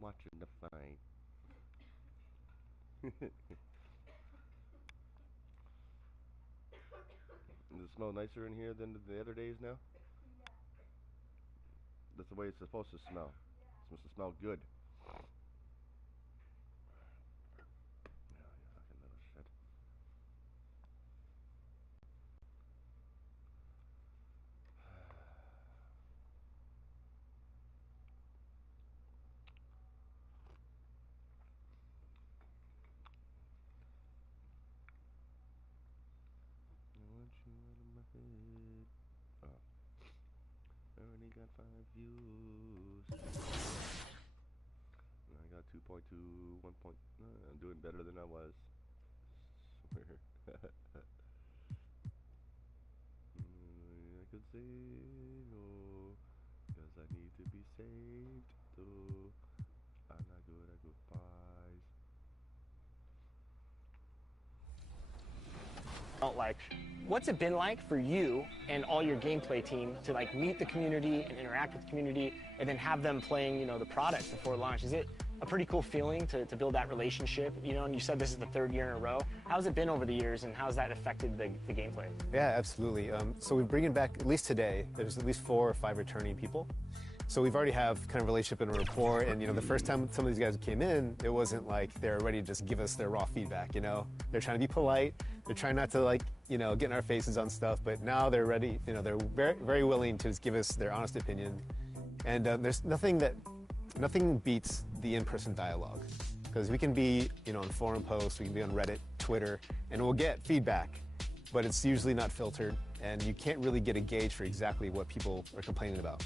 watching the fight. Does it smell nicer in here than the other days now? That's the way it's supposed to smell. It's supposed to smell good. Yeah, you fucking little shit. I want you out of my head. Oh. I already got 5 views. I got 2.2, 1 point. I'm doing better than I was. Swear. I could say no, cause I need to be saved though. I'm not good at goodbyes. What's it been like for you and all your gameplay team to like meet the community and interact with the community and then have them playing, you know, the product before launch? Is it a pretty cool feeling to build that relationship, you know? And you said this is the 3rd year in a row. How's it been over the years, and how's that affected the gameplay? Yeah, absolutely. So we're bringing back, at least today, there's at least 4 or 5 returning people. So we've already have kind of relationship and rapport, and you know, the first time some of these guys came in, it wasn't like they're ready to just give us their raw feedback, you know? They're trying to be polite, they're trying not to like, you know, get in our faces on stuff, but now they're ready, you know, they're very, very willing to just give us their honest opinion. And there's nothing beats the in-person dialogue. Because we can be, you know, on forum posts, we can be on Reddit, Twitter, and we'll get feedback, but it's usually not filtered, and you can't really get a gauge for exactly what people are complaining about.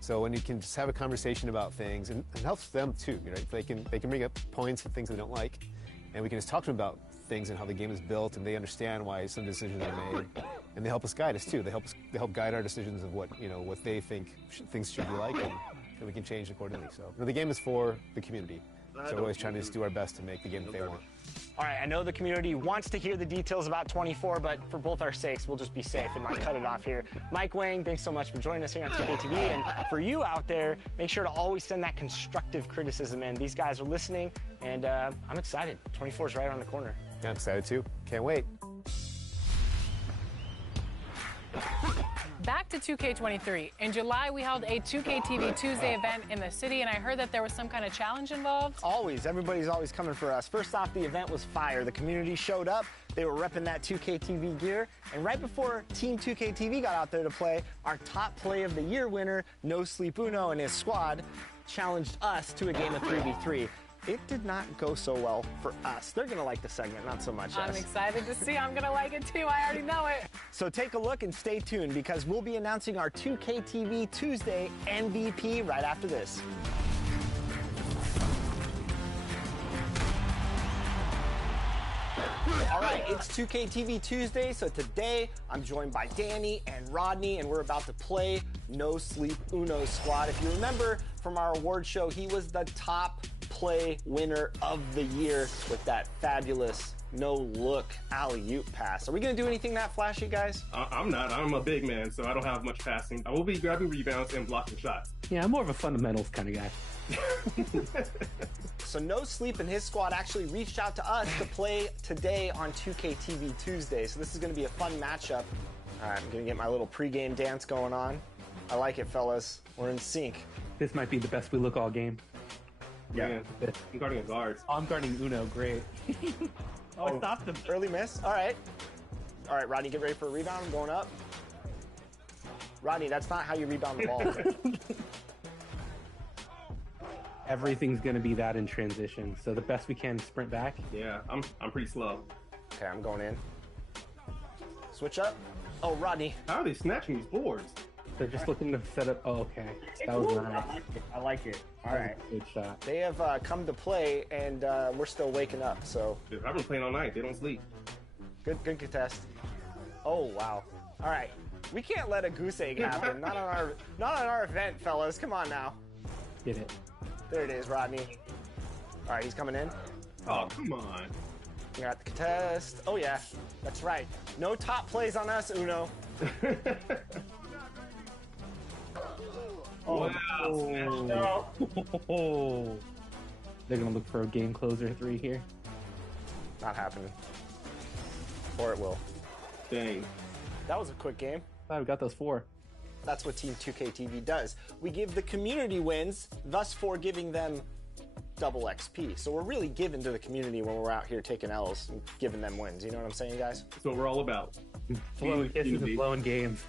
So when you can just have a conversation about things, and it helps them too, right? They can bring up points of things they don't like, and we can just talk to them about things and how the game is built, and they understand why some decisions are made, and they help us guide us too. They help guide our decisions of what, you know, what they think things should be like, and we can change accordingly. So you know, the game is for the community, so we're always trying to just do our best to make the game that they want. All right, I know the community wants to hear the details about 24, but for both our sakes, we'll just be safe and not cut it off here. Mike Wang, thanks so much for joining us here on 2KTV. And for you out there, make sure to always send that constructive criticism in. These guys are listening, and I'm excited. 24 is right around the corner. Yeah, I'm excited too. Can't wait. Back to 2K23. In July, we held a 2KTV Tuesday event in the city, and I heard that there was some kind of challenge involved. Always. Everybody's always coming for us. First off, the event was fire. The community showed up. They were repping that 2KTV gear. And right before Team 2KTV got out there to play, our top play of the year winner, No Sleep Uno and his squad, challenged us to a game of 3v3. It did not go so well for us. They're going to like the segment, not so much I'm us. excited to see. I'm going to like it too. I already know it. So take a look and stay tuned, because we'll be announcing our 2KTV Tuesday MVP right after this. All right, it's 2KTV Tuesday, so today I'm joined by Danny and Rodney, and we're about to play No Sleep Uno Squad. If you remember from our award show, he was the top play winner of the year with that fabulous no-look alley-oop pass. Are we going to do anything that flashy, guys? I'm not. I'm a big man, so I don't have much passing. I will be grabbing rebounds and blocking shots. Yeah, I'm more of a fundamentals kind of guy. So No Sleep and his squad actually reached out to us to play today on 2KTV Tuesday. So this is going to be a fun matchup. All right, I'm going to get my little pregame dance going on. I like it, fellas. We're in sync. This might be the best we look all game. Yeah. I'm guarding a guard. Oh, I'm guarding Uno. Great. I stopped him. Early miss. All right. All right, Rodney, get ready for a rebound. I'm going up. Rodney, that's not how you rebound the ball. Everything's going to be that in transition. So the best we can, sprint back. Yeah, I'm pretty slow. Okay, I'm going in. Switch up. Oh, Rodney. How are they snatching these boards? They're just looking to set up. Oh, okay. That was nice. I like it. All right. Good shot. They have come to play, and we're still waking up. So I've been playing all night. They don't sleep. good contest. Oh wow. All right. We can't let a goose egg happen. Not on our event, fellas. Come on now. Get it. There it is, Rodney. All right, he's coming in. Oh, come on. We got the contest. Oh yeah, that's right. No top plays on us, Uno. Wow. Oh. They're gonna look for a game closer 3 here. Not happening. Or it will. Dang. That was a quick game. Oh, we got those 4. That's what Team 2K does. We give the community wins, thus for giving them double XP. So we're really giving to the community when we're out here taking L's and giving them wins. You know what I'm saying, guys? That's what we're all about. Blowing kisses and blowing games.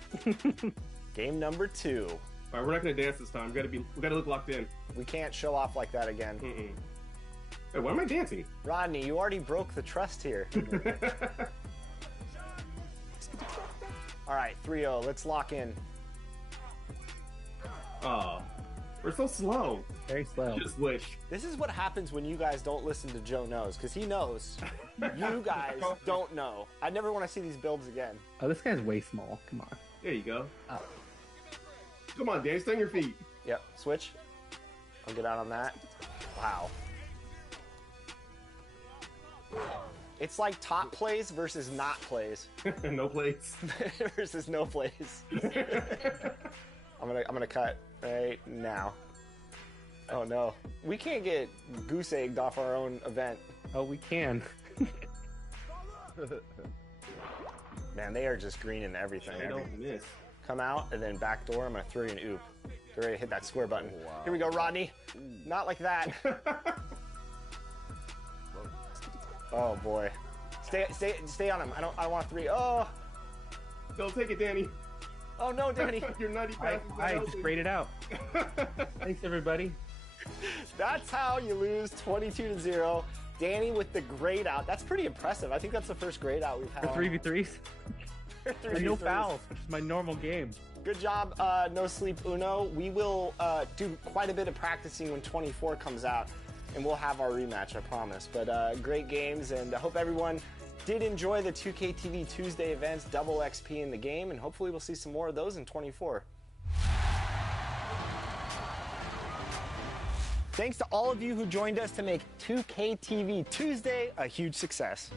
Game number 2. All right, we're not gonna dance this time. We gotta look locked in. We can't show off like that again. Hey, why am I dancing? Rodney, you already broke the trust here. All right, 3-0. Let's lock in. Oh, we're so slow. Very slow. Just wish. This is what happens when you guys don't listen to Joe Knows, because he knows. You guys don't know. I never want to see these builds again. Oh, this guy's way small. Come on. There you go. Oh. Come on, Dan, stay on your feet. Yep, switch. I'll get out on that. Wow. It's like top plays versus not plays. No plays. Versus no plays. I'm gonna cut right now. Oh no. We can't get goose egged off our own event. Oh, we can. Man, they are just greening everything. I don't miss. Come out and then back door. I'm gonna throw you an oop. Get ready to hit that square button. Oh, wow. Here we go, Rodney. Not like that. Oh boy. Stay on him. I want 3. Oh. Don't take it, Danny. Oh no, Danny. Your nutty I passes. just sprayed it out. Thanks, everybody. That's how you lose 22-0. Danny with the grade out. That's pretty impressive. I think that's the first grade out we've had. For 3v3s. And no 3v3s. fouls, which is my normal game. Good job, No Sleep Uno. We will do quite a bit of practicing when 24 comes out, and we'll have our rematch, I promise. But great games, and I hope everyone did enjoy the 2KTV Tuesday events, double XP in the game, and hopefully we'll see some more of those in 24. Thanks to all of you who joined us to make 2KTV Tuesday a huge success.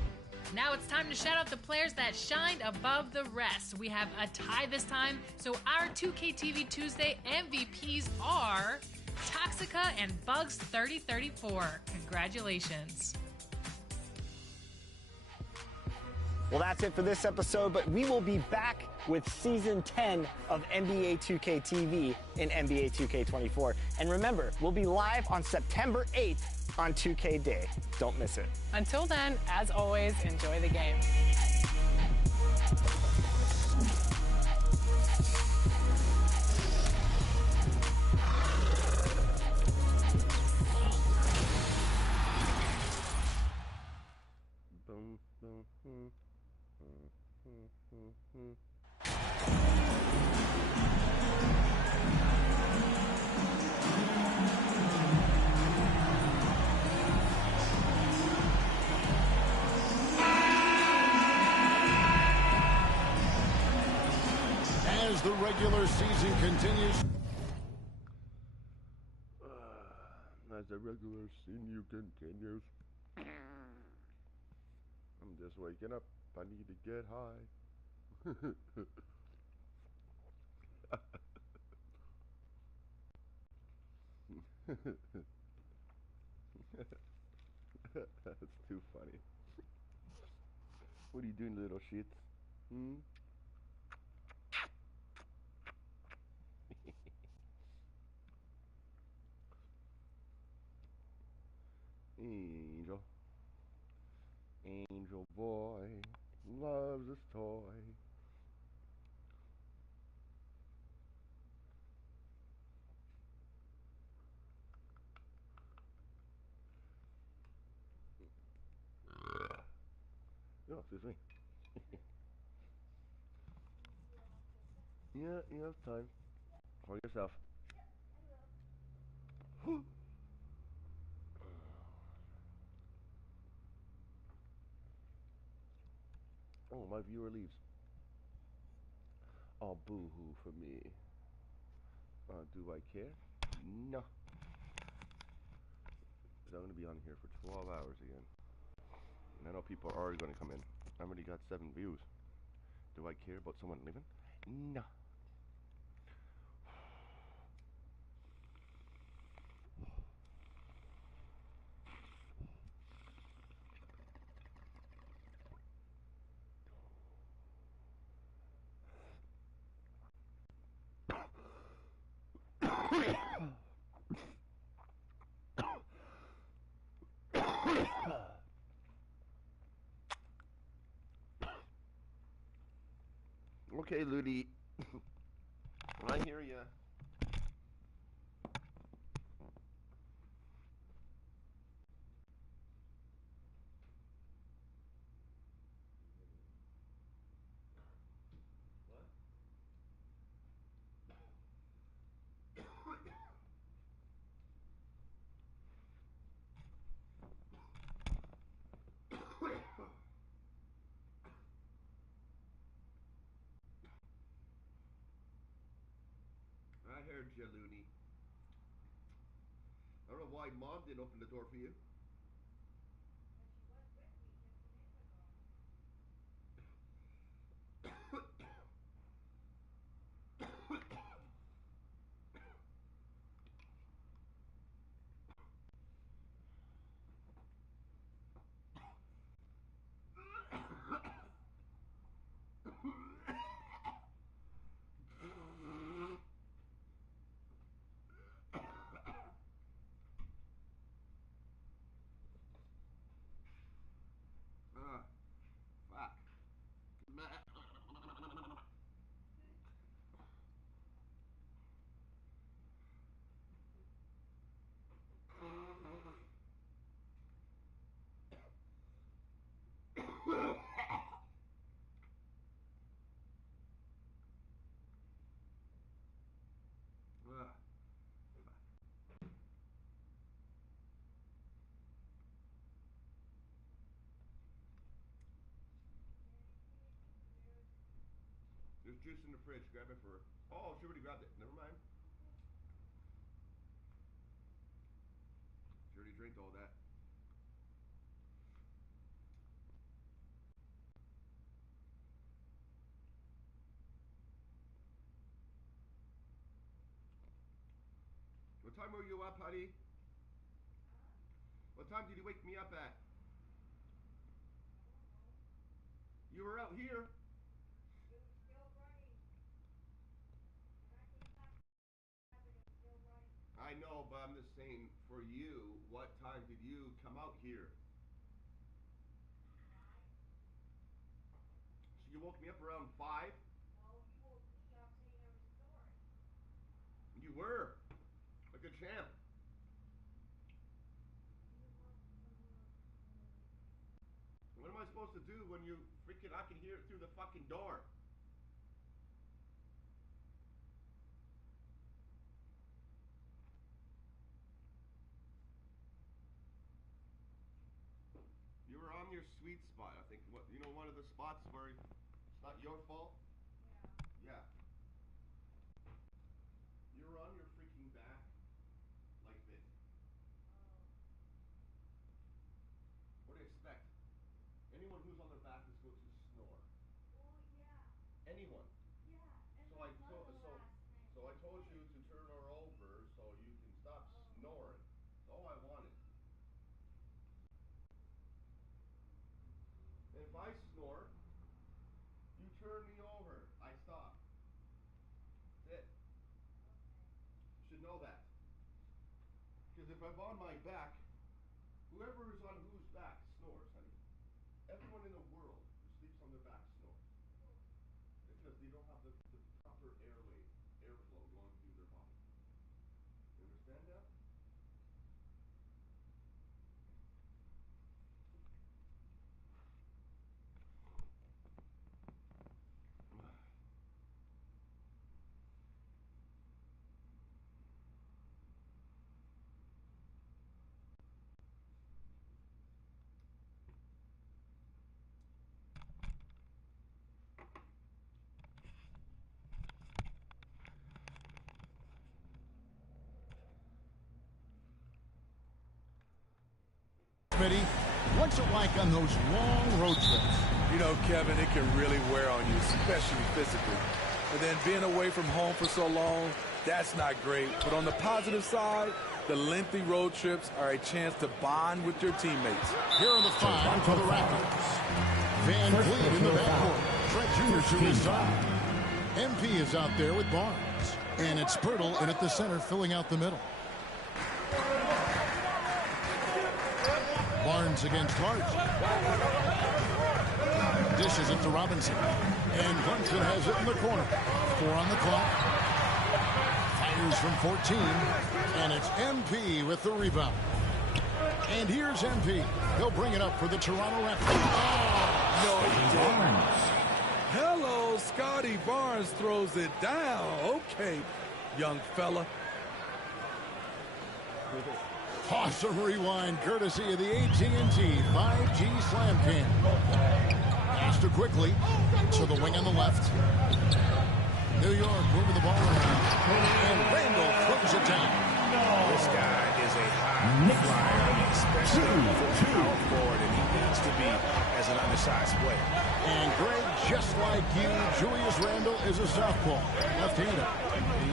Now it's time to shout out the players that shined above the rest. We have a tie this time, so our 2KTV Tuesday MVPs are Toxica and Bugs3034. Congratulations. Well, that's it for this episode, but we will be back with Season 10 of NBA 2K TV in NBA 2K24. And remember, we'll be live on September 8th on 2K Day. Don't miss it. Until then, as always, enjoy the game. Boom, boom, boom. As the regular season continues. As the regular season continues. I'm just waking up. I need to get high. That's too funny. What are you doing, little shit? Angel. Angel boy loves his toy. Oh, excuse me. Yeah, you have time for yourself. Oh, my viewer leaves. Oh, boo-hoo for me. Do I care? No. 'Cause I'm going to be on here for 12 hours again. And I know people are already going to come in. I already got 7 views. Do I care about someone leaving? No. Okay, Ludi. I hear ya. I heard you, Looney. I don't know why Mom didn't open the door for you. Fuck. There's juice in the fridge. Grab it for her. Oh, she already grabbed it. Never mind. She already drank all that. What time were you up, honey? What time did you wake me up at? You were out here. I know, but I'm just saying, for you, what time did you come out here? So you woke me up around 5? No, you woke me up saying I was snoring. You were. Like a champ. What am I supposed to do when you freaking, I can hear it through the fucking door. You were on your sweet spot, I think. What, you know, one of the spots where it's not your fault? Yeah. Yeah. You were on your freaking back like this. Oh. What do you expect? Anyone who's on their back is going to snore. Well, yeah. Anyone. Yeah, and So my mother last night. So I told you to turn her over so you can stop snoring. That's all I wanted. And if I snore, you turn me over. I stop. That's it. Okay. You should know that. Because if I'm on my back, whoever is on whose back snores, honey. Everyone in the world who sleeps on their back snores. Because they don't have the proper airflow going through their body. You understand that? Smitty, what's it like on those long road trips? You know, Kevin, it can really wear on you, especially physically. And then being away from home for so long, that's not great. But on the positive side, the lengthy road trips are a chance to bond with your teammates. Here are the 5 for the Raptors. Van Vliet in the backcourt. Fred Jr. to his side. MP is out there with Barnes. And it's Pirtle in at the center, filling out the middle. Barnes against Hart. Dishes it to Robinson. And Brunson has it in the corner. 4 on the clock. Fires from 14. And it's MP with the rebound. And here's MP. He'll bring it up for the Toronto Raptors. Oh, no, he didn't. Hello, Scotty Barnes throws it down. Okay, young fella. Pause and rewind, courtesy of the AT&T 5G Slam Cam. Pass to quickly to the wing on the left. New York moving the ball around. And Randall throws it down. This guy is a high flyer, especially for power forward, and he needs to be as an undersized player. And Greg, just like you, Julius Randle is a southpaw, left-handed.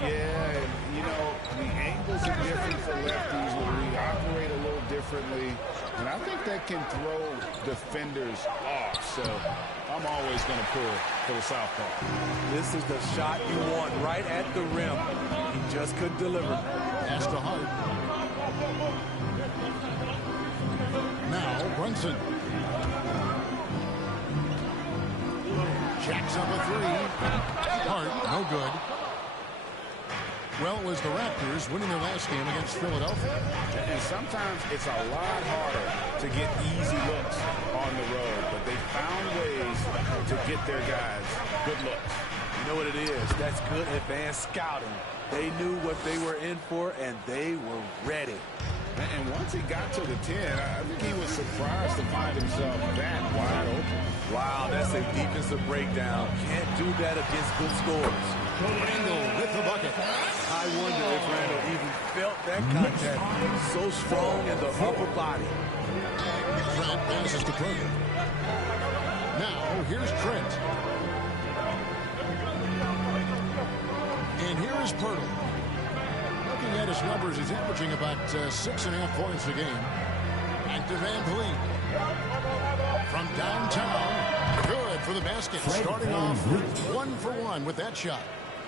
Yeah, and you know, the angles are different for lefties where we operate a little differently, and I think that can throw defenders off, so I'm always going to pull for the southpaw. This is the shot you want right at the rim. He just couldn't deliver. Pass to Hart. Now Brunson. Jacks up a 3. Hart, no good. Well, it was the Raptors winning their last game against Philadelphia. And sometimes it's a lot harder to get easy looks on the road, but they found ways to get their guys good looks. You know what it is? That's good advanced scouting. They knew what they were in for, and they were ready. And once he got to the 10, I think he was surprised to find himself that wide open. Wow, that's a defensive breakdown. Can't do that against good scores. Randall with the bucket. I wonder if Randall even felt that contact. So strong in the upper body. Trent passes to Kroger. Now, here's Trent. And here is Pirtle. Looking at his numbers, he's averaging about 6.5 points a game. Back to Van Vliet. From downtown, good for the basket. Starting off 1 for 1 with that shot.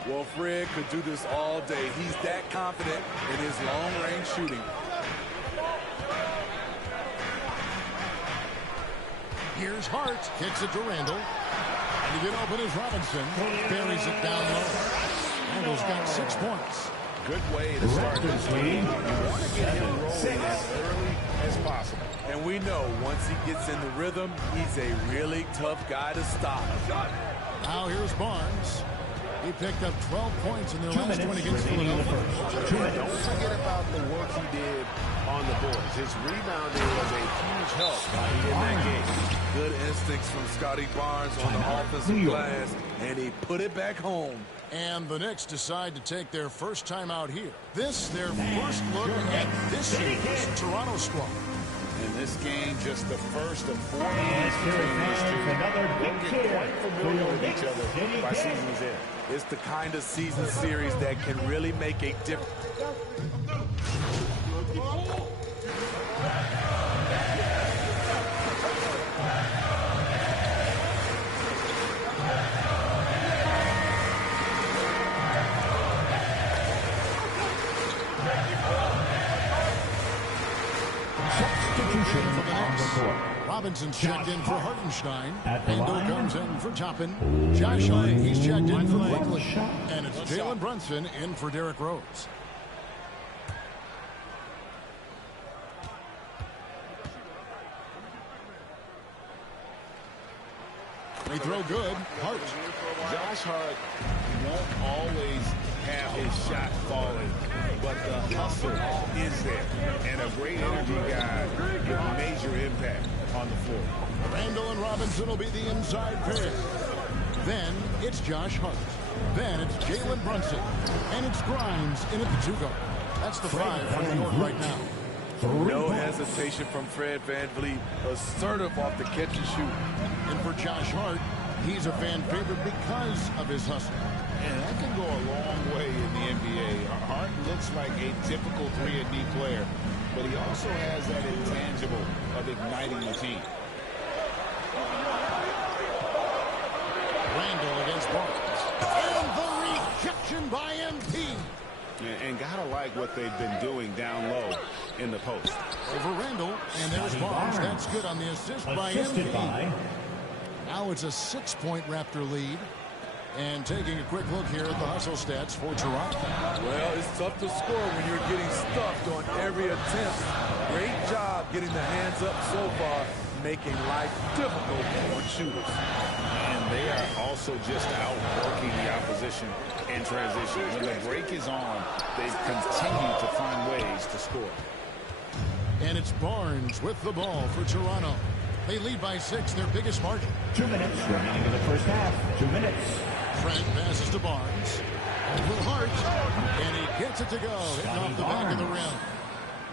Well, Fred could do this all day. He's that confident in his long-range shooting. Here's Hart. Kicks it to Randall. And to get open is Robinson. Buries it down low. Randall's got 6 points. Good way to start this game. You want to get him rolling as early as possible. And we know once he gets in the rhythm, he's a really tough guy to stop. Now here's Barnes. He picked up 12 points in their last one against Philadelphia. Don't forget about the work he did on the boards. His rebounding was a huge help in that game. Good instincts from Scotty Barnes on the offensive glass, and he put it back home. And the Knicks decide to take their first time out here. This, their first look at this year's Toronto squad. In this game, just the first of 4 games between these two. They'll get quite familiar with each other by season's end. It's the kind of season series that can really make a difference. Robinson's checked in for Hartenstein. Randall comes in for Toppin. Josh Hart, he's checked in for Quickly. And it's Jalen Brunson in for Derrick Rose. They throw good. Hart. Josh Hart won't always have his shot falling, but the hustle is there. And a great energy guy with major impact on the floor. Randall and Robinson will be the inside pair. Then it's Josh Hart. Then it's Jalen Brunson. And it's Grimes in at the 2-guard. That's the 5 for New York right now. No hesitation from Fred VanVleet. Assertive off the catch and shoot. And for Josh Hart, he's a fan favorite because of his hustle. And that can go a long way in the NBA. Hart looks like a typical 3-and-D player, but he also has that intangible of igniting the team. Randall against Barnes. And the rejection by MP. And gotta like what they've been doing down low in the post. Over Randall, and there's Barnes. That's good on the assist by MP. Now it's a 6-point Raptor lead. And taking a quick look here at the hustle stats for Toronto. Well, it's tough to score when you're getting stuffed on every attempt. Great job getting the hands up so far, making life difficult on shooters. And they are also just outworking the opposition in transition. When the break is on, they continue to find ways to score. And it's Barnes with the ball for Toronto. They lead by 6, their biggest margin. 2 minutes remaining in the first half. 2 minutes. Trent passes to Barnes. Over Hart. And he gets it to go. Hitting off the back of the rim.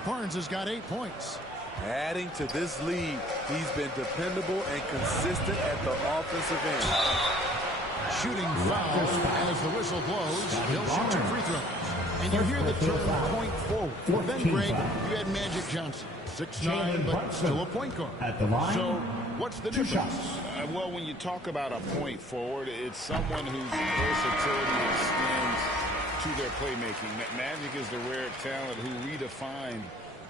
Barnes has got 8 points. Adding to this lead, he's been dependable and consistent at the offensive end. Shooting foul as the whistle blows. He'll shoot 2 free throws. And you hear the term point forward. Then, Greg, you had Magic Johnson. 6'9", but still a point guard. At the line. So, what's the difference? Well, when you talk about a point forward, it's someone whose versatility extends to their playmaking. Magic is the rare talent who redefined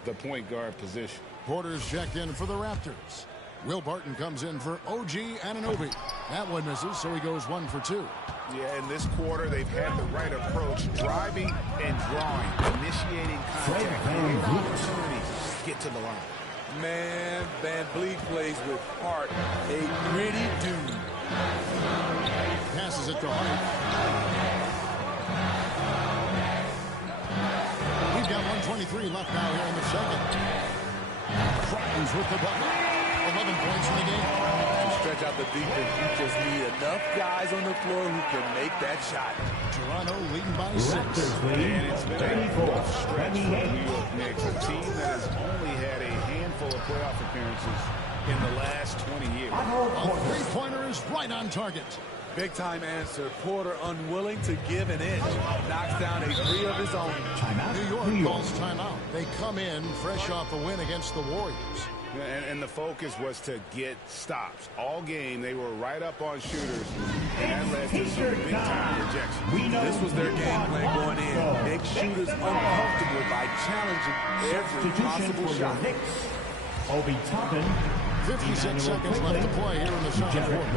the point guard position. Porter's checked in for the Raptors. Will Barton comes in for OG Anunoby. That one misses, so he goes 1 for 2. Yeah, in this quarter, they've had the right approach, driving and drawing, initiating contact, creating opportunities. Get to the line. Man, Van Vliet plays with heart. A gritty dude. Passes it to Hart. We've got 1:23 left now here in the second. Crichton's with the bucket. 11 points in the game. To stretch out the defense, you just need enough guys on the floor who can make that shot. Toronto leading by 6. And it's been a rough stretch for the New York Knicks, a team that has only had a handful of playoff appearances in the last 20 years. A three-pointer is right on target. Big-time answer. Porter unwilling to give an inch. Knocks down a 3 of his own. New York calls timeout. They come in fresh off a win against the Warriors. And the focus was to get stops. All game, they were right up on shooters, and that led to some big-time rejection. This was their game plan going in. Make shooters uncomfortable by challenging every possible shot. Obi Toppin. 56 seconds left to play here in the second quarter.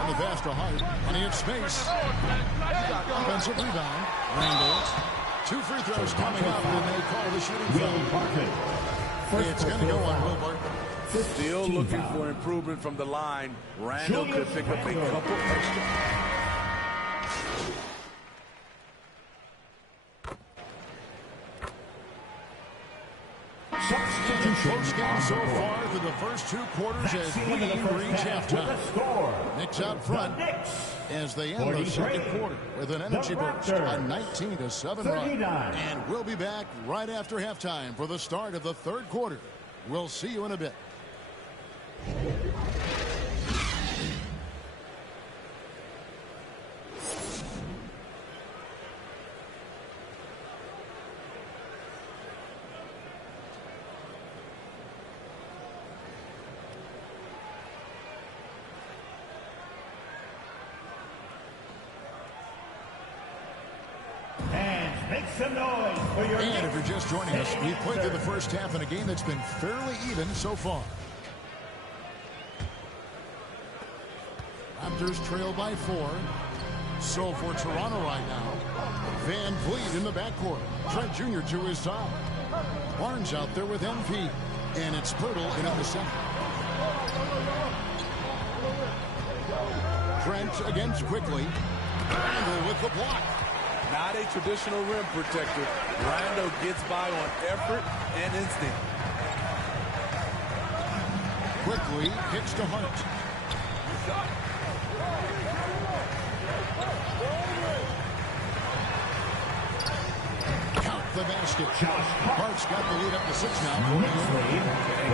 On the pass to Hart. On the space. Offensive rebound. Randall. 2 free throws coming up, and they call the shooting foul. It's going to go on Will Barton. Still looking for improvement from the line. Randall could pick up a couple extra. Close game so far through the first 2 quarters as we reach halftime. Knicks out front as they end the second quarter with an energy burst, a 19-7 run. And we'll be back right after halftime for the start of the third quarter. We'll see you in a bit. Make some noise for your And if you're just joining us, we've played through the first half in a game that's been fairly even so far. Raptors trail by 4. So for Toronto right now, Van Vliet in the backcourt. Trent Jr. to his side. Barnes out there with MP. And it's Pirtle in at the center. Trent against quickly. Randall with the block. Not a traditional rim protector. Randall gets by on effort and instinct. Quickly hits to Hart. Count the basket. Hart's got the lead up to 6 now.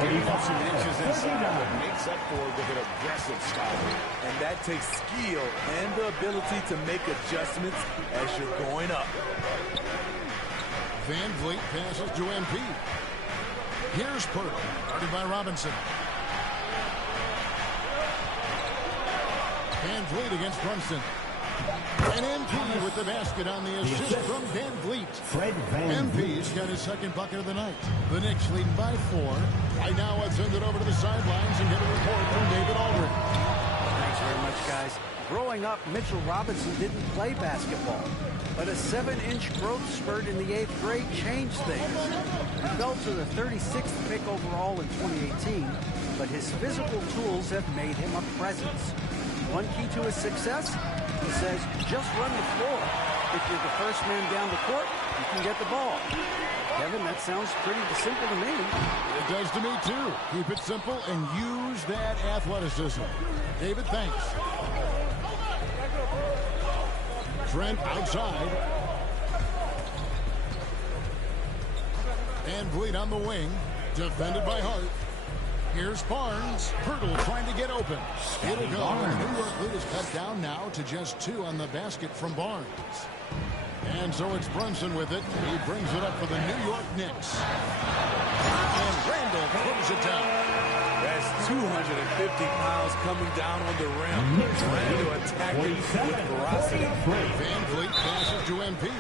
Giving up some inches inside makes up for it with an aggressive style. And that takes skill and the ability to make adjustments as you're going up. Van Vliet passes to MP. Here's Pirtle, guarded by Robinson. Van Vliet against Brunson. And MP with the basket on the assist from Van Vliet. Fred Van MP's got his second bucket of the night. The Knicks leading by 4. Right now, let's send it over to the sidelines and get a report from David Aldridge. Thanks very much, guys. Growing up, Mitchell Robinson didn't play basketball, but a 7-inch growth spurt in the 8th grade changed things. He fell to the 36th pick overall in 2018, but his physical tools have made him a presence. One key to his success, he says, just run the floor. If you're the first man down the court, you can get the ball. Kevin, that sounds pretty simple to me. It does to me, too. Keep it simple and use that athleticism. David, thanks. Trent outside. And Vliet on the wing. Defended by Hart. Here's Barnes. Hurdle trying to get open. It'll go. And the New York lead is cut down now to just 2 on the basket from Barnes. And so it's Brunson with it. He brings it up for the New York Knicks. And Randall throws it down. That's 250 pounds coming down on the rim. Trying to attack it with ferocity. Van Vliet passes to MP.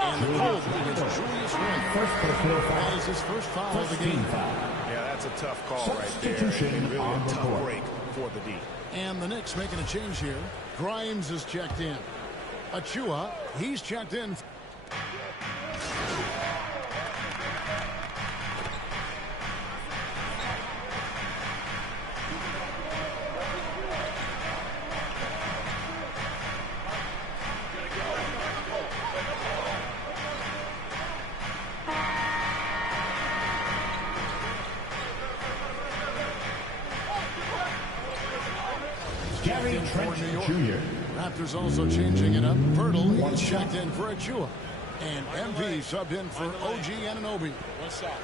And the call against Julius Randle. That is his first foul of the game. Yeah, that's a tough call right there. And really a tough break for the D. And the Knicks making a change here. Grimes is checked in. Achua, he's checked in. Gary Trent Jr. Raptors also changing it up. Pirtle is checked in for Achua. And MP subbed in for OG Anunoby. What's up?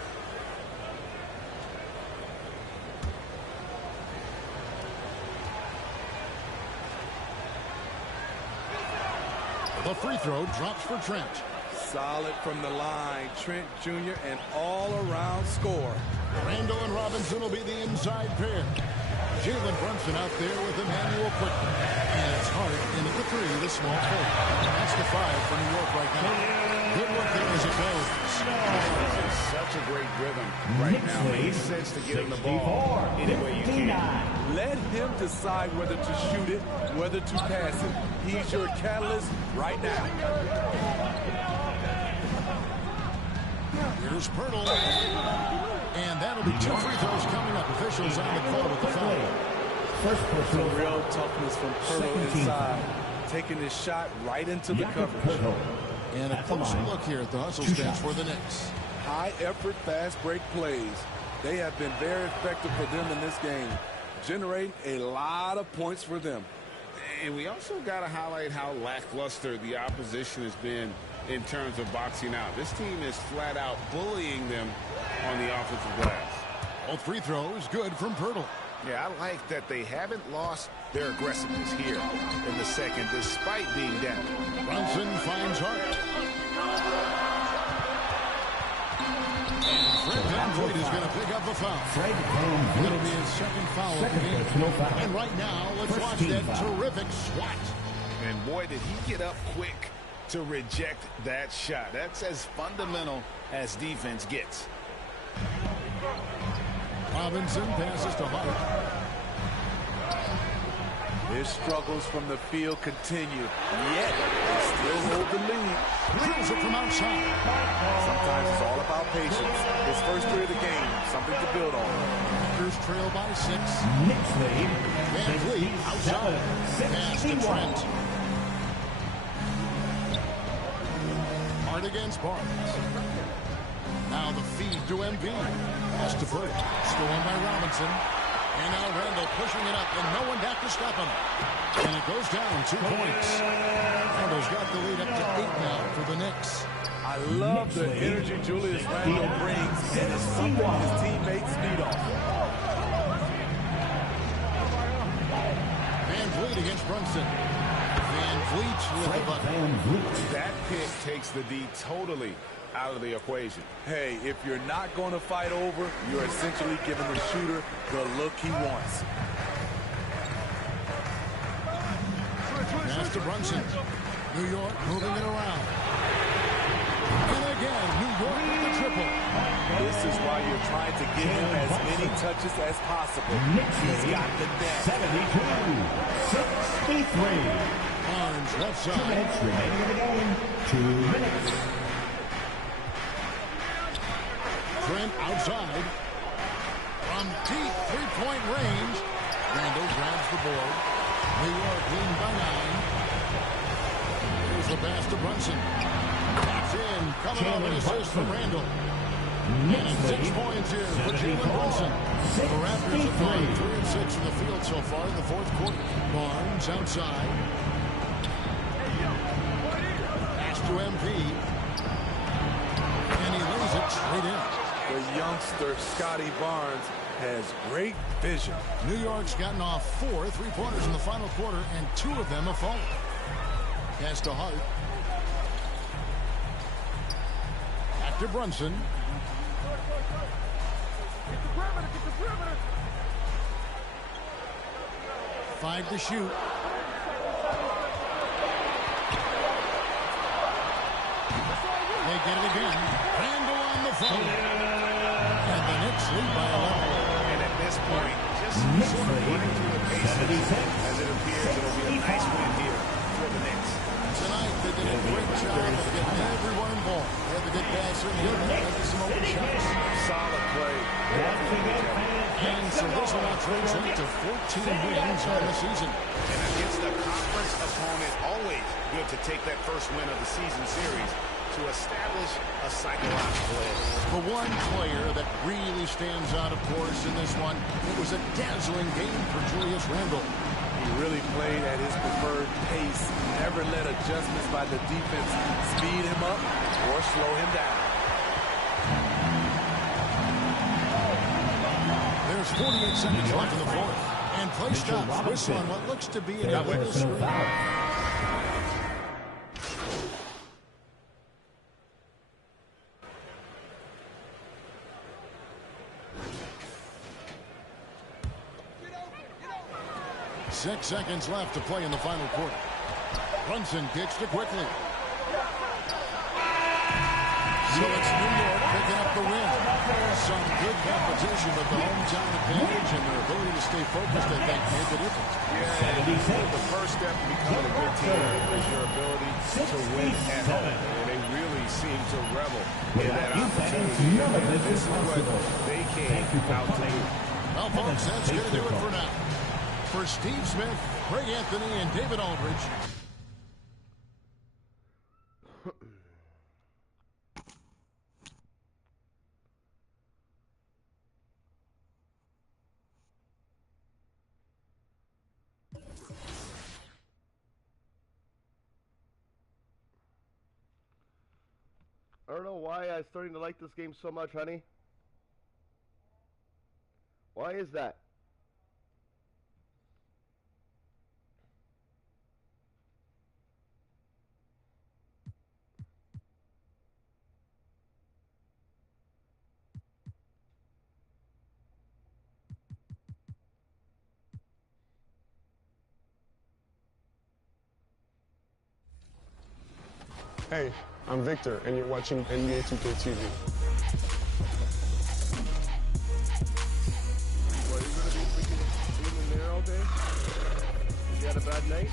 The free throw drops for Trent. Solid from the line. Trent Jr. an all-around score. Randall and Robinson will be the inside pair. Jalen Brunson out there with Emmanuel Quickly. And it's Hart into the 3, the small forward. That's the 5 for New York right now. Good work there as it goes. He's in such a great rhythm right now. He sets to get him the ball any way you can. Let him decide whether to shoot it, whether to pass it. He's your catalyst right now. Here's Pirtle. And that'll be 2 free throws coming up. Officials on the call with the foul. First personal real toughness from Pirtle inside. Taking his shot right into the coverage. And a closer look here at the hustle stance for the Knicks. High effort, fast break plays. They have been very effective for them in this game. Generating a lot of points for them. And we also got to highlight how lackluster the opposition has been in terms of boxing out. This team is flat out bullying them on the offensive glass. Both free throws good from Pirtle. Yeah, I like that they haven't lost their aggressiveness here in the second despite being down. Brunson finds Hart. And Fred Van Vliet is going to pick up a foul. Fred Van Vliet. That'll be his second foul of the game. And right now, let's watch that terrific swat. And boy, did he get up quick to reject that shot. That's as fundamental as defense gets. Robinson passes to Hart. His struggles from the field continue, yet they still hold the lead. Drills it from outside. Sometimes it's all about patience. His first 3 of the game, something to build on. Raptors trail by 6. Knicks lead. Van Vliet outside. Pass to Trent. Hart against Barnes. Now the feed to MB. Pass to Burt. Stolen by Robinson. And now Randall pushing it up, and no one back to stop him. And it goes down 2 points. Randall's got the lead up to 8 now for the Knicks. I love the energy Julius Randle brings, and it's something his teammates feed off. Van Vliet against Brunson. Van Vliet with the bucket. That pick takes the D totally out of the equation. Hey, if you're not going to fight over, you're essentially giving the shooter the look he wants. Pass to Brunson. New York moving it around. And again, New York with the triple. This is why you're trying to give him as many touches as possible. He's got the net. 72-63. Barnes left side. 2 minutes remaining in the game. 2 minutes. Trent outside. From deep three-point range. Randall grabs the board. New York leading by 9. Here's the pass to Brunson. That's in. Coming off an assist from Randall. And 6 points here for Jalen Brunson. The Raptors have gone 3 and 6 in the field so far in the fourth quarter. Barnes outside. Pass to MP. And he lays it straight in. The youngster, Scotty Barnes, has great vision. New York's gotten off 4 3-pointers in the final quarter, and 2 of them have fallen. Pass to Hart. Back to Brunson. Five to shoot. They get it again. Randall on the phone. And the Knicks lead by 11. And at this point, just sort of running through the paces as it appears it'll be a nice win here for the Knicks. Tonight, they did a great job of getting everyone involved. They had the good passing, they had some open shots. Solid play. And so this will now translate to 14 wins on the season. And against a conference opponent, always good to take that first win of the season series to establish a psychological edge. The one player that really stands out, of course, in this one, it was a dazzling game for Julius Randle. He really played at his preferred pace, never let adjustments by the defense speed him up or slow him down. There's 48 seconds left in the fourth. And play stops. Whistle on what looks to be an illegal screen. 6 seconds left to play in the final quarter. Brunson kicks to quickly. So it's New York picking up the win. Some good competition, but the hometown advantage and their ability to stay focused, I think, made the difference. Yeah, the first step to becoming a good team is your ability to win at home. And they really seem to revel in that opportunity. And this is what they came out to do. Well, folks, that's going to do it for now. For Steve Smith, Greg Anthony, and David Aldridge. I don't know why I'm starting to like this game so much, honey. Why is that? Hey, I'm Victor, and you're watching NBA 2K TV. Well, you're going to be freaking in there all day? You had a bad night?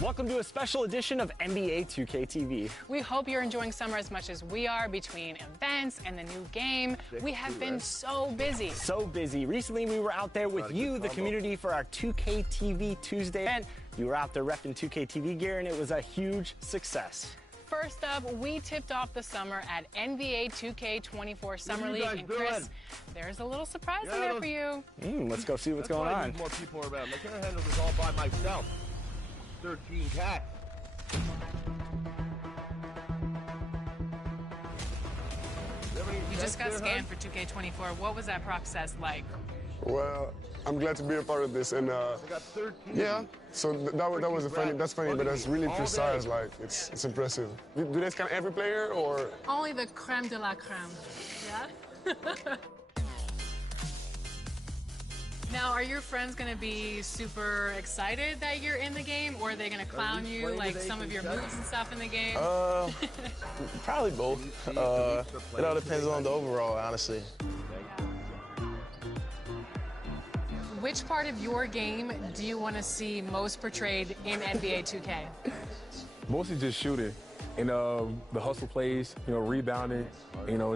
Welcome to a special edition of NBA 2K TV. We hope you're enjoying summer as much as we are between events and the new game. We have been so busy. So busy. Recently, we were out there with you, the community, for our 2K TV Tuesday event. You were out there repping 2K TV gear, and it was a huge success. First up, we tipped off the summer at NBA 2K24 Summer League. And Chris, there's a little surprise in there for you. Let's go see what's going on. I need more people around. I can't handle this all by myself. 13 cats. You just got scanned for 2K24. What was that process like? Well, I'm glad to be a part of this, and yeah. So that was a funny. That's funny, but that's really precise. Like it's impressive. Do they scan every player or? Only the creme de la creme. Yeah. Now, are your friends going to be super excited that you're in the game, or are they going to clown you, like some of your moves and stuff in the game? Probably both. It all depends on the overall, honestly. Which part of your game do you want to see most portrayed in NBA 2K? Mostly just shooting and the hustle plays, rebounding,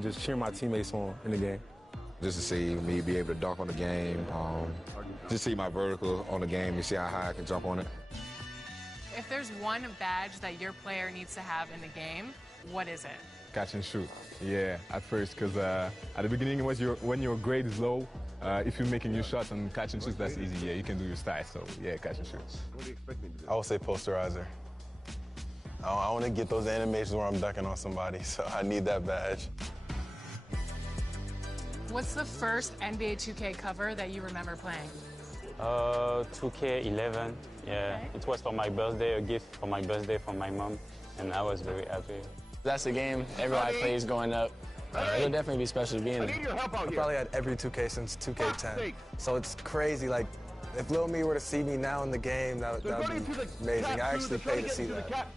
just cheering my teammates on in the game. Just to see me be able to dunk on the game, just see my vertical on the game and see how high I can jump on it. If there's one badge that your player needs to have in the game, what is it? Catch and shoot. Yeah, at first, because at the beginning, when your grade is low, if you're making your shots and catch and shoot, that's easy. Yeah, you can do your stats. So yeah, catch and shoot. What are you expecting to do? I would say posterizer. I want to get those animations where I'm dunking on somebody, so I need that badge. What's the first NBA 2K cover that you remember playing? 2K11. Yeah, okay. It was for my birthday, a gift for my birthday from my mom, and I was very happy. That's the game everybody plays growing up. It'll definitely be special to be in it. I need your help out I here. probably had every 2K since 2K10. So it's crazy, like, if Lil Me were to see me now in the game, that would be amazing. I actually pay to see that.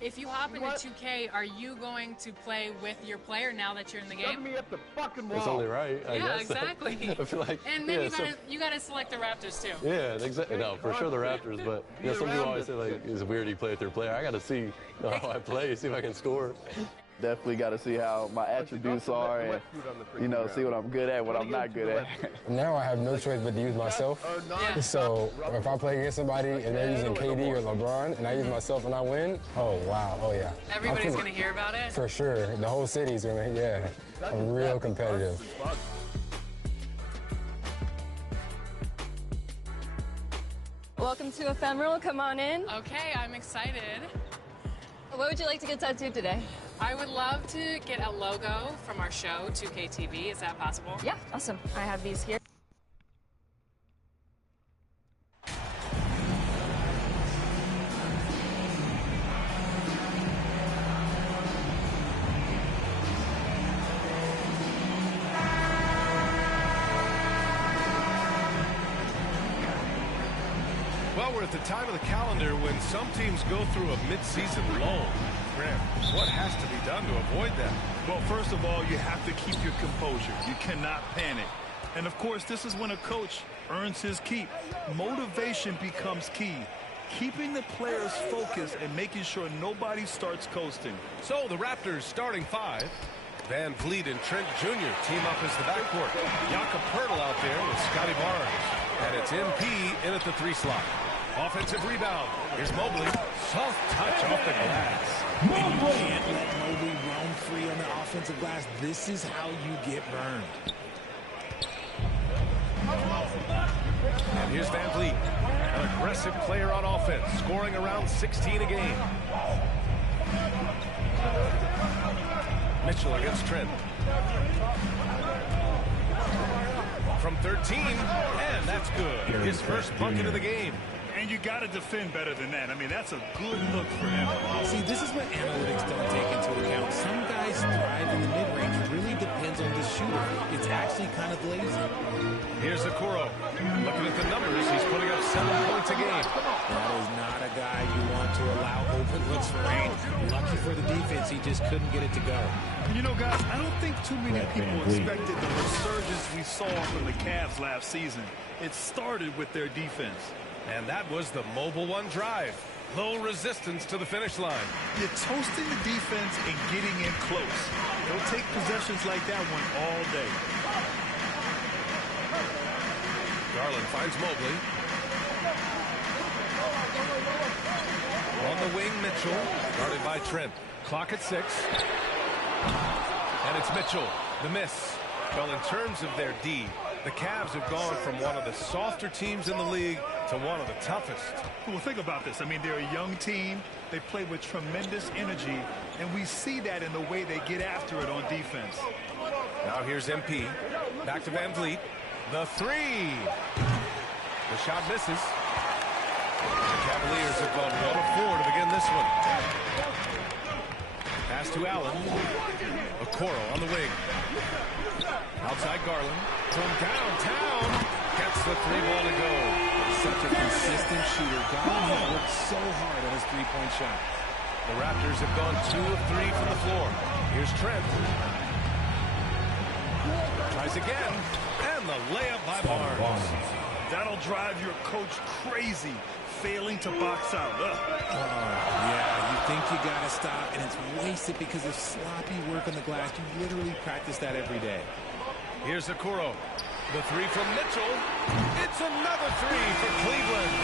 If you hop into 2K, are you going to play with your player now that you're in the game? Me at the fucking wall. It's only right, I yeah, guess. exactly. I feel like, and then you gotta select the Raptors too. Yeah, exactly. No, for sure the Raptors, but some people always say like it's weird you play with your player. I gotta see how I play, see if I can score. Definitely got to see how my attributes are and, see what I'm good at, what I'm not good at. Now I have no choice but to use myself. So if I play against somebody and they're using KD or LeBron and I use myself and I win, oh, wow, oh, yeah. Everybody's going to hear about it? For sure. The whole city's going to, yeah. I'm real competitive. Welcome to Ephemeral. Come on in. Okay, I'm excited. What would you like to get tattooed today? I would love to get a logo from our show, 2K TV. Is that possible? Yeah, awesome. I have these here. Well, we're at the time of the calendar when some teams go through a mid-season lull. What has to be done to avoid that? Well, first of all, you have to keep your composure. You cannot panic. And, of course, this is when a coach earns his keep. Motivation becomes key. Keeping the players focused and making sure nobody starts coasting. So the Raptors starting five. Van Vliet and Trent Jr. team up as the backcourt. Jakob Poeltl out there with Scotty Barnes. And it's MP in at the 3 slot. Offensive rebound. Here's Mobley. Soft touch off the glass. And you can't let Mobley roam free on the offensive glass. This is how you get burned. And here's Van Vliet, an aggressive player on offense, scoring around 16 a game. Mitchell against Trent. From 13, and that's good. His first bucket of the game. And you got to defend better than that. I mean, that's a good look for him. See, this is what analytics don't take into account. Some guys thrive in the mid-range. It really depends on the shooter. It's actually kind of lazy. Here's Okoro. Looking at the numbers, he's putting up 7 points a game. That is not a guy you want to allow open looks for rain. Lucky for the defense, he just couldn't get it to go. You know, guys, I don't think too many people expected the resurgence we saw from the Cavs last season. It started with their defense. And that was the Mobile One drive. Low resistance to the finish line. You're toasting the defense and getting in close. They'll take possessions like that one all day. Garland finds Mobley. On the wing, Mitchell. Guarded by Trent. Clock at 6. And it's Mitchell. The miss. Well, in terms of their D, the Cavs have gone from one of the softer teams in the league to one of the toughest. Well, think about this. I mean, they're a young team. They play with tremendous energy, and we see that in the way they get after it on defense. Now here's MP. Back to Van Vliet. The 3. The shot misses. The Cavaliers have gone 1 of 4 to begin this one. Pass to Allen. Okoro on the wing. Outside Garland. From downtown. Gets the three ball to go. Such a consistent shooter. Garland has worked so hard on his three-point shot. The Raptors have gone 2 of 3 from the floor. Here's Trent. Tries again. And the layup by Barnes. That'll drive your coach crazy, failing to box out. Yeah, you think you got to stop, and it's wasted because of sloppy work on the glass. You literally practice that every day. Here's Okoro. The three from Mitchell. It's another three for Cleveland.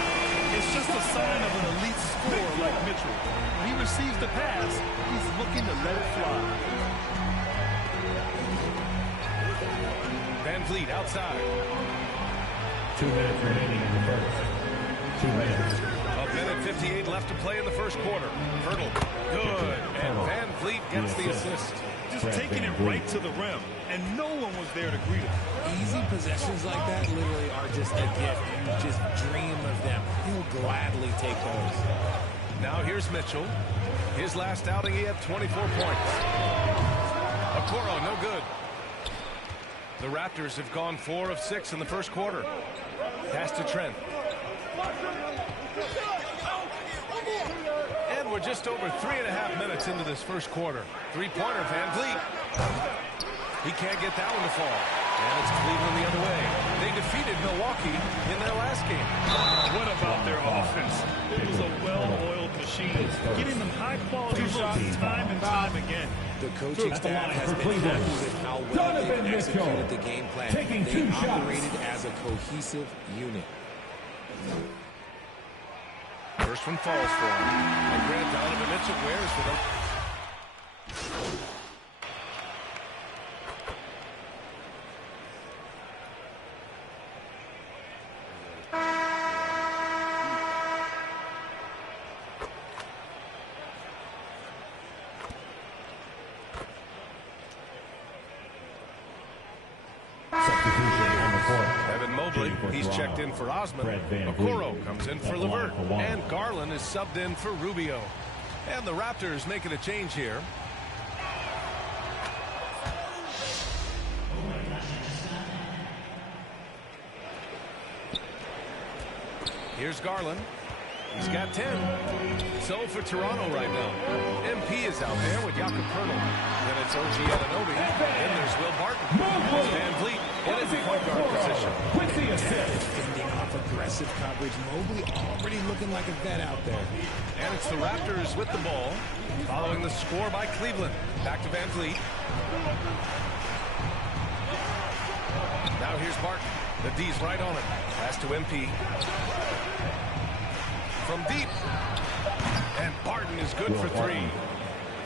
It's just a sign of an elite scorer like Mitchell. When he receives the pass, he's looking to let it fly. Van Vliet outside. 2 minutes remaining in the first. 2 minutes. A minute 58 left to play in the first quarter. Hurdle. Good. And Van Vliet gets the assist. Just taking it right to the rim, and no one was there to greet him. Easy possessions like that literally are just a gift. You just dream of them. He'll gladly take those. Now here's Mitchell. His last outing, he had 24 points. Okoro, no good. The Raptors have gone 4 of 6 in the first quarter. Pass to Trent. And we're just over 3.5 minutes into this first quarter. Three-pointer, Van Vliet. He can't get that one to fall. And it's Cleveland the other way. They defeated Milwaukee in their last game. What about their offense? It was a well-oiled machine, getting them high-quality shots time and time again. The coaching staff has been happy with how well they've executed the game plan. They operated as a cohesive unit. First one falls for him. And Grant Donovan Mitchell wears for them. He's checked in for Osman. Okoro comes in for Levert. And Garland is subbed in for Rubio. And the Raptors making a change here. Here's Garland. He's got 10. So for Toronto right now, MP is out there with Jakob Poeltl. Then it's OG Anunoby. Then there's Will Barton. Van Vliet in his point guard position. Defending off aggressive coverage. Mobley already looking like a vet out there. And it's the Raptors with the ball, following the score by Cleveland. Back to Van Vliet. Now here's Barton. The D's right on it. Pass to MP. From deep. And Barton is good for 3.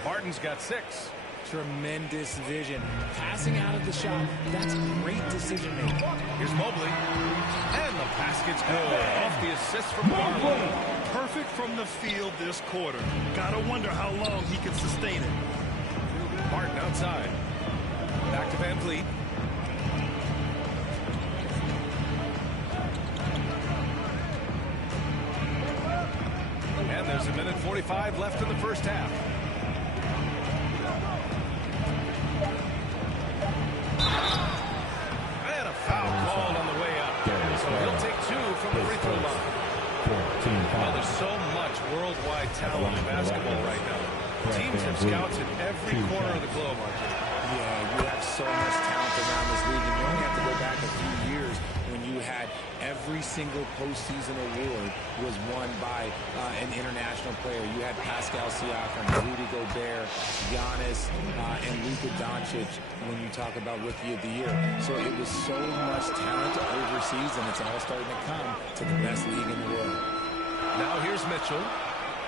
Barton's got 6. Tremendous vision. Passing out of the shot. That's great decision making. Here's Mobley. And the basket's good. Off the assist from Garland. Perfect from the field this quarter. Gotta wonder how long he can sustain it. Barton outside. Back to Van Vliet. And there's a minute 45 left in the first half. And a foul called on the way up. So he'll take 2 from the free throw line. Well, there's so much worldwide talent in basketball right now. Teams have scouts in every corner of the globe, aren't they? Yeah, you have so much talent around this league, and you only have to go back a few years when you had every single postseason award was won by an international player. You had Pascal Siakam, Rudy Gobert, Giannis, and Luka Doncic when you talk about Rookie of the Year. So it was so much talent overseas, and it's all starting to come to the best league in the world. Now here's Mitchell.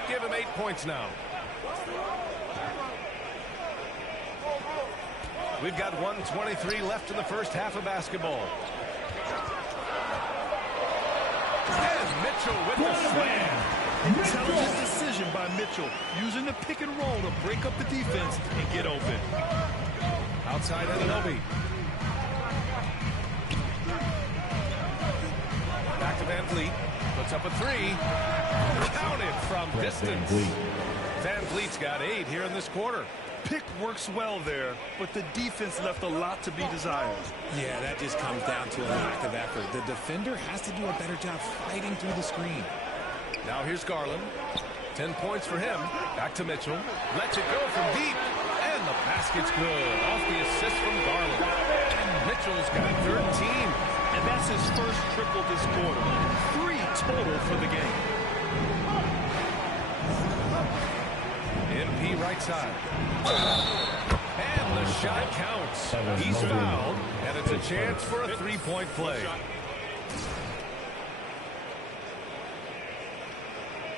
Give him 8 points now. We've got 1:23 left in the first half of basketball. And Mitchell with the slam. Intelligent decision by Mitchell, using the pick and roll to break up the defense and get open. Outside Anunoby. Back to Van Vliet. Puts up a 3. Counted from distance. Van Vliet's got 8 here in this quarter. Pick works well there, but the defense left a lot to be desired. Yeah, that just comes down to a lack of effort. The defender has to do a better job fighting through the screen. Now here's Garland. 10 points for him. Back to Mitchell. Lets it go from deep. And the basket's good. Off the assist from Garland. Mitchell's got 13. And that's his first triple this quarter. 3 total for the game. MP right side. And the shot counts. He's fouled. And it's a chance for a three-point play.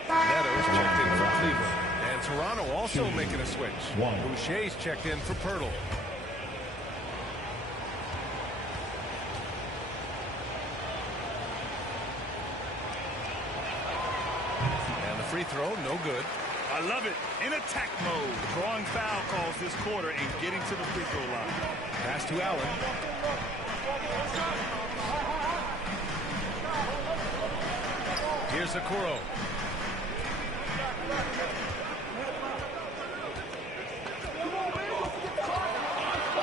Meadows checked in for Cleveland. And Toronto also making a switch. Boucher's checked in for Pirtle. And the free throw, no good. I love it. In attack mode. Drawing foul calls this quarter and getting to the free throw line. Pass to Allen. Here's Okoro.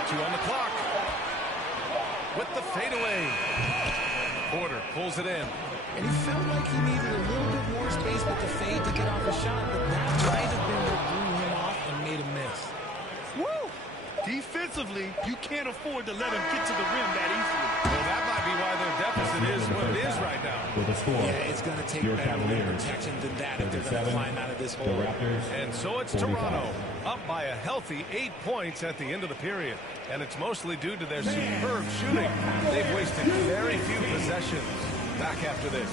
2 on the clock. With the fadeaway. Porter pulls it in. And he felt like he needed a little bit more space with the fade to get off a shot, but that might have been what threw him off and made him miss. Woo! Defensively, you can't afford to let him get to the rim that easily. Well, that might be why their deficit is what it is right now. Yeah, it's going to take better rim protection than that if they're going to climb out of this hole. And so it's Toronto, up by a healthy 8 points at the end of the period. And it's mostly due to their superb shooting. They've wasted very few possessions. Back after this.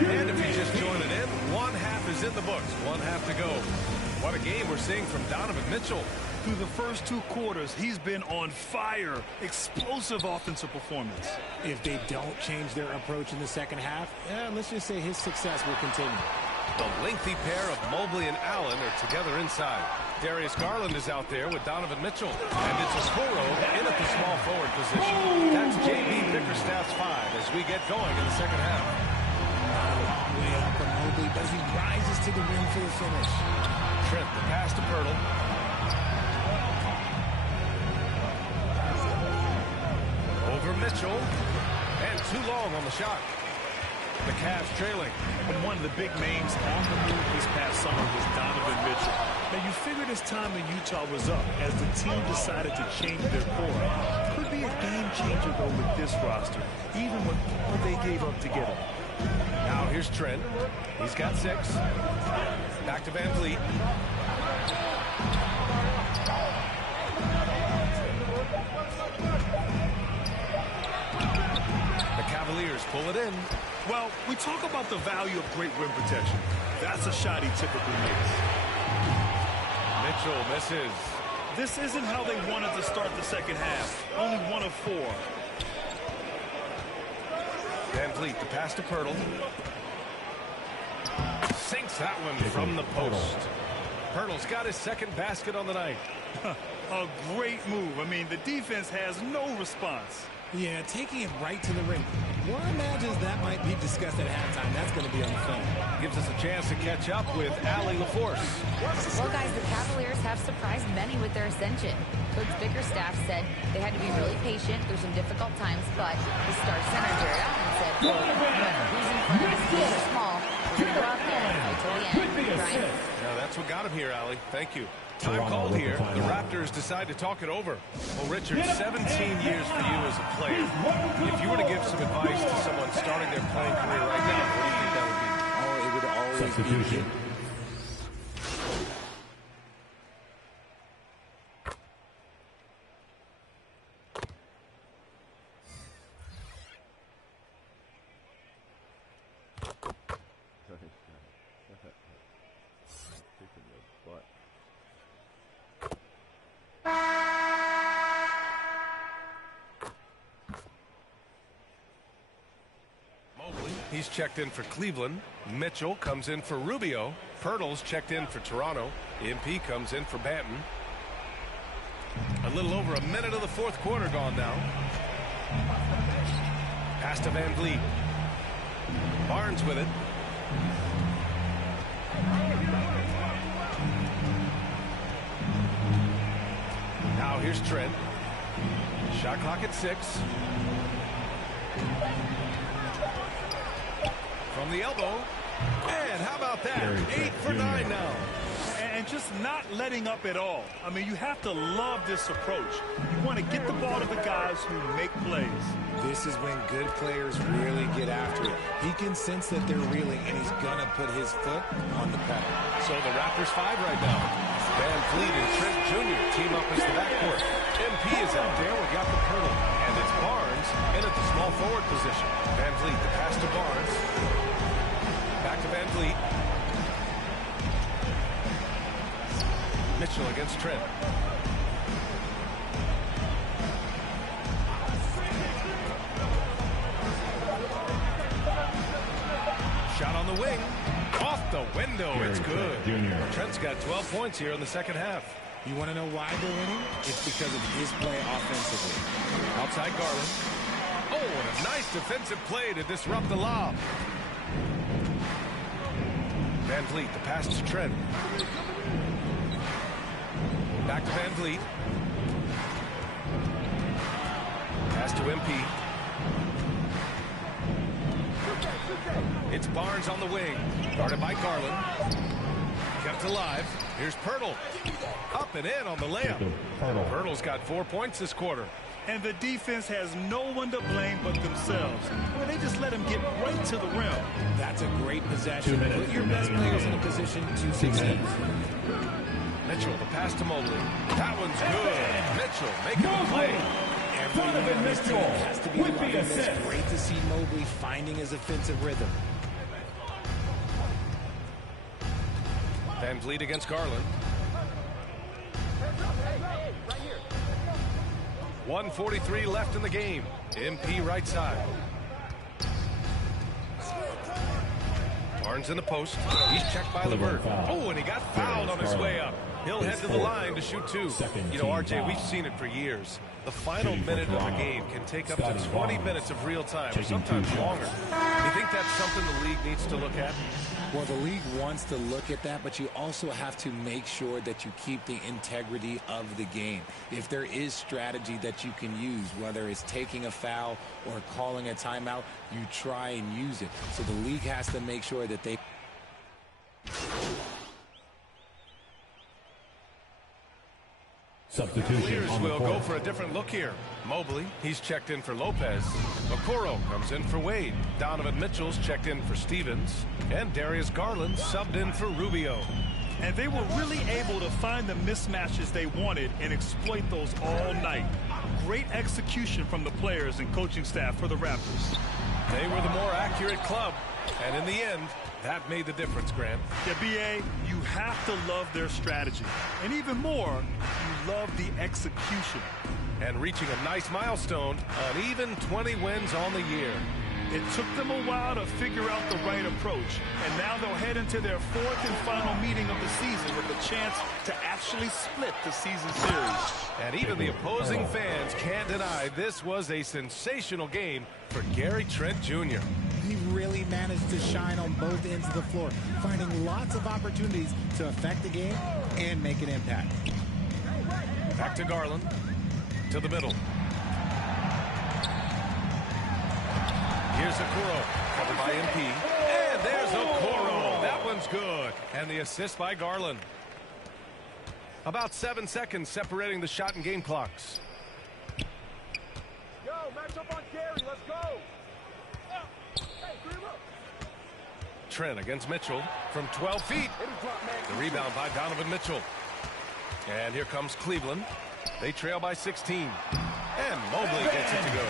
And if you're just joining in, one half is in the books. One half to go. What a game we're seeing from Donovan Mitchell. Through the first 2 quarters, he's been on fire. Explosive offensive performance. If they don't change their approach in the second half, let's just say his success will continue. The lengthy pair of Mobley and Allen are together inside. Darius Garland is out there with Donovan Mitchell. And it's Okoro in at the small forward position. That's J.B. Bickerstaff's 5 as we get going in the second half. Not a long way up from Mobley, but he rises to the rim for the finish. Trent, the pass to Pirtle. Over Mitchell. And too long on the shot. The Cavs trailing. And one of the big names on the move this past summer was Donovan Mitchell. Now, you figured his time in Utah was up as the team decided to change their core. Could be a game changer, though, with this roster, even with all they gave up to get him. Now here's Trent. He's got 6. Back to Van Vliet. The Cavaliers pull it in. Well, we talk about the value of great rim protection. That's a shot he typically makes. Mitchell misses. This isn't how they wanted to start the second half. Only 1 of 4. Van Vliet, the pass to Pirtle. Sinks that one from the post. Pirtle's got his second basket on the night. A great move. I mean, the defense has no response. Yeah, taking it right to the rim. One imagines that might be discussed at halftime. That's going to be on the film. Gives us a chance to catch up with Allie LaForce. Well, guys, the Cavaliers have surprised many with their ascension. Coach Bickerstaff said they had to be really patient through some difficult times, but the star center, Jared Allen, said, quote, "Who's in front of us, big or small, we're going to go out there and fight till the end." Brian? Now, that's what got him here, Allie. Thank you. Time called here. The Raptors decide to talk it over. Well, Richard, 17 years for you as a player. If you were to give some advice to someone starting their playing career right now, what do you think that would be? Oh, it would always be He's checked in for Cleveland. Mitchell comes in for Rubio. Pirtle's checked in for Toronto. MP comes in for Banton. A little over a minute of the fourth quarter gone now. Pass to Van Vliet. Barnes with it. Now here's Trent. Shot clock at 6. From the elbow. And how about that? 8 for 9 now. And just not letting up at all. I mean, you have to love this approach. You want to get the ball to the guys who make plays. This is when good players really get after it. He can sense that they're reeling, and he's going to put his foot on the pedal. So the Raptors 5 right now. Van Vliet and Trent Jr. team up as the backcourt. MP is out there. We got the Pirtle. And it's Barnes in at the small forward position. Van Vliet, the pass to Barnes. Back to Van Vliet. Mitchell against Trent. Shot on the wing. Off the window. It's good. Trent's got 12 points here in the second half. You want to know why they're winning? It's because of his play offensively. Outside Garland. Oh, and a nice defensive play to disrupt the lob. Van Vliet, the pass to Trent. Back to Van Vliet. Pass to MP. It's Barnes on the wing. Guarded by Garland. Kept alive. Here's Pirtle. Up and in on the layup. Pirtle's got 4 points this quarter. And the defense has no one to blame but themselves. Well, they just let him get right to the rim. That's a great possession. Put your best players in a position to succeed. Mitchell, the pass to Mobley. That one's good. Mitchell making a play. Everyone on this team has to be loving this. Great to see Mobley finding his offensive rhythm. Van Vliet against Garland. 1:43 left in the game. MP right side. Barnes in the post. He's checked by LeVert. Oh, and he got fouled on his way up. He'll head to the line to shoot 2. You know, RJ, we've seen it for years. The final minute of a game can take up to 20 minutes of real time, or sometimes longer. You think that's something the league needs to look at? Well, the league wants to look at that, but you also have to make sure that you keep the integrity of the game. If there is strategy that you can use, whether it's taking a foul or calling a timeout, you try and use it. So the league has to make sure that they... Clears will go for a different look here. Mobley, he's checked in for Lopez. Okoro comes in for Wade. Donovan Mitchell's checked in for Stevens. And Darius Garland subbed in for Rubio. And they were really able to find the mismatches they wanted and exploit those all night. Great execution from the players and coaching staff for the Raptors. They were the more accurate club. And in the end, that made the difference, Grant. Yeah, B.A., you have to love their strategy. And even more, you love the execution. And reaching a nice milestone, an even 20 wins on the year. It took them a while to figure out the right approach. And now they'll head into their 4th and final meeting of the season with a chance to actually split the season series. And even the opposing fans can't deny this was a sensational game for Gary Trent Jr. He really managed to shine on both ends of the floor, finding lots of opportunities to affect the game and make an impact. Back to Garland, to the middle. Here's Okoro, covered by MP. And there's Okoro. That one's good. And the assist by Garland. About 7 seconds separating the shot and game clocks. Yo, match up on Gary. Let's go. Trent against Mitchell from 12 feet. The rebound by Donovan Mitchell. And here comes Cleveland. They trail by 16. And Mobley gets it to go.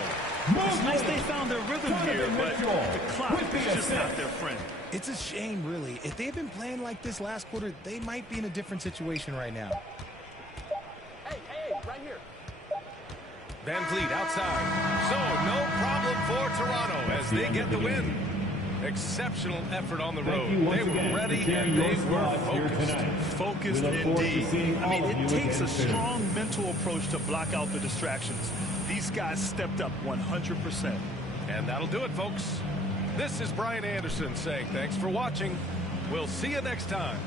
It's nice they found their rhythm here, but the clock is just not their friend. It's a shame, really. If they had been playing like this last quarter, they might be in a different situation right now. Hey, right here. Van Vliet outside. So no problem for Toronto as they get the win. Exceptional effort on the road. They were ready and they were focused. Focused indeed. I mean, it takes a strong mental approach to block out the distractions. These guys stepped up 100%. And that'll do it, folks. This is Brian Anderson saying thanks for watching. We'll see you next time.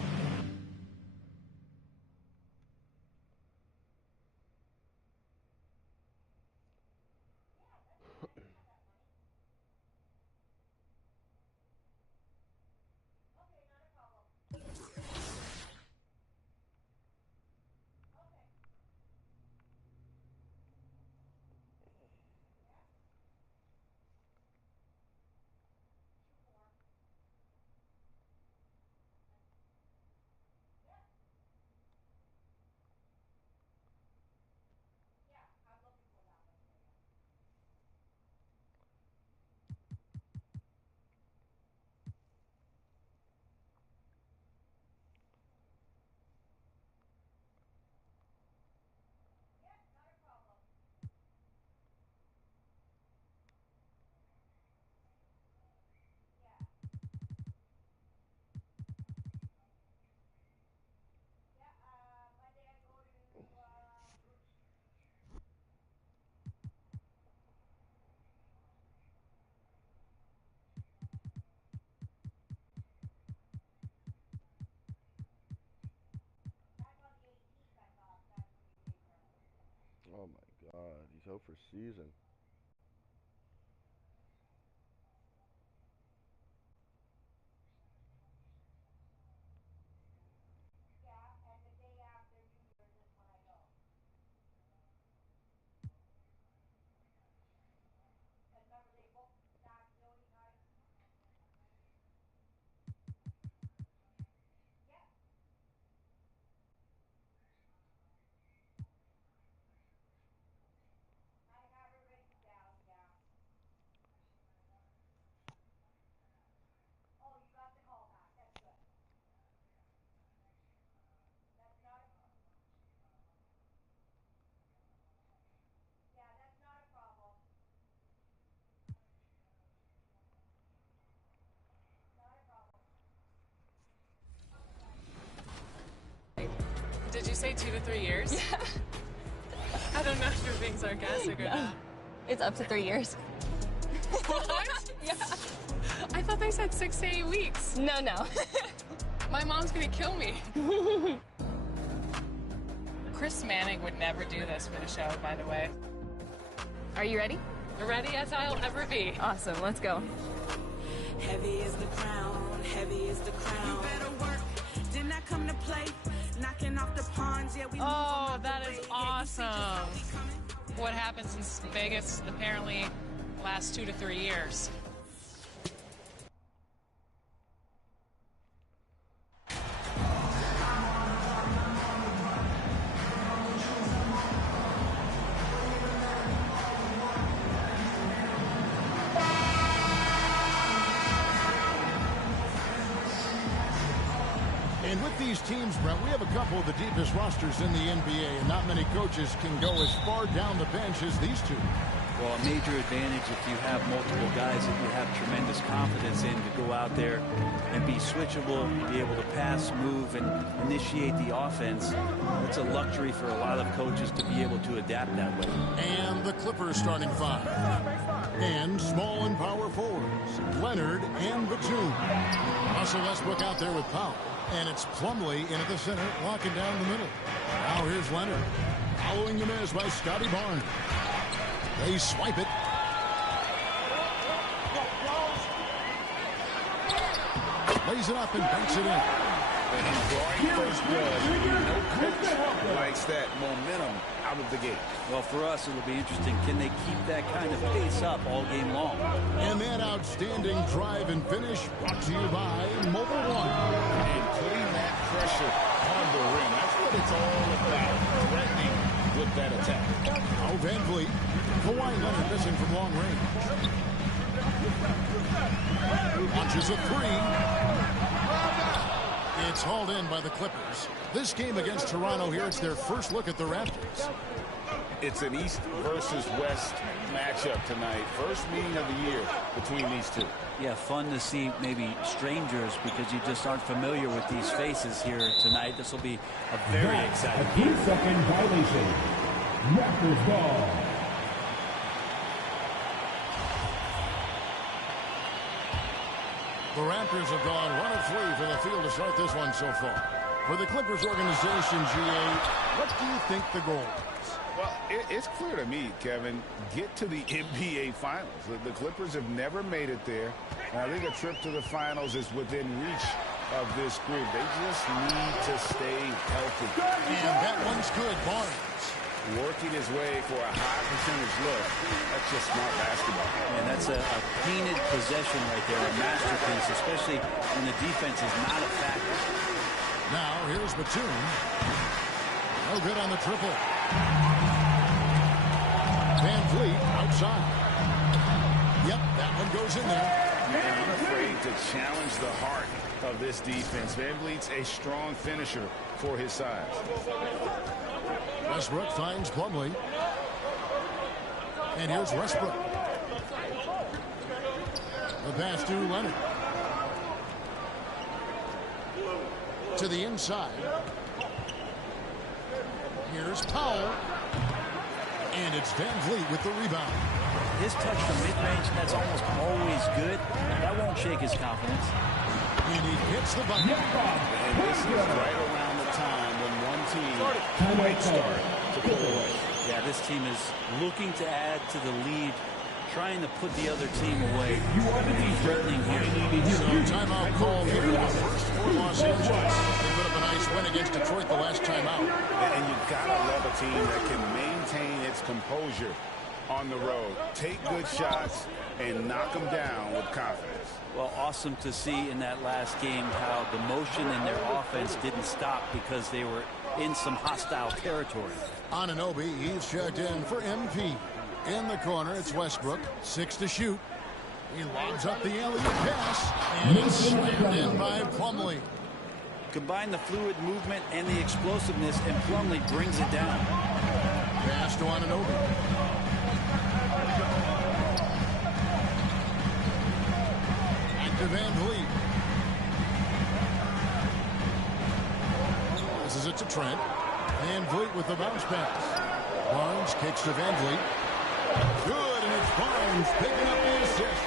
Oh my God, he's out for season. Did you say 2 to 3 years? Yeah. I don't know if you're being sarcastic or not. It's up to 3 years. What? Yeah. I thought they said 6 to 8 weeks. No. My mom's gonna kill me. Chris Manning would never do this for the show, by the way. Are you ready? Ready as I'll ever be. Awesome, let's go. Heavy is the crown, heavy is the crown. You better work, didn't I come to play? Knocking off the pawns, yeah, we Oh, that is awesome. What happens in Vegas apparently lasts 2 to 3 years. And with these teams, Brent, we have a couple of the deepest rosters in the NBA, and not many coaches can go as far down the bench as these two. Well, a major advantage if you have multiple guys that you have tremendous confidence in to go out there and be switchable, be able to pass, move, and initiate the offense. It's a luxury for a lot of coaches to be able to adapt that way. And the Clippers starting five. And small and power forwards, Leonard and Batum. Russell Westbrook out there with Powell. And it's Plumlee into the center, locking down the middle. Now here's Leonard. Following the miss by Scotty Barnes. They swipe it. Lays it up and banks it in. First blood. No coach likes that momentum out of the gate. Well, for us, it'll be interesting. Can they keep that kind of pace up all game long? And that outstanding drive and finish brought to you by Mobile One. And putting that pressure on the rim. That's what it's all about. Threatening with that attack. Oh, Van Vliet. Kawhi Leonard missing from long range. Launches a three. It's hauled in by the Clippers. This game against Toronto here, it's their first look at the Raptors. It's an East versus West matchup tonight. First meeting of the year between these two. Yeah, fun to see maybe strangers because you just aren't familiar with these faces here tonight. This will be a very exciting game. 15-second violation. Raptors ball. The Raptors have gone 1 of 3 for the field to start this one so far. For the Clippers organization, GA, what do you think the goal is? Well, it's clear to me, Kevin, get to the NBA Finals. The Clippers have never made it there. And I think a trip to the Finals is within reach of this group. They just need to stay healthy. And that one's good, Barnes. Working his way for a high percentage look. That's just smart basketball. And that's a painted possession right there, a masterpiece, especially when the defense is not a factor. Now, here's Batum. No good on the triple. Van Vliet outside. Yep, that one goes in there. Man, I'm afraid to challenge the heart of this defense. Van Vliet's a strong finisher for his size. Westbrook finds Plumlee. And here's Westbrook. The pass to Leonard. To the inside. Here's Powell. And it's Van Vliet with the rebound. His touch from mid-range, that's almost always good. That won't shake his confidence. And he hits the bucket. And this is right around the time when one team might start to pull away. Yeah, this team is looking to add to the lead, trying to put the other team away. Threatening here. So timeout call here. The first for Los Angeles. They put up a nice win against Detroit the last time out. And you've got to love a team that can maintain its composure on the road. Take good shots and knock them down with confidence. Well, awesome to see in that last game how the motion in their offense didn't stop because they were in some hostile territory. Anunoby, he's checked in for MP. In the corner, it's Westbrook. 6 to shoot. He lobs up the alley pass. And it's slammed in by Plumlee. Combine the fluid movement and the explosiveness, and Plumlee brings it down. Pass to Anunoby. To Van Vliet. This is it to Trent. Van Vliet with the bounce pass. Barnes kicks to Van Vliet. Good, and it's Barnes picking up the assist.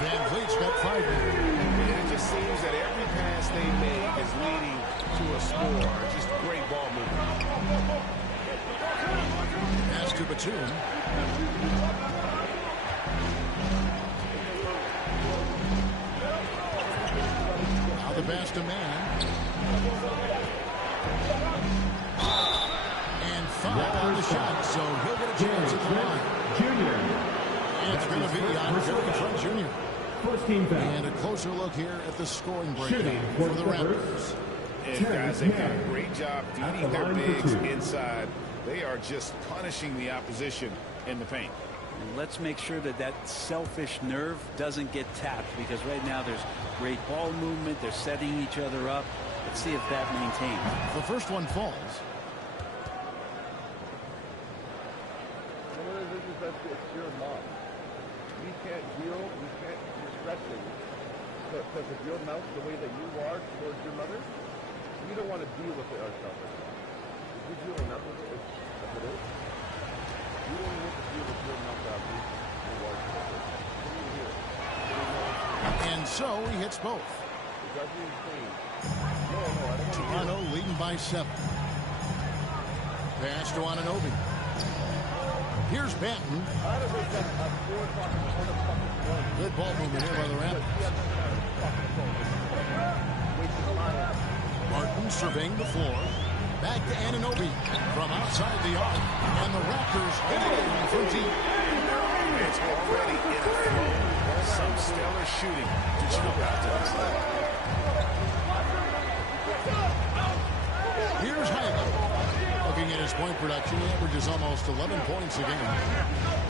Van Vliet's got 5 minutes. It just seems that every pass they make is leading to a score. Just great ball movement. Pass to Batum. The pass to man. And 5 on the shot, so he'll get a chance at the line. Junior. It's going to be on Gary Trent Jr. First team foul. And a closer look here at the scoring breakdown for the Raptors. And guys, they've done a great job feeding their bigs inside. They are just punishing the opposition in the paint. Let's make sure that that selfish nerve doesn't get tapped, because right now there's great ball movement. They're setting each other up. Let's see if that maintains. The first one falls. It's your mom. We can't heal. We can't respect it. Because of your mouth, the way that you are towards your mother, we don't want to deal with it ourselves. If we deal enough with it, as it is, we don't need to deal with your mouth. And so he hits both. Toronto leading by 7. Pass to Anunoby. Here's Banton. Good ball movement here by the Raptors. Martin surveying the floor. Back to Anunoby from outside the arc. And the Raptors hit it from deep. It's already in a flow. Some stellar shooting to jump out to this level. Here's Hyland. Looking at his point production, he averages almost 11 points a game.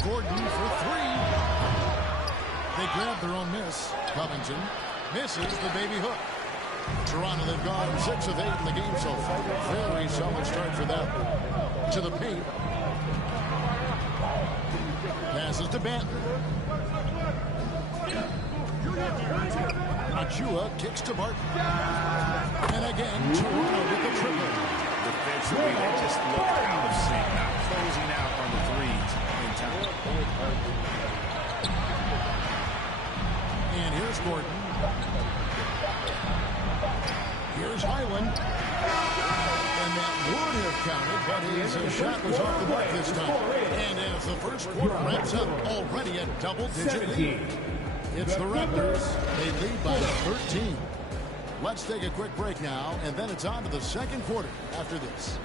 Gordon for 3. They grab their own miss. Covington misses the baby hook. Toronto, they've gone 6 of 8 in the game so far. Very solid start for them. To the paint. Passes to Benton. Achua kicks to Barton. And again, Toronto with the triple. Defensively, they just look out of sync, not closing out on the threes in time. And here's Gordon. Here's Highland. And that would have counted, but his shot was off the mark this time. And as the first quarter wraps up, already a double-digit lead. It's the Raptors. They lead by 13. Let's take a quick break now, and then it's on to the second quarter after this.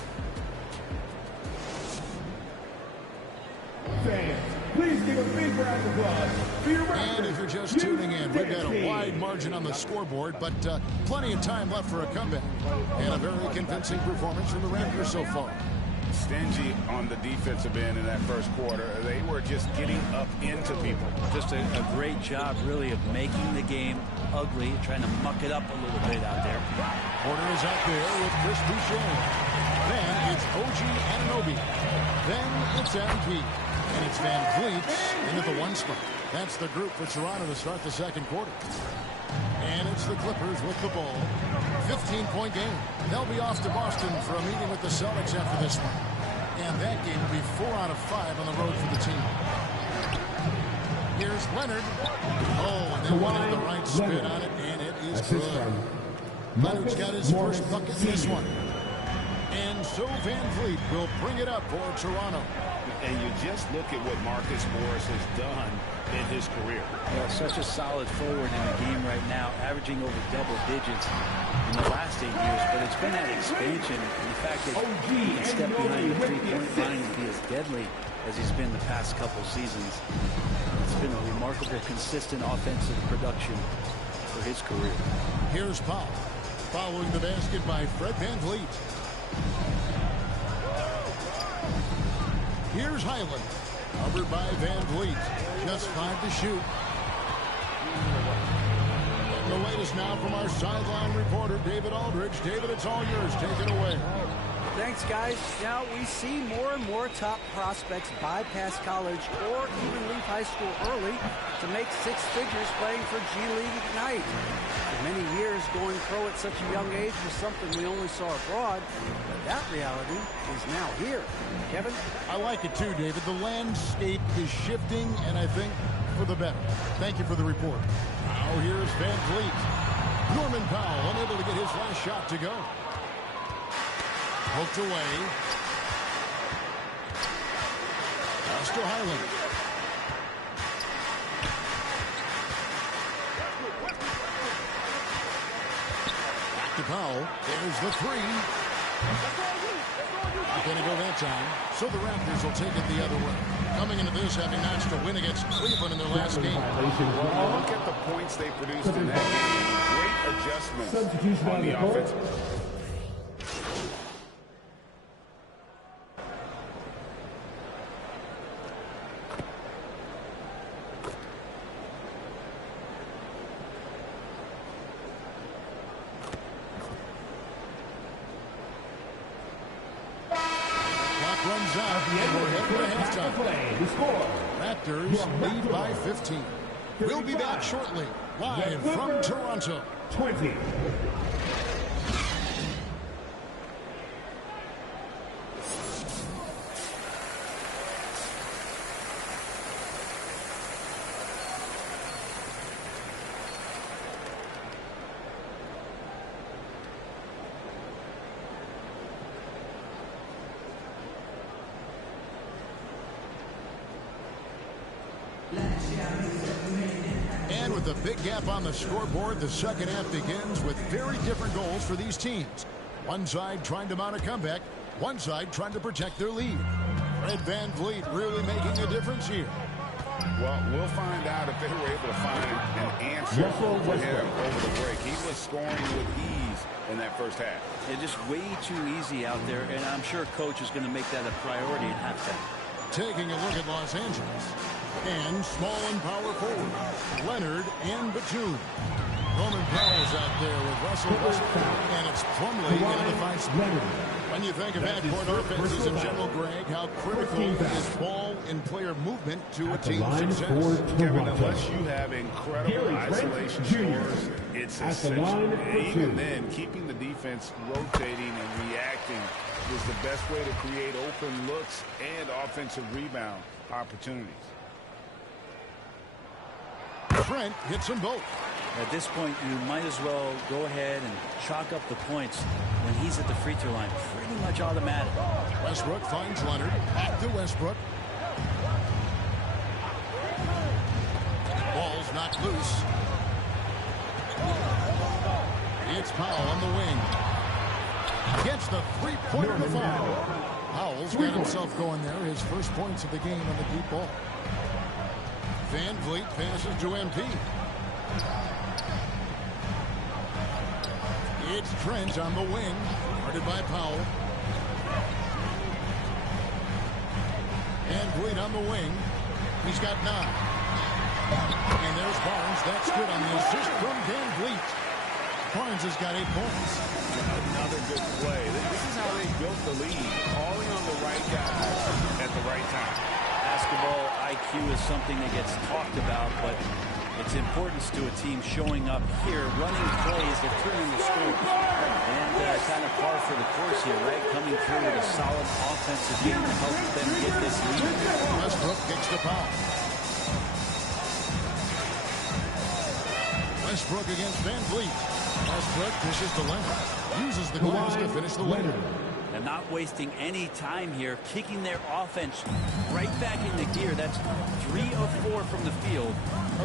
Fans, please give a big round of applause for your Raptors. And if you're just tuning in, we've got a wide margin on the scoreboard, but plenty of time left for a comeback. And a very convincing performance from the Raptors so far. Stingy on the defensive end in that first quarter. They were just getting up into people. Just a great job, really, of making the game ugly, trying to muck it up a little bit out there. Porter is out there with Chris Boucher. Then it's OG Anunoby. Then it's MP. And it's Van Vliet into the one spot. That's the group for Toronto to start the second quarter. And it's the Clippers with the ball. 15-point game. They'll be off to Boston for a meeting with the Celtics after this one. And that game will be 4 out of 5 on the road for the team. Here's Leonard. Oh, and they wanted the right spin on it, and it is good. Leonard's got his first bucket in this one. And so Van Vliet will bring it up for Toronto. And you just look at what Marcus Morris has done in his career. Yeah, such a solid forward in the game right now, averaging over double digits in the last 8 years, but it's been that expansion and the fact that he can step behind the three-point line and be as deadly as he's been the past couple seasons. It's been a remarkable, consistent offensive production for his career. Here's Powell, following the basket by Fred Van Vliet. Here's Highland, covered by Van Vliet. Just 5 to shoot. And the latest now from our sideline reporter, David Aldridge. David, it's all yours. Take it away. Thanks, guys. Now, we see more and more top prospects bypass college or even leave high school early to make 6 figures playing for G League Ignite. For many years, going pro at such a young age was something we only saw abroad, but that reality is now here. Kevin? I like it too, David. The landscape is shifting, and I think for the better. Thank you for the report. Now here's Van Vliet. Norman Powell unable to get his last shot to go. Poked away. Pass to Highland. Back to Powell. There's the 3. Not going to go that time. So the Raptors will take it the other way. Coming into this, having notched a win against Cleveland in their last game. Well, look at the points they produced in that game. Great adjustments on the offensive. Runs out. We're heading to halftime. The score. Raptors lead by 15. We'll be back shortly, live from Toronto. 20. And with a big gap on the scoreboard, the second half begins with very different goals for these teams. One side trying to mount a comeback, one side trying to protect their lead. Fred Van Vliet really making a difference here. Well, we'll find out if they were able to find an answer for him over the break. He was scoring with ease in that first half. They're just way too easy out there, and I'm sure coach is going to make that a priority in halftime. Taking a look at Los Angeles. And small and power forward, Leonard and Batum. Norman Powell's out there with Russell Westbrook, and it's Plumlee into the 5 spot. When you think of backcourt offenses in general, Greg, how critical is ball and player movement to a team's success? Kevin, unless you have incredible isolation scores, it's essential. Even then, keeping the defense rotating and reacting is the best way to create open looks and offensive rebound opportunities. Trent hits them both. At this point, you might as well go ahead and chalk up the points when he's at the free throw line. Pretty much automatic. Westbrook finds Leonard. Back to Westbrook. Ball's knocked loose. It's Powell on the wing. Gets the three-pointer to foul. Powell's got himself going there. His first points of the game on the deep ball. Van Vliet passes to MP. It's Trent on the wing, guarded by Powell. Van Vliet on the wing. He's got 9. And there's Barnes. That's good on the assist from Van Vliet. Barnes has got 8 points. Another good play. This is how they built the lead, calling on the right guys at the right time. Basketball IQ is something that gets talked about, but its importance to a team showing up here, running plays that turn into scores. And kind of par for the course here, right? Coming through with a solid offensive game to help them get this lead. Westbrook kicks the foul. Westbrook against Van Vliet. Westbrook dishes to Leonard. Uses the glass to finish the lead. And not wasting any time here, kicking their offense right back into gear. That's 3 of 4 from the field.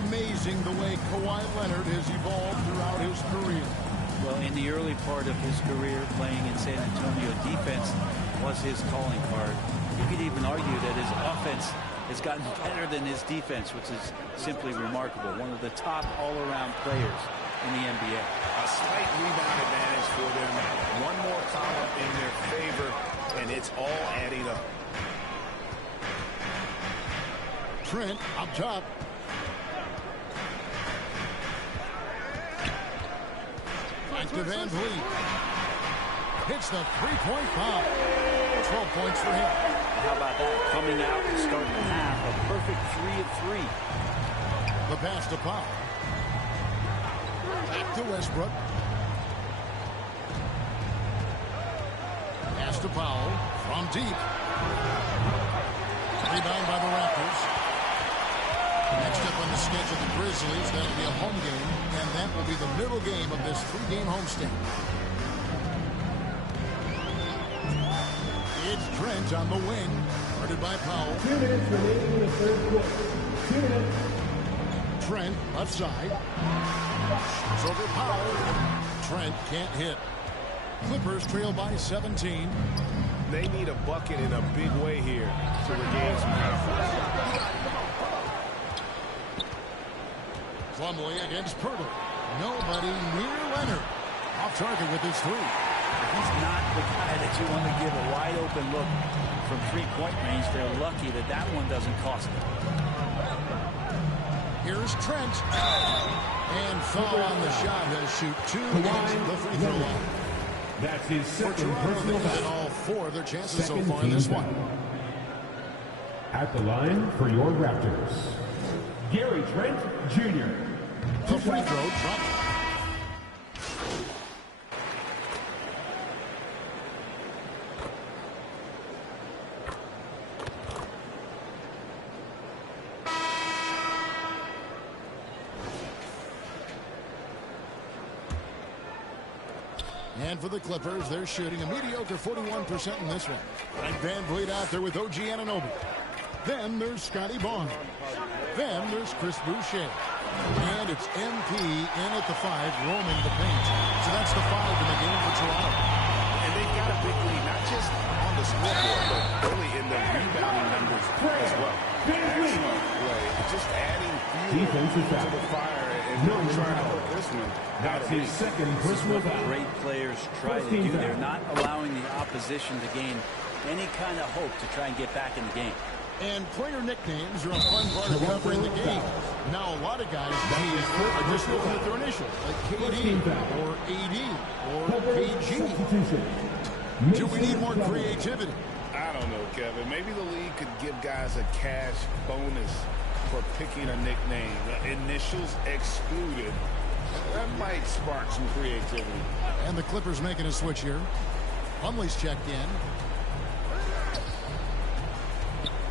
Amazing the way Kawhi Leonard has evolved throughout his career. Well, in the early part of his career playing in San Antonio, defense was his calling card. You could even argue that his offense has gotten better than his defense, which is simply remarkable. One of the top all-around players in the NBA. A slight rebound advantage for them. One more column in their favor, and it's all adding up. Trent up top. Back to Van Vliet. Hits the three-point foul. 12 points for him. How about that? Coming out and starting the half, a perfect 3 of 3. The pass to Powell. Back to Westbrook. Pass to Powell from deep. Rebound by the Raptors. Next up on the schedule, the Grizzlies. That'll be a home game, and that will be the middle game of this 3-game homestand. It's Trent on the wing, guarded by Powell. 2 minutes remaining in the third quarter. 2 minutes. Trent left side. It's over Powell. Trent can't hit. Clippers trail by 17. They need a bucket in a big way here to regain some confidence. Plumlee against Pirtle. Nobody near Leonard. Off target with his 3. He's not the guy that you want to give a wide open look from 3-point range. They're lucky that that one doesn't cost them. Here's Trent. And foul on the shot. He'll shoot 2 against the free throw line. That's his For second Toronto, personal they've had foul. all 4 of their chances so Second far in this team one. foul. At the line for your Raptors, Gary Trent Jr. The free throw dropped. And for the Clippers, they're shooting a mediocre 41% in this one. Frank Van Vliet out there with OG Anunoby. Then there's Scotty Barnes. Then there's Chris Boucher. And it's MP in at the 5, roaming the paint. So that's the 5 in the game for Toronto. And they've got a big lead, not just on the scoreboard, but really in the rebounding numbers as well. Excellent play. Just adding fuel to the fire and really trying to put this one. That's his second personal foul. Great players try to do. They're not allowing the opposition to gain any kind of hope to try and get back in the game. And player nicknames are a fun part of covering the game. Now, a lot of guys are just looking at their initials, like KD or AD or KG. Do we need more creativity? I don't know, Kevin. Maybe the league could give guys a cash bonus for picking a nickname. Initials excluded. That might spark some creativity. And the Clippers making a switch here. Plumlee's checked in.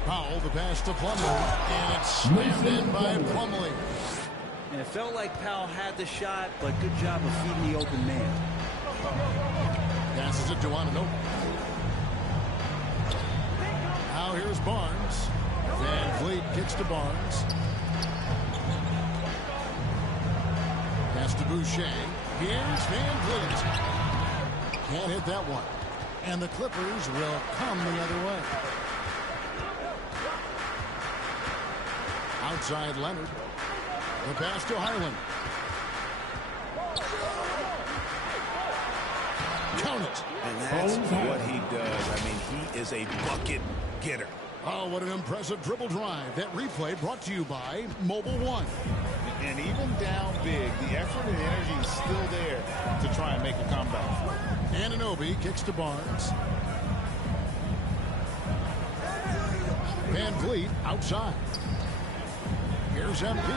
Powell, the pass to Plumlee, and it's slammed in by Plumlee. And it felt like Powell had the shot, but good job of feeding the open man. Passes it to Ananobi. Now here's Barnes. Van Vliet kicks to Barnes. Pass to Boucher. Here's Van Vliet. Can't hit that one. And the Clippers will come the other way. Outside Leonard. The pass to Highland. Count it. And that's what he does. I mean, he is a bucket getter. Oh, what an impressive dribble drive. That replay brought to you by Mobile One. And even down big, the effort and energy is still there to try and make a comeback. Ananobi kicks to Barnes. Van Vliet outside. Here's MP.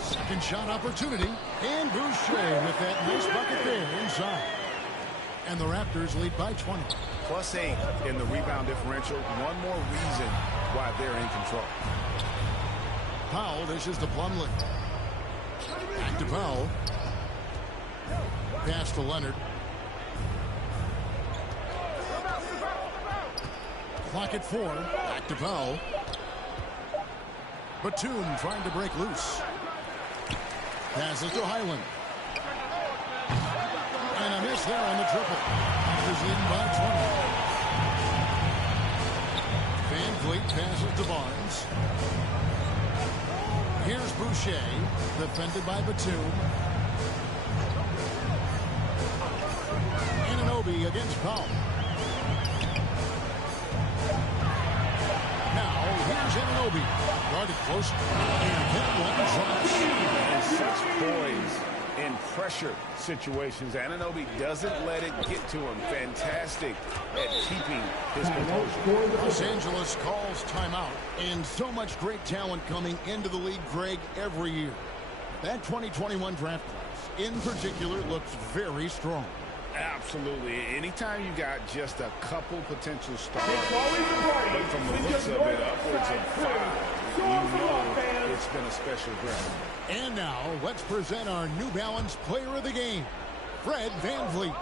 Second shot opportunity. And Boucher with that nice bucket there inside. And the Raptors lead by 20. +8 in the rebound differential. One more reason why they're in control. Powell dishes to Plumlee. Back to Powell. Pass to Leonard. Clock at 4. Back to Powell. Batum trying to break loose. Passes to Highland. And a miss there on the triple. Raptors leading by 20. Van Vliet passes to Barnes. Here's Boucher, defended by Batum. Ananobi against Powell. Now, here's Ananobi. Guarded close. And that one drops. And such poise in pressure situations. Ananobi doesn't let it get to him. Fantastic at keeping his composure. Los Angeles calls timeout. And so much great talent coming into the league, Greg, every year. That 2021 draft class, in particular, looks very strong. Absolutely. Anytime you got just a couple potential stars, but from the looks of it, upwards of 5, you know it's been a special draft. And now, let's present our New Balance Player of the Game, Fred VanVleet.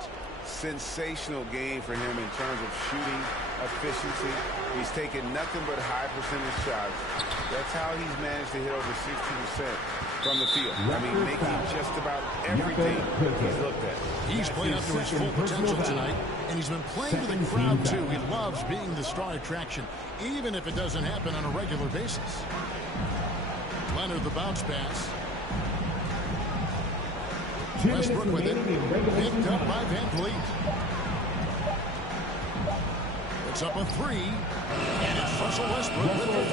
Sensational game for him in terms of shooting efficiency. He's taken nothing but high percentage shots. That's how he's managed to hit over 60% from the field. I mean, making just about everything he's looked at. He's played up to his full potential tonight, and he's been playing to the crowd, too. He loves being the star attraction, even if it doesn't happen on a regular basis. Leonard, the bounce pass. Westbrook with it. Picked up by VanVleet. It's up a 3. And it's Russell Westbrook with the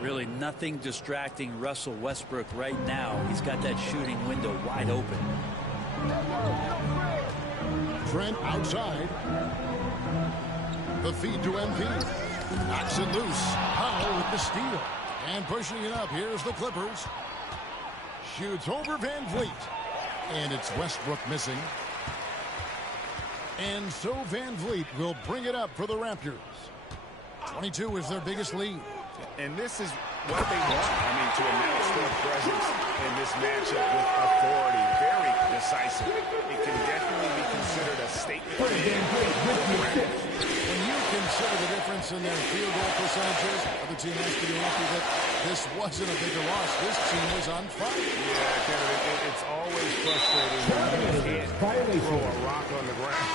3. Really nothing distracting Russell Westbrook right now. He's got that shooting window wide open. Trent outside. The feed to MP. Knocks it loose. Powell with the steal. And pushing it up. Here's the Clippers. Shoots over VanVleet. And it's Westbrook missing. And so VanVleet will bring it up for the Raptors. 22 is their biggest lead. And this is what they want. I mean, to announce their presence in this matchup with authority. Very decisive. It can definitely be considered a statement. When you consider the difference in their field goal percentages, the other team has to be happy that this wasn't a bigger loss. This team was on fire. Yeah, Kevin, it's always frustrating when you can't throw a rock on the ground.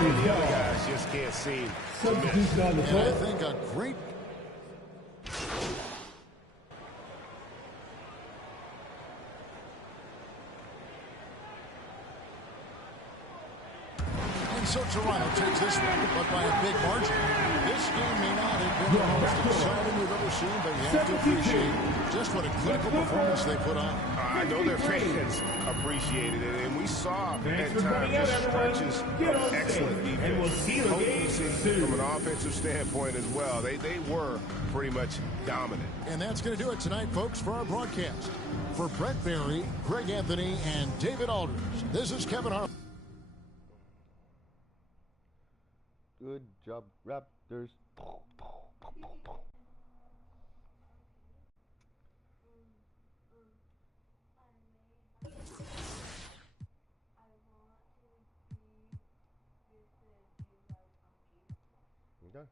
And the other guys just can't seem to miss. And I think a great... And so Toronto takes this one, but by a big margin. This This game may not have been the most exciting we've ever seen, but you have to appreciate just what a clinical performance they put on. I know their fans appreciated it, and we saw at times just stretches of excellent defense. Potency from an offensive standpoint as well. They were pretty much dominant. And that's going to do it tonight, folks, for our broadcast. For Brett Barry, Greg Anthony, and David Aldridge, this is Kevin Harlan. Good job, Raptors. Okay.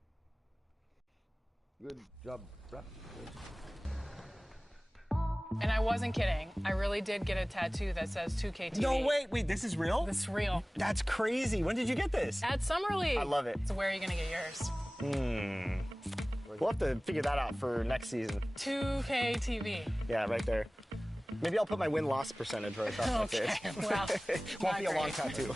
Good job, Raptors. And I wasn't kidding. I really did get a tattoo that says 2K TV. No, wait, this is real? This is real. That's crazy. When did you get this? At Summer League. I love it. So where are you going to get yours? We'll have to figure that out for next season. 2K TV. Yeah, right there. Maybe I'll put my win-loss percentage right across my face. Well, won't be a long tattoo.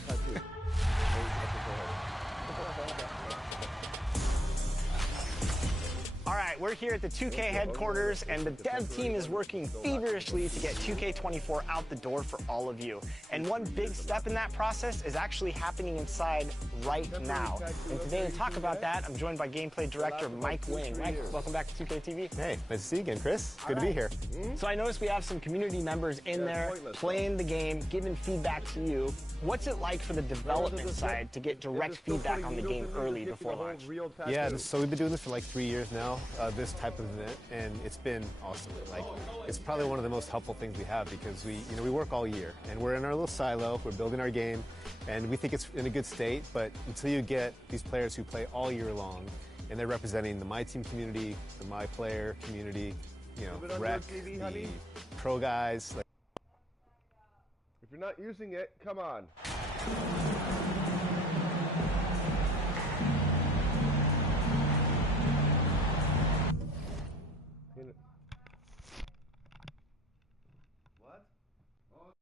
All right, we're here at the 2K headquarters, and the dev team is working feverishly to get 2K24 out the door for all of you. And one big step in that process is actually happening inside right now. And today to talk about that, I'm joined by gameplay director Mike Wing. Mike, welcome back to 2K TV. Hey, nice to see you again, Chris. Good to be here. So I noticed we have some community members in there playing the game, giving feedback to you. What's it like for the development side to get direct feedback on the game early before launch? Yeah, so we've been doing this for like 3 years now, this type of event, and it's been awesome. Like, it's probably one of the most helpful things we have because we work all year, and we're in our little silo, we're building our game, and we think it's in a good state, but until you get these players who play all year long, and they're representing the My Team community, the My Player community, the rec, the pro guys. Like, if you're not using it, come on. What? Oh.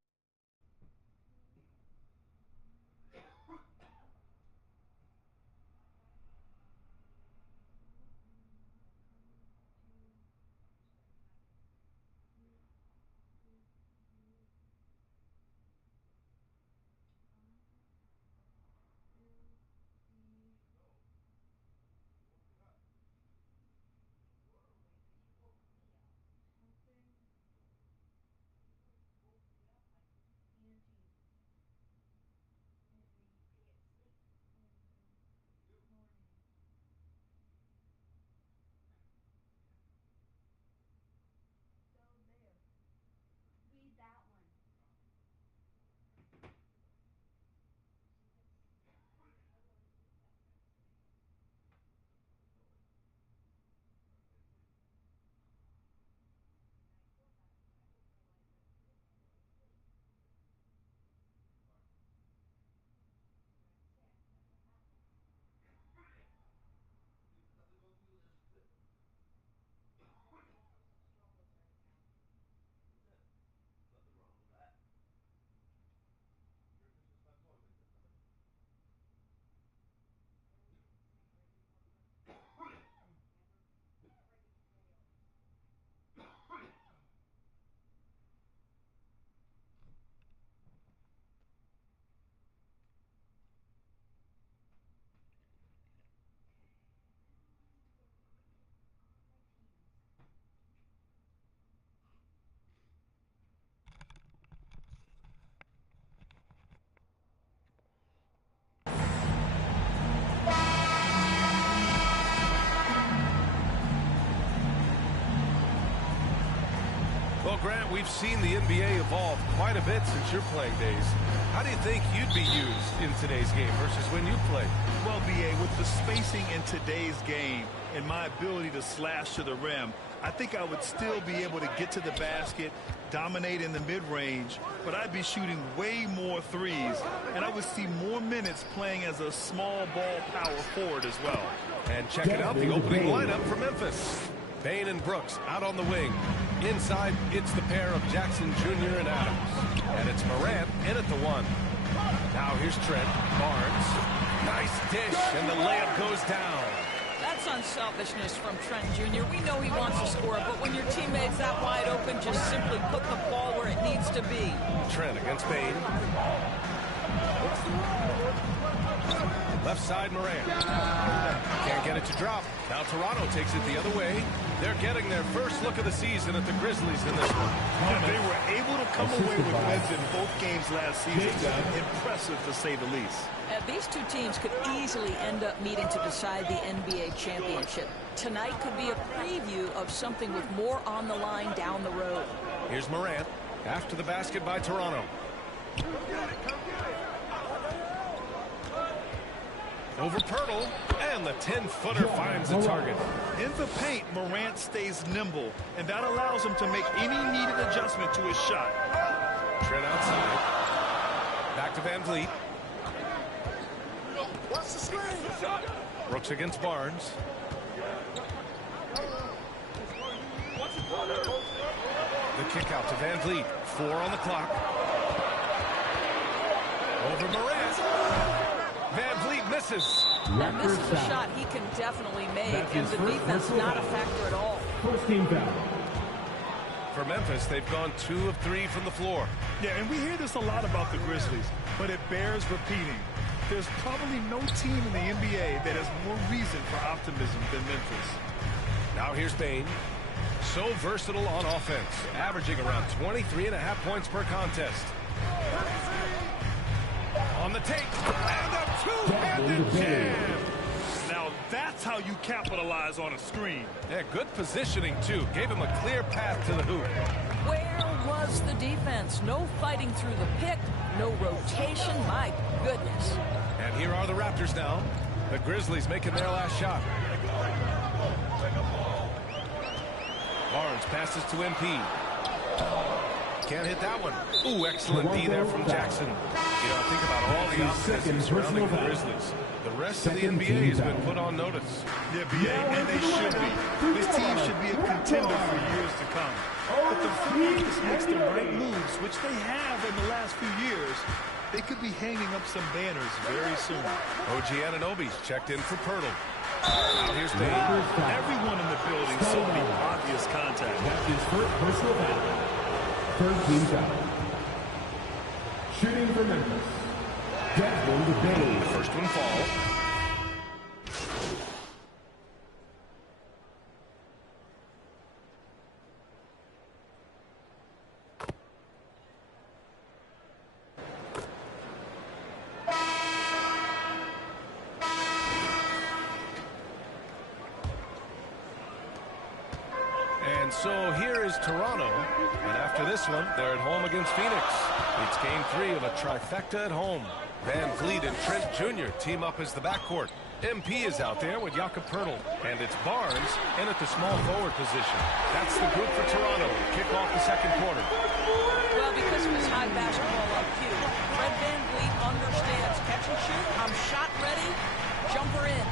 Well, Grant, we've seen the NBA evolve quite a bit since your playing days. How do you think you'd be used in today's game versus when you played? Well, B.A., with the spacing in today's game and my ability to slash to the rim, I think I would still be able to get to the basket, dominate in the mid-range, but I'd be shooting way more threes, and I would see more minutes playing as a small ball power forward as well. And checking out the opening lineup for Memphis. Bain and Brooks out on the wing. Inside, it's the pair of Jackson Jr. and Adams. And it's Morant in at the one. Now here's Trent. Barnes. Nice dish, and the layup goes down. That's unselfishness from Trent Jr. We know he wants to score, but when your teammate's that wide open, just simply put the ball where it needs to be. Trent against Bain. Left side, Moran. Can't get it to drop. Now Toronto takes it the other way. They're getting their first look of the season at the Grizzlies in this one. They were able to come away with wins in both games last season. Impressive, to say the least. These two teams could easily end up meeting to decide the NBA championship. Tonight could be a preview of something with more on the line down the road. Here's Morant. After the basket by Toronto. Over Pirtle, and the 10-footer finds the target. In the paint, Morant stays nimble, and that allows him to make any needed adjustment to his shot. Trent outside. Back to Van Vliet. Brooks against Barnes. The kick out to Van Vliet. 4 on the clock. Over Morant. Van Vliet misses. And this is a shot he can definitely make, and the defense not a factor at all. First team foul. For Memphis, they've gone 2 of 3 from the floor. Yeah, and we hear this a lot about the Grizzlies, but it bears repeating. There's probably no team in the NBA that has more reason for optimism than Memphis. Now here's Bain. So versatile on offense, averaging around 23.5 points per contest. On the take, and a two-handed jam. Now that's how you capitalize on a screen. Yeah, good positioning, too. Gave him a clear path to the hoop. Where was the defense? No fighting through the pick, no rotation. My goodness. And here are the Raptors now. The Grizzlies making their last shot. Barnes passes to MP. Can't hit that one. Ooh, excellent D there from Jackson. You know, think about all the optimism surrounding the Grizzlies. The rest of the NBA has been put on notice. Yeah, BA, and they should be. This team should be a contender for years to come. But the front office makes the right moves, which they have in the last few years. They could be hanging up some banners very soon. OG Anunoby's checked in for Pirtle. Now here's Bain. Everyone in the building saw the obvious contact. That's his first personal foul. Third team foul. Shooting for Memphis. Desmond Bain. The first one falls. And so here is Toronto, and after this one, they're at home against Phoenix. It's game 3 of a trifecta at home. Van Vliet and Trent Jr. team up as the backcourt. MP is out there with Jakob Pirtle, and it's Barnes in at the small forward position. That's the group for Toronto to kick off the second quarter. Well, because of his high basketball IQ, Fred Van Vliet understands catch and shoot. I'm shot ready. Jumper in.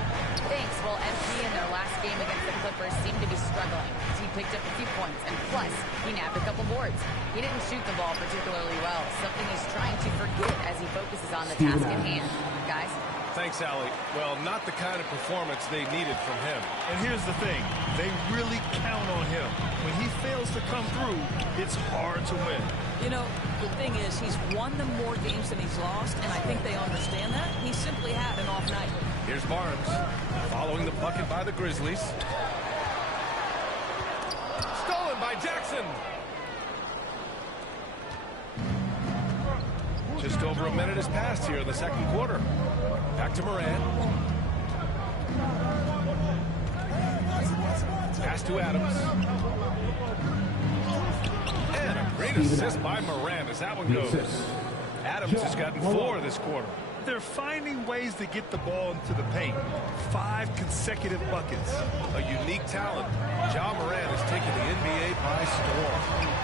Thanks. Well, MP in their last game against the Clippers seemed to be struggling. He picked up a few points, and plus, he nabbed a couple boards. He didn't shoot the ball particularly well, something he's trying to forget as he focuses on the task at hand. Guys? Thanks, Allie. Well, not the kind of performance they needed from him. And here's the thing. They really count on him. When he fails to come through, it's hard to win. You know, the thing is, he's won them more games than he's lost, and I think they understand that. He simply had an off night. Here's Barnes, following the bucket by the Grizzlies. Stolen by Jackson. Just over a minute has passed here in the second quarter. Back to Moran. Pass to Adams. And a great assist by Moran as that one goes. Adams has gotten 4 this quarter. They're finding ways to get the ball into the paint. 5 consecutive buckets. A unique talent. Ja Moran has taken the NBA by storm.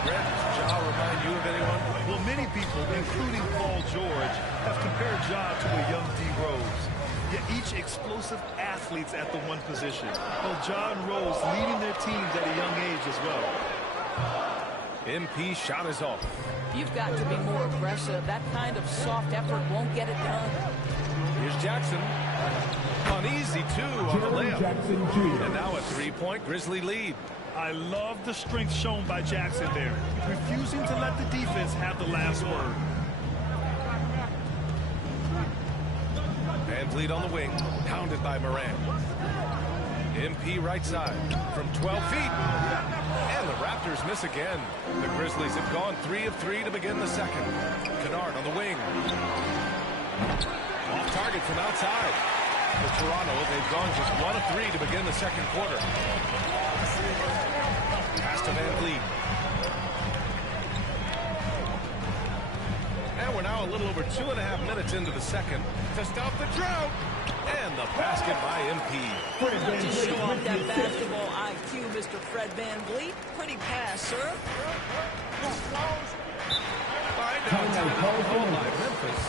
Brett, does Ja remind you of anyone? Well, many people, including Paul George, have compared Ja to a young D. Rose. Yet each explosive athlete's at the one position. Well, Ja and Rose leading their teams at a young age as well. MP shot is off. You've got to be more aggressive. That kind of soft effort won't get it done. Here's Jackson. Uneasy, too, on the layup. And now a three-point Grizzly lead. I love the strength shown by Jackson there, refusing to let the defense have the last word. Van Vliet on the wing, pounded by Morant. MP right side from 12 feet. And the Raptors miss again. The Grizzlies have gone 3 of 3 to begin the second. Kennard on the wing. Off target from outside. For Toronto, they've gone just 1 of 3 to begin the second quarter. Pass to Van Vliet. And we're now a little over 2.5 minutes into the second to stop the drought. And the basket by MP. Just show off that basketball IQ, Mr. Fred Van Vliet. Pretty pass, sir. All right, now time by Memphis.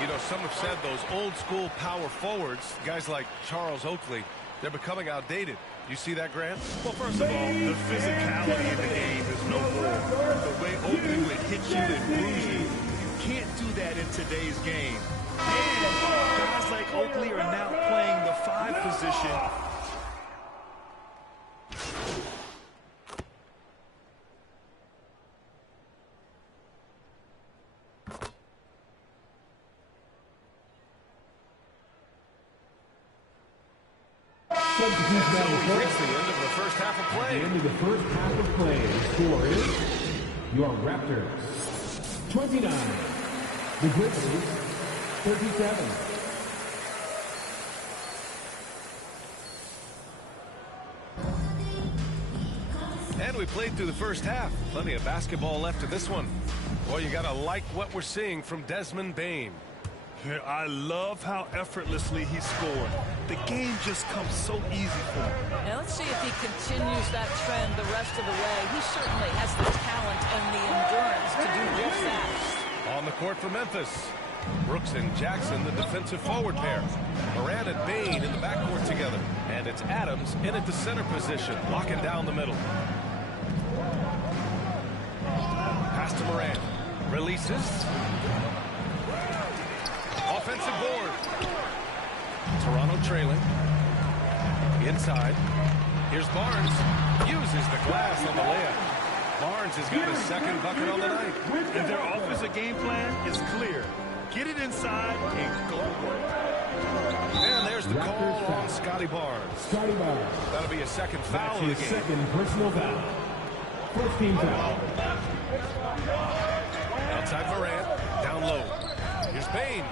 You know, some have said those old school power forwards, guys like Charles Oakley, they're becoming outdated. You see that, Grant? Well, first of all, the physicality in the game is no more. The way Oakley would hit you and bruise you, you can't do that in today's game. And guys like Oakley are now playing the 5 position. So we've reached the end of the first half of play. The end of the first half of play. The score is your Raptors 29. The Grizzlies 37. And we played through the first half. Plenty of basketball left to this one. Boy, you gotta like what we're seeing from Desmond Bane. I love how effortlessly he scored. The game just comes so easy for him. Now let's see if he continues that trend the rest of the way. He certainly has the talent and the endurance to do just that. On the court for Memphis. Brooks and Jackson, the defensive forward pair. Morant and Bane in the backcourt together. And it's Adams in at the center position, locking down the middle. Pass to Morant. Releases. Offensive board. Toronto trailing. Inside. Here's Barnes. Uses the glass on the layup. Barnes has got his second bucket on the night. And their offensive game plan is clear. Get it inside and go to work. And there's the call on Scotty Barnes. Scotty Barnes. That'll be a second foul of the game. Second personal foul. First team foul. Outside Morant. Down low. Here's Bane.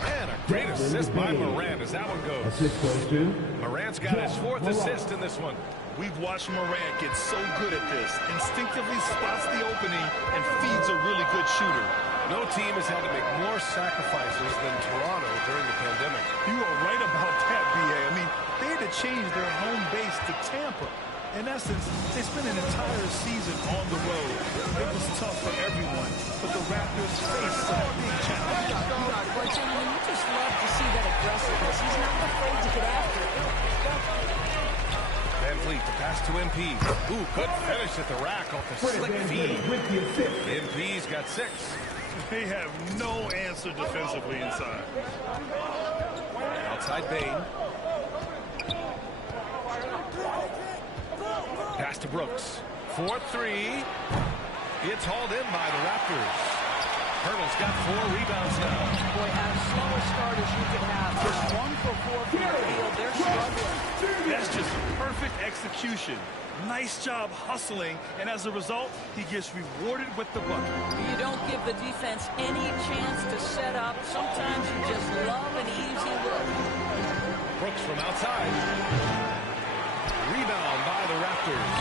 And a great assist by Morant as that one goes. Assist goes to Morant's got his 4th assist in this one. We've watched Morant get so good at this. Instinctively spots the opening and feeds a really good shooter. No team has had to make more sacrifices than Toronto during the pandemic. You are right about that, B.A. I mean, they had to change their home base to Tampa. In essence, they spent an entire season on the road. It was tough for everyone, but the Raptors faced some big challenges. But, gentlemen, you just love to see that aggressiveness. He's not afraid to get after it. Van Vliet, the pass to MP. Ooh, good finish at the rack off the slick feed. MP's got 6. They have no answer defensively inside. Outside Bane. Pass to Brooks. 4-3. It's hauled in by the Raptors. Hurdle's got 4 rebounds now. Boy, as slow a start as you can have. Just 1 for 4 from the field. They're struggling. That's just perfect execution. Nice job hustling, and as a result, he gets rewarded with the bucket. You don't give the defense any chance to set up. Sometimes you just love an easy look. Brooks from outside. Rebound by the Raptors.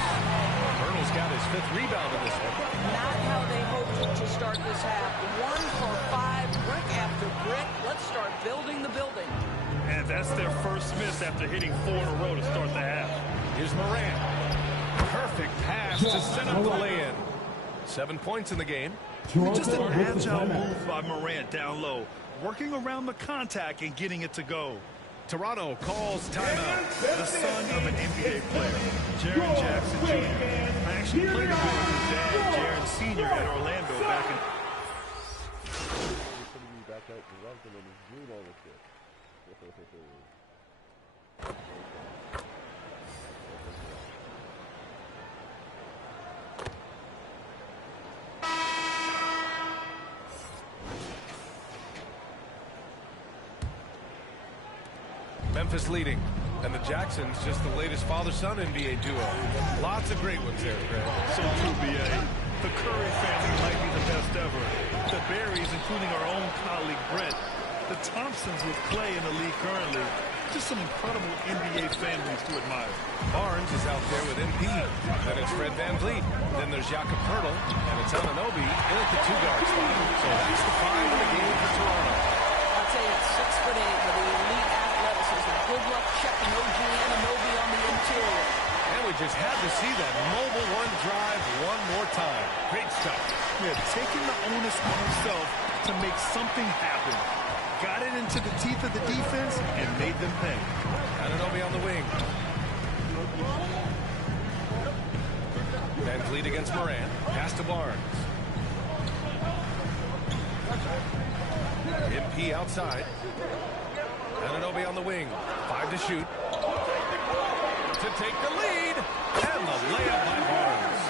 Hurdle's got his 5th rebound in this one. Not how they hoped to start this half. 1 for 5, brick after brick. Let's start building the building. And that's their first miss after hitting 4 in a row to start the half. Here's Morant. Perfect pass to set up the lay-in. 7 points in the game. Just an agile move by Morant down low, working around the contact and getting it to go. Toronto calls timeout. The son of an NBA player, Jaren Jackson Jr. I actually played a bit with his dad, Jaren Sr. at Orlando back in... Memphis leading. And the Jacksons just the latest father-son NBA duo. Lots of great ones there, Greg. So true, B.A. The Curry family might be the best ever. The Berries, including our own colleague Brett. The Thompsons with Clay in the league currently. Just some incredible NBA families to admire. Barnes is out there with MP. Then it's Fred VanVleet. Then there's Jakob Poeltl. And it's Anunoby in at the 2-guard spot. So that's the 5 in the game for Toronto. I'll tell you, it's 6'8" with the elite athleticism. Good luck checking OG Anunoby on the interior. And we just had to see that mobile one drive one more time. Great stuff. Yeah, taking the onus on himself to make something happen. Got it into the teeth of the defense and made them pay. Anunoby on the wing. VanVleet against Morant. Pass to Barnes. MP outside. Anunoby on the wing. 5 to shoot. To take the lead. And the layup by Barnes.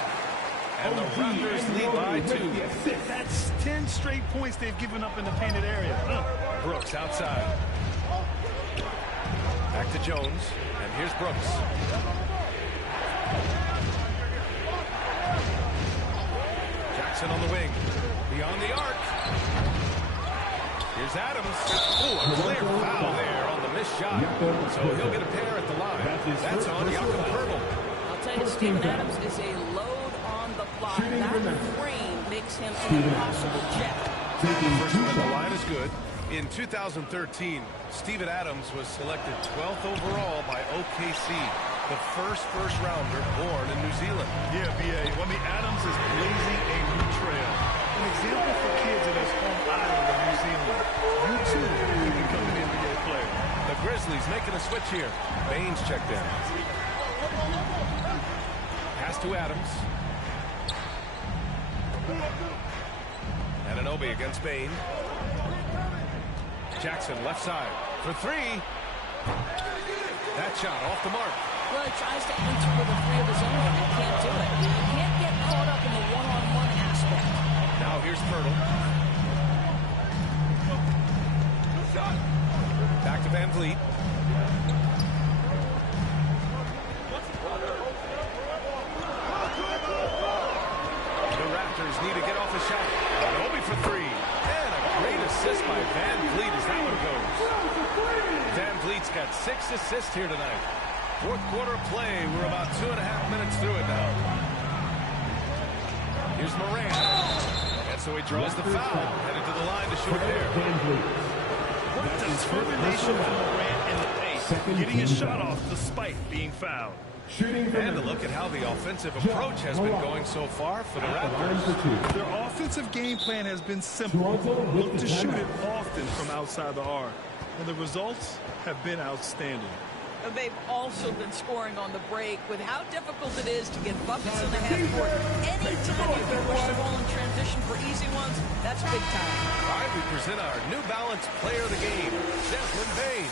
And the Raptors lead by 2. That's 10 straight points they've given up in the painted area. Brooks outside. Back to Jones. And here's Brooks. Jackson on the wing. Beyond the arc. Here's Adams. Oh, a clear foul there on the missed shot. So he'll get a pair at the line. That's on Jakob Poeltl. I'll tell you, Steven Adams is a load on the block. That frame makes him an impossible check. First one at the line is good. In 2013, Steven Adams was selected 12th overall by OKC, the first rounder born in New Zealand. Yeah, B.A. Adams is blazing a new trail. An example for kids in his home island of New Zealand. You too can become an NBA player. The Grizzlies making a switch here. Baines checked in. Pass to Adams. Anunoby against Bain. Jackson left side for 3. That shot off the mark. Well, he tries to enter with a 3 of his own, and he can't do it. You can't get caught up in the one-on-one aspect. Now here's Poeltl. Back to VanVleet. The Raptors need to get off a shot. Anunoby for 3. And a great assist by VanVleet as that one goes. VanVleet's got 6 assists here tonight. Fourth quarter of play. We're about 2.5 minutes through it now. Here's Morant. And so he draws the foul. Headed to the line to shoot there. What determination from Morant in the paint. Getting his shot off despite being fouled. And to look at how the offensive approach has been going so far for the Raptors. Their offensive game plan has been simple. Look to shoot it often from outside the arc. And the results have been outstanding. They've also been scoring on the break with how difficult it is to get buckets in the half court. Anytime you can push the ball in transition for easy ones, that's big time. All right, we present our New Balance player of the game, Desmond Bain.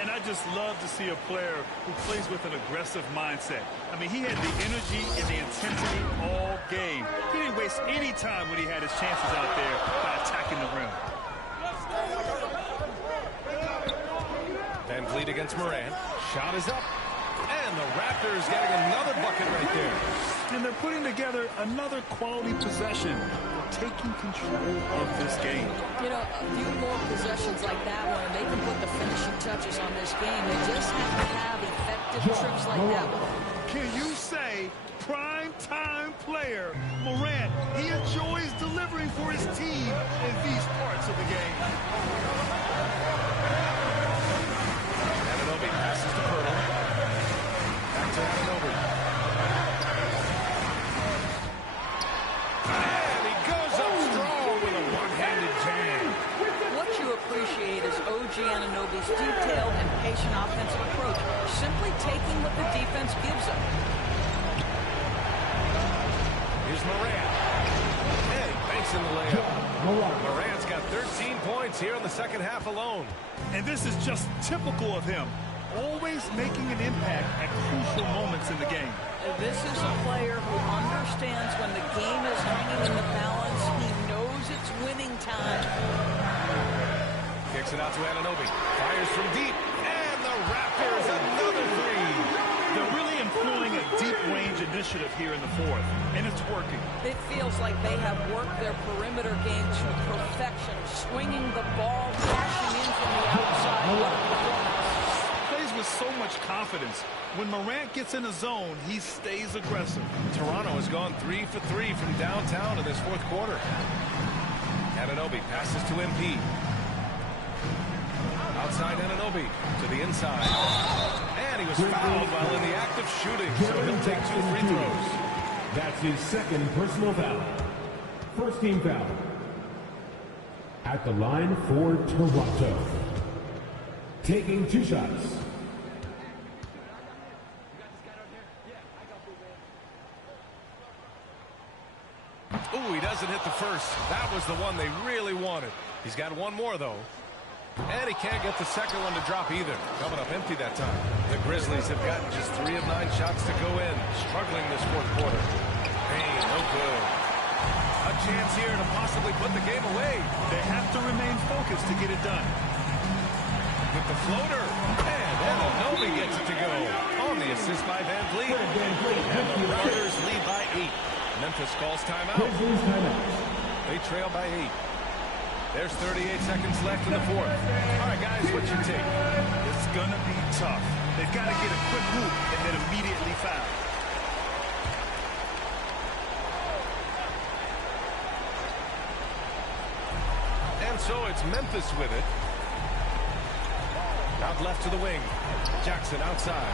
And I just love to see a player who plays with an aggressive mindset. I mean, he had the energy and the intensity all game. He didn't waste any time when he had his chances out there by attacking the rim. VanVleet against Morant. Shot is up. And the Raptors getting another bucket right there. And they're putting together another quality possession. Taking control of this game. You know, a few more possessions like that one, and they can put the finishing touches on this game. They just have to have effective trips like that one. Can you say prime-time player Morant, he enjoys delivering for his team in these parts of the game. Anunoby passes to Poeltl. Back to Anunoby. Appreciate is OG Anunoby's detailed and patient offensive approach, simply taking what the defense gives him. Here's Morant. And he banks in the layup. Morant's got 13 points here in the second half alone. And this is just typical of him. always making an impact at crucial moments in the game. This is a player who understands when the game is hanging in the balance. He knows it's winning time. Kicks it out to Anunoby. Fires from deep. And the Raptors, another three. They're really employing a deep-range initiative here in the fourth, and it's working. It feels like they have worked their perimeter game to perfection, swinging the ball, crashing in from the outside. Plays with so much confidence. When Morant gets in a zone, he stays aggressive. Toronto has gone 3 for 3 from downtown in this fourth quarter. Anunoby passes to MP. Outside Anunoby to the inside. And he was fouled while in the act of shooting, so he'll take 2 free throws. That's his second personal foul. First team foul. At the line for Toronto. Taking 2 shots. Ooh, he doesn't hit the first. That was the one they really wanted. He's got one more, though. And he can't get the second one to drop either. Coming up empty that time. The Grizzlies have gotten just 3 of 9 shots to go in. Struggling this fourth quarter. Payne, no good. A chance here to possibly put the game away. They have to remain focused to get it done. With the floater. And Anunoby gets it to go. On the assist by Van Vliet. And the Warriors lead by 8. Memphis calls timeout. They trail by 8. There's 38 seconds left in the fourth. All right, guys, what's your take? It's going to be tough. They've got to get a quick hoop and then immediately foul. And so it's Memphis with it. Out left to the wing. Jackson outside.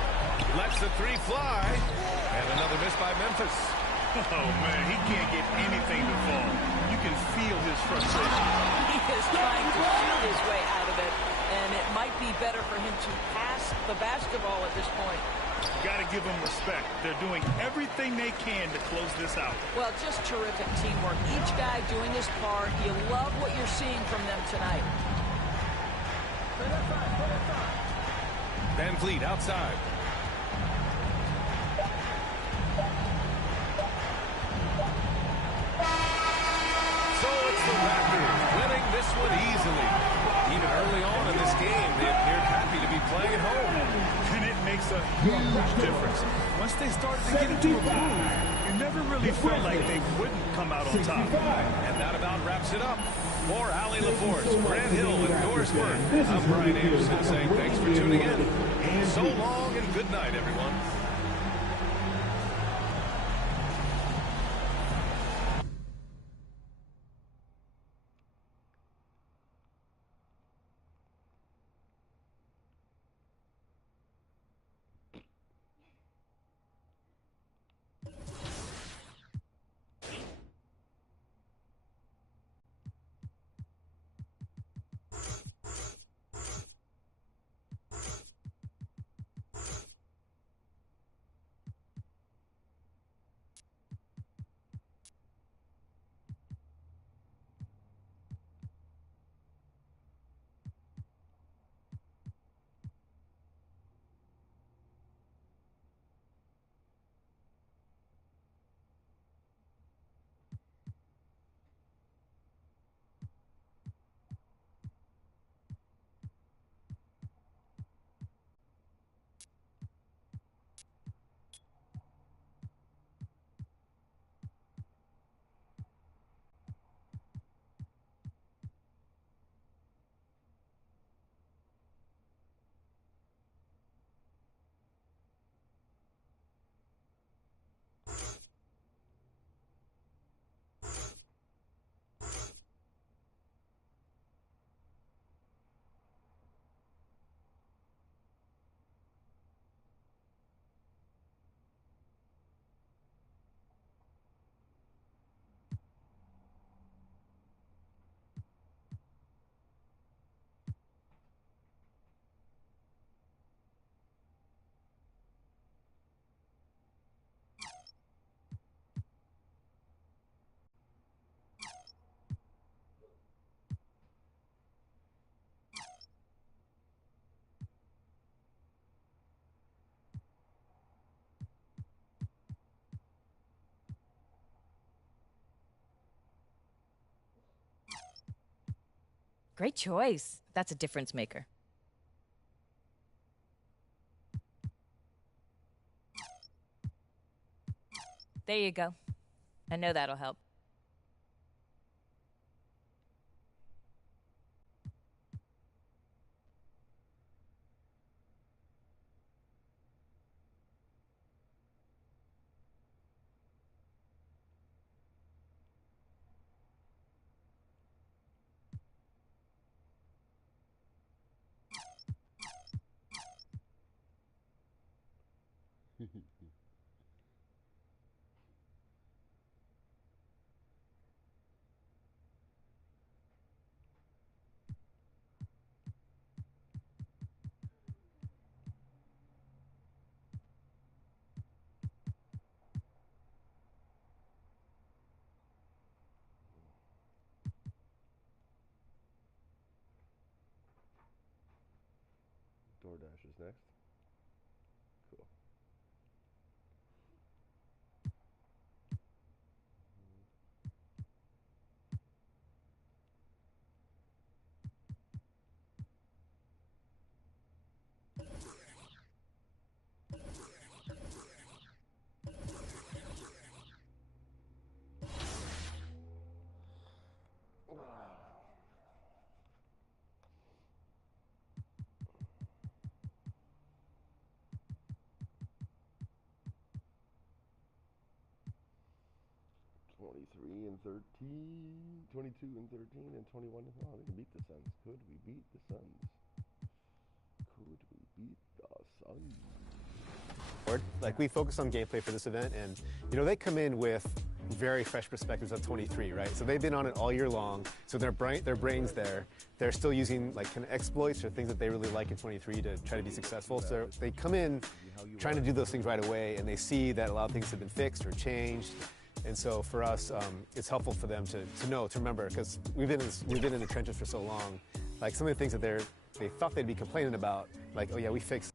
Lets the 3 fly. And another miss by Memphis. Oh, man, he can't get anything to fall. You can feel his frustration. He is trying to shoot his way out of it, and it might be better for him to pass the basketball at this point. Got to give them respect. They're doing everything they can to close this out. Well, just terrific teamwork. Each guy doing his part. You love what you're seeing from them tonight. Van Vliet outside. So it's the Raptors winning this one easily. Even early on in this game, they appeared happy to be playing at home. And it makes a huge difference. Once they started to get into a groove, you never really felt like they wouldn't come out on top. And that about wraps it up. For Allie LaForce, Grant Hill, and Dorisburg, I'm Brian Anderson saying thanks for tuning in. So long and good night, everyone. Great choice. That's a difference maker. There you go. I know that'll help. DoorDash is next. Cool. And 13, 22 and 13 and 21. Oh, they can beat the Suns. Could we beat the Suns? Could we beat the Suns? Like, we focus on gameplay for this event, and you know, they come in with very fresh perspectives of 23, right? So they've been on it all year long. So their brains there, they're still using like kind of exploits or things that they really like in 23 to try to be successful. So they come in trying to do those things right away, and they see that a lot of things have been fixed or changed. And so for us, it's helpful for them to know, to remember, because we've been in the trenches for so long. Like, some of the things that they thought they'd be complaining about, like, oh yeah, we fixed.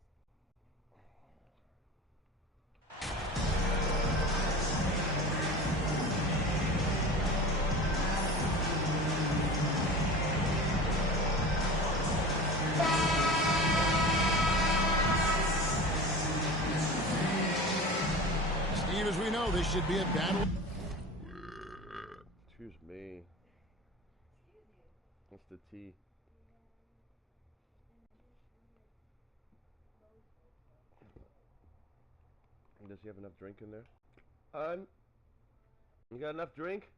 Steve, as we know, this should be a battle. Excuse me. What's the tea? Does he have enough drink in there? You got enough drink?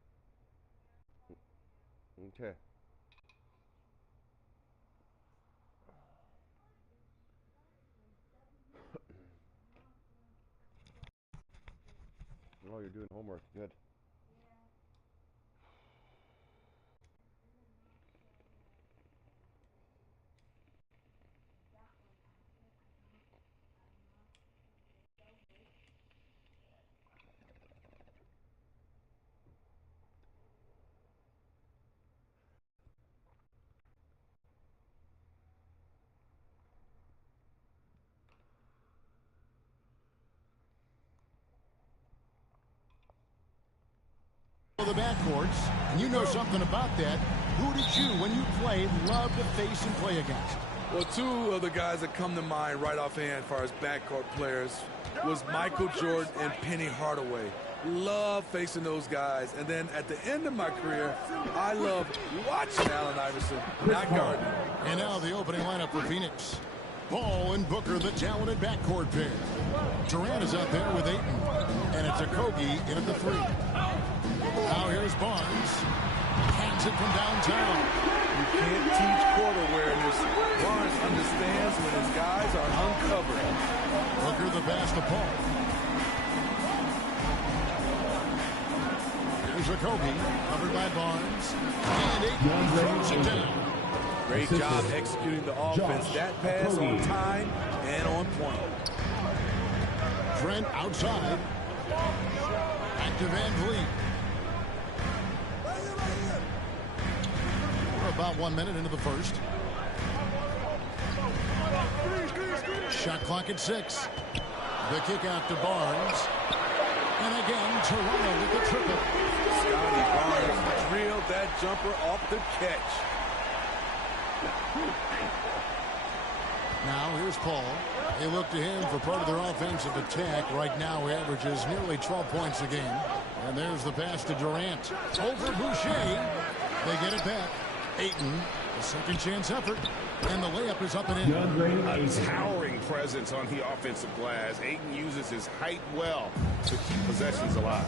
Okay. Oh, you're doing homework. Good. The backcourts, and you know something about that. Who did you, when you played, love to face and play against? Well, two of the guys that come to mind right offhand as far as backcourt players was Michael Jordan and Penny Hardaway. Love facing those guys. And then at the end of my career, I loved watching Allen Iverson, not guarding. And now the opening lineup for Phoenix. Ball and Booker, the talented backcourt pair. Durant is out there with Ayton. And it's Okogie in at the 3. Now here's Barnes. Hands it from downtown. You can't teach court awareness. Barnes understands when his guys are uncovered. Booker the pass to Paul. Here's Okogie, covered by Barnes. And Ayton throws it down. Great job executing the offense. That pass on time and on point. Trent outside. Back to Van Vliet. We're about 1 minute into the first. Shot clock at 6. The kick out to Barnes. And again, Toronto with the triple. Scotty Barnes drilled that jumper off the catch. Now here's Paul. They look to him for part of their offensive attack. Right now he averages nearly 12 points a game. And there's the pass to Durant. Over Boucher. They get it back. Ayton, a second chance effort. And the layup is up and in. A towering presence on the offensive glass. Ayton uses his height well to keep possessions alive.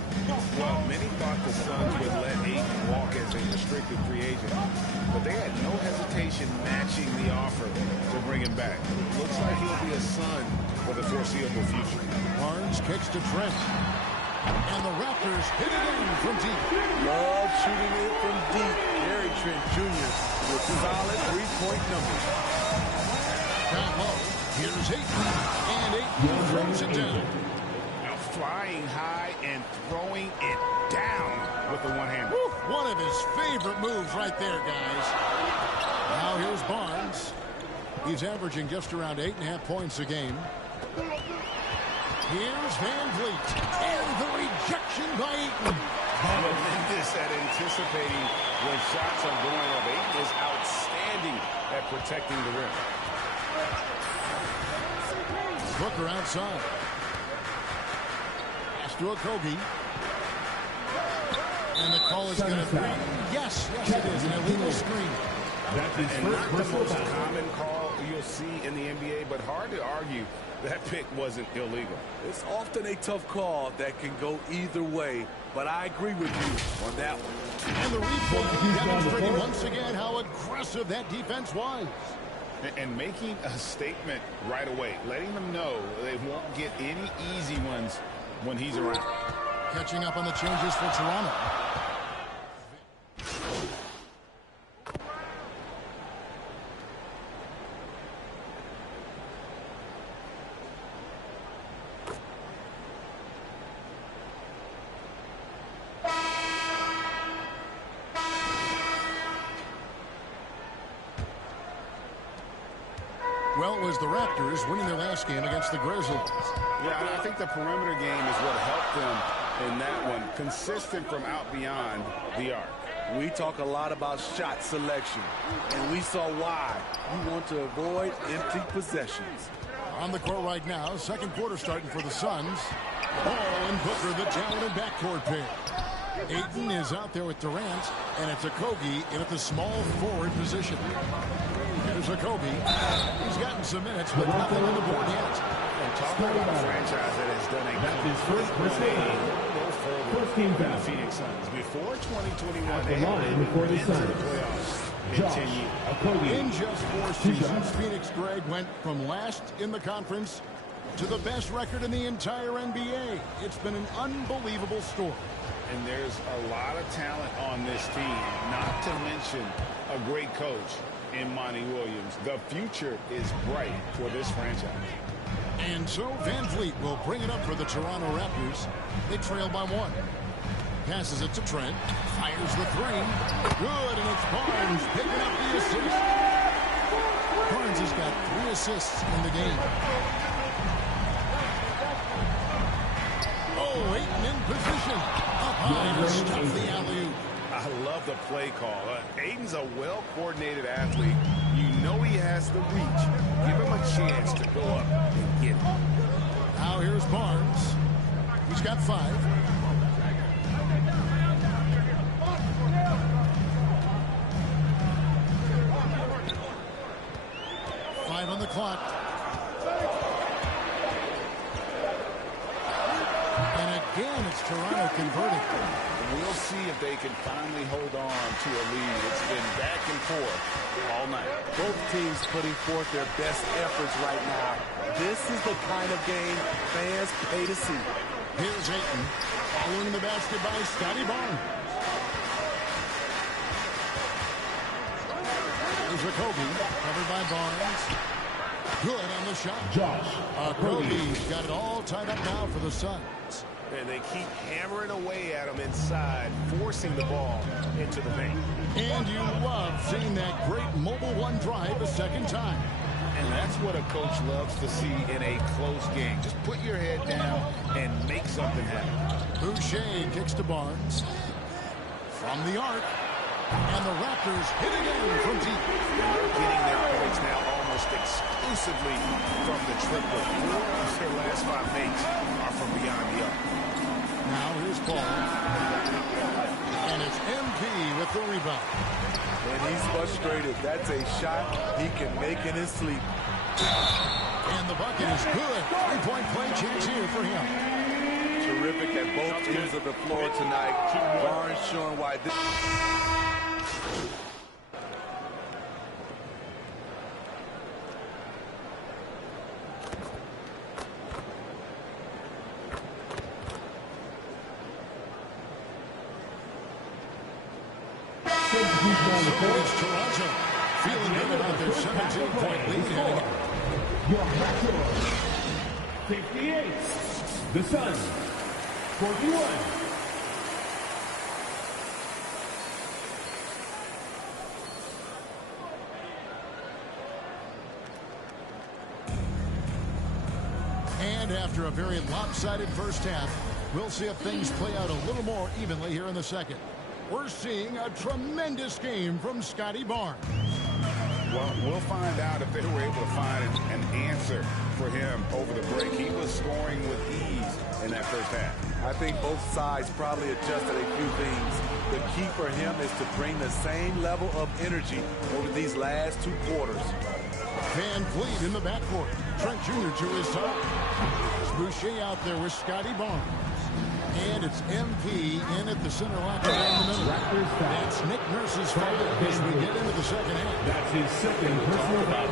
Well, many thought the Suns would let Ayton walk as a restricted free agent, but they had no hesitation matching the offer to bring him back. Looks like he'll be a Sun for the foreseeable future. Barnes kicks to Trent. And the Raptors hit it in from deep. Love shooting it from deep. Gary Trent Jr. with solid three-point numbers. Down low. Here's Ayton. And Ayton throws it down. Now flying high and throwing it down with the one-hander. One of his favorite moves right there, guys. Now here's Barnes. He's averaging just around 8.5 points a game. Here's Van Vliet. And the rejection by Ayton. Tremendous at anticipating when shots are going up. Ayton is outstanding at protecting the rim. Booker outside. Pass to Okogie. And the call is going to be. Yes, it is. An illegal screen. That's his And first not the personal most foul. common call you'll see in the NBA, but hard to argue that pick wasn't illegal. It's often a tough call that can go either way, but I agree with you on that one. And the replay demonstrating once again how aggressive that defense was. And making a statement right away, letting them know they won't get any easy ones when he's around. Catching up on the changes for Toronto. Well, it was the Raptors winning their last game against the Grizzlies. Yeah, I think the perimeter game is what helped them in that one. Consistent from out beyond the arc. We talk a lot about shot selection, and we saw why. You want to avoid empty possessions. On the court right now, second quarter starting for the Suns. Ball and Booker, the talented backcourt pair. Ayton is out there with Durant, and it's Okogie in at the small forward position. Here's Okogie. He's gotten some minutes, but nothing on the board yet. Talking about a franchise that has done a That's his first personal foul. First team foul. Phoenix Suns. Before 2021, At they the line for the been to the Suns. playoffs in Josh 10 years. Okogie. In just 4 seasons, Phoenix, Greg, went from last in the conference to the best record in the entire NBA. It's been an unbelievable story. And there's a lot of talent on this team, not to mention a great coach in Monty Williams. The future is bright for this franchise. And so Van Vliet will bring it up for the Toronto Raptors. They trail by 1. Passes it to Trent. Fires the 3. Good, and it's Barnes picking up the assist. Barnes has got 3 assists in the game. Oh, Ayton in position. Up high to stop the alley-oop. I love the play call. Ayton's a well-coordinated athlete. You know he has the reach. Give him a chance to go up and get it. Now here's Barnes. He's got 5. On the clock. And again, it's Toronto converting. We'll see if they can finally hold on to a lead. It's been back and forth all night. Both teams putting forth their best efforts right now. This is the kind of game fans pay to see. Here's Ayton. Following the basket by Scotty Barnes. Here's Okogie, covered by Barnes. Good on the shot. Josh Okogie's got it all tied up now for the Suns. And they keep hammering away at him inside, forcing the ball into the paint. And you love seeing that great mobile 1 drive a second time. And that's what a coach loves to see in a close game. Just put your head down and make something happen. Boucher kicks to Barnes. From the arc. And the Raptors hit again from deep. They're getting their points now almost exclusively from the triple. 4 of their last 5 makes are from beyond the arc. Now here's Paul. And it's MP with the rebound. And he's frustrated. That's a shot he can make in his sleep. And the bucket is good. 3-point play chance here for him. Terrific at both ends of the floor tonight. Barnes showing why this... It's Toronto feeling good about their 17-point lead heading in. Your record, 58. The Suns, 41. And after a very lopsided first half, we'll see if things play out a little more evenly here in the second. We're seeing a tremendous game from Scotty Barnes. Well, we'll find out if they were able to find an answer for him over the break. He was scoring with ease in that first half. I think both sides probably adjusted a few things. The key for him is to bring the same level of energy over these last 2 quarters. Van Vliet in the backcourt. Trent Jr. to his side. There's Boucher out there with Scotty Barnes. And it's MP in at the center locker in the middle. That's Nick Nurse's foul as we get into the second half. That's his second personal foul.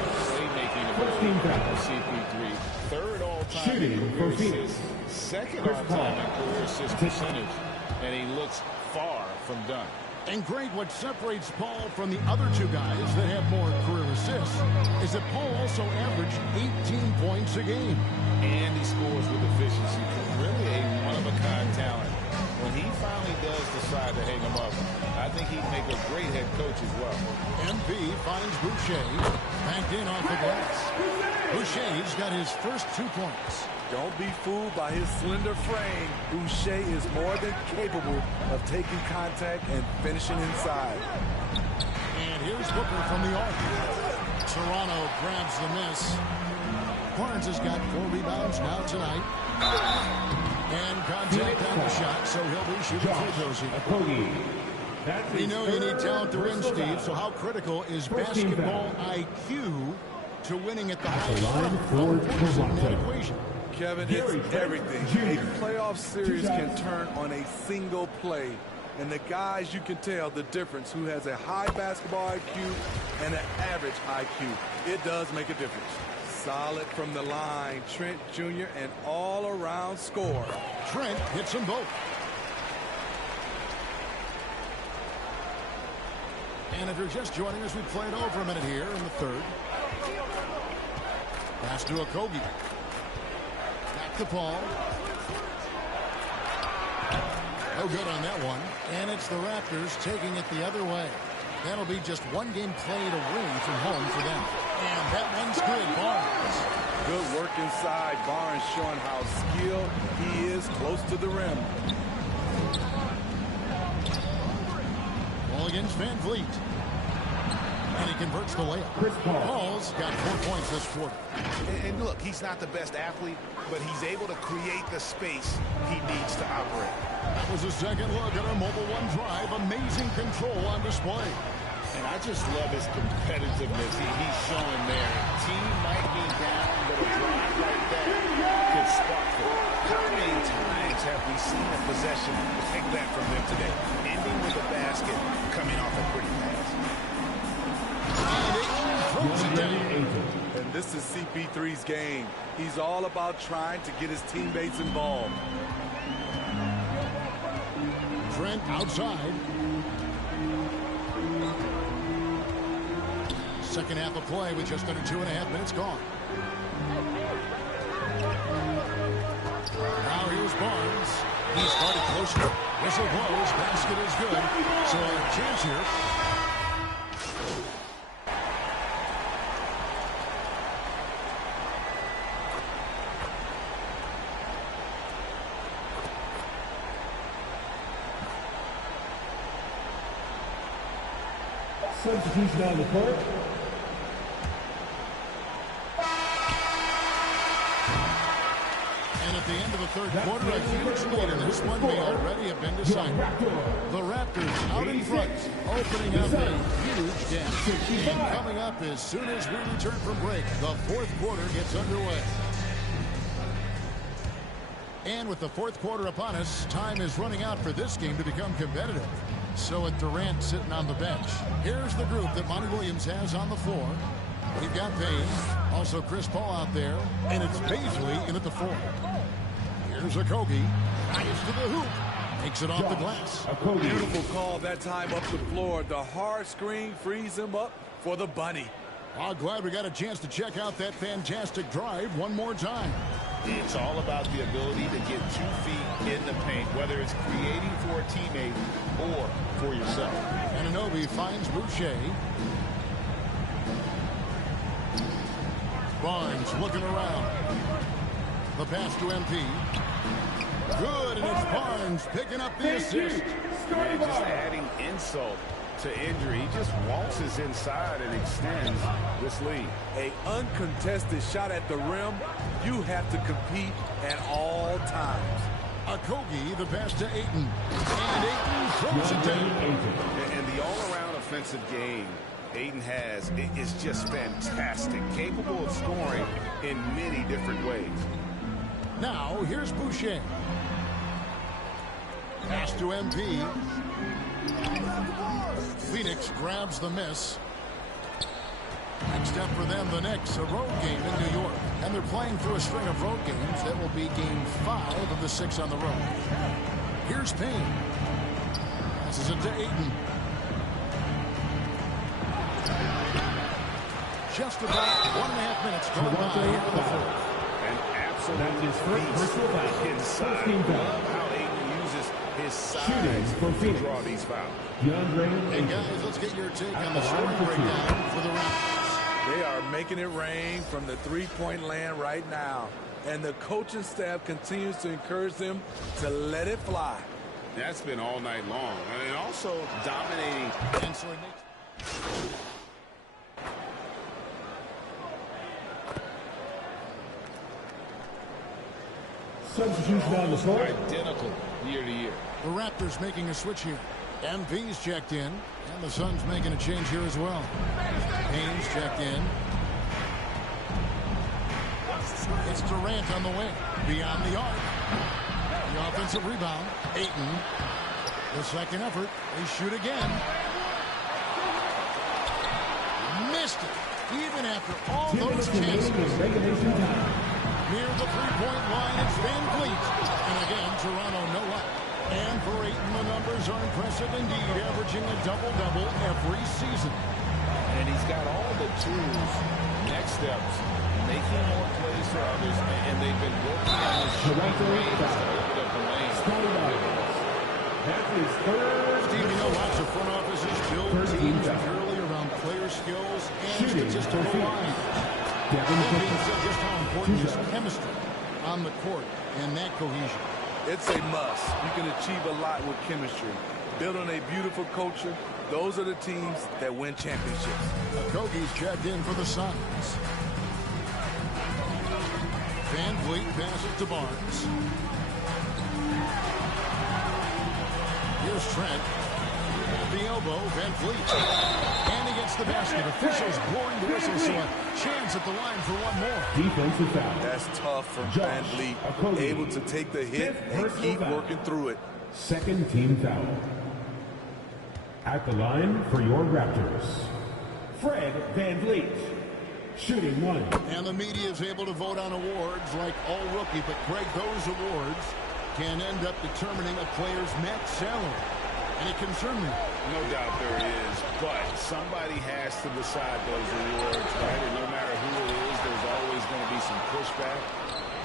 First team foul. CP3, third all-time Shooting for Phoenix. Second all-time in career assist percentage, and he looks far from done. And great, what separates Paul from the other 2 guys that have more career assists is that Paul also averaged 18 points a game. And he scores with efficiency. Really a one-of-a-kind talent. When he finally does decide to hang him up, I think he'd make a great head coach as well. MP finds Boucher, backed in off the glass. Boucher's got his first 2 points. Don't be fooled by his slender frame. Boucher is more than capable of taking contact and finishing inside. And here's Booker from the arc. Toronto grabs the miss. Barnes has got 4 rebounds now tonight. And contact on the shot, so he'll be shooting free throws here. We know you need talent to win, Steve, so how critical is basketball IQ to winning at the highest level? In that equation? Kevin, it's everything. A playoff series can turn on a single play. And the guys, you can tell the difference who has a high basketball IQ and an average IQ. It does make a difference. Solid from the line. Trent Jr. an all-around scorer. Trent hits them both. And if you're just joining us, we played over a minute here in the third. Pass to Okogie. Back to Paul. No good on that one. And it's the Raptors taking it the other way. That'll be just 1 game played away from home for them. And that one's good, Barnes. Good work inside. Barnes showing how skilled he is close to the rim. Ball against Van Vliet. And he converts the layup. Paul's got 4 points this quarter. And look, he's not the best athlete, but he's able to create the space he needs to operate. That was a second look at our Mobile One drive. Amazing control on display. And I just love his competitiveness he's showing there. Team might be down, but a drive like that could spark them. How many times have we seen a possession like that from them today? Ending with a basket, coming off a pretty pass. And this is CP3's game. He's all about trying to get his teammates involved. Trent outside. Second half of play with just under 2.5 minutes gone. Now here's Barnes. He started closer. Whistle blows. Basket is good. So a chance here. Substitution on the court. And at the end of the third quarter, a huge lead in this one may already have been decided. The Raptors out in front, opening up a huge gap. And coming up as soon as we return from break, the fourth quarter gets underway. And with the fourth quarter upon us, time is running out for this game to become competitive. So with Durant sitting on the bench, here's the group that Monty Williams has on the floor. We've got Payne, also Chris Paul out there, and it's Paisley in at the 4. Here's Okogie, eyes to the hoop, takes it off the glass. Beautiful call that time up the floor. The hard screen frees him up for the bunny. I'm glad we got a chance to check out that fantastic drive one more time. It's all about the ability to get 2 feet in the paint, whether it's creating for a teammate or for yourself. Anunoby finds Boucher. Barnes looking around. The pass to MP. Good, and it's Barnes picking up the assist. And just adding insult to injury. He just waltzes inside and extends this lead. A uncontested shot at the rim. You have to compete at all times. Okogie, the pass to Ayton. And Ayton throws it down. And the all-around offensive game Ayton has is just fantastic. Capable of scoring in many different ways. Now, here's Boucher. Pass to MP. Phoenix grabs the miss. Next up for them, the Knicks, a road game in New York. And they're playing through a string of road games. That will be game 5 of the 6 on the road. Here's Payne. Passes it to Ayton. Just about 1.5 minutes gone by here in the fourth. An absolute beast inside. Love how Ayton uses his size to draw these fouls. And guys, let's get your take on the scoring breakdown for the Raptors. They are making it rain from the three-point land right now. And the coaching staff continues to encourage them to let it fly. That's been all night long. And also dominating. And so it makes... Substitution on the floor. Identical year to year. The Raptors making a switch here. MP's checked in, and the Suns making a change here as well. Payne's checked in. It's Durant on the way, beyond the arc. The offensive rebound, Ayton. The second effort, they shoot again. Missed it, even after all those chances. Near the three-point line, it's Van Vliet. And again, Toronto no up. And for Ayton, the numbers are impressive indeed, averaging a double-double every season. And he's got all the tools, next steps, making more plays for others, and they've been working on his shooting range to open up the lane. Steve, you know, lots of front offices build teams purely around player skills and statistical lines. That being said, just how important is chemistry on the court and that cohesion? It's a must. You can achieve a lot with chemistry. Build on a beautiful culture. Those are the teams that win championships. Okogie's checked in for the Suns. Van Vliet passes to Barnes. Here's Trent. At the elbow, Van Vliet. And he gets the basket. Officials blowing the whistle, so a chance at the line for one more. Defensive foul. That's tough for Van Vliet. Able to take the hit and keep working through it. Second team foul. At the line for your Raptors, Fred Van Vliet. Shooting 1. And the media is able to vote on awards like all rookie, but Greg, those awards can end up determining a player's max salary. Any concern there? No doubt there is, but somebody has to decide those awards, right? And no matter who it is, there's always going to be some pushback.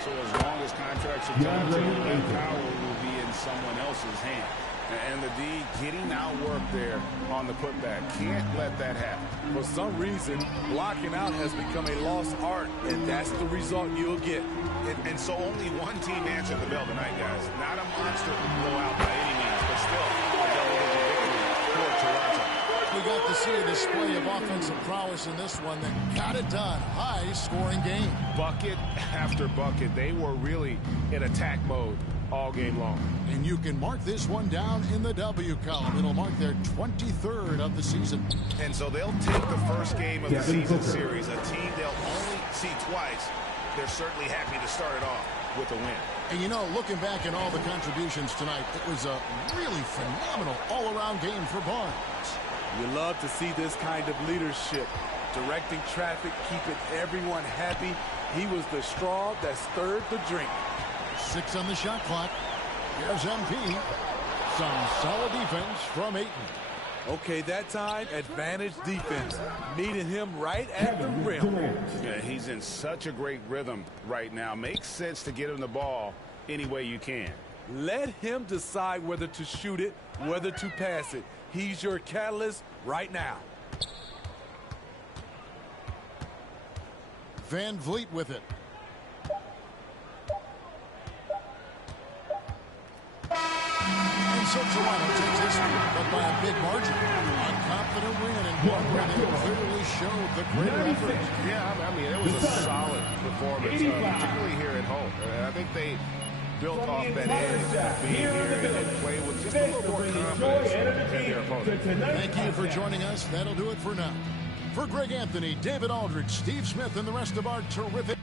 So as long as contracts are tied to you, that power will be in someone else's hand. And the D getting out work there on the putback. Can't let that happen. For some reason, blocking out has become a lost art, and that's the result you'll get. And so only one team answered the bell tonight, guys. Not a monster blowout by any means, but still a double-digit victory for Toronto. we got to see a display of offensive prowess in this one that got it done. High-scoring game. Bucket after bucket. They were really in attack mode all game long. And you can mark this one down in the W column. It'll mark their 23rd of the season. And so they'll take the first game of the season series, a team they'll only see twice. They're certainly happy to start it off with a win. And you know, looking back at all the contributions tonight, it was a really phenomenal all-around game for Barnes. You love to see this kind of leadership. Directing traffic, keeping everyone happy. He was the straw that stirred the drink. 6 on the shot clock. Here's MP. Some solid defense from Ayton. Okay, that time, advantage defense. Meeting him right at the rim. Yeah, he's in such a great rhythm right now. Makes sense to get him the ball any way you can. Let him decide whether to shoot it, whether to pass it. He's your catalyst right now. Van Vliet with it. And so Toronto takes this one, but by a big margin. A confident win and one where they clearly showed the greater effort. Yeah, I mean, it was a solid performance, particularly here at home. I think they built off that edge of being here and play with just a little more confidence than their opponent. Thank you for joining us. That'll do it for now. For Greg Anthony, David Aldridge, Steve Smith, and the rest of our terrific...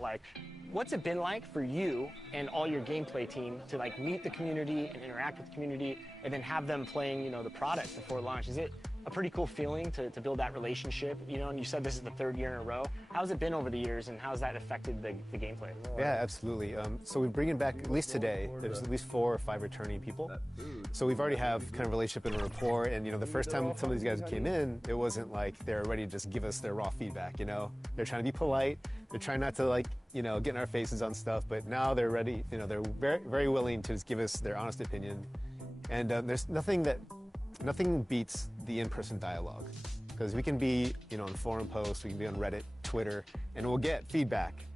Like, what's it been like for you and all your gameplay team to like meet the community and interact with the community and then have them playing, you know, the product before launch? Is it a pretty cool feeling to build that relationship? You know, and you said this is the 3rd year in a row. How's it been over the years, and how's that affected the gameplay? Yeah, absolutely. So we're bringing back, at least today, there's at least 4 or 5 returning people. So we've already have kind of relationship and rapport, and, you know, the first time some of these guys came in, it wasn't like they're ready to just give us their raw feedback, you know? They're trying to be polite. They're trying not to, like, you know, get in our faces on stuff, but now they're ready, you know, they're very, very willing to just give us their honest opinion. And there's nothing beats the in-person dialogue, because we can be, you know, on forum posts, we can be on Reddit, Twitter, and we'll get feedback,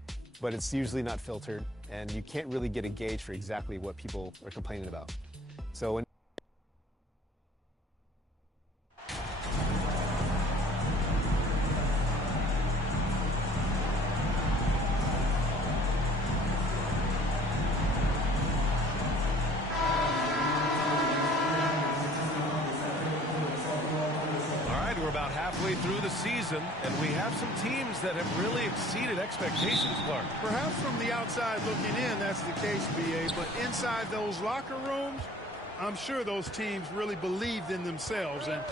but it's usually not filtered, and you can't really get a gauge for exactly what people are complaining about. So when halfway through the season, and we have some teams that have really exceeded expectations, Clark. Perhaps from the outside looking in, that's the case, B.A., but inside those locker rooms, I'm sure those teams really believed in themselves, and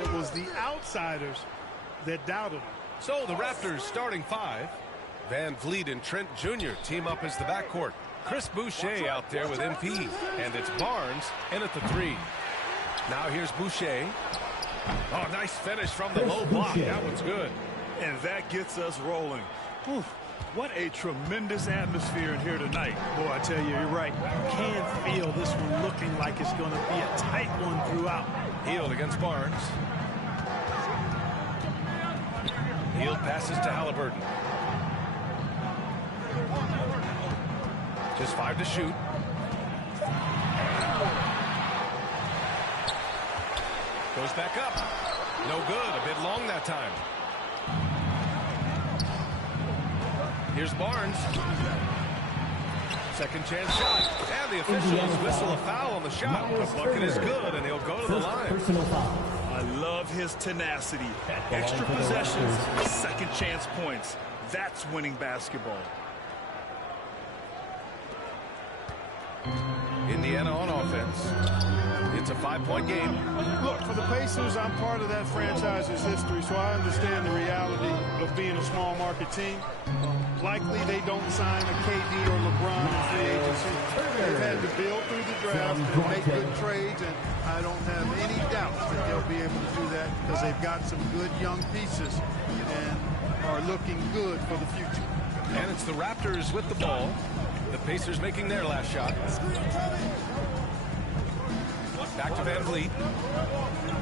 it was the outsiders that doubted them. So the Raptors starting 5. Van Vliet and Trent Jr. team up as the backcourt. Chris Boucher out there with MP, and it's Barnes in at the 3. Now here's Boucher. Oh, nice finish from the low block. That one's good. And that gets us rolling. Whew, what a tremendous atmosphere in here tonight. Boy, I tell you, you're right. You can feel this one looking like it's going to be a tight one throughout. Hield against Barnes. Hield passes to Halliburton. Just 5 to shoot. Goes back up. No good. A bit long that time. Here's Barnes. Second chance shot. And the officials whistle a foul on the shot. The bucket is good, and he'll go to the line. Personal foul. I love his tenacity. Extra possessions, second chance points. That's winning basketball. Indiana on offense. It's a 5-point game. Look, for the Pacers, I'm part of that franchise's history, so I understand the reality of being a small market team. Likely they don't sign a KD or LeBron in free agency. They've had to build through the draft and make good trades, and I don't have any doubts that they'll be able to do that because they've got some good young pieces and are looking good for the future. And it's the Raptors with the ball. The Pacers making their last shot. Back to Van Vliet.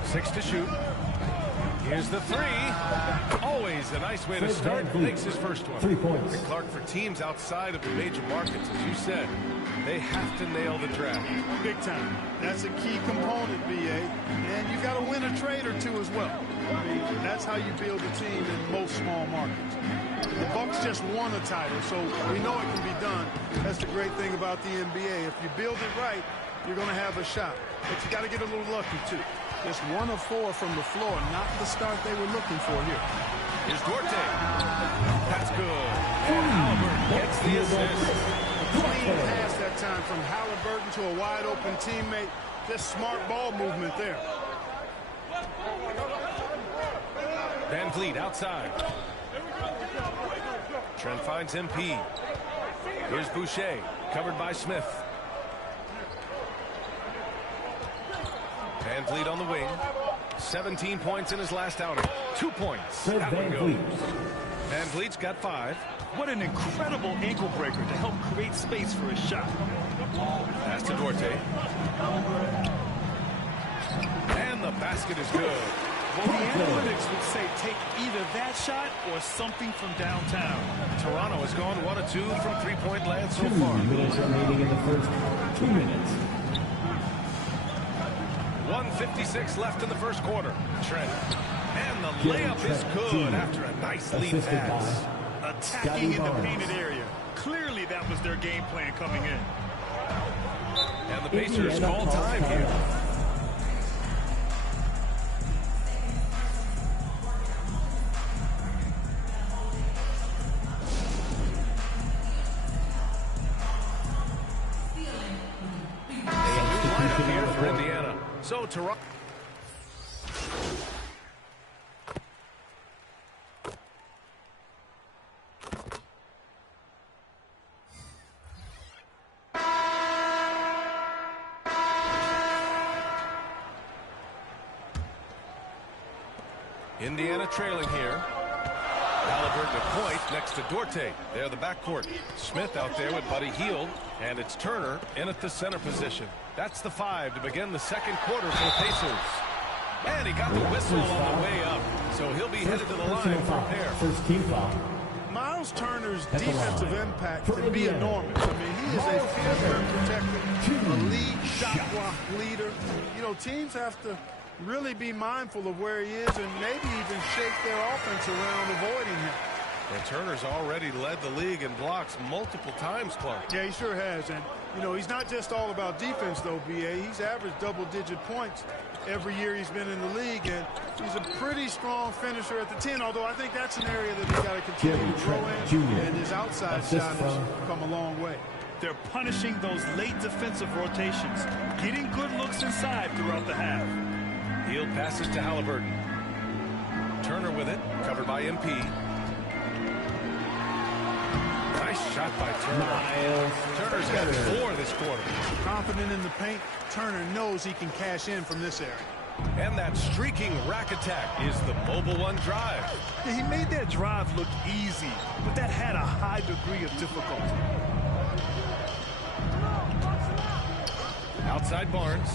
6 to shoot. Here's the 3. Always a nice way to start. Makes his first one. 3 points. And Clark, for teams outside of the major markets, as you said, they have to nail the draft. Big time. That's a key component, BA. And you got to win a trade or two as well. I mean, that's how you build a team in most small markets. The Bucks just won a title, so we know it can be done. That's the great thing about the NBA. If you build it right, you're going to have a shot. But you got to get a little lucky, too. Just 1 of 4 from the floor, not the start they were looking for here. Here's Duarte. That's good. And Halliburton gets the assist. Clean pass that time from Halliburton to a wide-open teammate. Just smart ball movement there. Van Vliet outside. Trent finds MP. Here's Boucher, covered by Smith. Van Vliet on the wing. 17 points in his last outing. 2 points. That one goes. Van Vliet's got 5. What an incredible ankle breaker to help create space for his shot. Pass to Duarte. And the basket is good. Well, the analytics would say take either that shot or something from downtown. Toronto has gone 1 of 2 from three-point land so 2 far. minutes remaining in the first. 2 minutes. 1:56 left in the first quarter. Trent. And the layup is good after a nice lead pass. Attacking in the painted area. Clearly that was their game plan coming in. And the Pacers call time here. Here for Indiana. So Toronto. Indiana trailing here. Halliburton at point next to Duarte. They're the backcourt. Smith out there with Buddy Hield. And it's Turner in at the center position. That's the 5 to begin the second quarter for the Pacers. And he got the whistle on the way up. So he'll be headed to the line from there. First team foul. Miles Turner's defensive impact can be enormous. I mean, he is a fierce rim protector, a lead shot block leader. You know, teams have to really be mindful of where he is and maybe even shape their offense around avoiding him. And Turner's already led the league in blocks multiple times, Clark. Yeah, he sure has. And, you know, he's not just all about defense, though, B.A. He's averaged double-digit points every year he's been in the league. And he's a pretty strong finisher at the 10, although I think that's an area that he's got to continue to grow in. And his outside shot has come a long way. They're punishing those late defensive rotations, getting good looks inside throughout the half. Hield passes to Halliburton. Turner with it, covered by MP. Nice shot by Turner. Turner's got 4 this quarter. Confident in the paint, Turner knows he can cash in from this area. And that streaking rack attack is the mobile one drive. Yeah, he made that drive look easy, but that had a high degree of difficulty. Outside Barnes.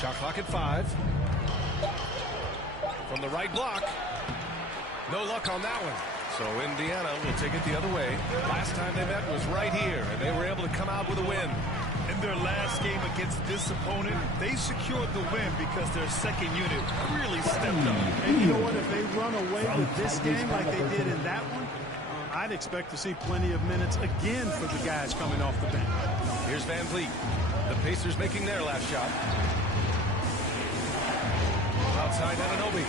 Shot clock at 5. From the right block. No luck on that one. So Indiana will take it the other way. Last time they met was right here, and they were able to come out with a win. In their last game against this opponent, they secured the win because their second unit really stepped up. And you know what? If they run away with this game like they did in that one, I'd expect to see plenty of minutes again for the guys coming off the bench. Here's Van Vliet. The Pacers making their last shot. Outside Anunoby.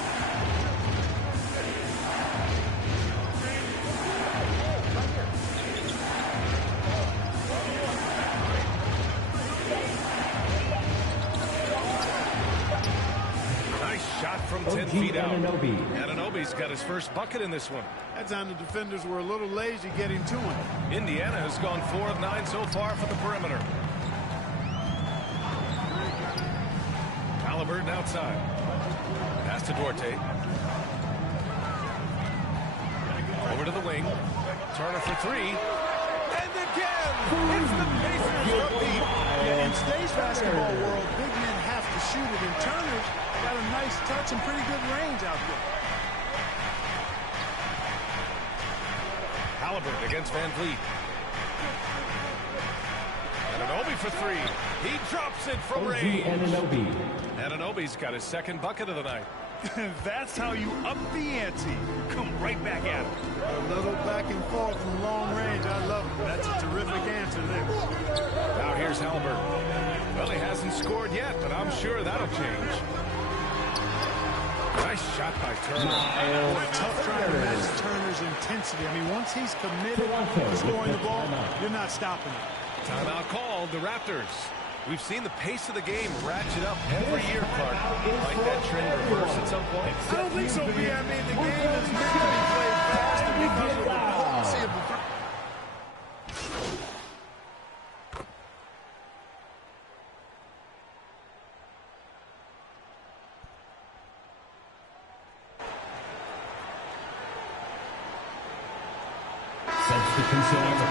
Nice shot from 10 feet out. Anunoby's got his first bucket in this one. That time the defenders were a little lazy getting to him. Indiana has gone 4 of 9 so far for the perimeter. Halliburton outside. Pass to Duarte. Over to the wing. Turner for 3. And again! It's the Pacers from deep. Yeah, in today's basketball world, big men have to shoot it, and Turner's got a nice touch and pretty good range out there. Halliburton against Van Vliet. Anunoby for 3. He drops it from range. Anunoby's got his second bucket of the night. That's how you up the ante. Come right back at him. A little back and forth from long range. I love it. That's a terrific answer there. Now here's Halliburton. Well, he hasn't scored yet, but I'm sure that'll change. Nice shot by Turner. Tough trying to match Turner's intensity. I mean, once he's committed to scoring the ball, you're not stopping him. Timeout called, the Raptors. We've seen the pace of the game ratchet up every year, Clark. Like that trend reverse at some point? I don't think so, B. I mean, the game is meant to be played fast because of the potency of the...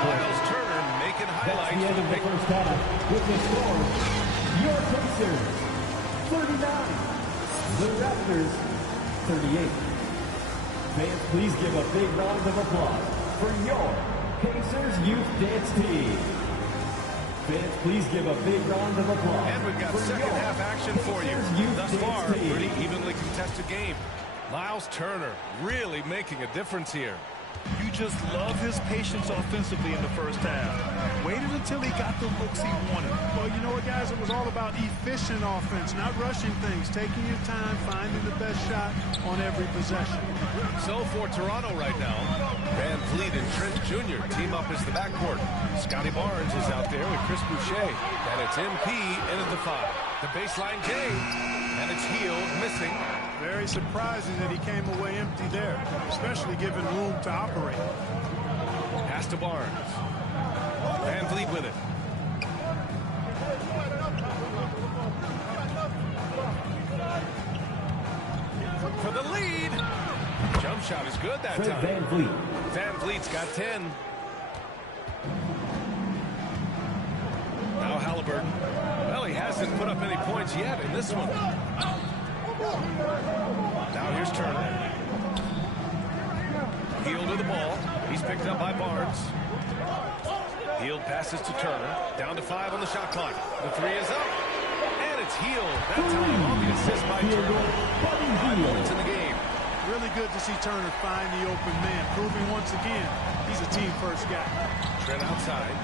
Miles Turner making highlights. That's the end of the first half. With the score, your Pacers 39, the Raptors 38. Fans, please give a big round of applause for your Pacers Youth Dance Team. Fans, please give a big round of applause. And we've got second half action for you. Thus far, pretty evenly contested game. Miles Turner really making a difference here. You just love his patience offensively in the first half. Waited until he got the looks he wanted. Well, you know what, guys? It was all about efficient offense, not rushing things, taking your time, finding the best shot on every possession. So for Toronto right now, Van Vliet and Trent Jr. team up as the backcourt. Scotty Barnes is out there with Chris Boucher. And it's MP in at the 5. The baseline J. And it's Hield missing. Very surprising that he came away empty there, especially given room to operate. Pass to Barnes. Van Vliet with it. For the lead. Jump shot is good that time. Van Vliet. Van Vliet's got 10. Now Halliburton. Well, he hasn't put up any points yet in this one. Now here's Turner. Hield to the ball. He's picked up by Barnes. Hield passes to Turner. Down to 5 on the shot clock. The 3 is up. And it's Hield. That time on the assist by Turner. 5 points in the game. Really good to see Turner find the open man, proving once again he's a team-first guy. Trent outside.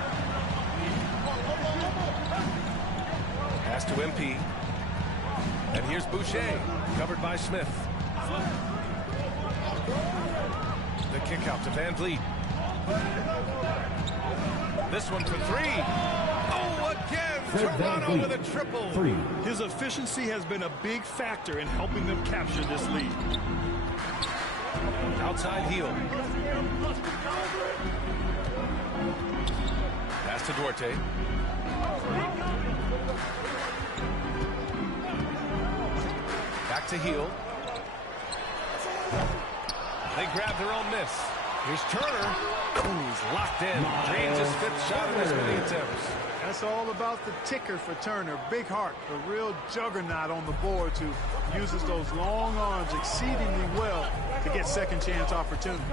Pass to MP. And here's Boucher, covered by Smith. The kick out to Van Vliet. This one for 3. Oh, again, Toronto with a triple. 3. His efficiency has been a big factor in helping them capture this lead. Outside Hield. Pass to Duarte. Back to Hield. They grab their own miss. Here's Turner. Ooh, he's locked in. Drains his 5th shot in as many attempts. That's all about the ticker for Turner. Big heart, a real juggernaut on the boards who uses those long arms exceedingly well to get second chance opportunities.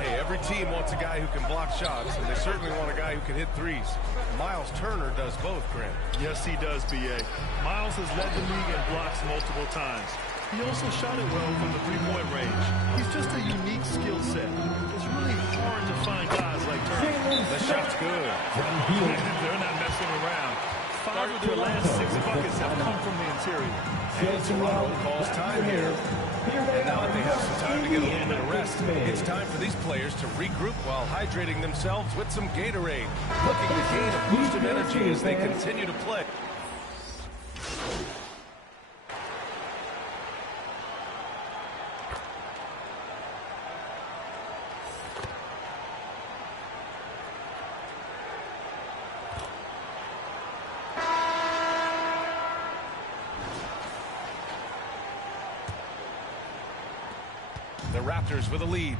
Hey, every team wants a guy who can block shots, and they certainly want a guy who can hit threes. Miles Turner does both, Grant. Yes, he does, B.A. Miles has led the league in blocks multiple times. He also shot it well from the three-point range. He's just a unique skill set. It's really hard to find guys like Turner. The shot's good. They're not messing around. 5 of their last 6 buckets have come from the interior. And Toronto calls time here. And now that they have some time to get a little bit of rest, it's time for these players to regroup while hydrating themselves with some Gatorade, looking to gain a boost of energy as they continue to play. The Raptors with a lead.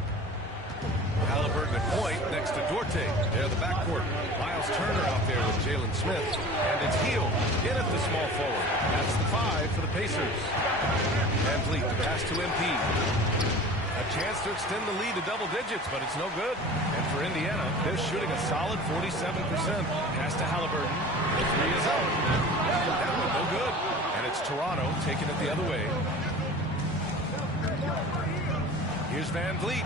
Halliburton at point next to Duarte. They're the backcourt. Miles Turner out there with Jalen Smith. And it's Hield in at the small forward. That's the 5 for the Pacers. Van Vliet, the pass to MP. A chance to extend the lead to double digits, but it's no good. And for Indiana, they're shooting a solid 47%. Pass to Halliburton. The 3 is up. That one no good. And it's Toronto taking it the other way. Here's Van Vliet.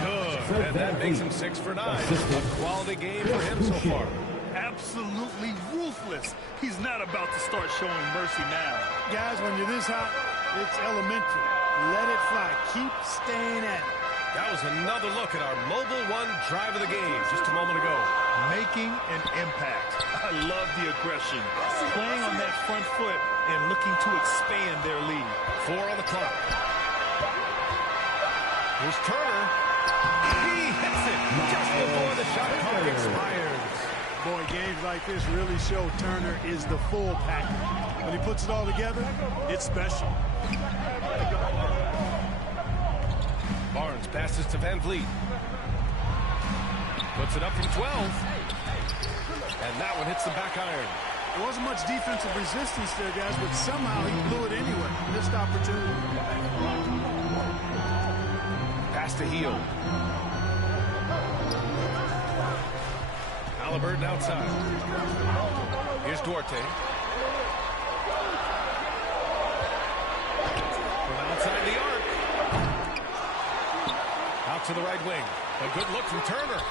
Good. And that makes him 6 for 9. A quality game for him so far. Absolutely ruthless. He's not about to start showing mercy now. Guys, when you're this hot, it's elementary. Let it fly. Keep staying at it. That was another look at our Mobile One drive of the game just a moment ago. Making an impact. I love the aggression. Playing on that front foot and looking to expand their lead. 4 on the clock. Here's Turner. He hits it just before the shot clock expires. Boy, games like this really show Turner is the full package. When he puts it all together, it's special. Barnes passes to Van Vliet. Puts it up from 12. And that one hits the back iron. There wasn't much defensive resistance there, guys, but somehow he blew it anyway. Missed opportunity. Pass to Hield. Halliburton outside. Here's Duarte. From outside the arc. Out to the right wing. A good look from Turner.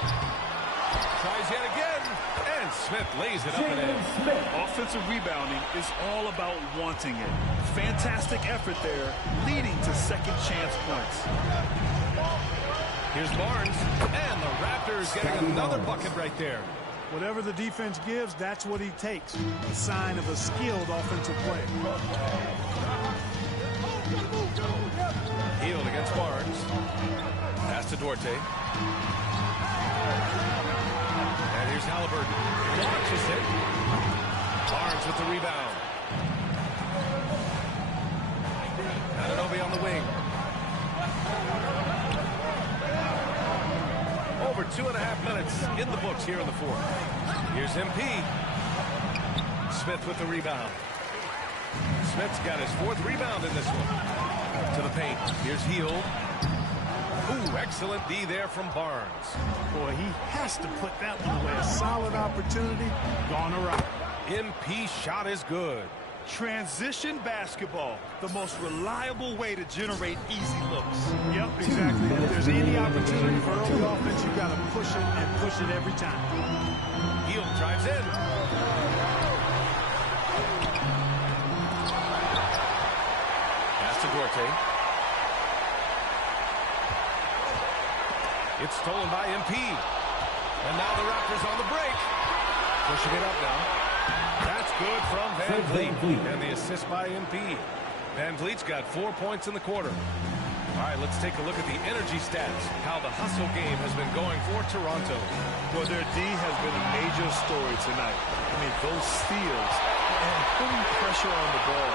Tries yet again. And Smith lays it up and in. Offensive rebounding is all about wanting it. Fantastic effort there, leading to second chance points. Here's Barnes, and the Raptors getting another bucket right there. Whatever the defense gives, that's what he takes. A sign of a skilled offensive player. Hield against Barnes. Pass to Duarte. And here's Halliburton. Launches it. Barnes with the rebound. Anunoby on the wing. Over 2.5 minutes in the books here in the fourth. Here's MP. Smith with the rebound. Smith's got his 4th rebound in this one. To the paint. Here's Hield. Ooh, excellent D there from Barnes. Boy, he has to put that one away. A solid opportunity. Gone awry. MP shot is good. Transition basketball, the most reliable way to generate easy looks. Yep, exactly. If there's any opportunity for early offense, you've got to push it and push it every time. Hield drives in. Pass to Duarte. It's stolen by MP. And now the Raptors on the break. Pushing it up now. That's good from Van Vliet. And the assist by MP. Van Vliet's got 4 points in the quarter. All right, let's take a look at the energy stats. How the hustle game has been going for Toronto. Well, their D has been a major story tonight. I mean, those steals and putting pressure on the ball,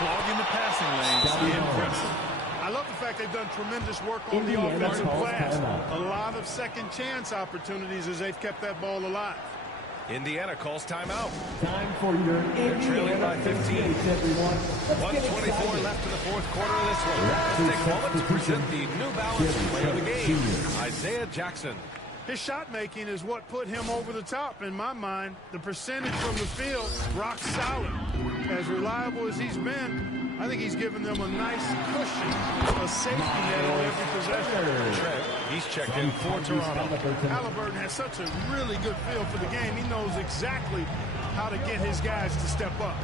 clogging the passing lanes, impressive. I love the fact they've done tremendous work on the offensive glass. A lot of second chance opportunities as they've kept that ball alive. Indiana calls timeout. Time for your They're trailing by 15. 124 left in the fourth quarter of this one. Let's take a moment to present the New Balance player of the game, Isaiah Jackson. His shot making is what put him over the top in my mind. The percentage from the field, rock solid. As reliable as he's been, I think he's given them a nice cushion, a safety net on every possession. Trent, he's checked in for Toronto. Halliburton has such a really good feel for the game. He knows exactly how to get his guys to step up.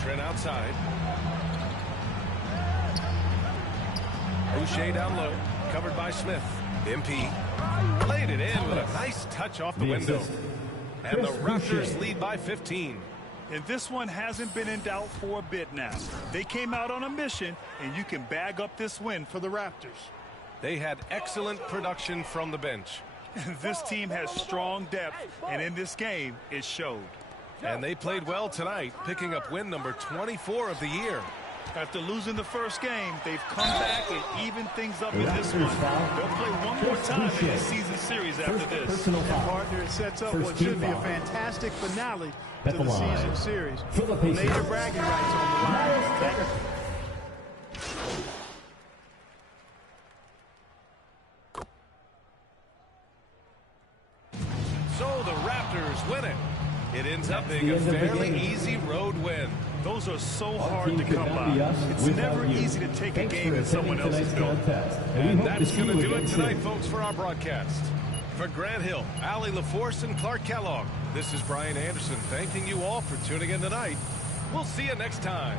Trent outside. Boucher down low, covered by Smith. MP played it in with a nice touch off the window. And the Raptors lead by 15. And this one hasn't been in doubt for a bit now. They came out on a mission, and you can bag up this win for the Raptors. They had excellent production from the bench. This team has strong depth, and in this game, it showed. And they played well tonight, picking up win number 24 of the year. After losing the first game, they've come back and evened things up in this one. They'll play one more time in the season series after this. And partner, it sets up what should be a fantastic finale to the season series. Major bragging rights on the line. So the Raptors win it. It ends up being a fairly easy road win. Those are so hard to come by. It's never easy to take a game in someone else's building. And that's going to do it tonight, folks, for our broadcast. For Grant Hill, Allie LaForce, and Clark Kellogg, this is Brian Anderson thanking you all for tuning in tonight. We'll see you next time.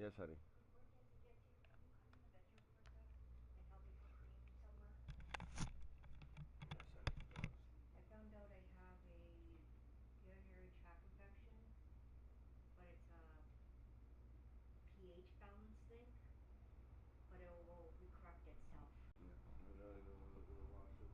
Yes, honey. I found out I have a urinary tract infection, but it's a pH balance thing, but it will correct itself. Yeah, I know we'll watch it.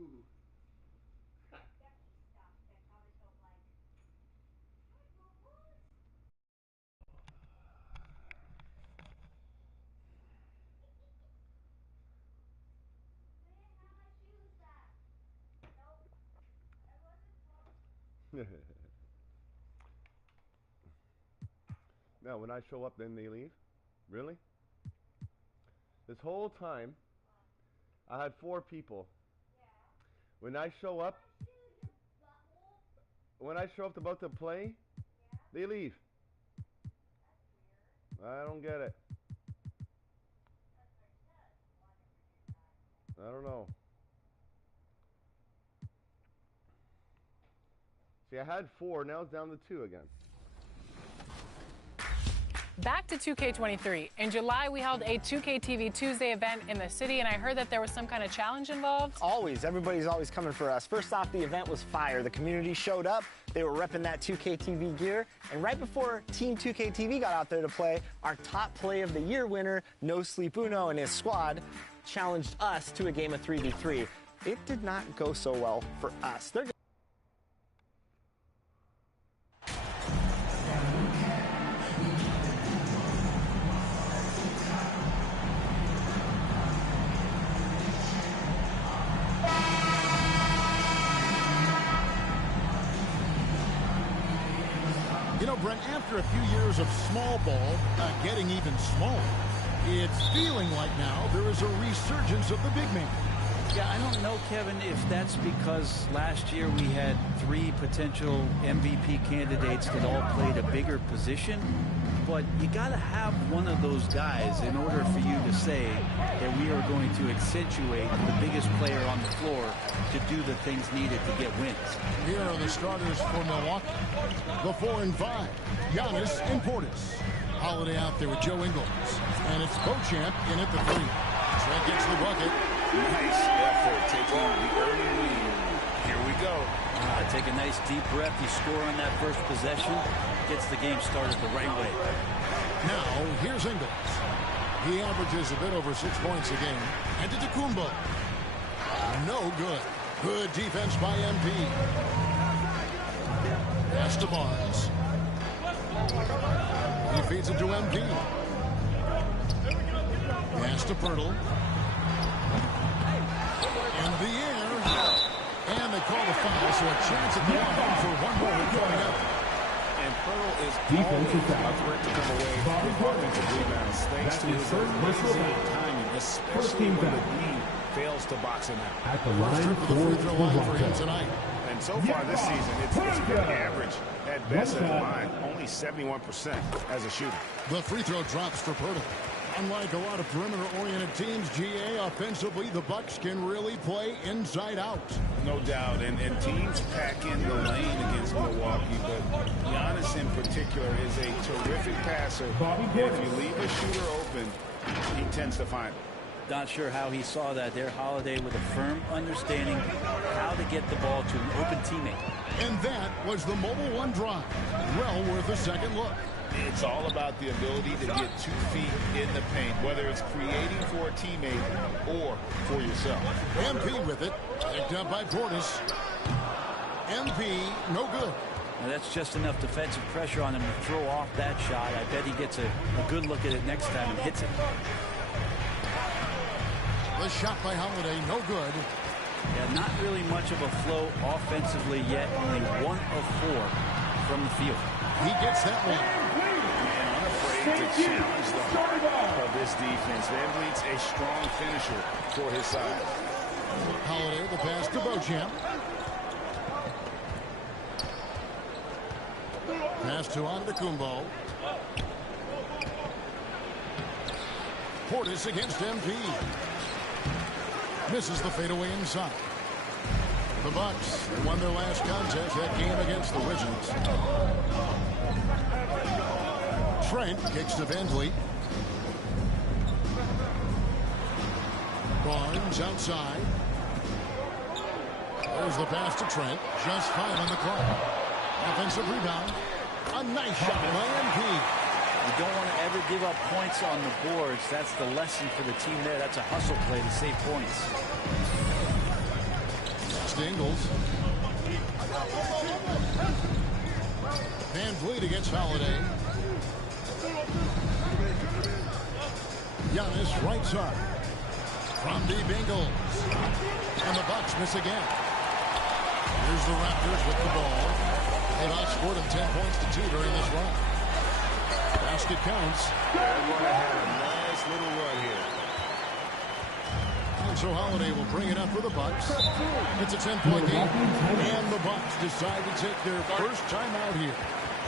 Who? Now, when I show up, then they leave? Really? This whole time, I had 4 people. When I show up, about to play, they leave. I don't get it. I don't know. See, I had 4, now it's down to 2 again. Back to 2K23. In July, we held a 2K TV Tuesday event in the city, and I heard that there was some kind of challenge involved. Always. Everybody's always coming for us. First off, the event was fire. The community showed up. They were repping that 2K TV gear. And right before Team 2K TV got out there to play, our top play of the year winner, No Sleep Uno and his squad, challenged us to a game of 3v3. It did not go so well for us. You know, Brent, after a few years of small ball getting even smaller, it's feeling like now there is a resurgence of the big man. Yeah, I don't know, Kevin, if that's because last year we had 3 potential MVP candidates that all played a bigger position, but you got to have one of those guys in order for you to say that we are going to accentuate the biggest player on the floor to do the things needed to get wins. Here are the starters for Milwaukee. The 4 and 5, Giannis and Portis. Holiday out there with Joe Ingles. And it's Beauchamp in at the 3. Trent gets the bucket. Nice effort taking the early lead. Here we go. Take a nice deep breath. You score on that first possession. Gets the game started the right way. Now, here's Ingles. He averages a bit over 6 points a game. And to Kumbo. No good. Good defense by MP. Pass to Barnes. He feeds it to MP. Pass to Pirtle. In the air. And they call the foul, so a chance at the line for one more coming up. And Pirtle is always a threat to come away with offensive rebounds thanks to his amazing timing, especially when the team fails to box him out. At the line for him tonight. And so far this season, it's been average at best at the line, only 71% as a shooter. The free throw drops for Pirtle. Unlike a lot of perimeter-oriented teams, GA, offensively, the Bucks can really play inside out. No doubt, and teams pack in the lane against Milwaukee, but Giannis in particular is a terrific passer. And if you leave a shooter open, he tends to find it. Not sure how he saw that there. Holiday with a firm understanding how to get the ball to an open teammate. And that was the Mobile One drive. Well worth a second look. It's all about the ability to get 2 feet in the paint, whether it's creating for a teammate or for yourself. MP with it, picked up by Portis. MP, no good. Now that's just enough defensive pressure on him to throw off that shot. I bet he gets a good look at it next time and hits it. The shot by Holiday, no good. Yeah, not really much of a flow offensively yet. Only 1 of 4 from the field. He gets that one. And unafraid to challenge the heart of this defense. VanVleet's a strong finisher for his side. Holiday, the pass to Beauchamp. Pass to Antetokounmpo. Portis against MP. Misses the fadeaway inside. The Bucks won their last contest, that game against the Wizards. Trent kicks to VanVleet. Barnes outside. There's the pass to Trent. Just 5 on the clock. Offensive rebound. A nice shot by MP. You don't want to ever give up points on the boards. That's the lesson for the team there. That's a hustle play to save points. to Ingles. Van Vliet against Holiday. Giannis right side. From deep Ingles. And the Bucks miss again. Here's the Raptors with the ball. They've outscored them 10 points to 2 during this run. Basket counts. They're going to have a nice little run here. And so Holiday will bring it up for the Bucks. It's a 10-point game. And the Bucks decide to take their first time out here.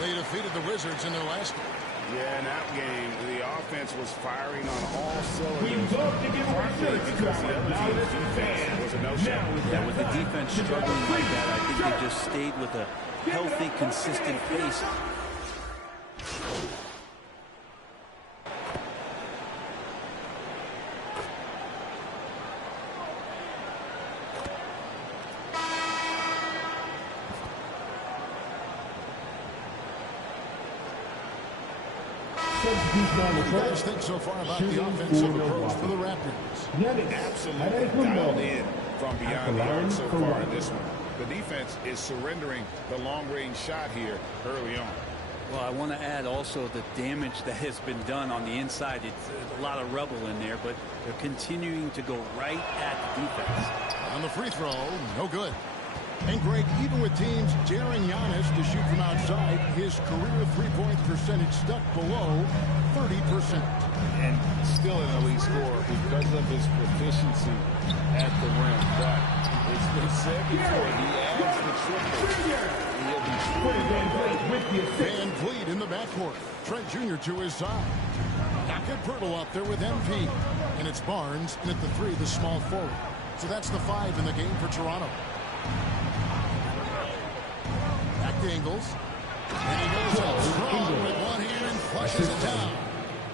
They defeated the Wizards in their last game. Yeah, in that game, the offense was firing on all cylinders. We'd love to give our thanks to our loudest fans. Was a no-show. Yeah, with the defense struggling like that, I think they just stayed with a healthy, consistent pace. What do you guys think so far about the offensive approach for the Raptors? Absolutely dialed in from beyond the arc so far in this one. The defense is surrendering the long-range shot here early on. Well, I want to add also the damage that has been done on the inside. It's a lot of rubble in there, but they're continuing to go right at the defense. On the free throw, no good. And Greg, even with teams daring Giannis to shoot from outside, his career three-point percentage stuck below 30%. And still an elite scorer because of his proficiency at the rim. But it's been said before, he adds the triple. Van Vliet in the backcourt. Trent Jr. to his side. Jakob Poeltl out there with MP. And it's Barnes, and at the 3, the small forward. So that's the 5 in the game for Toronto. Back to Ingles. And he goes up strong with one hand and flushes it down.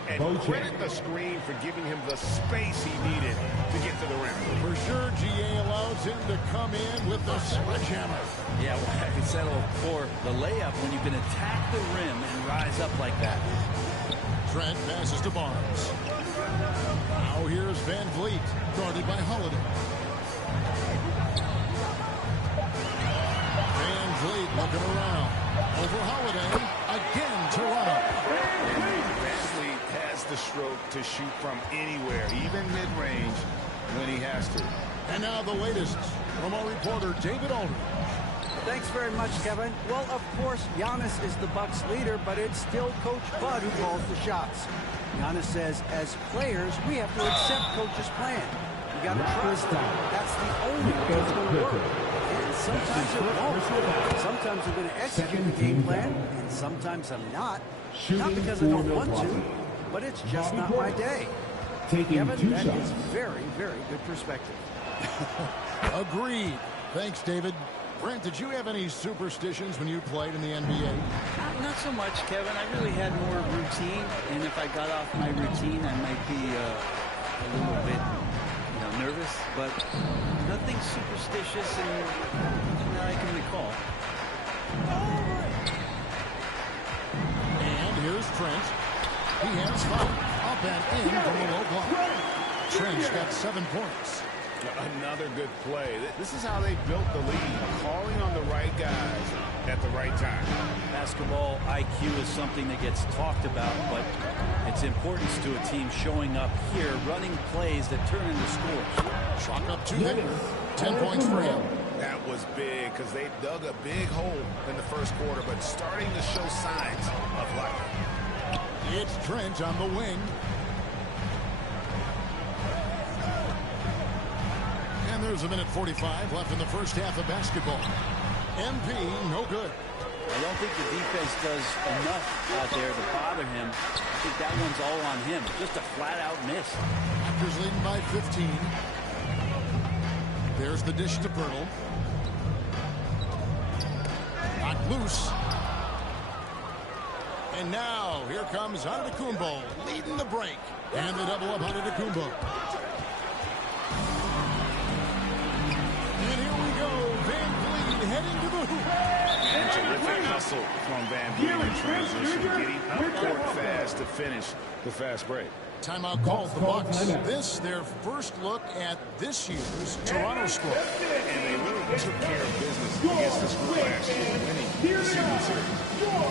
And credit the screen for giving him the space he needed to get to the rim. For sure, GA allows him to come in with the sledgehammer. Yeah, well, I can settle for the layup when you can attack the rim and rise up like that. Trent passes to Barnes. Now here's Van Vliet, guarded by Holiday. Van Vliet looking around. Over Holiday. Again, Toronto. Van Vliet has the stroke to shoot from anywhere, even mid-range, when he has to. And now the latest from our reporter, David Aldridge. Thanks very much, Kevin. Well, of course, Giannis is the Bucks leader, but it's still Coach Bud who calls the shots. Giannis says, as players, we have to accept Coach's plan. You got to trust him. That's the only way it's going to work. And sometimes it won't. Sometimes I'm going to execute the game plan, and sometimes I'm not. Not because I don't want to, but it's just not my day. Kevin, that is very, very good perspective. Agreed. Thanks, David. Brent, did you have any superstitions when you played in the NBA? Not so much, Kevin. I really had more routine, and if I got off my routine, I might be a little bit nervous, but nothing superstitious that I can recall. And here's Trent. He has 5. Up and in from the low block. Trent's got 7 points. Another good play. This is how they built the lead, calling on the right guys at the right time. Basketball IQ is something that gets talked about, but its importance to a team showing up here, running plays that turn into scores. Chalk up 2 there. 10 points for him. That was big because they dug a big hole in the first quarter, but starting to show signs of life. It's Trent on the wing. And there's a minute 45 left in the first half of basketball. MP, no good. I don't think the defense does enough out there to bother him. I think that one's all on him. Just a flat-out miss. Raptors leading by 15. There's the dish to Poeltl. Knocked loose. And now, here comes Antetokounmpo leading the break. And the double up Antetokounmpo. And here we go. Van Vliet heading to the hoop. And terrific hustle from Van Vliet in transition, getting up court fast to finish the fast break. Timeout called the Bucks. This, their first look at this year's Toronto squad. And they really took care of business against this group last year, winning the season series. Toronto,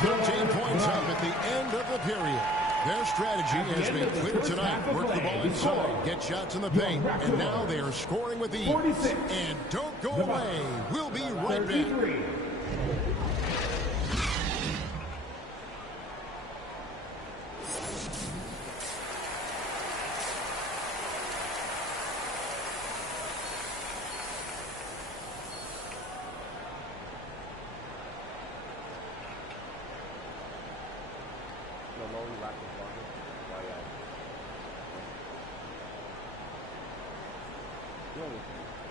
13 points up at the end of the period. Their strategy has been clear tonight. Work the ball inside, get shots in the paint, and now they are scoring with ease. And don't go away. We'll be right back.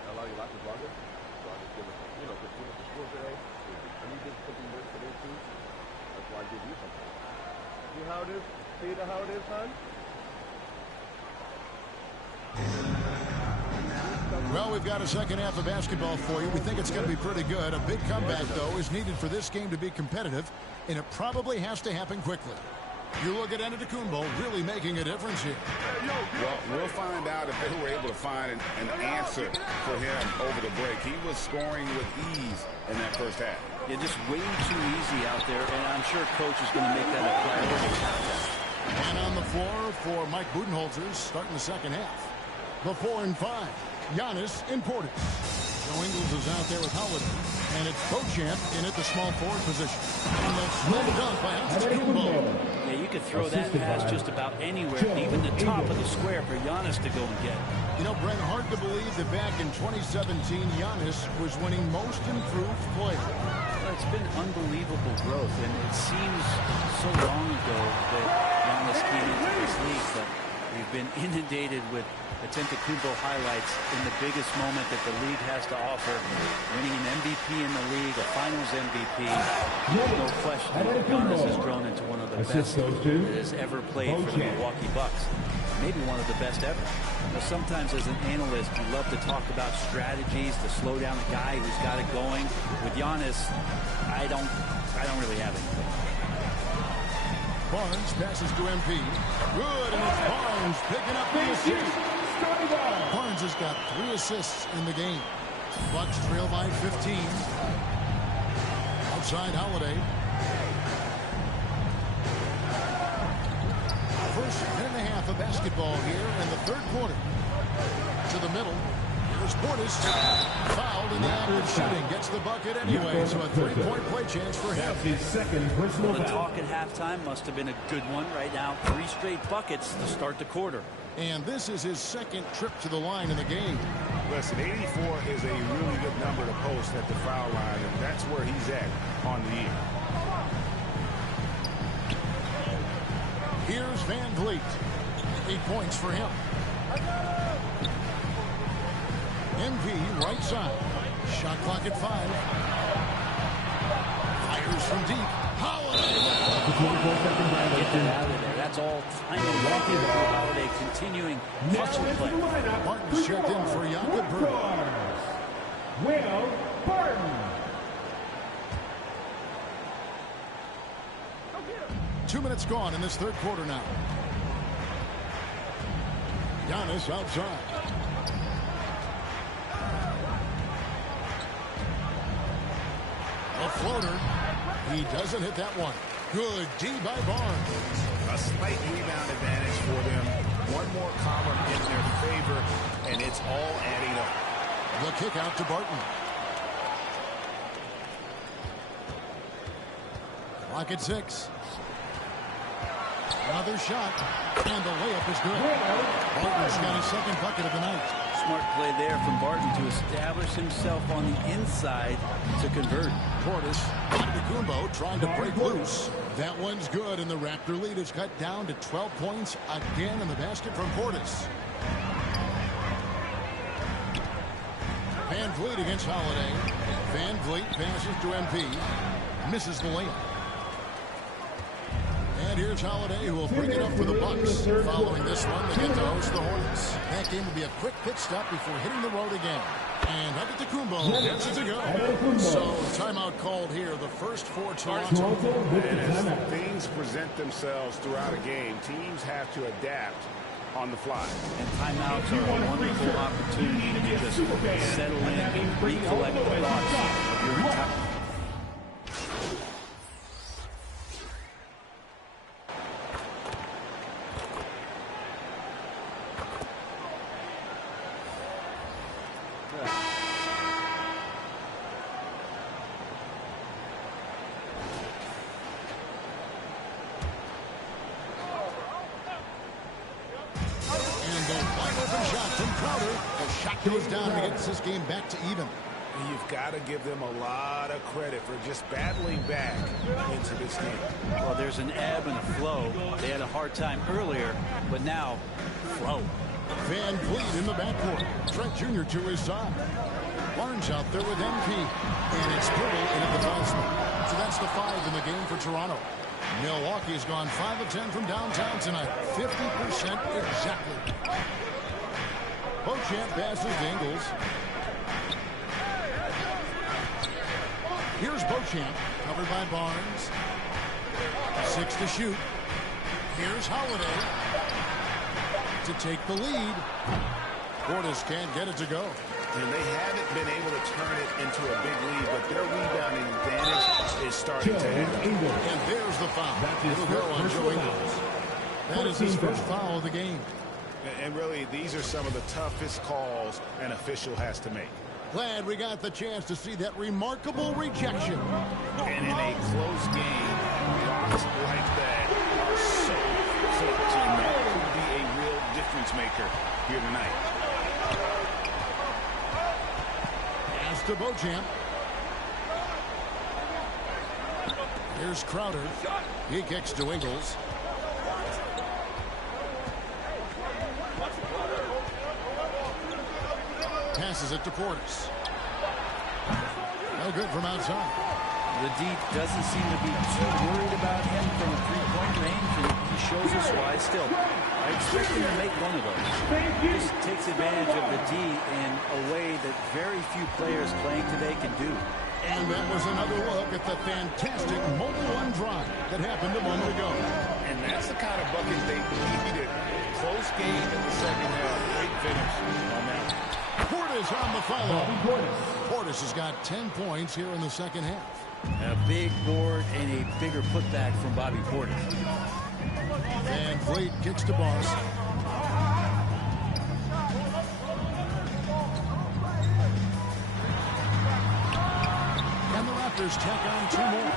Allow you lots of longer. So I just give it, 15 minutes to school today. And you did something this today too. That's why I give you something. See how it is? See how it is, son? Well, we've got a second half of basketball for you. We think it's going to be pretty good. A big comeback, though, is needed for this game to be competitive, and it probably has to happen quickly. You look at Antetokounmpo really making a difference here. Well, we'll find out if they were able to find an answer for him over the break. He was scoring with ease in that first half. Yeah, just way too easy out there, and I'm sure Coach is going to make that a priority. And on the floor for Mike Budenholzer starting the second half. The 4 and 5, Giannis and Portis. Joe Ingles is out there with Holiday. And it's Beauchamp in at the small forward position. And that's slammed dunk by Antetokounmpo. Yeah, you could throw that pass just about anywhere, even the top of the square for Giannis to go and get. You know, Brent, hard to believe that back in 2017, Giannis was winning most improved player. Well, it's been unbelievable growth, and it seems so long ago that Giannis came into this league, but we've been inundated with Antetokounmpo highlights in the biggest moment that the league has to offer, winning an MVP in the league, a Finals MVP. No question, Giannis has grown into one of the best that has ever played for the Milwaukee Bucks. Maybe one of the best ever. Now, sometimes as an analyst, you love to talk about strategies to slow down a guy who's got it going. With Giannis, I don't really have anything. Barnes passes to MP. Good, and it's Barnes picking up the assist. Barnes has got 3 assists in the game. Bucks trail by 15. Outside Holiday. First minute and a half of basketball here in the third quarter. To the middle. Here's Portis. Fouled in the act of shooting. Gets the bucket anyway, so a 3-point play chance for him. That's his second personal The foul. talk at halftime must have been a good one. Right now, 3 straight buckets to start the quarter. And this is his second trip to the line in the game. Listen, 84 is a really good number to post at the foul line, and that's where he's at on the year. Here's Van Vliet. 8 points for him. MP right side. Shot clock at 5. Fires from deep. Holiday. Get that out of there. That's all time and walking for Holiday, continuing hustle play. Martin's checked in for Jakob Burton. Will Barton. 2 minutes gone in this third quarter now. Giannis outside. A floater. He doesn't hit that one. Good D by Barnes. A slight rebound advantage for them. One more column in their favor, and it's all adding up. The kick out to Barton. Clock at 6. Another shot, and the layup is good. Barton's got his second bucket of the night. Smart play there from Barton to establish himself on the inside to convert. Portis, Antetokounmpo trying to break loose. That one's good, and the Raptor lead is cut down to 12 points again in the basket from Portis. Van Vliet against Holiday. Van Vliet passes to MP. Misses the layup. And here's Holiday, who will bring it up for the Bucks. Following this one, they get to host the Hornets. That game will be a quick pit stop before hitting the road again. And Antetokounmpo gets it to go. So, timeout called here, the first for Toronto. And as things present themselves throughout a game, teams have to adapt on the fly. And timeouts are a wonderful opportunity to just settle in and recollect the thoughts of your entire. Goes down and gets this game back to even. You've got to give them a lot of credit for just battling back into this game. Well, there's an ebb and a flow. They had a hard time earlier, but now, flow. Van Vliet in the backcourt. Trent Jr. to his side. Barnes out there with MP. And it's Purtle in at the foul spot. So that's the 5 in the game for Toronto. Milwaukee's gone 5 of 10 from downtown tonight. 50% exactly. Beauchamp passes to Ingles. Here's Beauchamp, covered by Barnes. 6 to shoot. Here's Holiday to take the lead. Portis can't get it to go. And they haven't been able to turn it into a big lead, but their rebounding advantage is starting to happen. And there's the foul. It'll go on Joe Ingles. That is his first foul of the game. And really, these are some of the toughest calls an official has to make. Glad we got the chance to see that remarkable rejection. And in a close game, calls like that are so clutch, and that could be a real difference maker here tonight. Pass to Beauchamp. Here's Crowder. He kicks to Ingles. Passes it to Portis. No good from outside. The D doesn't seem to be too worried about him from three-point range, and he shows us why still. I expect him to make one of those. He just takes advantage of the D in a way that very few players playing today can do. And that was another look at the fantastic mobile one drive that happened a moment ago. And that's the kind of bucket they needed. Close game in the second half. Great finish on that. Portis on the follow. Portis has got 10 points here in the second half. A big board and a bigger putback from Bobby Portis. Van Vliet kicks to Barnes. And the Raptors tack on 2 more.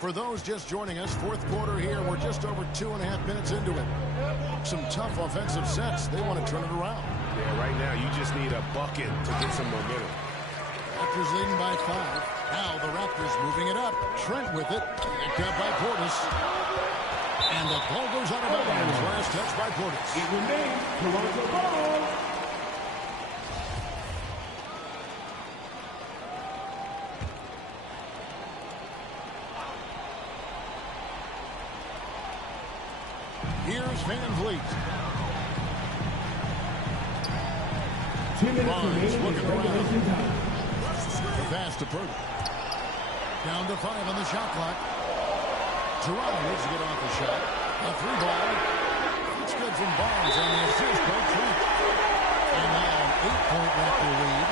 For those just joining us, fourth quarter here. We're just over 2.5 minutes into it. Some tough offensive sets. They want to turn it around. Yeah, right now you just need a bucket to get some momentum. Raptors leading by 5. Now the Raptors moving it up. Trent with it. Picked up by Portis. And the ball goes out of bounds. Last touch by Portis. It remains Toronto ball. Here's Van Vliet. 2 minutes Barnes remaining looking in regulation around. time. The pass to Purtle. Down to 5 on the shot clock. Toronto needs to get off the shot. A 3-ball. It's good from Barnes on the assist by Trent. And now an 8-point Raptor lead.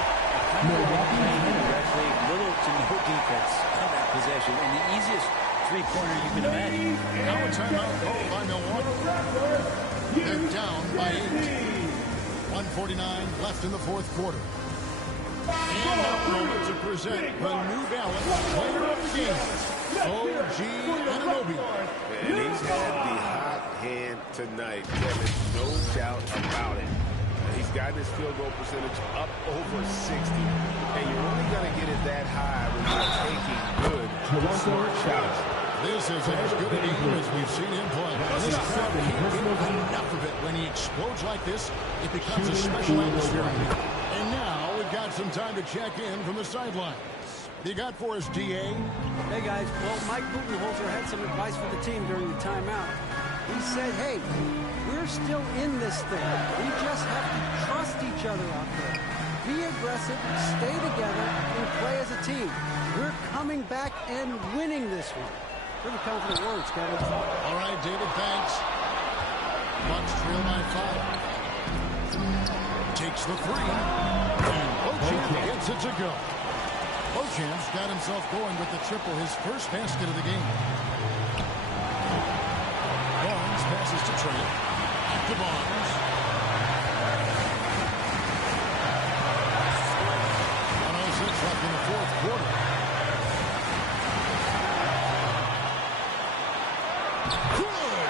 Actually, little to no defense on that possession, and the easiest three-pointer you can imagine. Now a timeout called by Milwaukee. They're down by 8. 1:49 left in the fourth quarter. And that moment to present the New Balance player of the game, OG Anunoby. And he's had the hot hand tonight, Kevin. No doubt about it. He's gotten his field goal percentage up over 60. And you're only going to get it that high when you're taking good, smart shots. This is as good a game as we've seen him play. This crowd can't get enough of it. When he explodes like this, it becomes a special atmosphere. And now we've got some time to check in from the sidelines. You got for us, DA? Hey, guys. Well, Mike Budenholzer had some advice for the team during the timeout. He said, hey, we're still in this thing. We just have to trust each other out there. Be aggressive, stay together, and play as a team. We're coming back and winning this one. Pretty confident words, Kevin. All right, David, thanks. Bucks trail by 5. Takes the 3. And Beauchamp gets it to go. Beauchamp's got himself going with the triple, his first basket of the game. Barnes passes to Trent. To Barnes. 1:06 left in the fourth quarter. Good!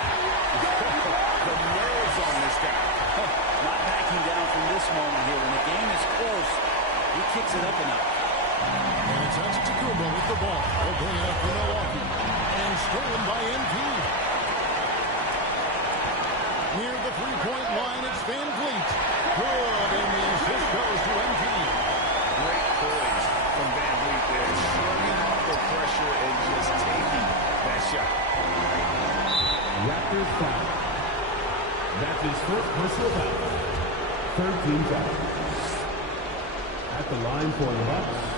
The nerves on this guy. Not backing down from this moment here. When the game is close, he kicks it up enough. And it's Antetokounmpo with the ball. They'll bring it up for Milwaukee. And stolen by MP. Near the three-point line, it's Van Vliet. Good, and the assist goes to MP. Great poise from Van Vliet there. Shrugging off the pressure and just taking that shot. Raptors foul. That's his first personal foul. Third team foul. At the line for the Bucks.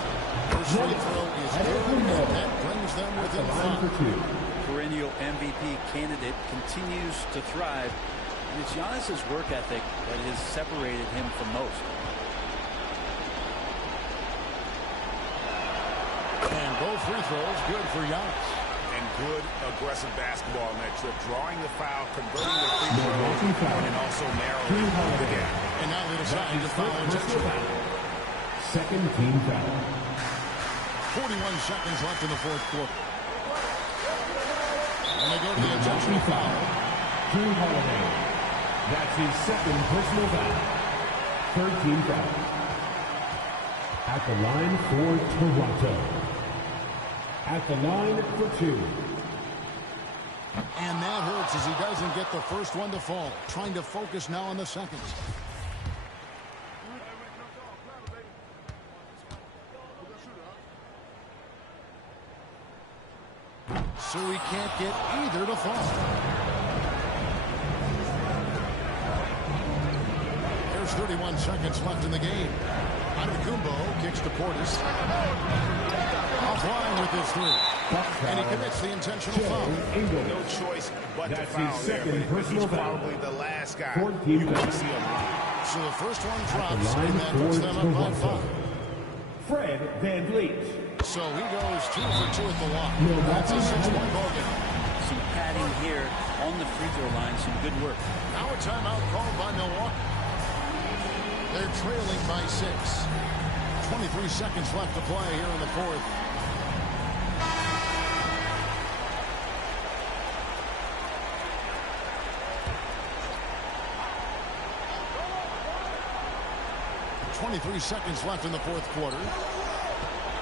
First free throw is good, and that brings them within 5. Perennial MVP candidate continues to thrive. And it's Giannis's work ethic that has separated him from most. And both free throws good for Giannis. And good aggressive basketball on that trip. Drawing the foul, converting the free throw, and also narrowing the gap. And now they decide to foul intentionally. Second team foul. 41 seconds left in the fourth quarter. And they go to the intentional foul. Drew Holiday. That's his second personal foul. Third team foul. At the line for Toronto. At the line for 2. And that hurts as he doesn't get the first one to fall. Trying to focus now on the second. So he can't get either to fall. There's 31 seconds left in the game. Antetokounmpo kicks to Portis. Offline with his 3. And he commits the intentional foul. No choice but to foul there. But he's probably the last guy you want to see on the line. So the first one drops, and that puts them up by 5. Fred VanVleet. So he goes 2 for 2 at the line. That's a 6-point ball game. Some padding here on the free throw line. Some good work. Now a timeout called by Milwaukee. They're trailing by 6. 23 seconds left to play here in the fourth. .23 seconds left in the fourth quarter.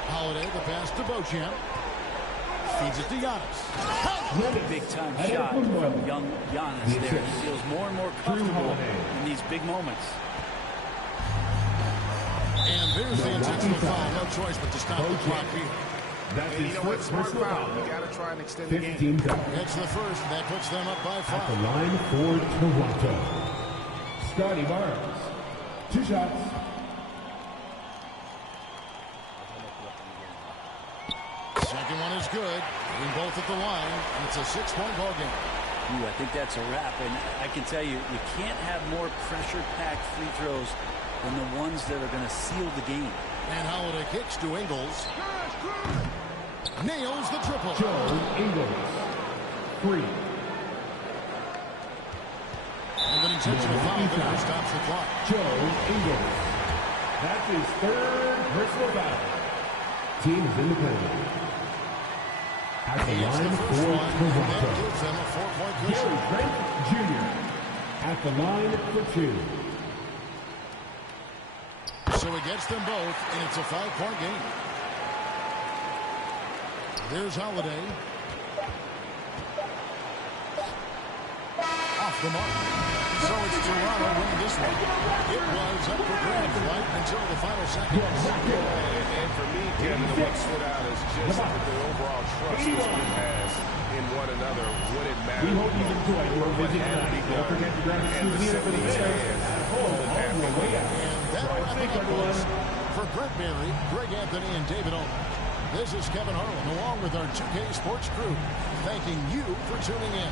Holiday, the pass to Beauchamp. Feeds it to Giannis. Big-time shot from young Giannis there. He feels more and more comfortable in these big moments. And there's the intentional foul. No choice but to stop the clock here. That's his first personal foul. You got to try and extend the game. 15 foul. It's the first, and that puts them up by 5. At the line for Toronto. Scotty Barnes. 2 shots. Second one is good. Bring both at the line, and it's a 6-point ball game. Ooh, I think that's a wrap, and I can tell you, you can't have more pressure-packed free throws than the ones that are going to seal the game. And Holiday kicks to Ingles. Nails the triple. Joe Ingles. 3. And an intentional foul there stops the clock. Joe Ingles. That's his third personal foul. Team is in the penalty. At the line for Toronto. Gives them a 4-point cushion. Gary Trent Jr. At the line for 2. So he gets them both, and it's a 5-point game. There's Holiday. Off the mark. So it's Toronto winning this one. It was up for grabs right until the final seconds. And for me, Kevin, what stood out is just the overall trust this group has in one another. Wouldn't matter what had to be done, and the 70s fans more than happy with it. And that'll wrap it up, folks. For Brent Berry, Greg Anthony, and David Owen, this is Kevin Harlan, along with our 2K Sports crew, thanking you for tuning in.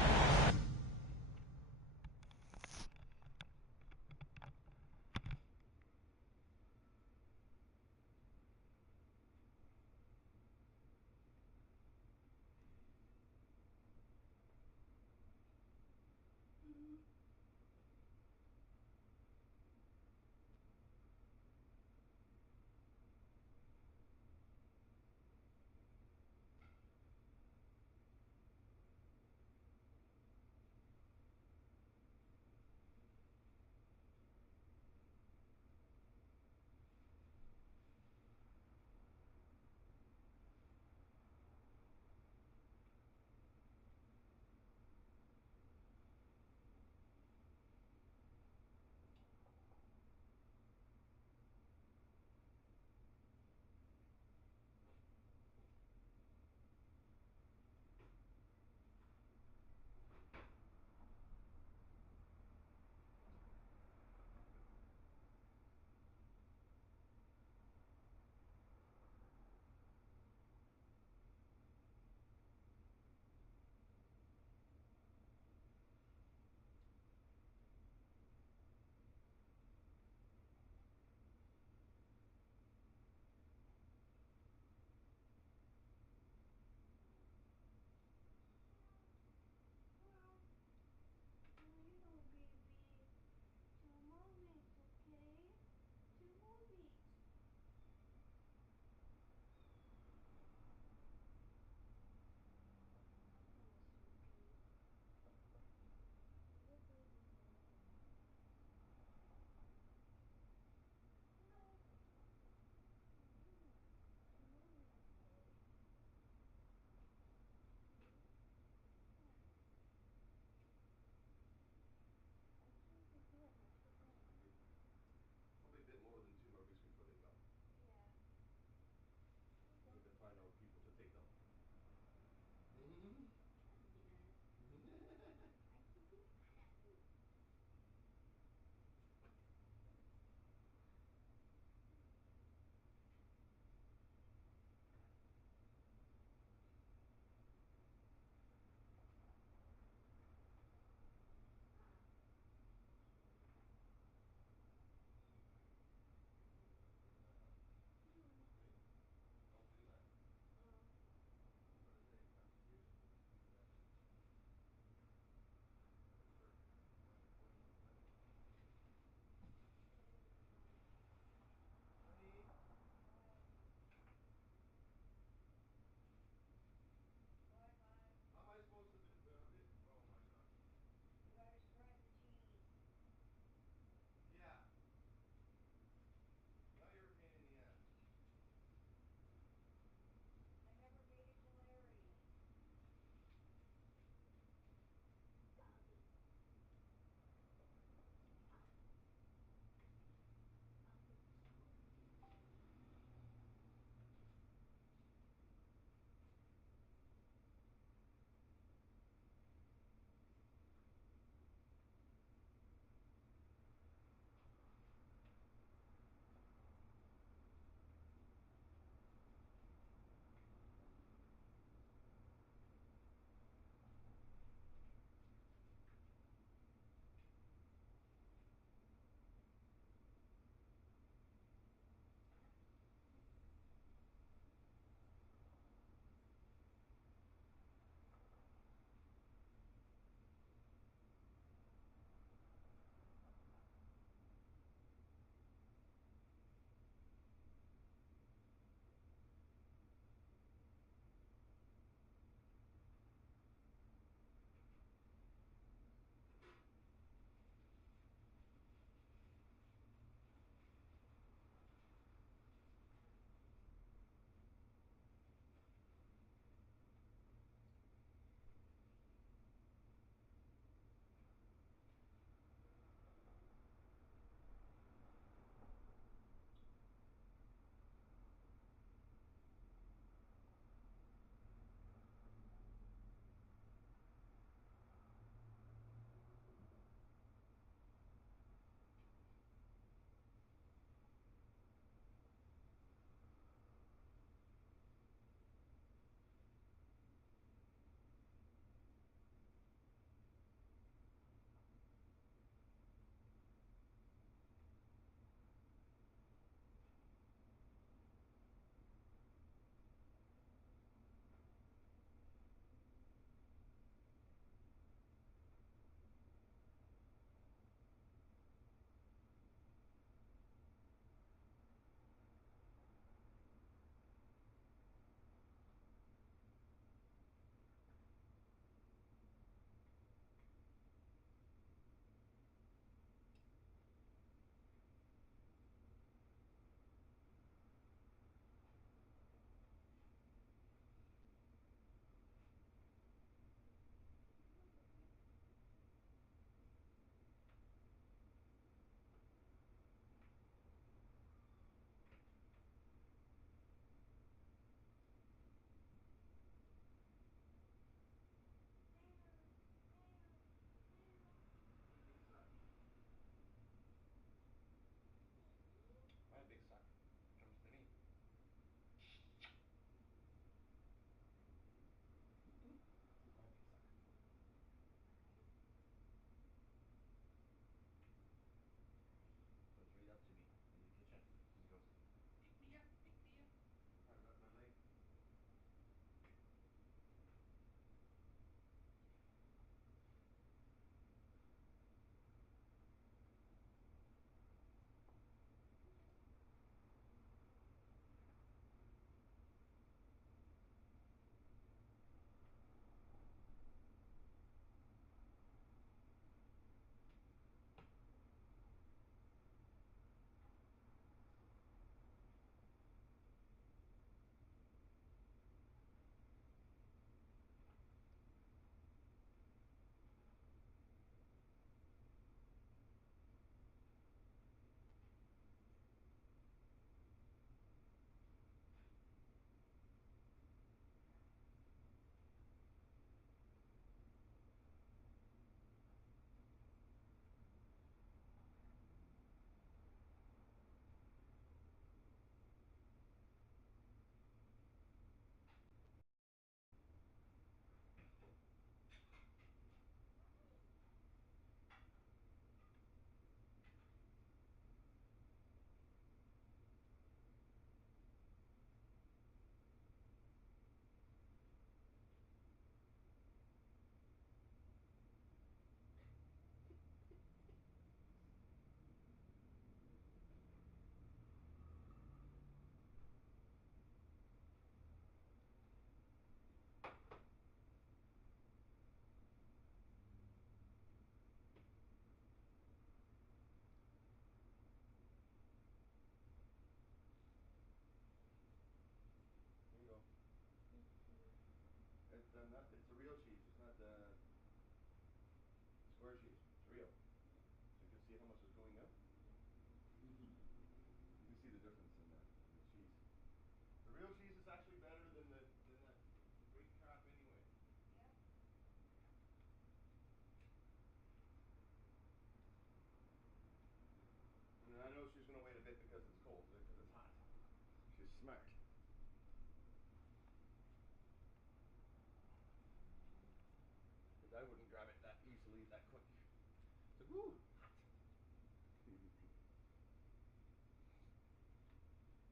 Whew.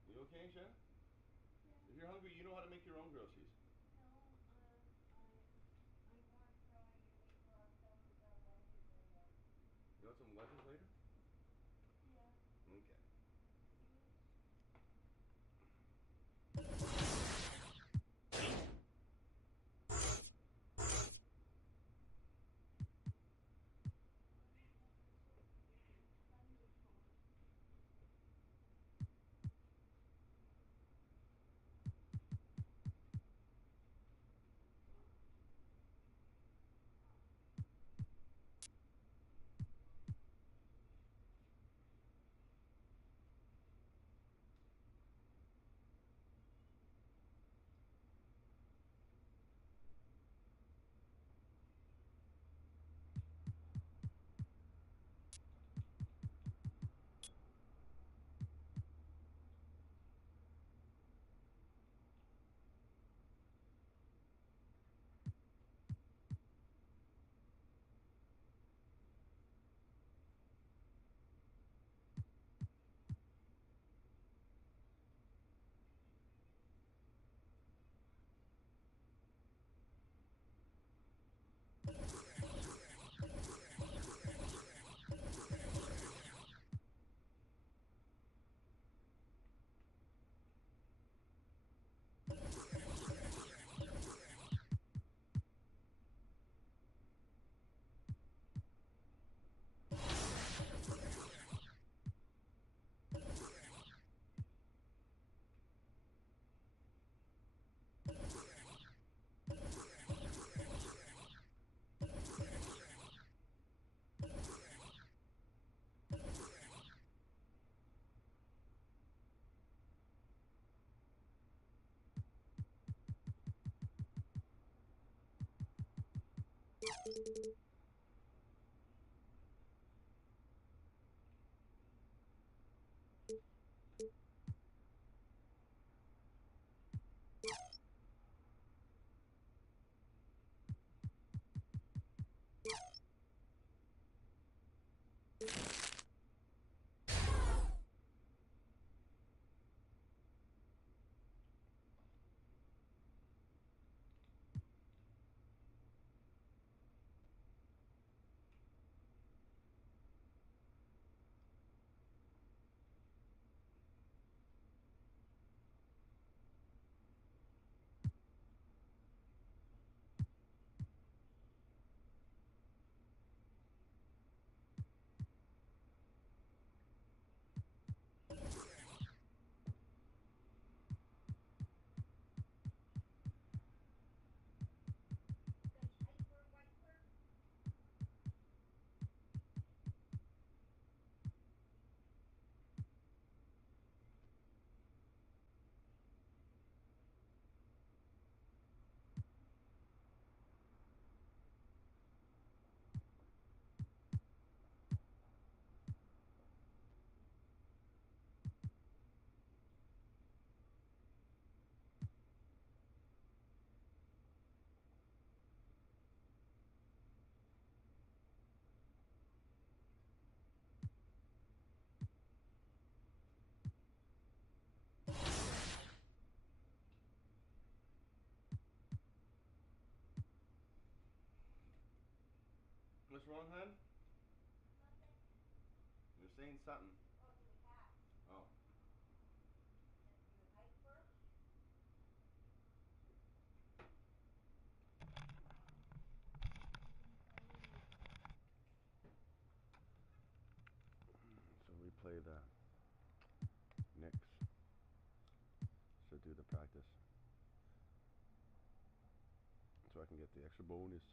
You okay, Jen? Yeah. If you're hungry, you know how to make your own groceries. No, I want some wedges later. You want some wedges later? Yeah. Okay. What's wrong, hon? Nothing. You're saying something. Oh, to the cat. Oh. Let's do the height first. So we play the Knicks. Should do the practice. So I can get the extra bonus.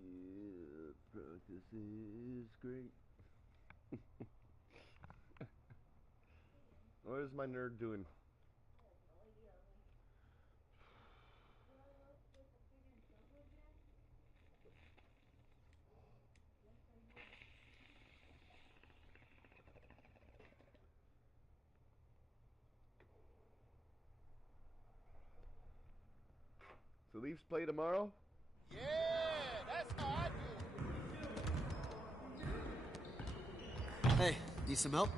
Yeah, practice is great. What is my nerd doing? I have no idea. You want to look with the friggin' silver again? Yes, I will. So Leafs play tomorrow? Yeah, that's Hey, need some help?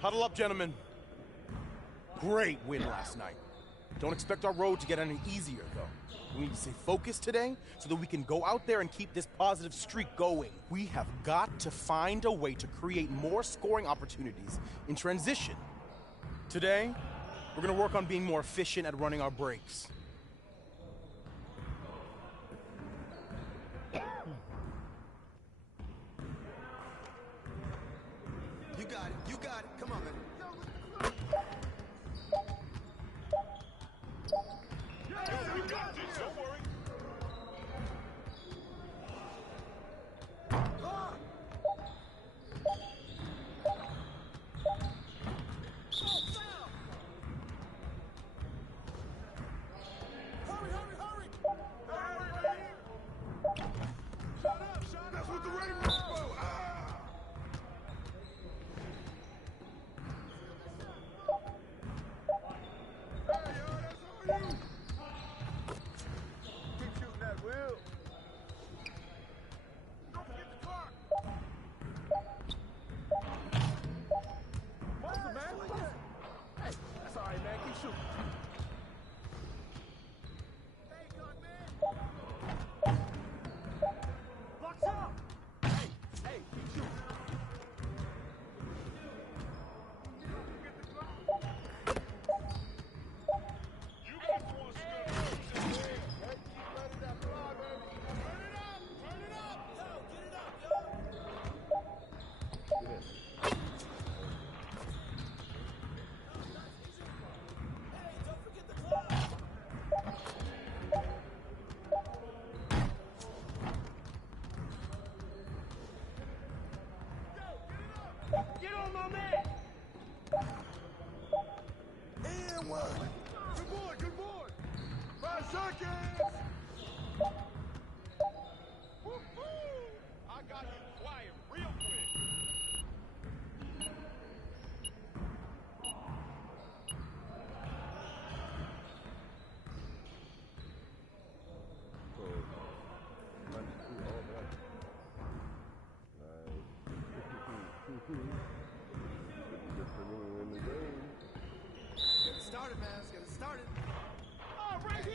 Huddle up, gentlemen. Great win last night. Don't expect our road to get any easier, though. We need to stay focused today so that we can go out there and keep this positive streak going. We have got to find a way to create more scoring opportunities in transition. Today, we're going to work on being more efficient at running our breaks. You got it. You got it. Come on, man. You got this, don't worry. That's what the Ravens for. Keep shooting that wheel. Don't forget the clock. What's the man? Hey, that's all right, man. Keep shooting. Box up. Hey, keep shooting. Don't forget the clock. You guys want some good. Hey, keep letting that fly, baby. Turn it up. Turn it up. Yo, get it up, yo. Hey, don't forget the clock. Get on my man! And one. Good boy, good boy. 5 seconds. Woo-hoo! I got you quiet real quick. Get it started, man. Let's get it started. Oh, right here!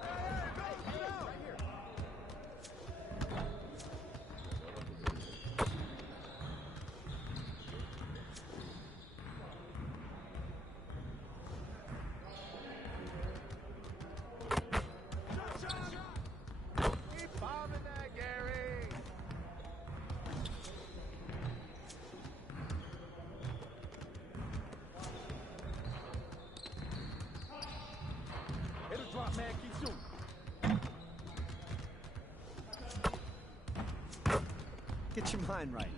Hey, go, get out! Right here. Keep bombing that, Gary! It'll drop, man. Keep shooting. Get your mind right.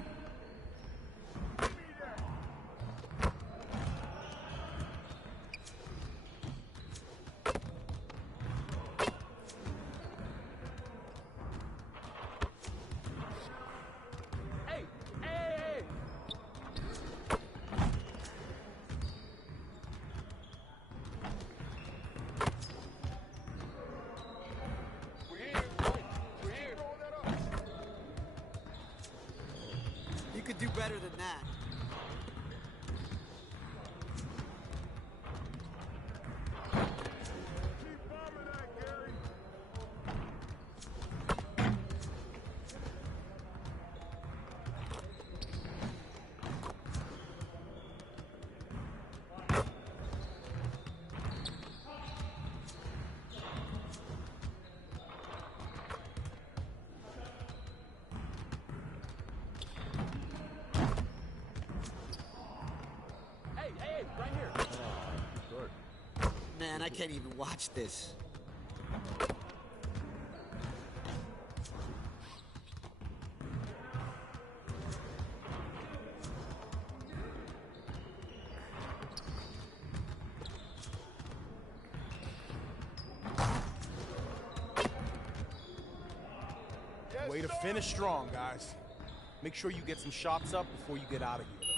Hey, hey, hey! We're here. We're here. You could do better than that. Keep bombing that, Gary! Hey, hey, right here! Man, I can't even watch this. Finish strong, guys. Make sure you get some shots up before you get out of here, though.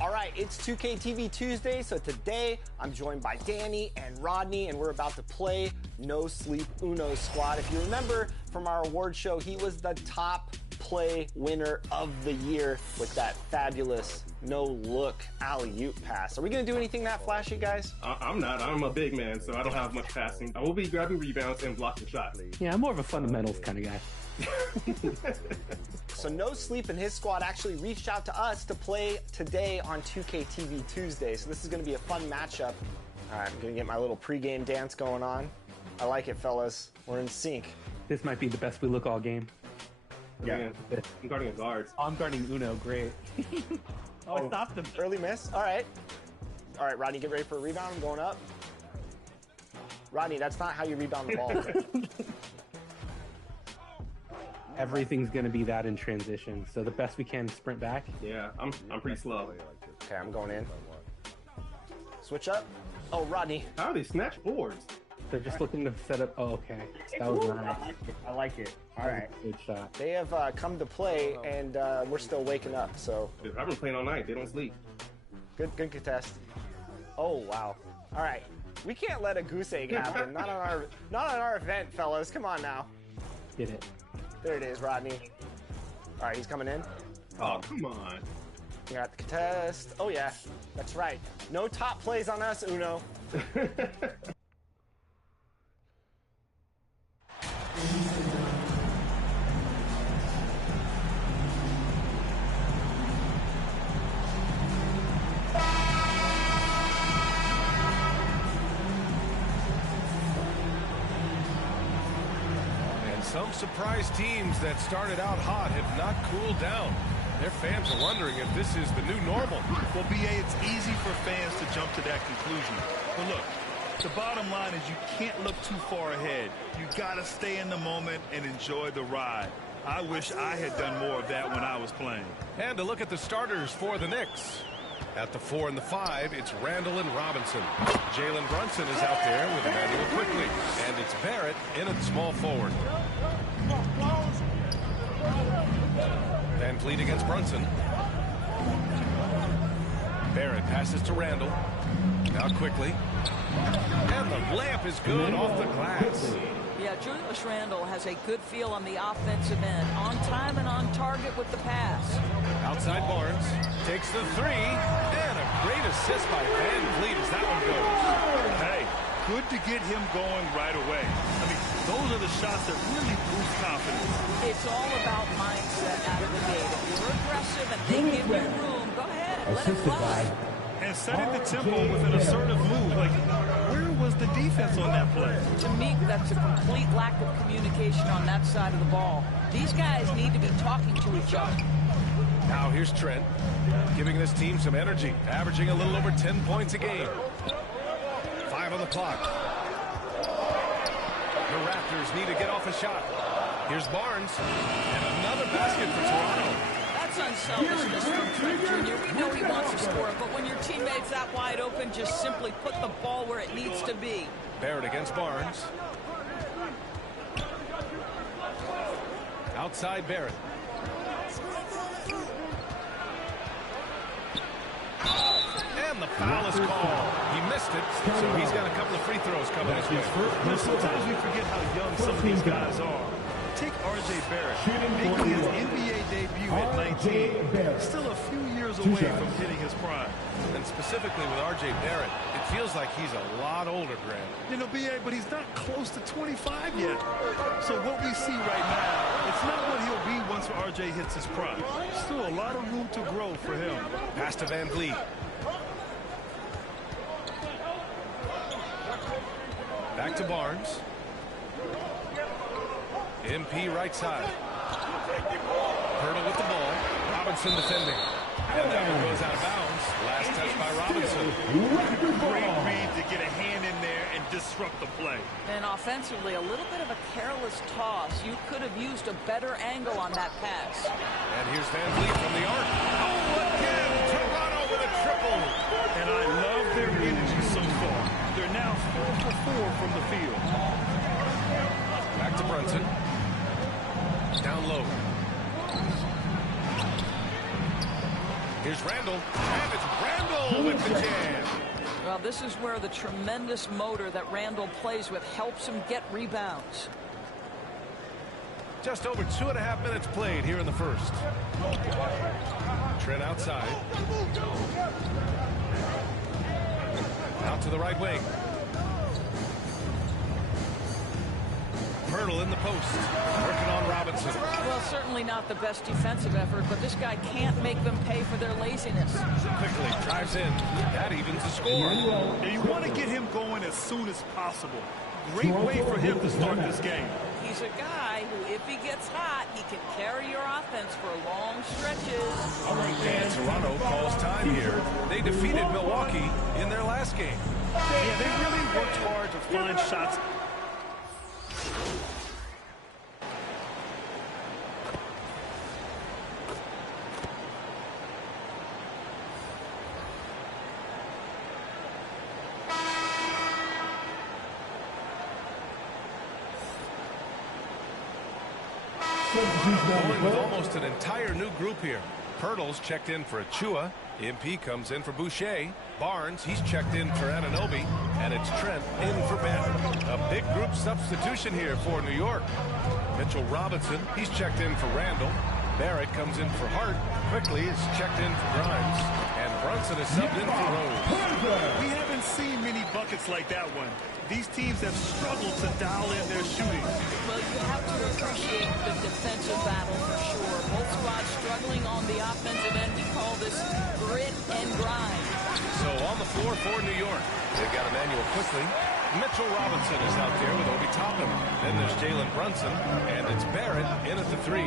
All right, it's 2K TV Tuesday, so today I'm joined by Danny and Rodney, and we're about to play No Sleep Uno Squad. If you remember from our award show, he was the top play winner of the year with that fabulous no-look alley-oop pass. Are we going to do anything that flashy, guys? I'm not. I'm a big man, so I don't have much passing. I will be grabbing rebounds and blocking shots. Yeah, I'm more of a fundamentals kind of guy. So No Sleep and his squad actually reached out to us to play today on 2K TV Tuesday. So this is going to be a fun matchup. All right, I'm going to get my little pregame dance going on. I like it, fellas. We're in sync. This might be the best we look all game. Yeah. I'm guarding a guard. Oh, I'm guarding Uno. Great. I stopped him. Early miss. All right. All right, Rodney, get ready for a rebound. I'm going up. Rodney, that's not how you rebound the ball. Everything's going to be that in transition. So the best we can sprint back. Yeah, I'm pretty slow. Okay, I'm going in. Switch up. Oh, Rodney. How are they snatch boards? They're just looking to set up. Oh, okay. That was nice. I like it. All right. Good shot. They have come to play, and we're still waking up. So I've been playing all night. They don't sleep. Good contest. Oh wow. All right. We can't let a goose egg happen. Not on our event, fellas. Come on now. Get it. There it is, Rodney. All right, he's coming in. Oh, come on. We got the contest. Oh, yeah. That's right. No top plays on us, Uno. Some surprise teams that started out hot have not cooled down. Their fans are wondering if this is the new normal. Well, BA, it's easy for fans to jump to that conclusion. But look, the bottom line is you can't look too far ahead. You got to stay in the moment and enjoy the ride. I wish I had done more of that when I was playing. And to look at the starters for the Knicks. At the 4 and the 5, it's Randall and Robinson. Jalen Brunson is out there with Emmanuel Quickly. And it's Barrett in at small forward. Van Vliet against Brunson. Barrett passes to Randall. Now Quickly. And the layup is good off the glass. Yeah, Julius Randle has a good feel on the offensive end. On time and on target with the pass. Outside Barnes takes the three. And a great assist by Van Vliet as that one goes. Hey, good to get him going right away. I mean, Those are the shots that really boost confidence. It's all about mindset out of the gate. If you're aggressive and they give you room, go ahead, let it fly. And setting the tempo with an assertive move. Like, where was the defense on that play? To me, that's a complete lack of communication on that side of the ball. These guys need to be talking to each other. Now here's Trent, giving this team some energy, averaging a little over 10 points a game. 5 on the clock. The Raptors need to get off a shot. Here's Barnes, and another basket for Toronto. That's unselfishness from Trent Jr. We know he wants to score, but when your teammate's that wide open, just simply put the ball where it needs to be. Barrett against Barnes. Outside Barrett. And the foul is called. He missed it, so he's got a couple of free throws coming his way. Sometimes we forget how young some of these guys are. Take R.J. Barrett, making his NBA debut at 19. Still a few years away from hitting his prime. And specifically with R.J. Barrett, it feels like he's a lot older, Grant. You know, B.A., but he's not close to 25 yet. So what we see right now, it's not what he'll be once R.J. hits his prime. Still a lot of room to grow for him. Pass to Van Vliet. Back to Barnes. MP right side. Hurdle with the ball. Robinson defending. And that one goes out of bounds. Last touch by Robinson. Great read to get a hand in there and disrupt the play. And offensively, a little bit of a careless toss. You could have used a better angle on that pass. And here's Van Vliet from the arc. Oh, again! Toronto with a triple. And I love their energy so far. They're now 4 for 4 from the field. Back to Brunson. Down low. Here's Randall. And it's Randall with the jam. Well, this is where the tremendous motor that Randall plays with helps him get rebounds. Just over 2.5 minutes played here in the first. Trent outside. Out to the right wing. Hurdle in the post. Working on Robinson. Well, certainly not the best defensive effort, but this guy can't make them pay for their laziness. Quickly drives in. That evens the score. And you want to get him going as soon as possible. Great way for him to start this game. He's a guy who, if he gets hot, he can carry your offense for long stretches. And Toronto calls time here. They defeated Milwaukee in their last game. Yeah, they really worked hard to find shots. Going with almost an entire new group here. Hurdle's checked in for Achua. MP comes in for Boucher. Barnes, he's checked in for Anunoby. And it's Trent in for Ben. A big group substitution here for New York. Mitchell Robinson, he's checked in for Randall. Barrett comes in for Hart. Quickly is checked in for Grimes. And Brunson is subbed in for Rose. We haven't seen many buckets like that one. These teams have struggled to dial in their shooting. Well, you have to appreciate the defensive battle for sure. Both squads struggling on the offensive end. We call this grit and grind. So on the floor for New York, they've got Emmanuel quickly. Mitchell Robinson is out there with Obi Toppin. Then there's Jalen Brunson, and it's Barrett in at the 3.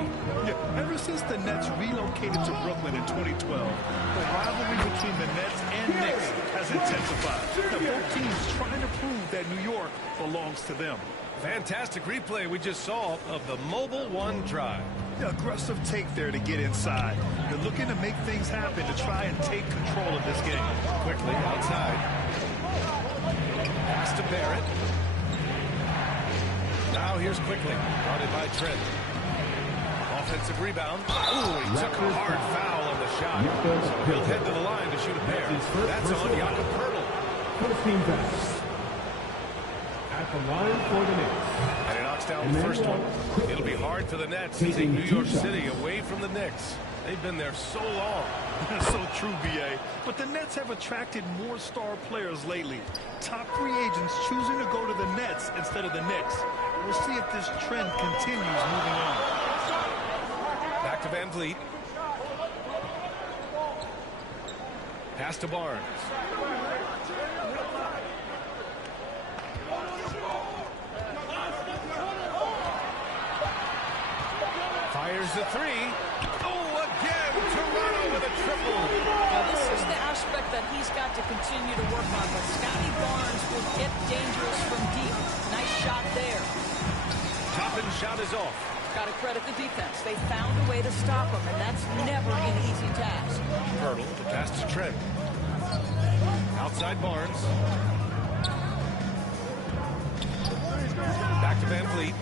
Yeah, ever since the Nets relocated to Brooklyn in 2012, the rivalry between the Nets and Knicks has intensified. Now, both teams trying to prove that New York belongs to them. Fantastic replay we just saw of the Mobile One drive. The aggressive take there to get inside. You're looking to make things happen to try and take control of this game. Quickly outside. Pass to Barrett. Now here's Quickly, guarded by Trent. Offensive rebound. Ooh, he took a hard foul on the shot. So he'll head to the line to shoot a pair. That's on Jakob Hurdle. First team foul. At the line for the Knicks. And he knocks down the first one. It'll be hard for the Nets to take New York City away from the Knicks. They've been there so long. So true, B.A. But the Nets have attracted more star players lately. Top free agents choosing to go to the Nets instead of the Knicks. We'll see if this trend continues moving on. Back to Van Vliet. Pass to Barnes. Fires the three. Oh, again, Toronto with a triple. Now, this is the aspect that he's got to continue to work on, but Scotty Barnes will get dangerous from deep. Nice shot there. Toppin's shot is off. Got to credit the defense. They found a way to stop him, and that's never an easy task. Hurdle, the pass to Trent. Outside Barnes. Back to Van Vliet.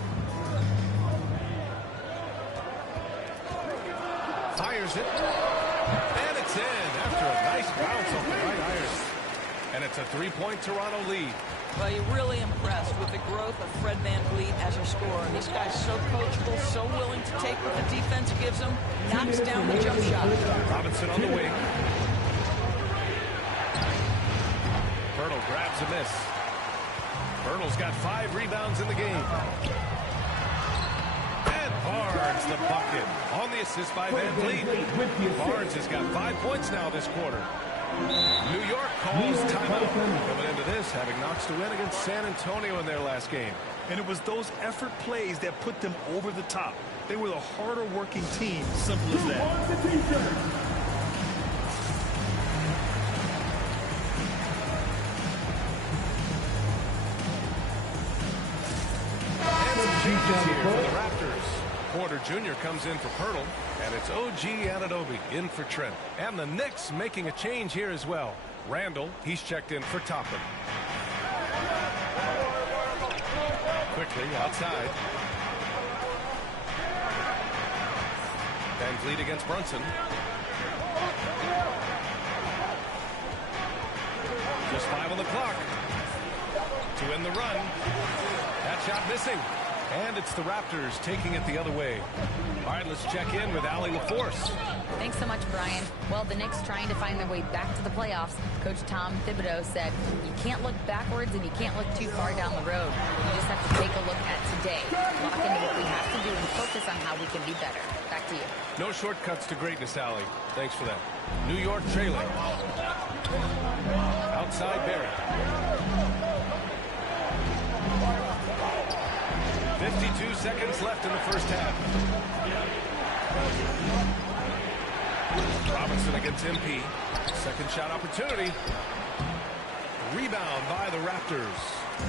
Fires it. And it's in after a nice bounce off the right iron. And it's a three-point Toronto lead. Well, you're really impressed with the growth of Fred Van Vliet as a scorer. This guy's so coachable, so willing to take what the defense gives him, knocks down the jump shot. Robinson on the wing. Bertle grabs a miss. Bertle's got 5 rebounds in the game. And Barnes the bucket on the assist by Van Vliet. Barnes has got 5 points now this quarter. New York calls timeout. Coming into this, having knocks to win against San Antonio in their last game. And it was those effort plays that put them over the top. They were the harder working team, simple as that. Here for the Raptors. Porter Jr. comes in for Pirtle, and it's OG Anunoby in for Trent. And the Knicks making a change here as well. Randall, he's checked in for Toppin. Quickly outside. Van Vliet against Brunson. Just 5 on the clock to end the run. That shot missing. And it's the Raptors taking it the other way. All right, let's check in with Allie LaForce. Thanks so much, Brian. Well, the Knicks trying to find their way back to the playoffs. Coach Tom Thibodeau said, you can't look backwards and you can't look too far down the road. You just have to take a look at today. Lock into what we have to do and focus on how we can be better. Back to you. No shortcuts to greatness, Allie. Thanks for that. New York trailing. Outside Barrett. 52 seconds left in the first half. Robinson against MP. Second shot opportunity. Rebound by the Raptors.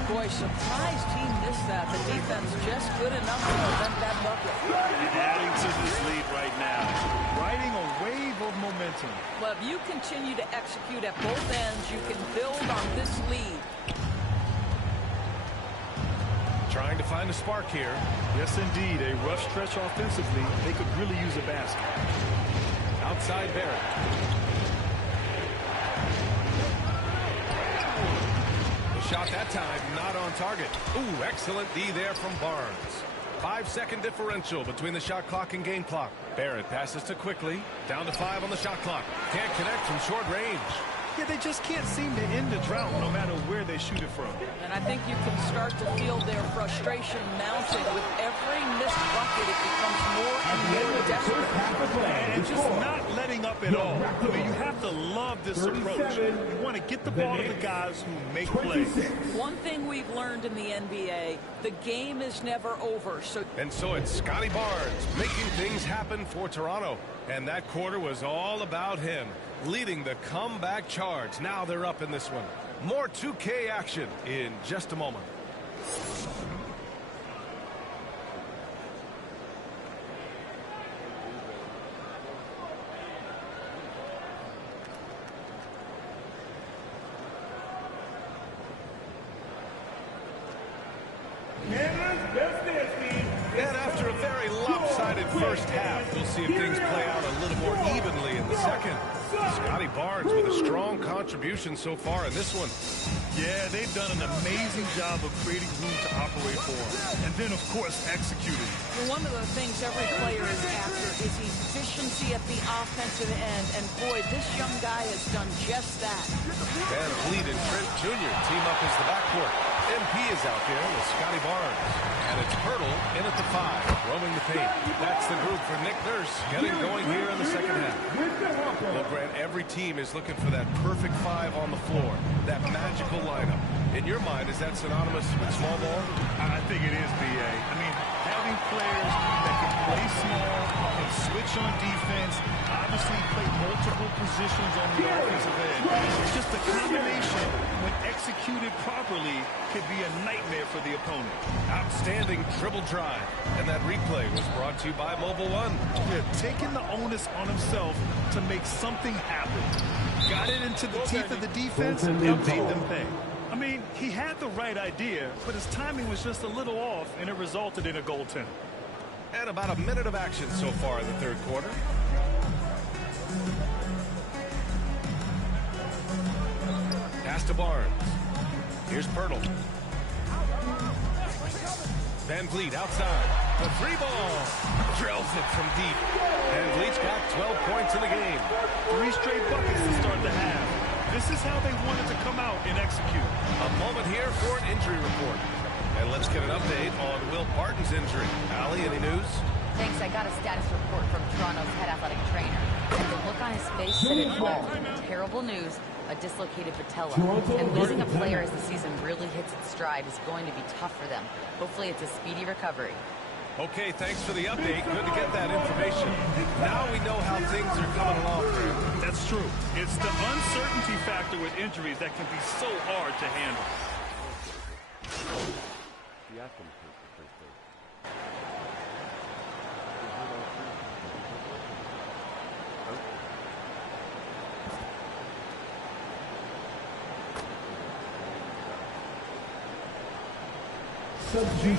Boy, surprised he missed that. The defense just good enough to prevent that bucket. And adding to this lead right now. Riding a wave of momentum. Well, if you continue to execute at both ends, you can build on this lead. Trying to find a spark here. Yes, indeed. A rough stretch offensively. They could really use a basket. Outside Barrett. The shot that time not on target. Ooh, excellent D there from Barnes. 5-second differential between the shot clock and game clock. Barrett passes to Quickly. Down to 5 on the shot clock. Can't connect from short range. Yeah, they just can't seem to end the drought no matter where they shoot it from. And I think you can start to feel their frustration mounting. With every missed bucket, it becomes more and more desperate. And just not letting up at all. I mean, you have to love this approach. You want to get the ball to the guys who make plays. One thing we've learned in the NBA, the game is never over. And so it's Scotty Barnes making things happen for Toronto. And that quarter was all about him, leading the comeback charge. Now they're up in this one. More 2K action in just a moment. And after a very lopsided first half, we'll see if things play out a little more evenly in the second. Scotty Barnes with a strong contribution so far in this one. Yeah, they've done an amazing job of creating room to operate for him. And then, of course, executing. Well, one of the things every player is after is efficiency at the offensive end. And, boy, this young guy has done just that. Van Vliet and Trent Jr. team up as the backcourt. MP is out there with Scotty Barnes. And It's Pirtle in at the 5, roaming the paint. That's the group for Nick Nurse getting going here in the second half. Well, Grant, every team is looking for that perfect 5 on the floor, that magical lineup. In your mind, is that synonymous with small ball? I think it is, B.A. I mean, having players that can play small, can switch on defense, obviously play multiple positions on the offensive end. It's just a combination, when executed properly, could be a nightmare for the opponent. Outstanding dribble drive. And that replay was brought to you by Mobile One. Yeah, taking the onus on himself to make something happen. Got it into the teeth of the defense and made them pay. I mean, he had the right idea, but his timing was just a little off, and it resulted in a goaltender. And about a minute of action so far in the third quarter. Pass to Barnes. Here's Pirtle. Van Vliet outside. The 3 ball. Drills it from deep. Van Vliet's got 12 points in the game. 3 straight buckets to start the half. This is how they wanted to come out and execute. A moment here for an injury report. And let's get an update on Will Barton's injury. Allie, any news? Thanks. I got a status report from Toronto's head athletic trainer. And the look on his face said it all. Terrible news. A dislocated patella. And losing a player as the season really hits its stride is going to be tough for them. Hopefully it's a speedy recovery. Okay, thanks for the update. Good to get that information. Now we know how things are coming along. That's true. It's the uncertainty factor with injuries that can be so hard to handle.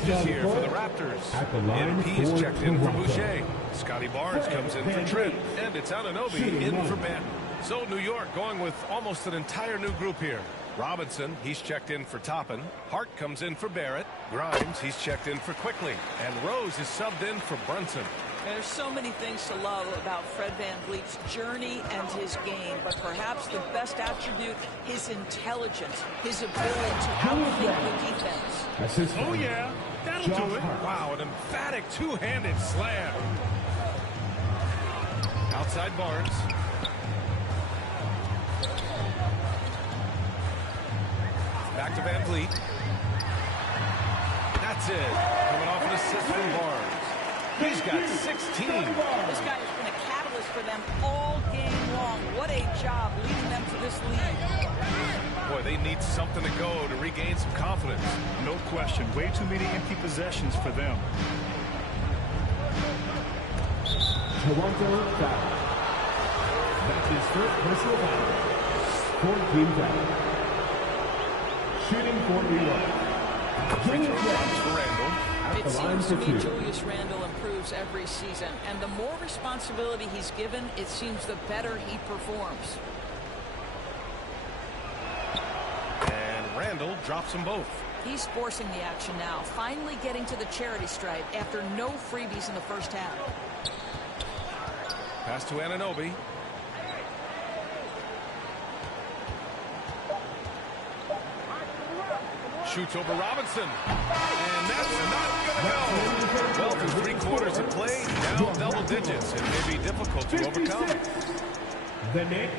Just here for the Raptors. NP's checked in for Boucher. Scotty Barnes comes in for Trent. And it's Anunoby in for Ben. So New York going with almost an entire new group here. Robinson, he's checked in for Toppin. Hart comes in for Barrett. Grimes, he's checked in for Quickly. And Rose is subbed in for Brunson. There's so many things to love about Fred VanVleet's journey and his game, but perhaps the best attribute, his intelligence, his ability to outthink the defense. Oh, yeah. That'll do it. Wow, an emphatic two-handed slam. Outside Barnes. Back to VanVleet. That's it. Coming off an assist from Barnes. He's got 16. This guy has been a catalyst for them all game long. What a job leading them to this lead. Boy, they need something to go to regain some confidence. No question. Way too many empty possessions for them. Toronto foul. That's his first personal foul. 14 foul. Shooting for New York. For Randall. It seems to me Julius Randle improves every season, and the more responsibility he's given, it seems the better he performs. And Randall drops them both. He's forcing the action now, finally getting to the charity stripe after no freebies in the first half. Pass to Anunoby. Shoots over Robinson. And that's not going to go. Well, through 3 quarters of play, down double digits. It may be difficult to overcome. The Knicks,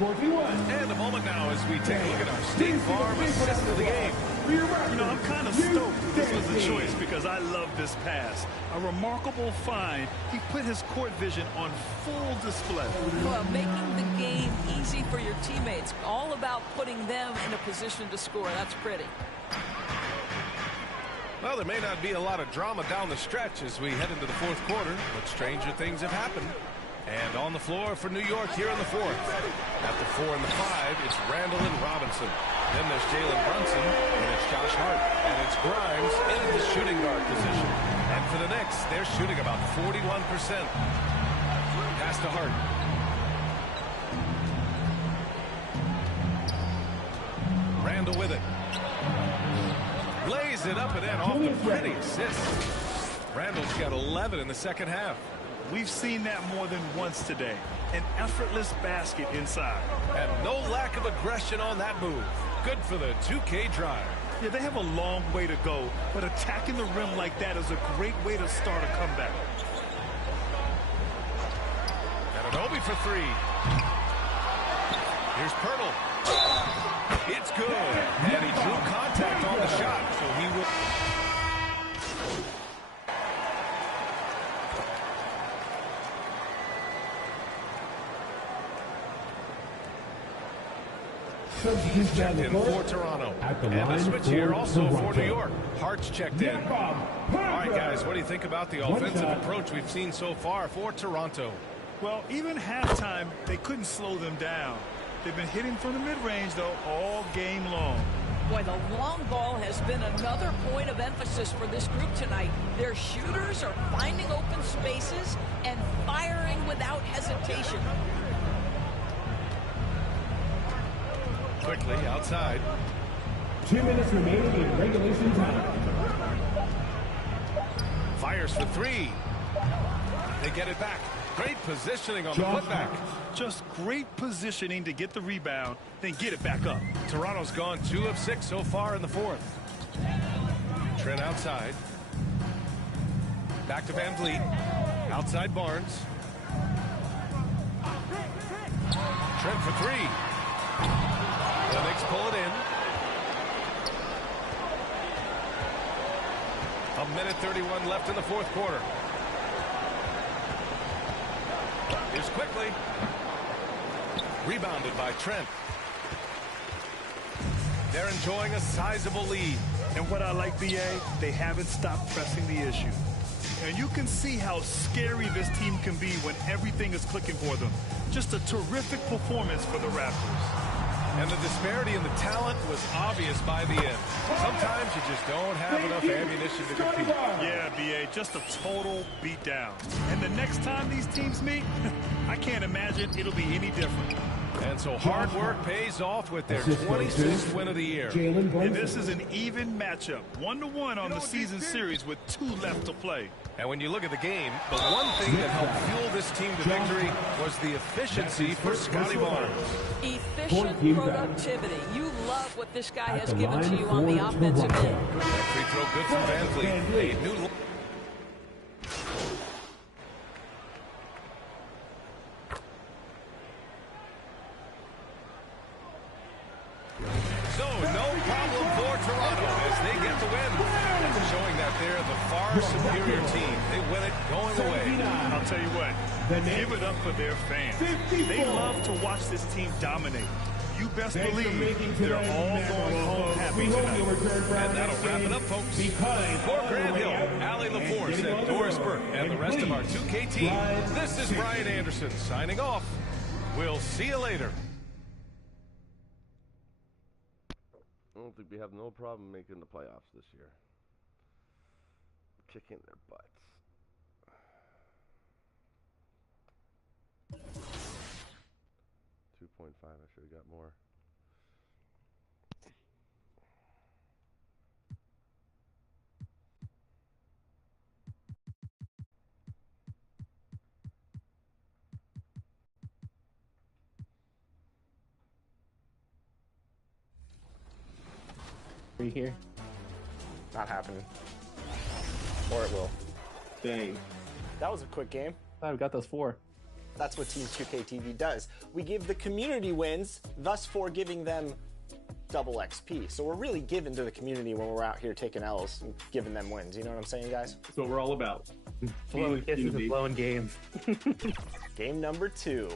41. And a moment now as we take a look at our State Farm assist of the game. You know, I'm kind of stoked this was a choice because I love this pass. A remarkable find. He put his court vision on full display. Well, making the game easy for your teammates. All about putting them in a position to score. That's pretty. Well, there may not be a lot of drama down the stretch as we head into the fourth quarter, but stranger things have happened. And on the floor for New York here in the fourth. At the 4 and the 5, it's Randall and Robinson. Then there's Jalen Brunson, and it's Josh Hart, and it's Grimes in the shooting guard position. And for the Knicks, they're shooting about 41%. Pass to Hart. Randall with it. Lays it up and in off the pretty assist. Randall's got 11 in the second half. We've seen that more than once today. An effortless basket inside. And no lack of aggression on that move. Good for the 2K drive. Yeah, they have a long way to go, but attacking the rim like that is a great way to start a comeback. Anunoby for three. Here's Pirtle. It's good. And he drew contact on the shot, so he will... Checked in for Toronto. And the switch here also for New York. Hart's checked in. All right, guys, what do you think about the offensive approach we've seen so far for Toronto? Well, even halftime, they couldn't slow them down. They've been hitting from the mid-range, though, all game long. Boy, the long ball has been another point of emphasis for this group tonight. Their shooters are finding open spaces and firing without hesitation. Quickly outside. 2 minutes remaining in regulation time. Fires for three. They get it back. Great positioning on the putback. Just great positioning to get the rebound, then get it back up. Toronto's gone 2 of 6 so far in the fourth. Trent outside. Back to Van Vliet. Outside Barnes. Trent for three. The Knicks pull it in. A minute 31 left in the fourth quarter. Here's quickly. Rebounded by Trent. They're enjoying a sizable lead. And what I like, BA, they haven't stopped pressing the issue. And you can see how scary this team can be when everything is clicking for them. Just a terrific performance for the Raptors. And the disparity in the talent was obvious by the end. Sometimes you just don't have enough ammunition to compete. Yeah, BA, just a total beatdown. And the next time these teams meet, I can't imagine it'll be any different. And so hard work pays off with their 26th win of the year. And this is an even matchup, 1-1 on the season series with 2 left to play. And when you look at the game, the one thing that helped fuel this team to victory was the efficiency for Scotty Barnes. Efficient productivity. You love what this guy has given to you on the offensive end. That free throw good from Van Vliet. A new... So, no problem for Toronto as they get the win. That's showing that they're the far superior team. They win it going away. I'll tell you what, give it up for their fans. They love to watch this team dominate. You best believe they're all going home happy tonight. And that'll wrap it up, folks. For Grant Hill, Allie LaForce, and Doris Burke, and the rest of our 2K team, this is Brian Anderson signing off. We'll see you later. I don't think we have no problem making the playoffs this year. Kicking their butts. .5. I should have got more. Are you here? Not happening. Or it will. Dang. That was a quick game. We got those 4. That's what Team 2K TV does. We give the community wins, thus for giving them double XP. So we're really giving to the community when we're out here taking L's and giving them wins. You know what I'm saying, guys? That's what we're all about. Blowing kisses and blowing games. Game number 2.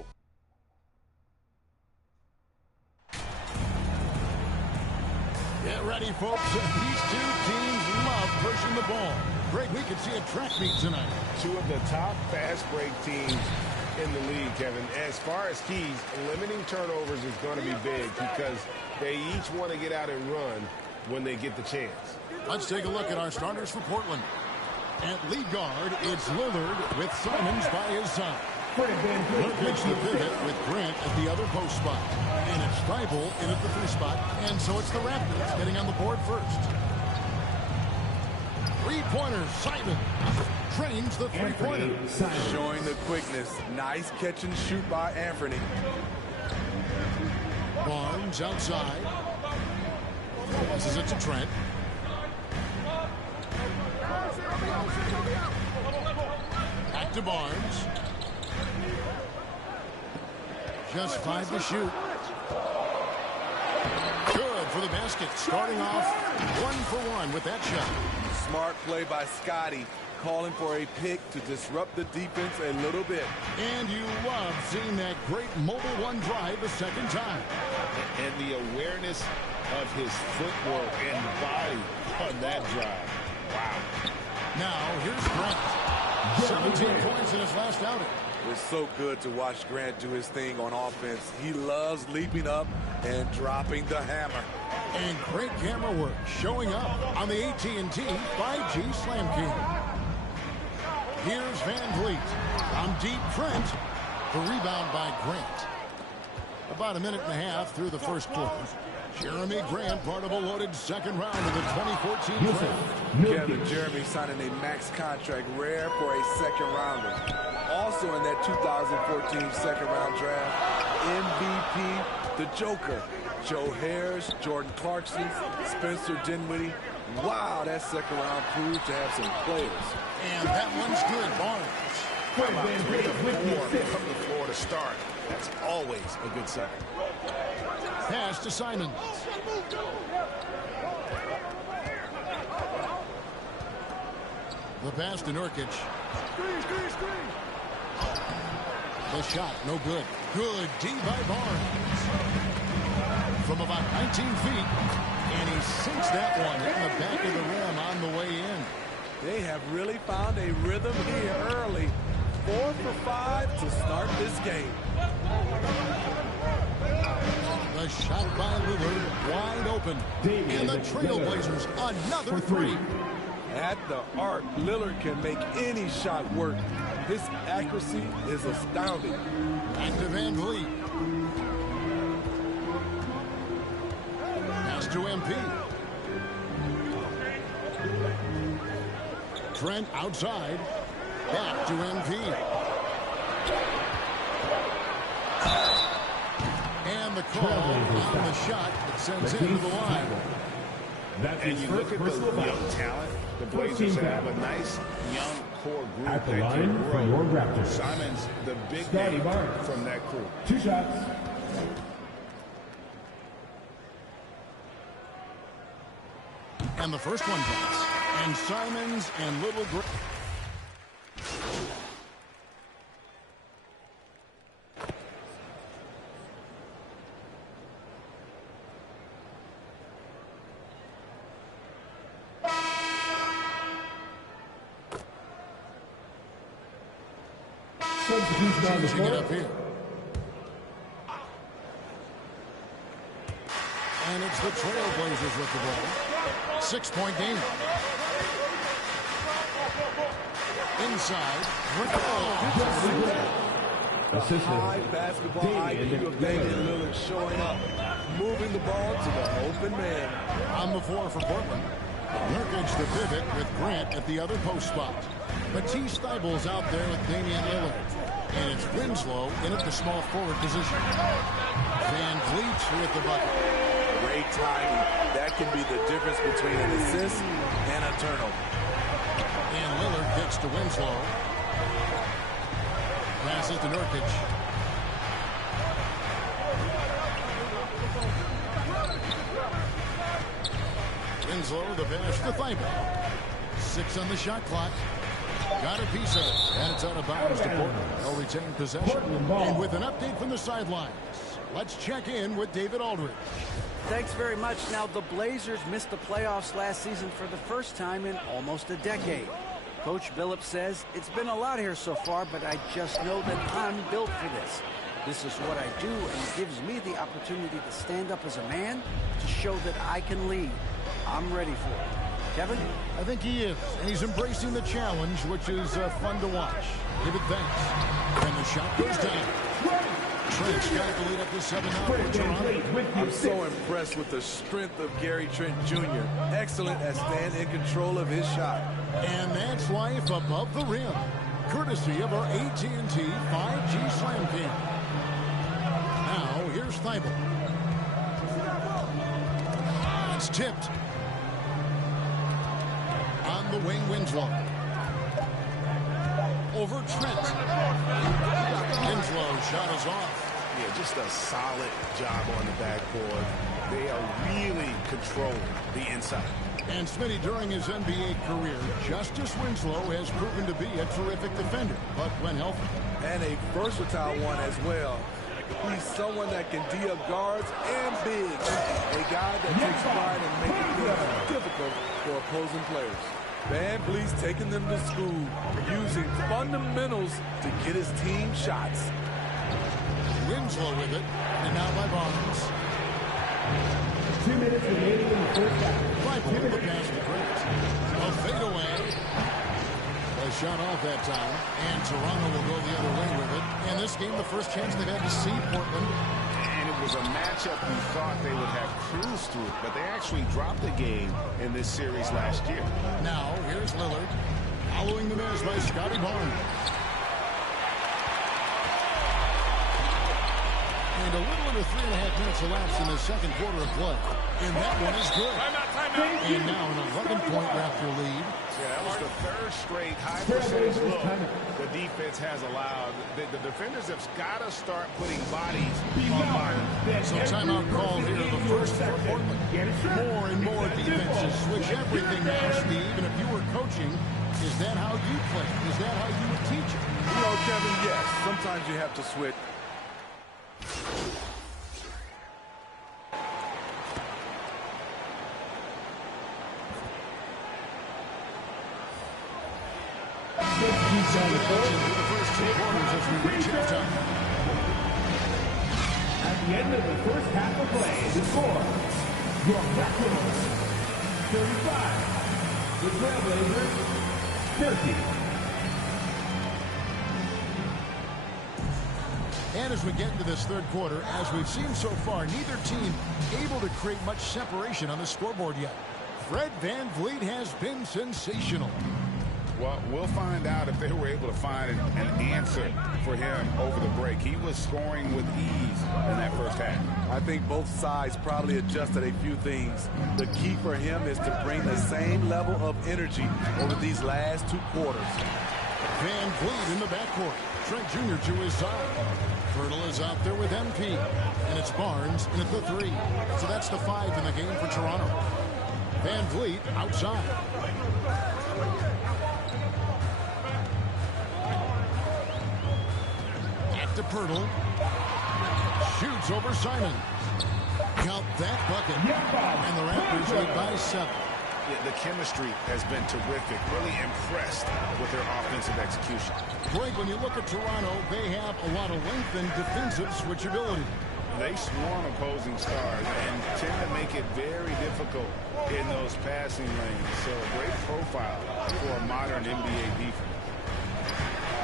Get ready, folks. These two teams love pushing the ball. Greg, we can see a track meet tonight. 2 of the top fast break teams in the league, Kevin. As far as keys, limiting turnovers is going to be big because they each want to get out and run when they get the chance. Let's take a look at our starters for Portland. At lead guard, it's Lillard with Simons by his side. Luke makes the pivot with Grant at the other post spot. And it's Steipel in at the 3 spot. And so it's the Raptors getting on the board first. 3-pointer, Simon trains the 3-pointer. Showing the quickness. Nice catch and shoot by Anthony. Barnes outside. Passes it to Trent. Back to Barnes. Just 5 to shoot. Good for the basket. Starting off 1 for 1 with that shot. Smart play by Scotty, calling for a pick to disrupt the defense a little bit. And you love seeing that great mobile one drive the second time. And the awareness of his footwork and body on that drive. Wow. Now here's Grant. 17 points in his last outing. It's so good to watch Grant do his thing on offense. He loves leaping up and dropping the hammer. And great camera work showing up on the AT&T 5G Slam King. Here's Van Vliet. From deep, Trent. The rebound by Grant. About a minute and a half through the first quarter. Jeremy Grant, part of a loaded second round of the 2014 draft. Kevin, Jeremy signing a max contract, rare for a second rounder. Also in that 2014 second round draft, MVP, the Joker, Joe Harris, Jordan Clarkson, Spencer Dinwiddie. Wow, that second round proved to have some players. And that one's good, Barnes. About 3 or 4 from the floor to start. That's always a good sign. Pass to Simons. The pass to Nurkic. The shot, no good. Good D by Barnes. From about 19 feet. And he sinks that one in the back of the rim on the way in. They have really found a rhythm here early. 4 for 5 to start this game. The shot by Lillard, wide open. And the Trailblazers, another 3. At the arc, Lillard can make any shot work. His accuracy is astounding. Back to Van Vliet. Pass to MP. Trent outside. Back to MP. And the call on the shot that sends him to the line. And you look at the young talent. The Blazers have a nice young core group At the that line can for your grow. Raptors. Simon's the big Scotty name Barnes. from that crew. 2 shots. And the first one drops. And Simons and Little Substitution on the Finishing it floor. up here. And it's the Trailblazers with the ball. 6-point game. Inside. High basketball IQ of Damian Lillard showing up, moving the ball to the open man. On the floor for Portland. Nurkic the pivot with Grant at the other post spot. Matisse Thybulle's out there with Damian Lillard. And it's Winslow in at the small forward position. Van Vliet with the bucket. Great timing. That can be the difference between an assist and a turnover. And Lillard kicks to Winslow. Passes to Nurkic. Winslow the pass to Thibault. 6 on the shot clock. Got a piece of it. And it's out of bounds to Portland. They'll retain possession. And with an update from the sidelines, let's check in with David Aldridge. Thanks very much. Now, the Blazers missed the playoffs last season for the first time in almost a decade. Coach Billups says, it's been a lot here so far, but I just know that I'm built for this. This is what I do, and it gives me the opportunity to stand up as a man to show that I can lead. I'm ready for it. Kevin? I think he is, and he's embracing the challenge, which is fun to watch. Give it thanks. And the shot goes down. Trent's got the lead up to 7 now for Toronto. I'm so impressed with the strength of Gary Trent Jr. Excellent at staying in control of his shot. And that's life above the rim, courtesy of our AT&T 5G Slam King. Now, here's Thibault. It's Tipped. On the wing, Winslow. Over Trent. Winslow shot is off. Yeah, just a solid job on the backboard. They are really controlling the inside. And Smitty, during his NBA career, Justice Winslow has proven to be a terrific defender, but when healthy. And a versatile one as well. He's someone that can D-up guards and bigs. A guy that takes pride in making things difficult for opposing players. Van Vliet's taking them to school, using fundamentals to get his team shots. Winslow with it, and now by Barnes. 2 minutes remaining in the first half. Right for the pass to Grant. A fadeaway. A shot off that time, and Toronto will go the other way with it. In this game, the first chance they've had to see Portland. And it was a matchup you thought they would have cruised through, but they actually dropped the game in this series last year. Now, here's Lillard. Following the miss by Scotty Barnes. And a little under 3.5 minutes elapsed in the second quarter of play. And that one is good. And now an 11-point Raptor lead. Yeah, that was the third straight high percentage look the defense has allowed. The defenders have got to start putting bodies on bodies. So timeout call here, the first for Portland. More and more defenses switch everything now, Steve. And if you were coaching, is that how you play? Is that how you would teach it? You know, Kevin, yes. Sometimes you have to switch. At the end of the first half of play, the score, your Raptors 35, the Trailblazers 30. And as we get into this third quarter, as we've seen so far, neither team able to create much separation on the scoreboard yet. Fred VanVleet has been sensational. Well, we'll find out if they were able to find an answer for him over the break. He was scoring with ease in that first half. I think both sides probably adjusted a few things. The key for him is to bring the same level of energy over these last two quarters. VanVleet in the backcourt. Trent Jr. to his side. Fertile is out there with MP. And it's Barnes in at the 3. So that's the 5 in the game for Toronto. VanVleet outside. To Pirtle. Shoots over Simon. Count that bucket. And the Raptors lead by 7. Yeah, the chemistry has been terrific. Really impressed with their offensive execution. Greg, when you look at Toronto, they have a lot of length and defensive switchability. They swarm opposing stars and tend to make it very difficult in those passing lanes. So a great profile for a modern NBA defense.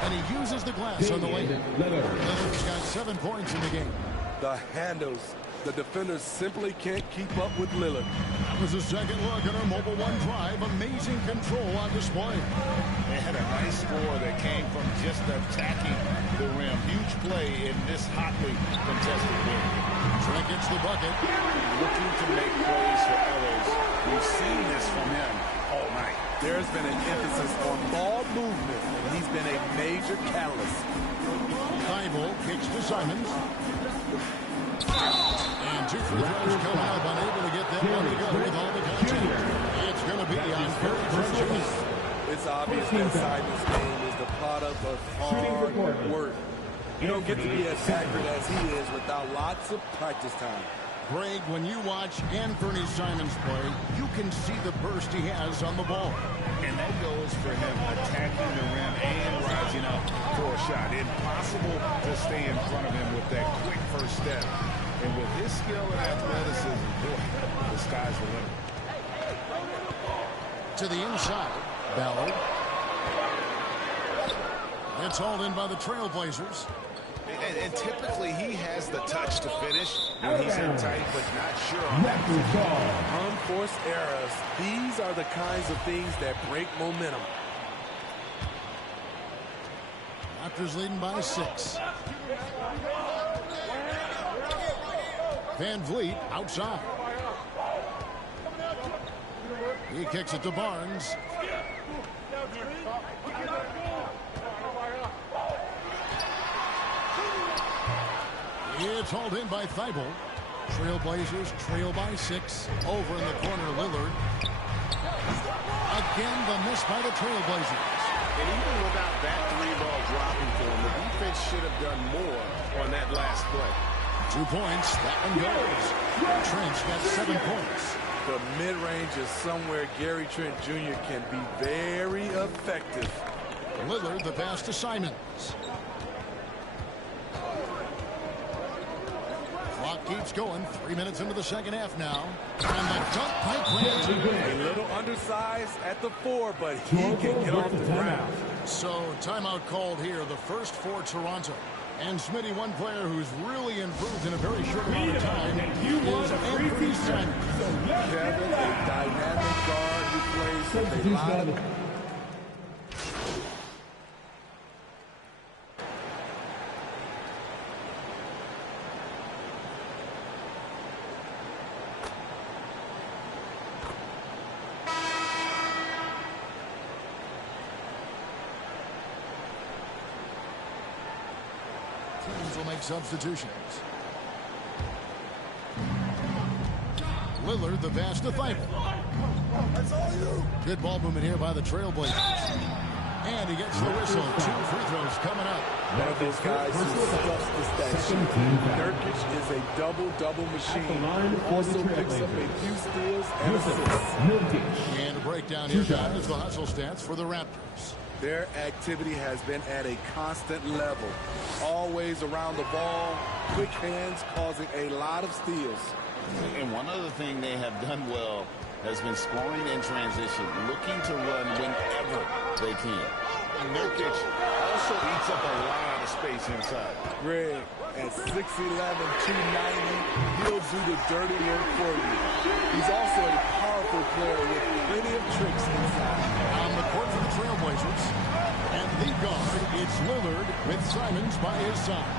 And he uses the glass on the lane. Lillard's got 7 points in the game. The handles. The defenders simply can't keep up with Lillard. That was a second look at our Mobile One drive. Amazing control on display. They had a nice score that came from just attacking the rim. Huge play in this hotly contested game. Trent gets the bucket. Looking to make plays for others. We've seen this from him all night. There's been an emphasis on ball movement, and he's been a major catalyst. Thibault kicks to Simons. And 2 free throws come out, unable to get that one to go with all the contact. It's going to be on Trent Jr. It's obvious that Simons' game is the product of hard work. You don't get to be as accurate as he is without lots of practice time. Greg, when you watch Anthony Simons play, you can see the burst he has on the ball. And that goes for him attacking the rim and rising up for a shot. Impossible to stay in front of him with that quick first step. And with his skill and athleticism, boy, the sky's the limit. To the inside, Ballard. It's hauled in by the Trailblazers. And typically he has the touch to finish when he's in tight, but not sure on that. Unforced errors. These are the kinds of things that break momentum. Raptors leading by 6. VanVleet outside. He kicks it to Barnes. It's hauled in by Thibault. Trailblazers trail by 6. Over in the corner, Lillard. Again, the miss by the Trailblazers. And even without that 3-ball dropping for him, the defense should have done more on that last play. 2 points. That one goes. Trent got 7 points. The mid-range is somewhere Gary Trent Jr. can be very effective. Lillard, the pass to Simons. Clock keeps going. 3 minutes into the second half now. And the dunk by Grant. A little undersized at the 4, but he can get off the ground. So timeout called here, the first for Toronto. And Smitty, one player who's really improved in a very short amount of time is Anthony Simons. Kevin, a dynamic guard who plays with a lot of... Teams will make substitutions. Lillard, the pass to Thibault. That's all you. Good ball movement here by the Trailblazers. And he gets the whistle. 2 free throws coming up. One of those guys who stuffs the stat sheet. Nurkic is a double-double machine. Also picks up a few steals and assists. And a breakdown here, guys. The hustle stats for the Raptors. Their activity has been at a constant level. Always around the ball, quick hands causing a lot of steals. And one other thing they have done well has been scoring in transition, looking to run whenever they can. And Nurkic also eats up a lot of space inside. Greg, at 6'11", 290, he'll do the dirty work for you. He's also a powerful player with plenty of tricks inside. On the court for the Trailblazers. And the guard, it's Lillard with Simons by his side.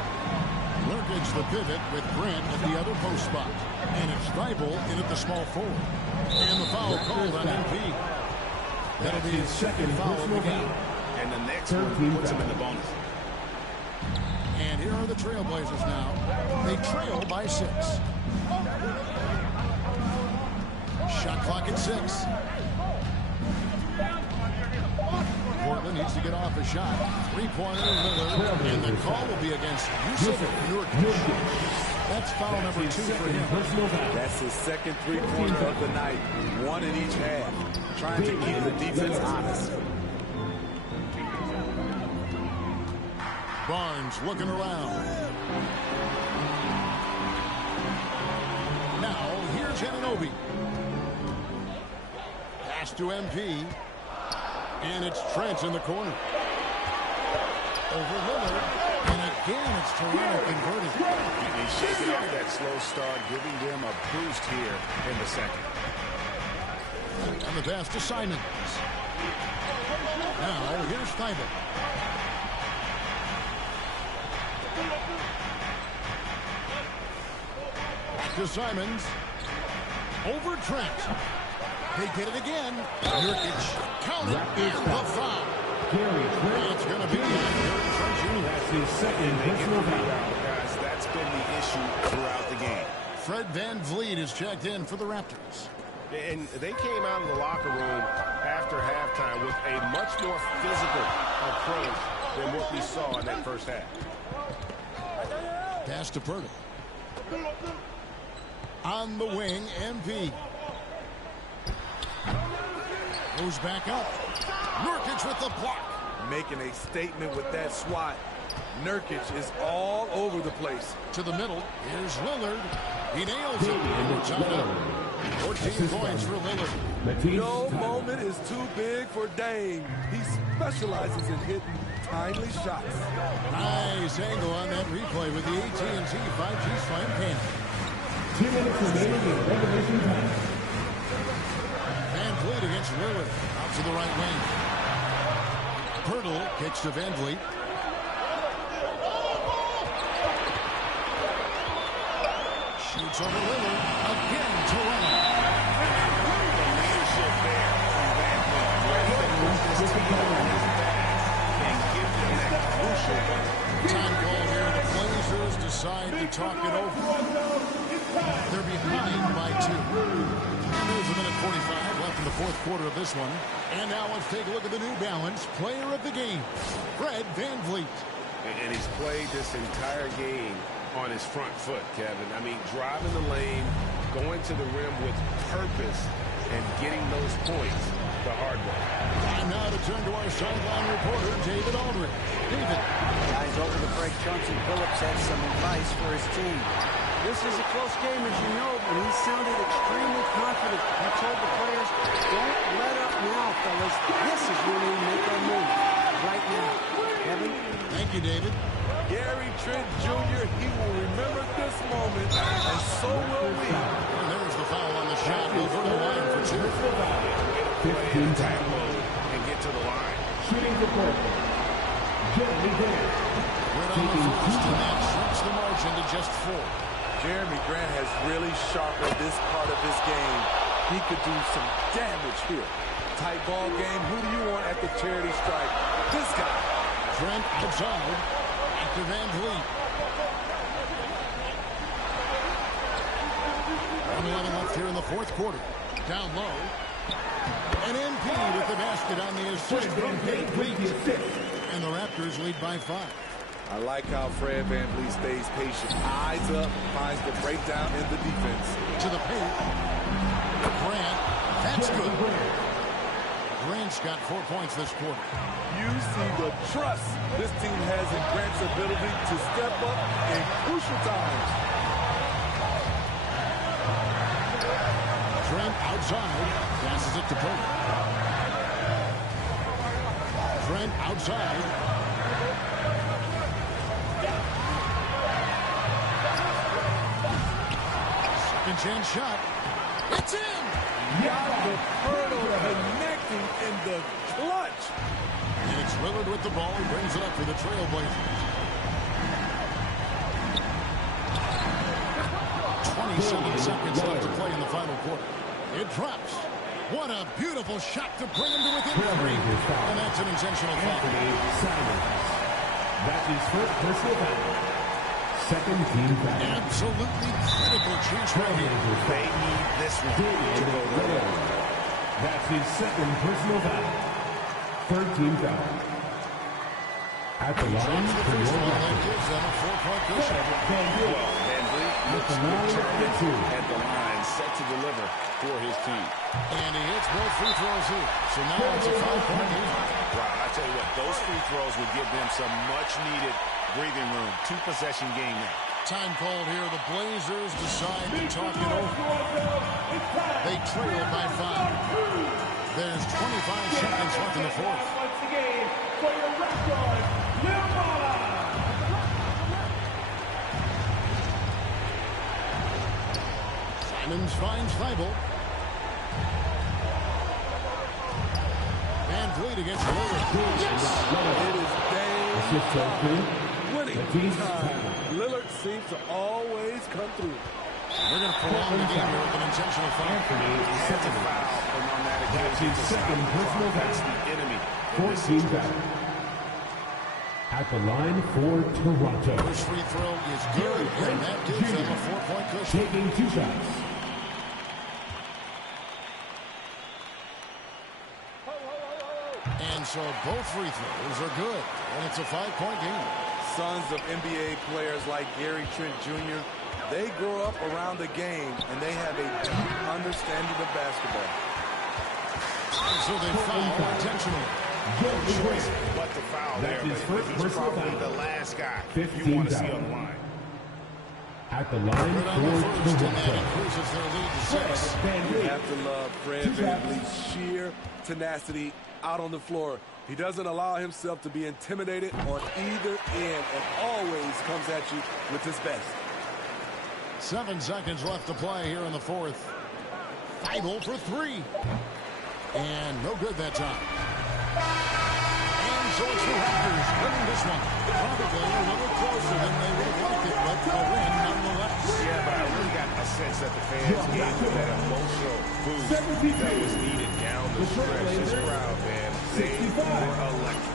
Nurkic the pivot with Grant at the other post spot. And it's Thibault in at the small forward. And the foul called on MP. That'll be his second foul of the game. And the next one puts him in the bonus. And here are the Trailblazers now. They trail by 6. Shot clock at 6. Portland needs to get off a shot. 3-pointer, Lillard. And the call will be against Yusuf Nurkic. That's foul number 2 for him. That's his second 3-pointer of the night. 1 in each half. Trying to keep the defense honest. Barnes looking around. Now, here's Anunoby. Pass to MP. And it's Trent in the corner. Over Lillard. And again, it's Toronto converted. He's shaking off that slow start, giving them a boost here in the second. And the pass to Simons. Now, here's Thibault. Back to Simons. Over Trent. They get it again. Nurkic counted and the foul. It's going to be Gary Trent Jr. That's his second personal foul. Guys, that's been the issue throughout the game. Fred VanVleet is checked in for the Raptors. And they came out of the locker room after halftime with a much more physical approach than what we saw in that first half. Pass to Purtle. On the wing, MP. Goes back up. Nurkic with the block. Making a statement with that swat. Nurkic is all over the place. To the middle. Here's Lillard. He nails it. 14 points for Lillard. No moment is too big for Dame. He specializes in hitting timely shots. Nice angle on that replay with the AT&T 5G Slam Can. 2 minutes remaining in regulation time. VanVleet against Lillard. Out to the right wing. Purtle kicks to VanVleet. Shoots over Lillard. Again, Toronto. The leadership there this team on his back and give them that crucial run. Time call here. The Blazers decide to talk it over. They're behind by 2. And there's a minute 45 left in the fourth quarter of this one. And now let's take a look at the New Balance player of the game, Fred VanVleet. And he's played this entire game on his front foot, Kevin. I mean, driving the lane, going to the rim with purpose, and getting those points the hard way. Time now to turn to our sideline reporter, David Aldridge. David. Guys, over the break, Chauncey Billups had some advice for his team. This is a close game, as you know, but he sounded extremely confident. He told the players, don't let up now, fellas. This is when we make our move. Right now. Kevin? Thank you, David. Gary Trent Jr., he will remember this moment, and so will we. And there's the foul on the shot. Go for the line for 2. Play in attack mode and get to the line. Shooting for Portland, Jeremy Grant. Right on the first, and that shrinks the margin to just 4. Jeremy Grant has really sharpened this part of his game. He could do some damage here. Tight ball game. Who do you want at the charity stripe? This guy. Trent outside. After VanVleet. 1:11 left here in the fourth quarter. Down low. And MP with the basket on the assist from VanVleet. And the Raptors lead by 5. I like how Fred VanVleet stays patient. Eyes up, finds the breakdown in the defense. To the paint. Grant. That's good. Grant's got 4 points this quarter. You see the trust this team has in Grant's ability to step up in crucial times. Trent outside. Passes it to Pope. Trent outside. Second chance shot. It's in! Jakob Poeltl connecting in the clutch. And it's Lillard with the ball. He brings it up for the Trailblazers. 27 seconds left to play in the final quarter. It drops. What a beautiful shot to bring him to within 3. And that's an intentional foul. That is first personal foul. Second team foul. Absolutely critical chance right here. They need this one to go down. That's his second personal foul. Third team foul. At the line for your that gives them a 4-point cushion. Well, VanVleet looks determined at the line, set to deliver for his team. And he hits both free throws here. So now it's a 5-point game. Wow, I tell you what, those free throws would give them some much-needed breathing room. 2-possession game now. Time called here. The Blazers decide to talk it over. They trail by 5. There's 25 seconds left in the fourth. Once again, for your record, Nirvana! Simons finds Thibault. VanVleet against Lillard. It is game winning time. Lillard seems to always come through. We're going to prolong the game here with an intentional foul. That's a foul, and on that That's occasion, his second personal that's foul. the enemy. 14 foul. At the line for Toronto. First free throw is good, and that gives them a 4-point cushion. Taking 2 shots. And so both free throws are good, and it's a 5-point game. Sons of NBA players like Gary Trent Jr., they grow up around the game, and they have a deep understanding of basketball. And so they foul intentionally. No choice but to foul there, but he's probably the last guy you want to see on the line. At the line for Toronto. You have to love Fred VanVleet's sheer tenacity out on the floor. He doesn't allow himself to be intimidated on either end and always comes at you with his best. 7 seconds left to play here in the fourth. Thibault for 3. And no good that time. And so it's the Raptors winning this one. Probably a little closer than they would have liked it, but a win nonetheless. Yeah, but I really got a sense that the fans gave that emotional boost that was needed down the stretch. This crowd, man, they were electric.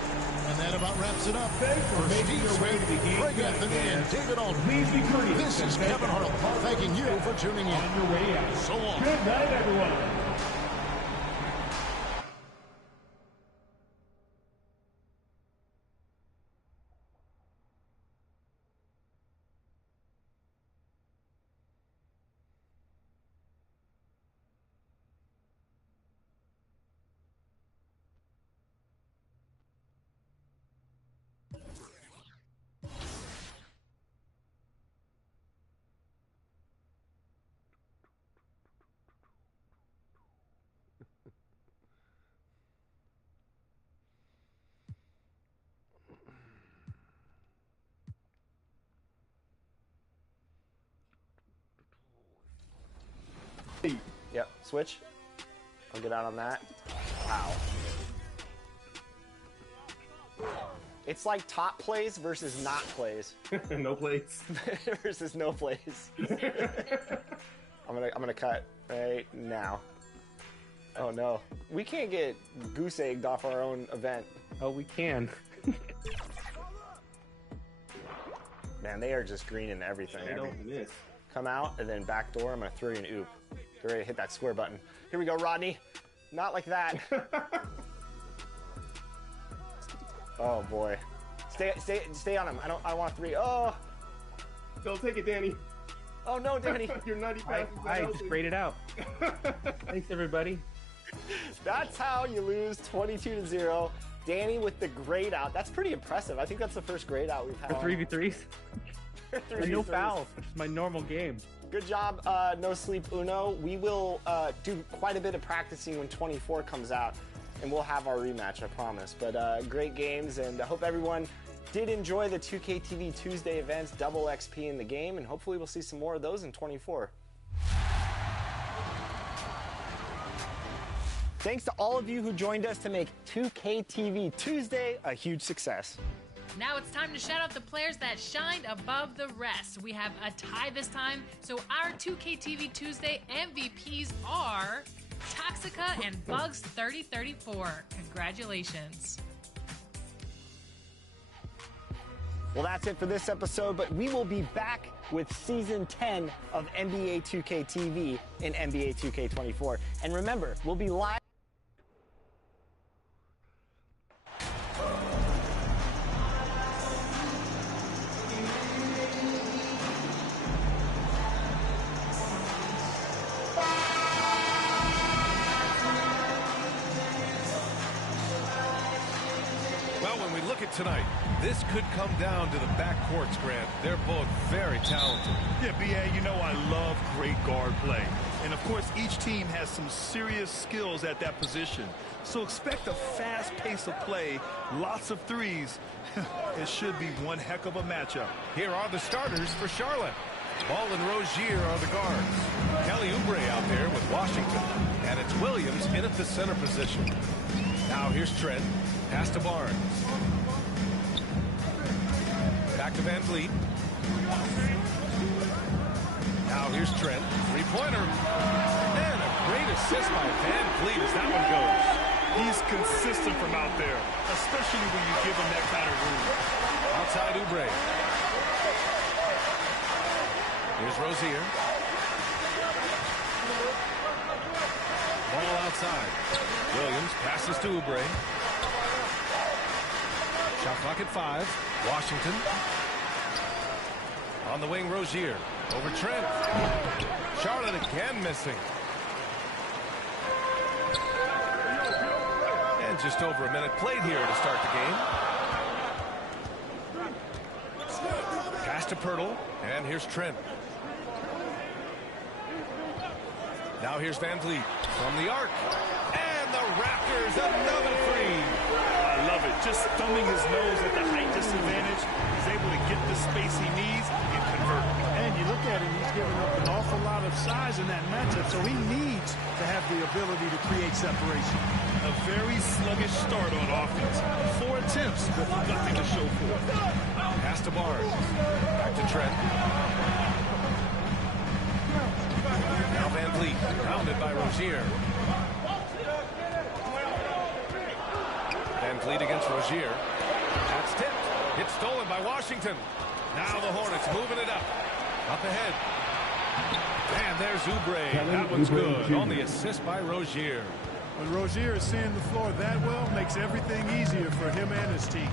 And that about wraps it up. Thanks for For making Steve your way to the Smith, game. Greg Anthony, and David Aldridge. Please be courteous. This is Kevin Harlan thanking you for tuning in. On your way out. So long. Good night, everyone. Yep, switch. I'll get out on that. Wow. It's like top plays versus not plays. No plays. Versus no plays. I'm gonna cut right now. Oh no. We can't get goose egged off our own event. Oh, we can. Man, they are just greening everything. They don't miss. Come out and then back door. I'm gonna throw you an oop. Get ready to hit that square button. Here we go, Rodney. Not like that. Oh boy. Stay on him. I don't want three. Oh. Go take it, Danny. Oh no, Danny. Your nutty pass is not I helping. just sprayed it out. Thanks, everybody. That's how you lose 22-0. Danny with the grade out. That's pretty impressive. I think that's the first grade out we've had. For 3v3s. And no 3v3s. fouls, which is my normal game. Good job, No Sleep Uno. We will do quite a bit of practicing when 24 comes out, and we'll have our rematch, I promise. But great games, and I hope everyone did enjoy the 2K TV Tuesday events, double XP in the game, and hopefully we'll see some more of those in 24. Thanks to all of you who joined us to make 2K TV Tuesday a huge success. Now it's time to shout out the players that shined above the rest. We have a tie this time, so our 2K TV Tuesday MVPs are Toxica and Bugs3034. Congratulations. Well, that's it for this episode, but we will be back with Season 10 of NBA 2K TV in NBA 2K24. And remember, we'll be live. Well, when we look at tonight, this could come down to the backcourts, Grant. They're both very talented. Yeah, B.A., you know I love great guard play. And, of course, each team has some serious skills at that position. So expect a fast pace of play, lots of threes. It should be one heck of a matchup. Here are the starters for Charlotte. Ball and Rozier are the guards. Kelly Oubre out there with Washington. And it's Williams in at the center position. Now here's Trent. Pass to Barnes. Back to Van Vliet. Now here's Trent. Three-pointer. And a great assist by Van Vliet as that one goes. He's consistent from out there, especially when you give him that kind of room. Outside Oubre. Here's Rozier. Ball outside. Williams passes to Oubre. Shot clock at 5. Washington. On the wing, Rozier. Over Trent. Charlotte again missing. And just over a minute played here to start the game. Pass to Pirtle. And here's Trent. Now here's Van Vliet from the arc. And the Raptors, another three. I love it. Just thumbing his nose at the height disadvantage. He's able to get the space he needs and convert. And you look at him, he's giving up an awful lot of size in that matchup, so he needs to have the ability to create separation. A very sluggish start on offense. 4 attempts, but nothing to show for it. Pass to Barnes. Back to Trent. Now Van Vliet, rounded by Rozier. Vliet against Rozier. That's tipped. It's stolen by Washington. Now the Hornets moving it up. Up ahead. And there's Oubre. That one's good. On the assist by Rozier. When Rozier is seeing the floor that well, makes everything easier for him and his team.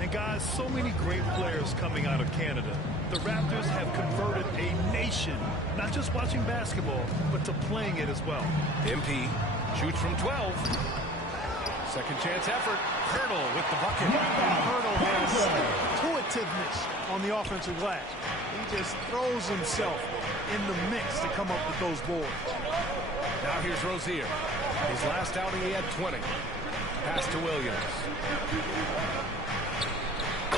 And guys, so many great players coming out of Canada. The Raptors have converted a nation, not just watching basketball, but to playing it as well. MP shoots from 12. Second chance effort. Hurdle with the bucket. Hurdle has intuitiveness on the offensive glass. He just throws himself in the mix to come up with those boards. Now here's Rozier. His last outing, he had 20. Pass to Williams.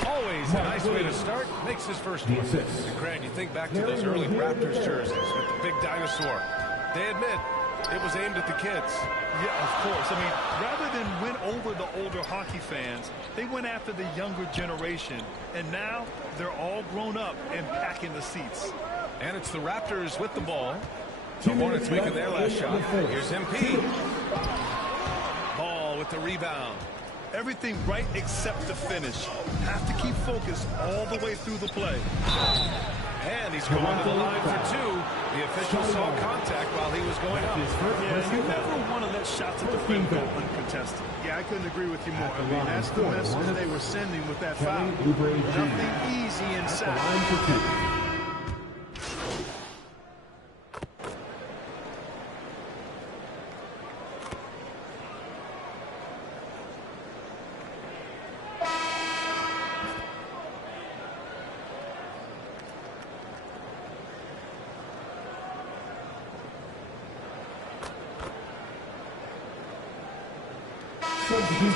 Always a nice way to start. Makes his first one. And Grant, you think back to those early Raptors jerseys with the big dinosaur. They admit it was aimed at the kids. Yeah, of course. I mean, rather than win over the older hockey fans, they went after the younger generation. And now they're all grown up and packing the seats. And it's the Raptors with the ball. The Hornets making their last shot. Here's MP. Ball with the rebound. Everything right except the finish. Have to keep focused all the way through the play. And he's going to the line for two. The official saw contact while he was going up. Yeah, you never want to let shots at the rim go uncontested. Yeah, I couldn't agree with you more. I mean, that's the message they were sending with that foul. Nothing easy inside.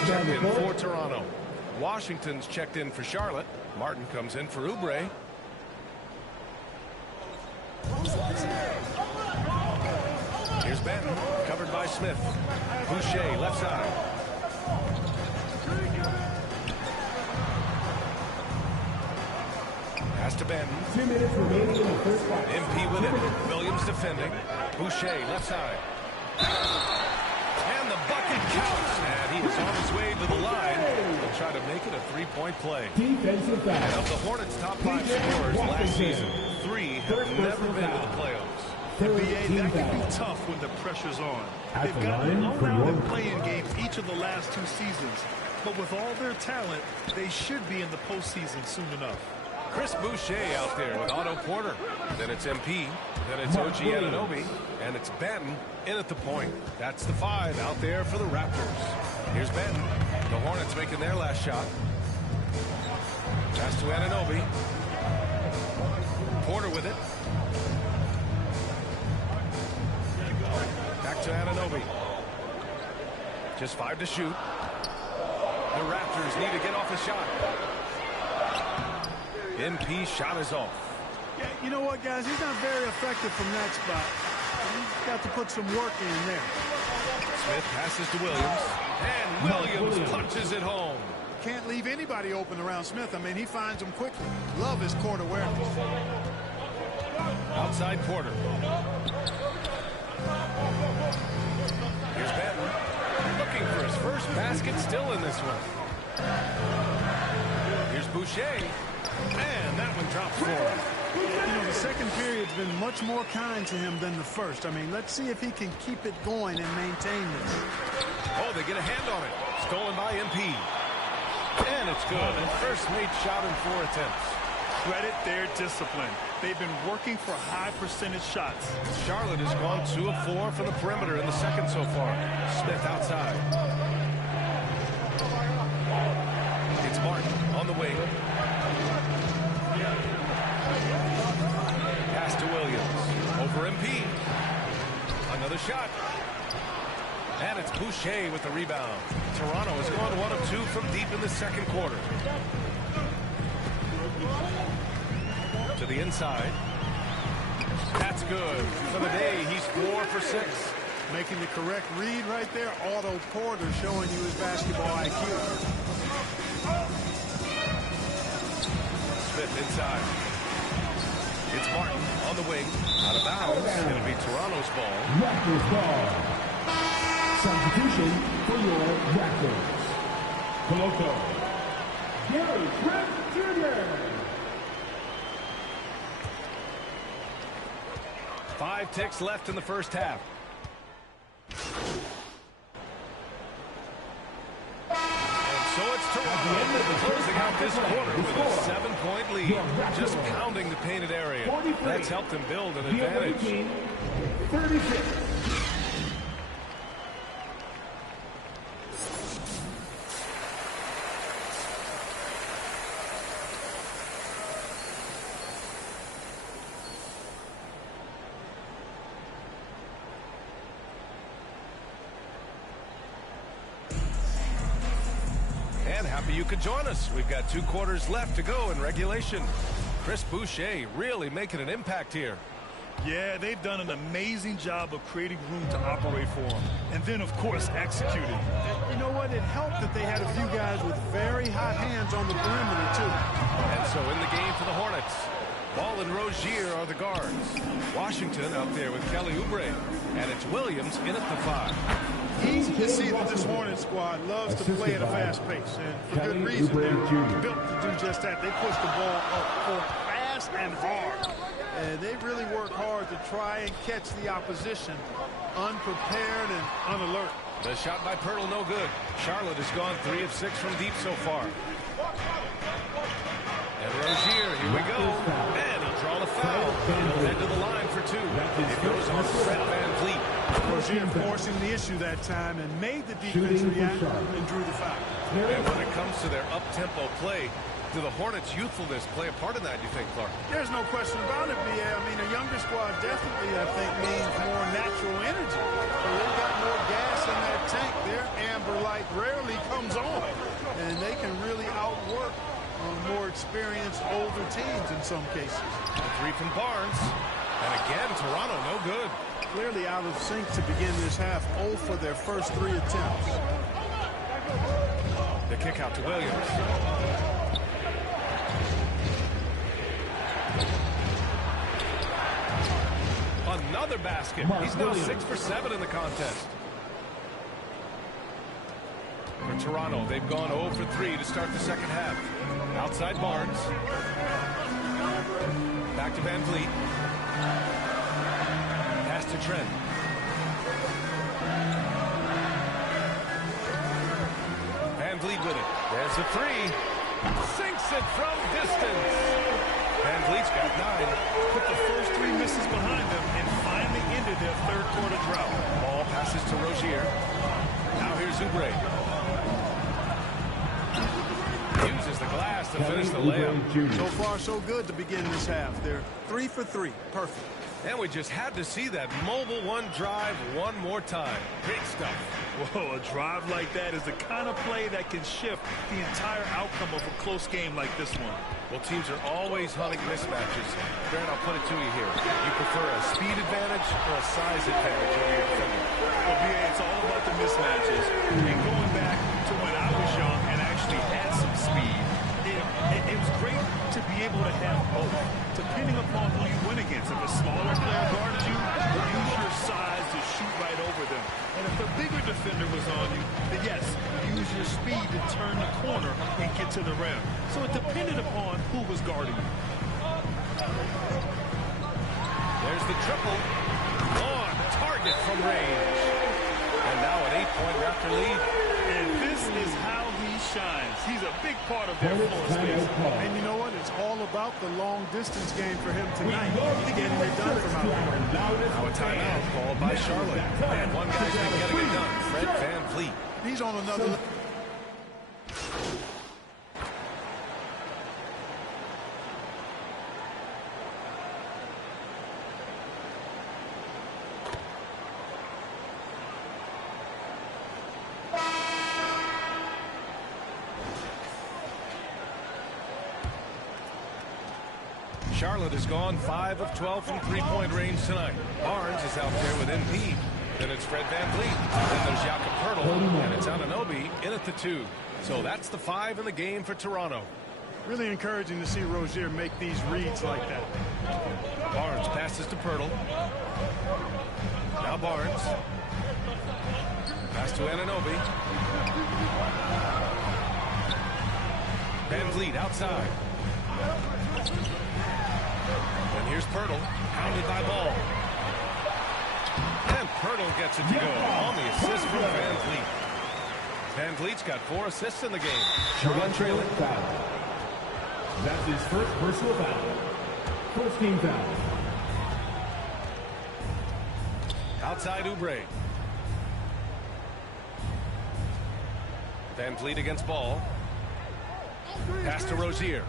Checked in for Toronto. Washington's checked in for Charlotte. Martin comes in for Oubre. Here's Benton, covered by Smith. Boucher, left side. Pass to Benton. 2 minutes remaining in the first half. MP with it. Williams defending. Boucher, left side. And the bucket counts. And he is on his way to the line. He'll try to make it a three-point play. Defensive foul. And of the Hornets' top 5 scorers last season, 3 have never been to the playoffs. NBA, that can be tough when the pressure's on. They've gotten blown out in playing games each of the last 2 seasons. But with all their talent, they should be in the postseason soon enough. Chris Boucher out there with Otto Porter. Then it's MP. Then it's OG Anunoby. And it's Benton in at the point. That's the 5 out there for the Raptors. Here's Benton. The Hornets making their last shot. Pass to Anunoby. Porter with it. Back to Anunoby. Just 5 to shoot. The Raptors need to get off a shot. MP shot is off. Yeah, you know what, guys? He's not very effective from that spot. He's got to put some work in there. Smith passes to Williams. And Williams punches it home. Can't leave anybody open around Smith. I mean, he finds them quickly. Love his court awareness. Outside Porter. Here's Benton. Looking for his first basket, still in this one. Here's Boucher. And that one drops for him. You know, the second period's been much more kind to him than the first. I mean, let's see if he can keep it going and maintain this. Oh, they get a hand on it. Stolen by MP. And it's good. And first made shot in 4 attempts. Credit their discipline. They've been working for high percentage shots. Charlotte has gone 2 of 4 from the perimeter in the second so far. Smith outside. It's Martin on the wing. Pass to Williams. Over MP. Another shot. And it's Boucher with the rebound. Toronto has gone 1 of 2 from deep in the second quarter. To the inside. That's good. For the day, he's 4 for 6. Making the correct read right there. Otto Porter showing you his basketball IQ. Smith inside. It's Martin on the wing. Out of bounds. It'll be Toronto's ball. Raptors ball. Substitution for your Raptors. Gary Trent Jr. 5 ticks left in the first half. And so it's Toronto closing out this quarter with a 7-point lead, just pounding the painted area. That's helped them build an advantage. 36. And happy you could join us. We've got 2 quarters left to go in regulation. Chris Boucher really making an impact here. Yeah, they've done an amazing job of creating room to operate for him. And then, of course, executing. And you know what? It helped that they had a few guys with very hot hands on the perimeter, too. And so in the game for the Hornets, Ball and Rozier are the guards. Washington out there with Kelly Oubre. And it's Williams in at the 5. Easy to see that this Hornets squad loves to play at a fast pace. And for good reason, they're built to do just that. They push the ball up court fast and hard. And they really work hard to try and catch the opposition unprepared and unalert. The shot by Pirtle no good. Charlotte has gone 3 of 6 from deep so far. And Rozier, here we go. And he'll draw the foul. He'll head to the line for 2. It goes on Fred VanVleet. Rozier forcing the issue that time and made the defense react and drew the foul. And when it comes to their up-tempo play, do the Hornets' youthfulness play a part in that, you think, Clark? There's no question about it, B.A. I mean, a younger squad definitely, I think, means more natural energy. So they've got more gas in their tank. Their amber light rarely comes on. And they can really outwork more experienced older teams in some cases. A 3 from Barnes. And again, Toronto, no good. Clearly out of sync to begin this half. 0 for their first 3 attempts. The kick out to Williams. Another basket. He's now 6 for 7 in the contest. For Toronto, they've gone 0 for 3 to start the second half. Outside Barnes. Back to VanVleet. Pass to Trent. VanVleet with it. There's a 3. Sinks it from distance. VanVleet's got 9. Put the first 3 misses behind them and finally ended their third quarter drought. Ball passes to Rozier. Now here's Oubre. Uses the glass to finish the layup. So far, so good to begin this half. They're 3 for 3. Perfect. And we just had to see that mobile 1 drive one more time. Great stuff. Whoa, a drive like that is the kind of play that can shift the entire outcome of a close game like this one. Well, teams are always hunting mismatches. Grant, I'll put it to you here. You prefer a speed advantage or a size advantage over your defender? Well, BA, it's all about the mismatches. And going back to when I was young and actually had some speed, it was great to be able to have both, depending upon who you went against. If a smaller player guarded you, use your size to shoot right over them. And if the bigger defender was on you, then yes, use your speed to turn the corner and get to the rim. So it depended upon who was guarding you. There's the triple. On target from range. And now an 8-point Raptor lead. And this is how he shines. He's a big part of their floor space. And you know what? It's all about the long-distance game for him tonight. He's getting it done from out there. Now a timeout called by Charlotte. And one guy's been getting it done, Fred VanVleet. He's on another... Charlotte has gone 5 of 12 from three-point range tonight. Barnes is out there with MP. Then it's Fred VanVleet. Then there's Jakob Poeltl. And it's Anunoby in at the 2. So that's the 5 in the game for Toronto. Really encouraging to see Rozier make these reads like that. Barnes passes to Poeltl. Now Barnes. Pass to Anunoby. Van Vliet outside. And here's Pirtle, pounded by Ball. And Pirtle gets it to go on the assist from Van Vliet. Van Vliet's got 4 assists in the game. Charlotte trailing. That's his first personal foul. First team foul. Outside Oubre. Van Vliet against Ball. Pass to Rozier.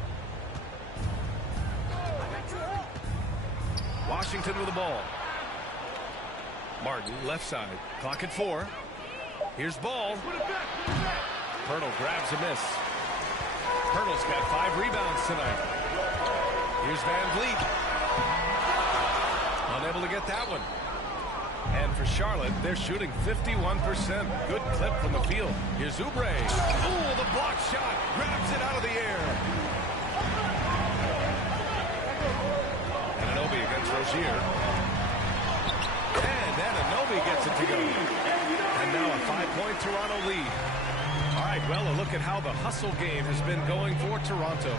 Washington with the ball. Martin left side. Clock at 4. Here's Ball. Pirtle grabs a miss. Pirtle's got 5 rebounds tonight. Here's Van Vliet. Unable to get that one. And for Charlotte, they're shooting 51%. Good clip from the field. Here's Oubre. Ooh, the block shot. Grabs it out of the air. Anunoby against Rozier. And Anunoby gets it to go. And now a 5-point Toronto lead. All right, well, a look at how the hustle game has been going for Toronto.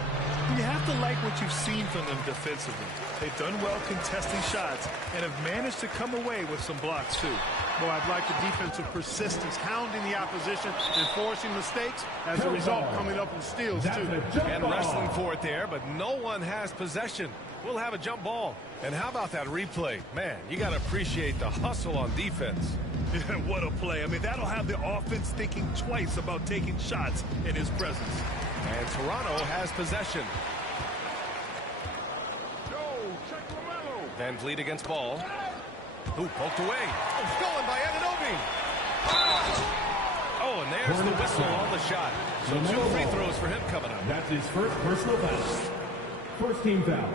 You have to like what you've seen from them defensively. They've done well contesting shots and have managed to come away with some blocks, too. Boy, I'd like the defensive persistence, hounding the opposition and forcing mistakes. As a result, coming up with steals, too. And wrestling for it there, but no one has possession. We'll have a jump ball. And how about that replay? Man, you got to appreciate the hustle on defense. What a play. I mean, that'll have the offense thinking twice about taking shots in his presence. And Toronto has possession. Van Vliet against Ball. Ooh, poked away. Oh, stolen by Anunoby. Oh, and there's the whistle on the shot. So 2 free throws for him coming up. That's his first personal foul. First team foul.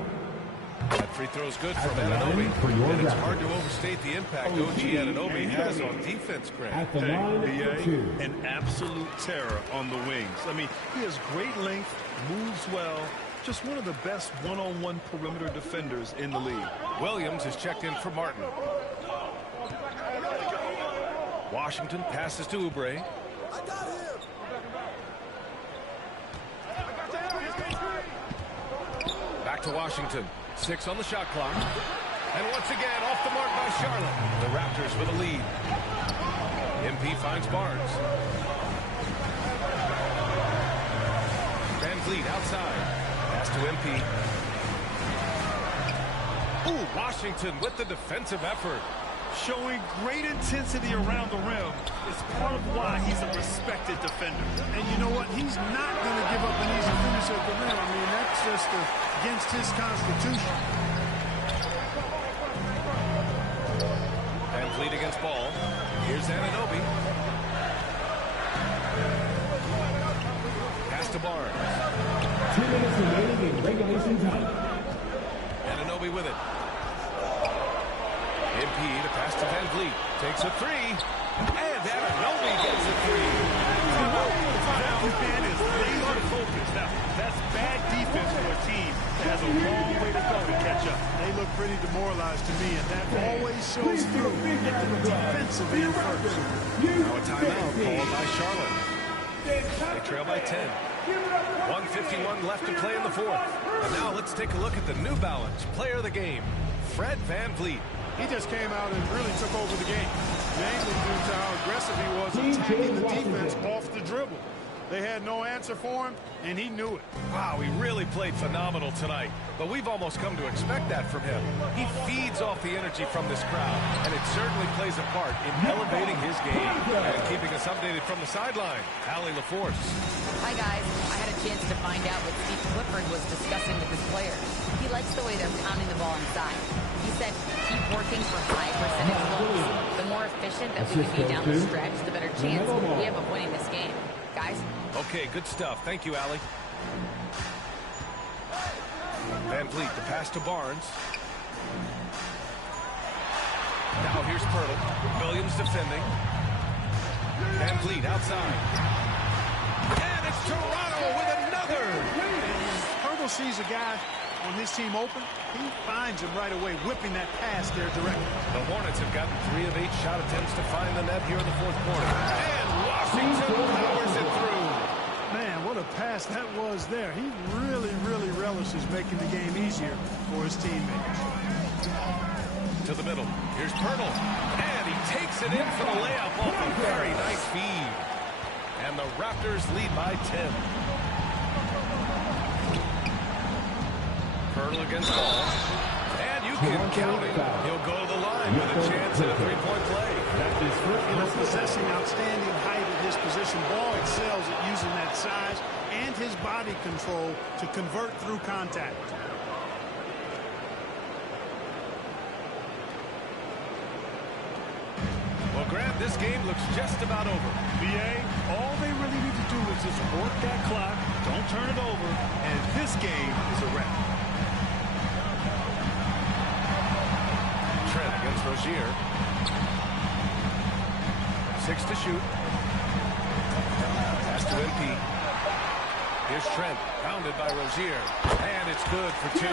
That free throw's good from Anunoby. And it's hard to overstate the impact OG Anunoby has on defense, Greg. B.A., an absolute terror on the wings. I mean, he has great length, moves well, just one of the best one-on-one perimeter defenders in the league. Williams is checked in for Martin. Washington passes to Oubre. Back to Washington. 6 on the shot clock. And once again, off the mark by Charlotte. The Raptors with a lead. MP finds Barnes. Van Vliet outside. Pass to MP. Ooh, Washington with the defensive effort. Showing great intensity around the rim is part of why he's a respected defender. And you know what? He's not going to give up an easy finish at the rim. I mean, that's just against his constitution. Van Vliet against Ball. Here's Anunoby. Pass to Barnes. 2 minutes remaining in regulation time. Anunoby with it. MP to pass to Van Vliet. Takes a 3. And Anunoby gets a 3. That man is laser focused. Now, that's bad defense for a team that has a long way to go to catch up. They look pretty demoralized to me, and that always shows through at the defensive end first. Now a timeout called by Charlotte. They trail by 10. 1:51 left to play in the 4th. And now let's take a look at the New Balance player of the game, Fred Van Vliet. He just came out and really took over the game, mainly due to how aggressive he was attacking the defense off the dribble. They had no answer for him, and he knew it. Wow, he really played phenomenal tonight. But we've almost come to expect that from him. He feeds off the energy from this crowd, and it certainly plays a part in elevating his game. And keeping us updated from the sideline, Allie LaForce. Hi, guys. I had a chance to find out what Steve Clifford was discussing with his players. He likes the way they're pounding the ball inside. He said, keep working for high percentage looks. The more efficient that we can be down the stretch, the better chance we have of winning this game. Guys? Okay, good stuff. Thank you, Allie. Van Vliet, the pass to Barnes. Now here's Pirtle. Williams defending. Van Vliet outside. And it's Toronto with another. Pirtle sees a guy on his team open. He finds him right away, whipping that pass there directly. The Hornets have gotten 3 of 8 shot attempts to find the net here in the 4th quarter. And Washington powers it through. Man, what a a pass that was there. He really, really relishes making the game easier for his teammates. To the middle. Here's Pirtle. And he takes it in for the layup off a very nice feed. And the Raptors lead by 10. Pirtle against Ball. And you can count it. He'll go to the line with a chance at a three-point play. Possessing outstanding height at his position, Ball excels at using that size and his body control to convert through contact. Well, Grant, this game looks just about over. BA, all they really need to do is just work that clock, don't turn it over, and this game is a wrap. Trent against Rozier. 6 to shoot. Pass to MP. Here's Trent, pounded by Rozier. And it's good for 2.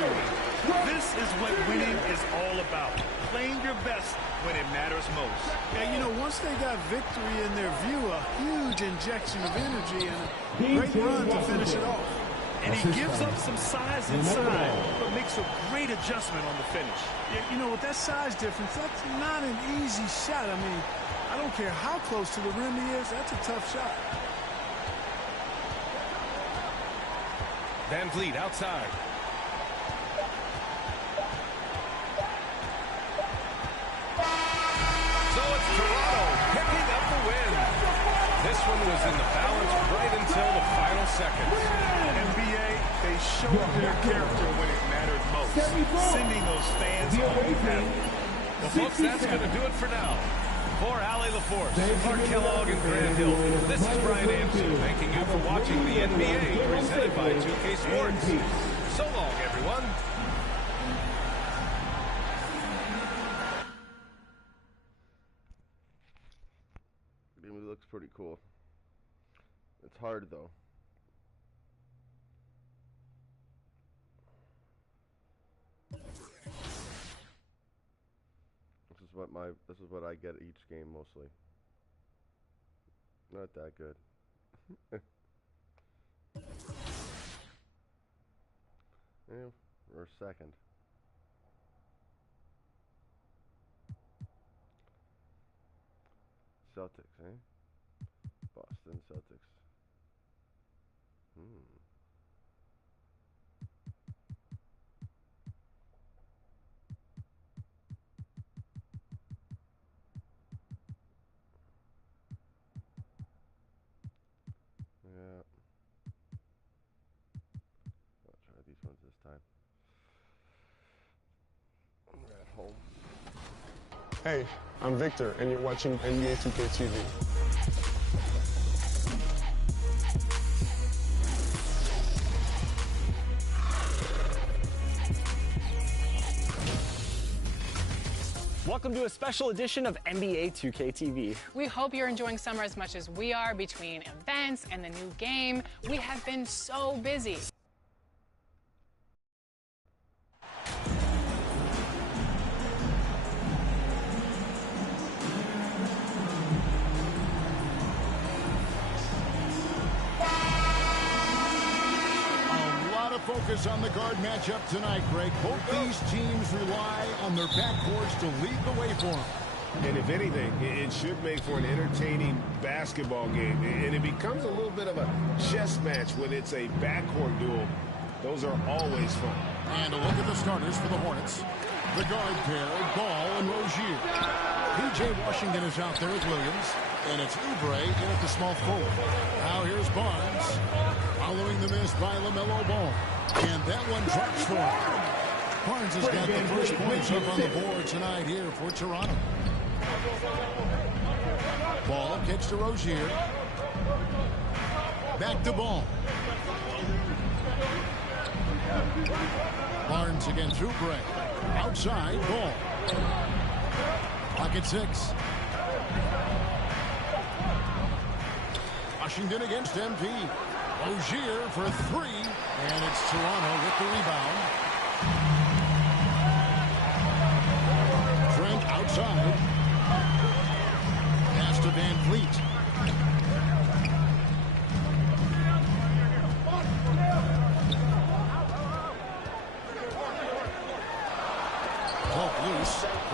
This is what winning is all about. Playing your best when it matters most. Yeah, you know, once they got victory in their view, a huge injection of energy and a great run to finish it off. And he gives up some size inside, but makes a great adjustment on the finish. Yeah, you know, with that size difference, that's not an easy shot. I mean, I don't care how close to the rim he is, that's a tough shot. Van Vliet outside. So it's Toronto picking up the win. This one was in the balance right until the final seconds. NBA, they showed their character when it mattered most, sending those fans home happy. Well, folks, that's going to do it for now. For Allie LaForce, Clark Kellogg, and Grant Hill, this is Brian Anderson, thanking you for watching the NBA presented by 2K Sports. So long, everyone. It looks pretty cool. It's hard though. This is what I get each game mostly. Not that good. Yeah, or second. Celtics, eh? Boston Celtics. Yeah. I'll try these ones this time. We're at home. Hey, I'm Victor, and you're watching NBA 2K TV. Welcome to a special edition of NBA 2K TV. We hope you're enjoying summer as much as we are. Between events and the new game, we have been so busy. Focus on the guard matchup tonight, Greg. Both these teams rely on their backcourts to lead the way for them. And if anything, it should make for an entertaining basketball game. And it becomes a little bit of a chess match when it's a backcourt duel. Those are always fun. And a look at the starters for the Hornets. The guard pair, Ball and Rozier. P.J. Washington is out there with Williams. And it's Oubre in at the small forward. Now here's Barnes. Following the miss by LaMelo Ball. And that one drops for him. Barnes has got the first points up on the board tonight here for Toronto. Ball kicks to Rozier. Back to Ball. Barnes against Oubre. Outside, Ball. Clock at 6. Washington against MP. Rozier for 3. And it's Toronto with the rebound. Trent outside. Pass to Van Vliet.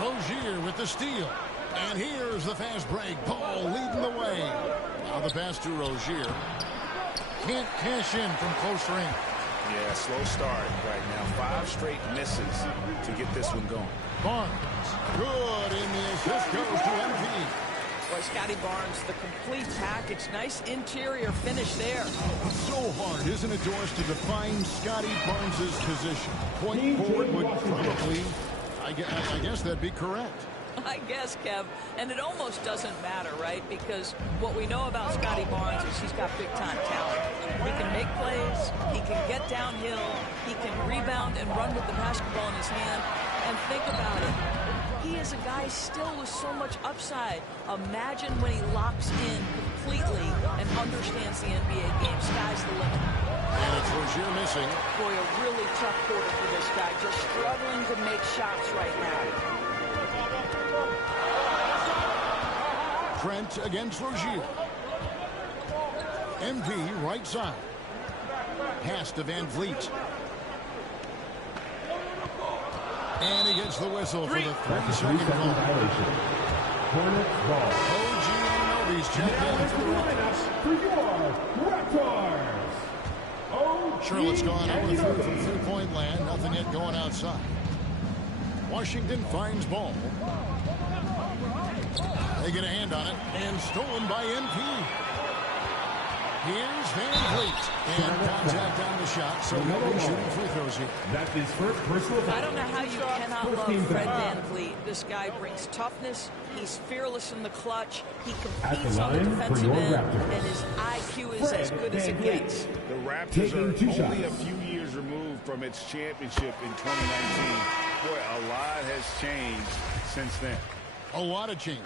Rozier with the steal. And here's the fast break. Paul leading the way. Now the pass to Rozier. Can't cash in from close range. Yeah, slow start right now. 5 straight misses to get this one going. Barnes, good, and the assist goes to MP. Boy, Scotty Barnes, the complete package. Nice interior finish there. So hard, isn't it, Doris, to define Scotty Barnes' position? Point forward would probably, I guess that'd be correct. I guess, Kev, and it almost doesn't matter, right? Because what we know about Scotty Barnes is he's got big-time talent. He can make plays, he can get downhill, he can rebound and run with the basketball in his hand. And think about it. He is a guy still with so much upside. Imagine when he locks in completely and understands the NBA game. Sky's the limit. And it's Rozier missing. Boy, a really tough quarter for this guy. Just struggling to make shots right now. Trent against Rozier. MP right side. Pass to Van Vliet. And he gets the whistle for the 3-second call. OG Anunoby's checked in for the Raptors. Charlotte's gone 0-3 from three-point land. Nothing yet going outside. Washington finds ball. They get a hand on it, and stolen by MP. Here's Van Vliet, and contact on the shot, so no shooting free throws here. That's his first personal foul. I don't know how you cannot love Fred Van Vliet. This guy brings toughness. He's fearless in the clutch. He competes on the defensive end, and his IQ is as good as it gets. The Raptors are only a few years removed from its championship in 2019. Boy, a lot has changed since then. A lot of change.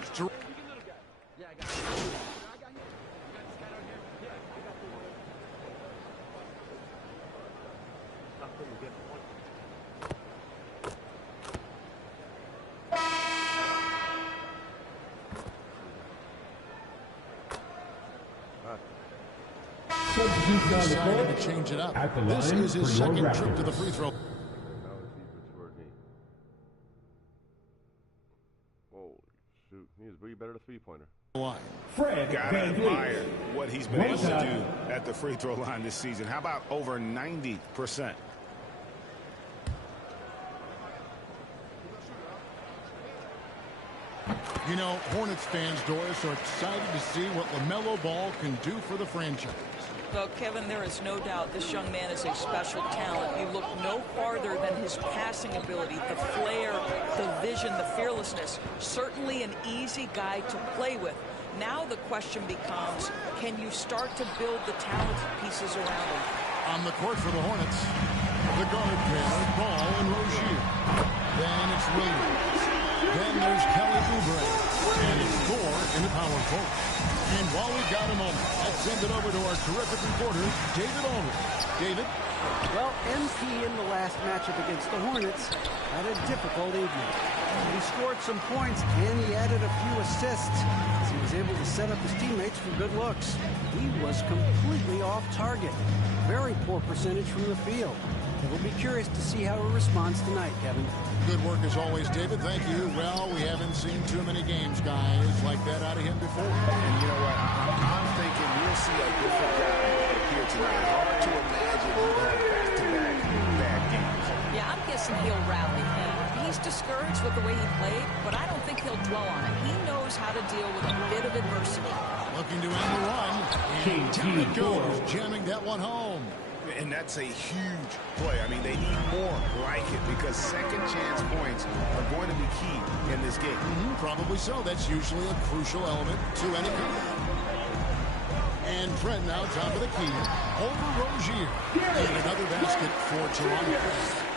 Decided to change it up. This is his second trip to the free throw. Shoot, he's way better at a three-pointer. Gotta admire what he's been able to do at the free throw line this season. How about over 90%? You know, Hornets fans, Doris, are excited to see what LaMelo Ball can do for the franchise. Well, Kevin, there is no doubt this young man is a special talent. You look no farther than his passing ability, the flair, the vision, the fearlessness. Certainly an easy guy to play with. Now the question becomes, can you start to build the talented pieces around him? On the court for the Hornets, the guard pair, Ball and Rozier. Then it's Williams. Then there's Kelly Oubre. And it's Thor in the power forward. And while we've got a moment, let's send it over to our terrific reporter, David Aldridge. David? Well, MP in the last matchup against the Hornets had a difficult evening. He scored some points and he added a few assists as he was able to set up his teammates for good looks. He was completely off target. Very poor percentage from the field. We'll be curious to see how he responds tonight, Kevin. Good work as always, David. Thank you. Well, we haven't seen too many games, guys, like that out of him before. And you know what? I'm thinking we'll see a different guy here tonight. Hard to imagine he'll have back-to-back bad games. Yeah, I'm guessing he'll rally. He's discouraged with the way he played, but I don't think he'll dwell on it. He knows how to deal with a bit of adversity. Looking to end the run. And down it goes, jamming that one home. And that's a huge play. I mean, they need more like it because second chance points are going to be key in this game. Probably so. That's usually a crucial element to any game. And Trent now top of the key over Rozier. And another basket for Toronto.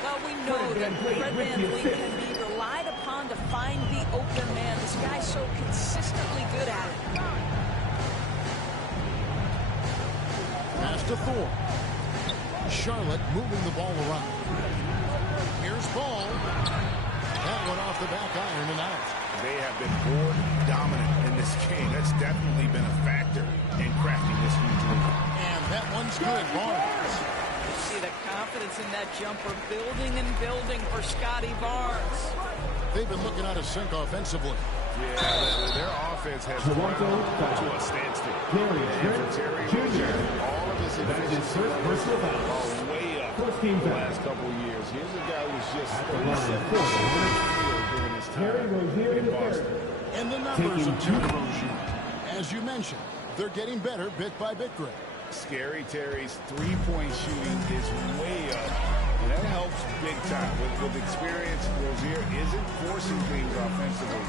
Well, we know that Fred Van Vliet can be relied upon to find the open man. This guy's so consistently good at it. Pass to Thor. Charlotte moving the ball around. Here's Ball. That one off the back iron and out. They have been board dominant in this game. That's definitely been a factor in crafting this huge lead. And that one's good. Barnes. See the confidence in that jumper building and building for Scotty Barnes. They've been looking out of sync offensively. Yeah, their offense has ground to a standstill. And for Terry Rozier, all of his efficiency are way up the last couple of years. Here's a guy who's just 37% during his time in Boston. And the numbers of Terry Rozier, as you mentioned, they're getting better bit by bit, Greg. Scary Terry's three-point shooting is way up. And that helps big time. With experience, Rozier isn't forcing things offensively,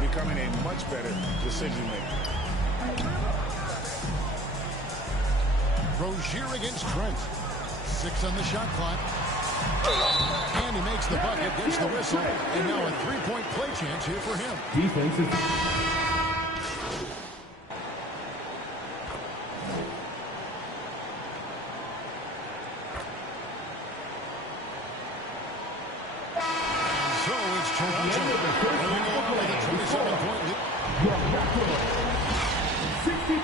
becoming a much better decision maker. Rozier against Trent. 6 on the shot clock. And he makes the bucket, gets the whistle, and now a three-point play chance here for him. Defense is... So it's Toronto going along with a 27-point lead. 63.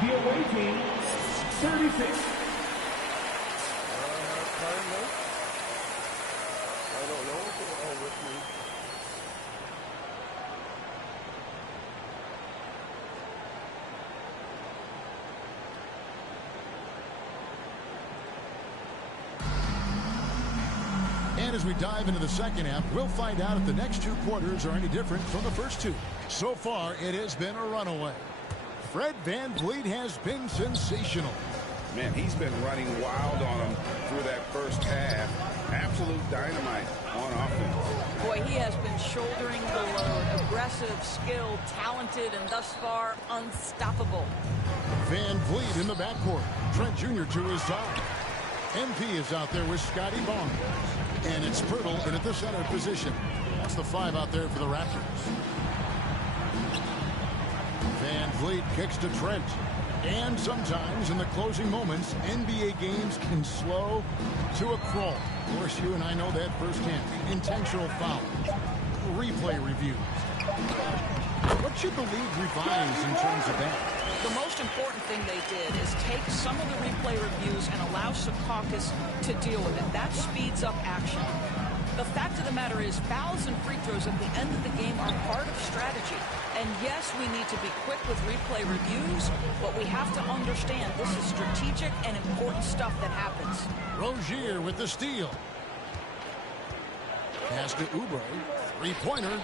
The away team, 36. I don't know. Oh, with me. And as we dive into the second half, we'll find out if the next 2 quarters are any different from the first 2. So far, it has been a runaway. Fred VanVleet has been sensational. Man, he's been running wild on him through that first half. Absolute dynamite on offense. Boy, he has been shouldering the load. Aggressive, skilled, talented, and thus far unstoppable. VanVleet in the backcourt. Trent Jr. to his side. MP is out there with Scotty Barnes. And it's Pirtle in at the center position. That's the 5 out there for the Raptors. VanVleet kicks to Trent. And sometimes in the closing moments, NBA games can slow to a crawl. Of course, you and I know that firsthand. Intentional fouls. Replay reviews. What should the league revise in terms of that? The most important thing they did is take some of the replay reviews and allow Secaucus to deal with it. That speeds up action. The fact of the matter is fouls and free throws at the end of the game are part of strategy. And yes, we need to be quick with replay reviews, but we have to understand this is strategic and important stuff that happens. Rozier with the steal. Pass to Oubre. Three-pointer.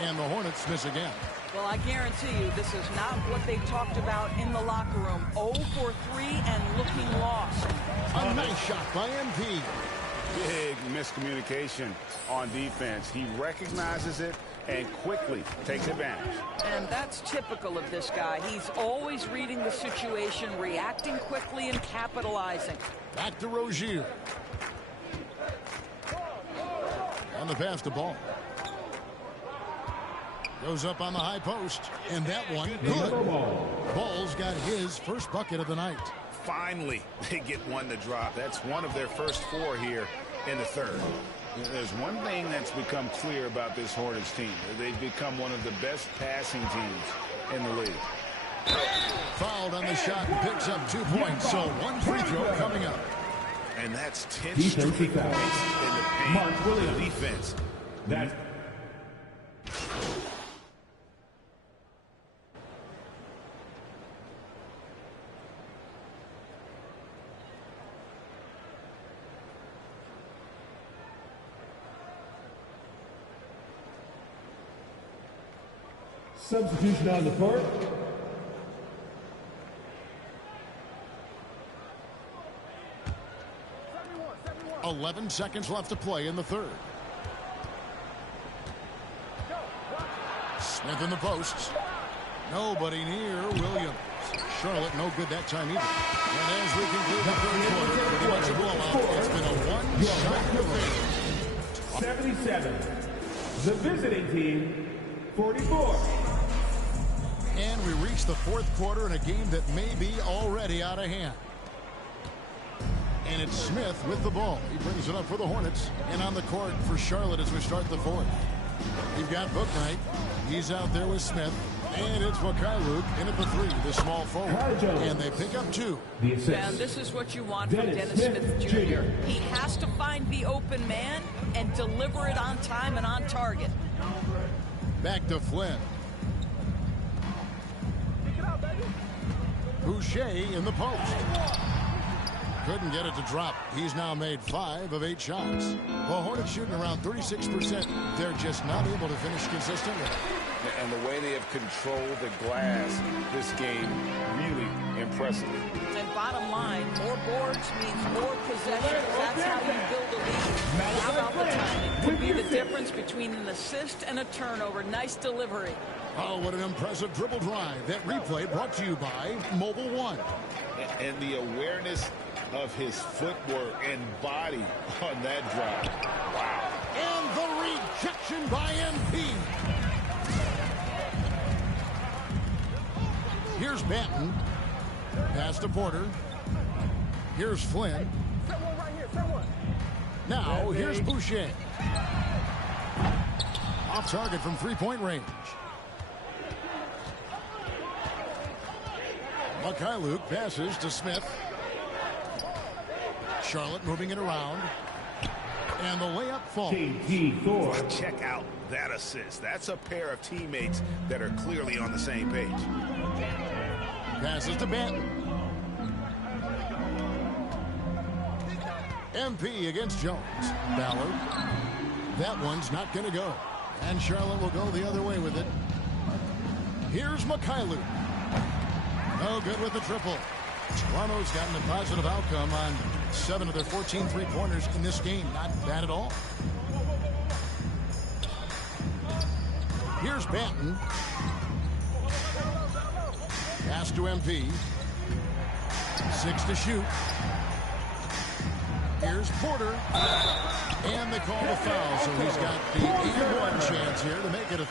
And the Hornets miss again. Well, I guarantee you this is not what they talked about in the locker room. 0 for 3 and looking lost. A nice shot by MP. Big miscommunication on defense. He recognizes it and quickly takes advantage. And that's typical of this guy. He's always reading the situation, reacting quickly, and capitalizing. Back to Rozier. On the pass to Ball. Goes up on the high post. And that one, good. Ball's got his first bucket of the night. Finally, they get one to drop. That's one of their first 4 here in the third. There's one thing that's become clear about this Hornets team. They've become one of the best passing teams in the league. Fouled on the shot and picks up 2 points. So 1 free throw coming up. And that's 10 straight points in the paint for the defense. That's substitution on the court. Go. 11 seconds left to play in the third. Smith in the posts. Nobody near Williams. Charlotte no good that time either. And as we conclude the third quarter, pretty much a blowout. It's been a one-shot affair. 77. The visiting team, 44. And we reach the fourth quarter in a game that may be already out of hand. And it's Smith with the ball. He brings it up for the Hornets. And on the court for Charlotte as we start the fourth. You've got Bouknight. He's out there with Smith. And it's Mikhailuk in at the 3, the small forward. And they pick up 2. And this is what you want from Dennis Smith Jr. He has to find the open man and deliver it on time and on target. Back to Flynn. Boucher in the post. Couldn't get it to drop. He's now made 5 of 8 shots. The Hornets shooting around 36%. They're just not able to finish consistently. And the way they have controlled the glass this game, really impressive. And bottom line, more boards means more possessions. That's how you build a lead. How about the timing? Could be the difference between an assist and a turnover. Nice delivery. Oh, what an impressive dribble drive. That replay brought to you by Mobile One. And the awareness of his footwork and body on that drive. Wow. And the rejection by MP. Here's Banton. Pass to Porter. Here's Flynn. Now, here's Boucher. Off target from three-point range. Mikhailuk passes to Smith. Charlotte moving it around. And the layup falls. Check out that assist. That's a pair of teammates that are clearly on the same page. Passes to Banton. MP against Jones. Ballard. That one's not going to go. And Charlotte will go the other way with it. Here's Mikhailuk. No good with the triple. Toronto's gotten a positive outcome on 7 of their 14 three-pointers in this game. Not bad at all. Here's Banton. Pass to MP. 6 to shoot. Here's Porter. And they call the foul, so he's got the 81 chance here to make it a...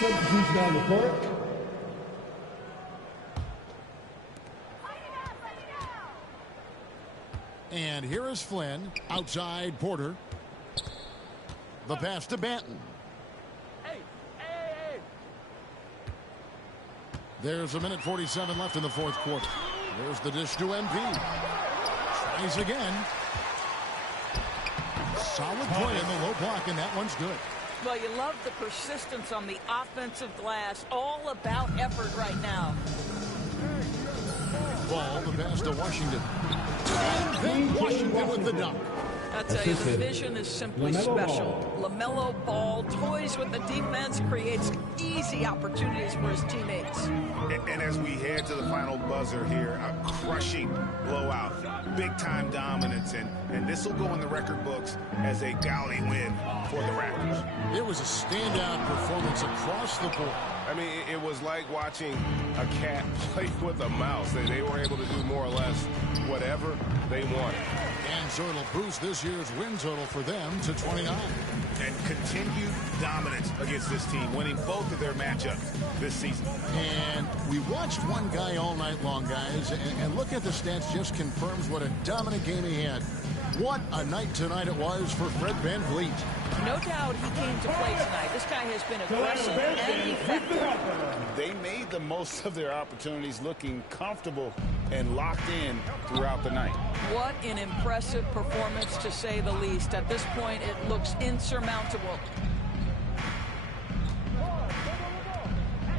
Substitution on the court. And here is Flynn. Outside Porter. The pass to Banton. There's 1:47 left in the fourth quarter. There's the dish to MP. Tries again. Solid play in the low block, and that one's good. Well, you love the persistence on the offensive glass. All about effort right now. Ball, the pass to Washington. And then Washington with the dunk. I tell you, the vision is simply special. LaMelo Ball toys with the defense, creates easy opportunities for his teammates. And as we head to the final buzzer here, a crushing blowout, big-time dominance, and this will go in the record books as a gaudy win for the Raptors. It was a standout performance across the board. I mean, it was like watching a cat play with a mouse. They were able to do more or less whatever they wanted. And so it'll boost this year's win total for them to 29. And continued dominance against this team, winning both of their matchups this season. And we watched one guy all night long, guys, and look at the stats, just confirms what a dominant game he had. What a night tonight it was for Fred VanVleet. No doubt he came to play tonight. This guy has been aggressive and effective. They made the most of their opportunities, looking comfortable and locked in throughout the night. What an impressive performance, to say the least. At this point, it looks insurmountable.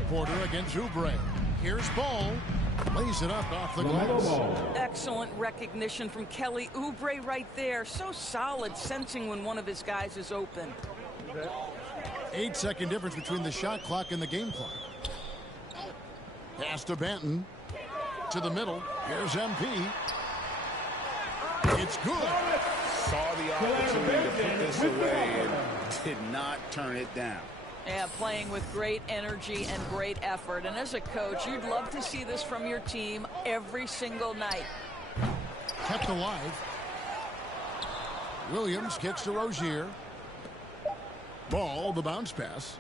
Porter against Oubre. Here's Ball. Lays it up off the glass. Excellent recognition from Kelly Oubre right there. So solid, sensing when one of his guys is open. 8-second difference between the shot clock and the game clock. Pass to Banton. To the middle. Here's MP. It's good. Saw the opportunity to put this away and did not turn it down. Yeah, playing with great energy and great effort. And as a coach, you'd love to see this from your team every single night. Kept alive. Williams kicks to Rozier. Ball, the bounce pass.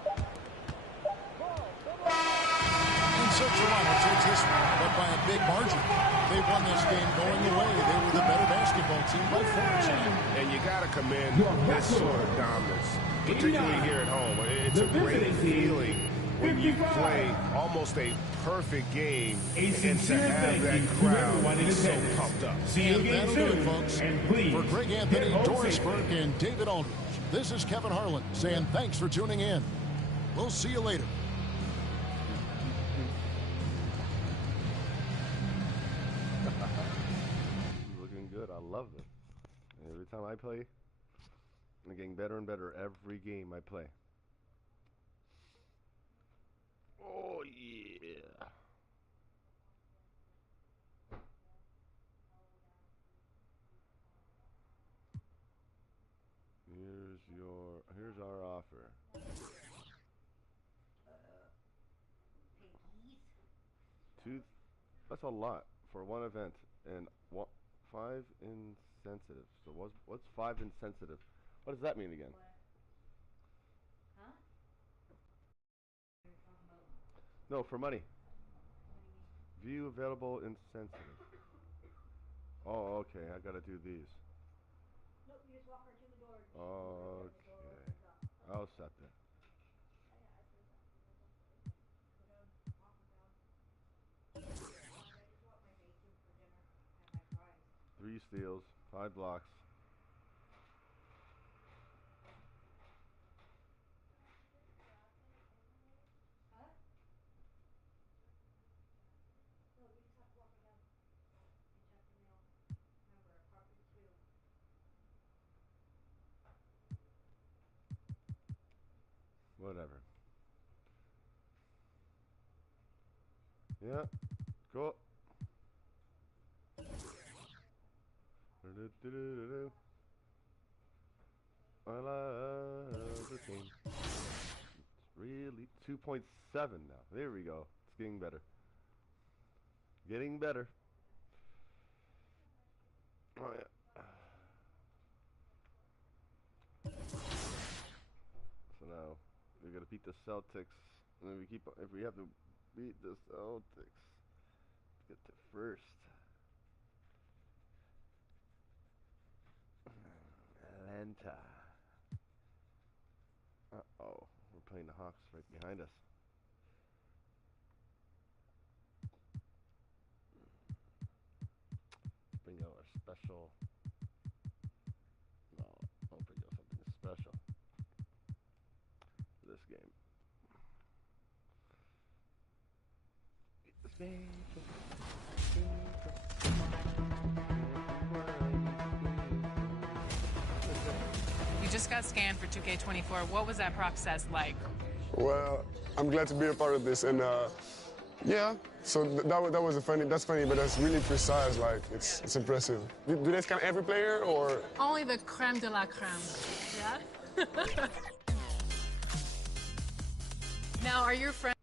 And Toronto takes this one, but by a big margin. They won this game going away. They were the better basketball team by 4 tonight. And you got to commend this sort of dominance, particularly here at home. It's a great feeling when you play almost a perfect game and to have that crowd so pumped up. And that'll do it, folks. For Greg Anthony, Doris Burke, and David Aldridge, this is Kevin Harlan saying thanks for tuning in. We'll see you later. Looking good. I love this. Every time I play, I'm getting better and better every game I play. Oh, yeah. Here's our offer. That's a lot for one event, and 5 insensitive. So what's 5 insensitive? What does that mean again? Huh? No, for money. View available insensitive. Oh, okay. I gotta do these. Nope, you just walk right through the door. Okay. I'll set that. 3 steals, 5 blocks. Huh? No, you just have to walk right down and check the mail. Remember, apartment 2. Whatever. Yeah. Cool. I love the team. It's really 2.7 now. There we go. It's getting better. Getting better. Oh yeah. So now we gotta beat the Celtics, and then if we have to beat the Celtics, get to first. Atlanta. Uh-oh, we're playing the Hawks right behind us. Bring out our special. No, I'll bring out something special for this game. You just got scanned for 2K24. What was that process like? Well, I'm glad to be a part of this, and yeah. So that's funny, but that's really precise. Like it's impressive. Do they scan every player or? Only the creme de la creme. Yeah. Now, are your friends?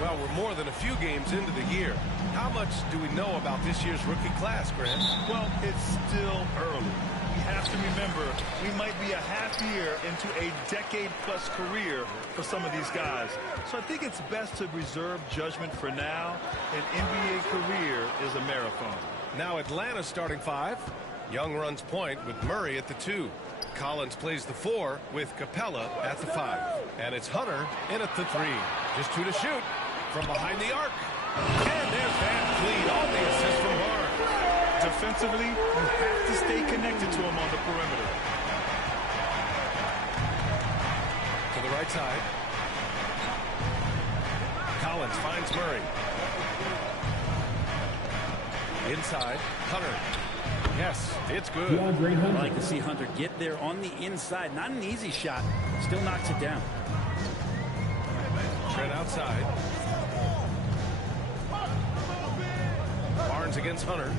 Well, we're more than a few games into the year. How much do we know about this year's rookie class, Grant? Well, it's still early. We have to remember we might be a half year into a decade-plus career for some of these guys. So I think it's best to reserve judgment for now. An NBA career is a marathon. Now Atlanta's starting 5. Young runs point with Murray at the 2. Collins plays the 4 with Capella at the 5. And it's Hunter in at the 3. Just 2 to shoot from behind the arc. And there's Van Vliet on the assist from Barnes. Defensively, you have to stay connected to him on the perimeter. To the right side. Collins finds Murray. Inside, Hunter. Yes, it's good. I'd like to see Hunter get there on the inside. Not an easy shot. Still knocks it down. Trent outside. Barnes against Hunter.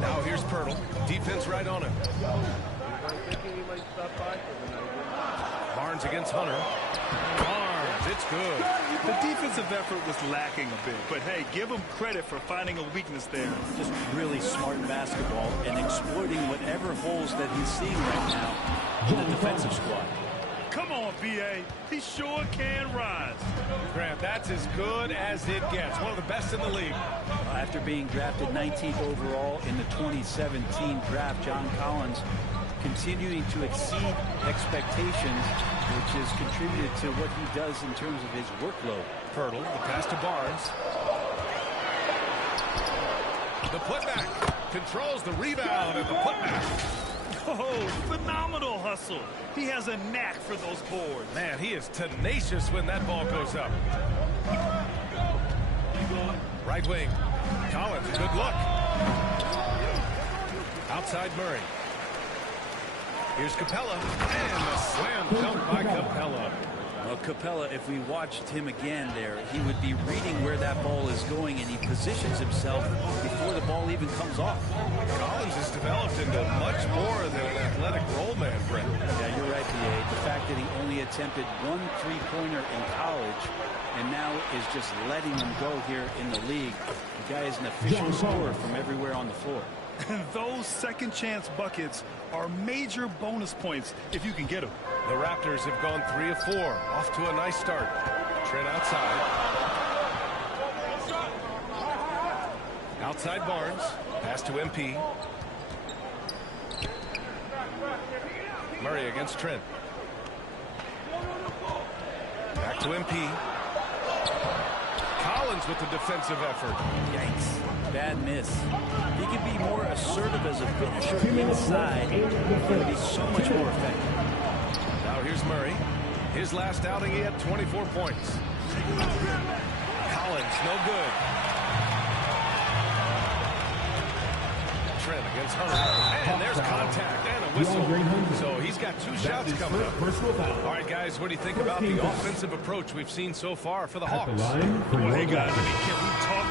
Now here's Pirtle. Defense right on him. I'm thinking he might stop by for the night. Barnes Barnes against Hunter. Barnes, it's good. The defensive effort was lacking a bit, but hey, give him credit for finding a weakness there. Just really smart basketball and exploiting whatever holes that he's seeing right now in the defensive squad. Come on, B.A. He sure can rise. Grant, that's as good as it gets. One of the best in the league. After being drafted 19th overall in the 2017 draft, John Collins continuing to exceed expectations, which has contributed to what he does in terms of his workload. Pirtle, the pass to Barnes. The putback. Controls the rebound and the putback. Oh, phenomenal hustle. He has a knack for those boards. Man, he is tenacious when that ball goes up. Right wing. Collins, good look. Outside Murray. Here's Capella. And a slam dunk by Capella. Well, Capella, if we watched him again there, he would be reading where that ball is going, and he positions himself before the ball even comes off. Collins has developed into much more than an athletic role man, Brent. Yeah, you're right, B.A. The fact that he only attempted 1 3-pointer in college and now is just letting them go here in the league. The guy is an efficient scorer from everywhere on the floor. And those second chance buckets are major bonus points if you can get them. The Raptors have gone 3 of 4. Off to a nice start. Trent outside. Outside Barnes. Pass to MP. Murray against Trent. Back to MP. Collins with the defensive effort. Yikes. Bad miss. He can be more assertive as a finisher inside. He can be so much more effective. Now here's Murray. His last outing, he had 24 points. Collins, no good. Trent against Hunter. And there's contact and a whistle. So he's got 2 shots coming up. All right, guys, what do you think about the offensive approach we've seen so far for the Hawks? Well, hey, guys, can we talk?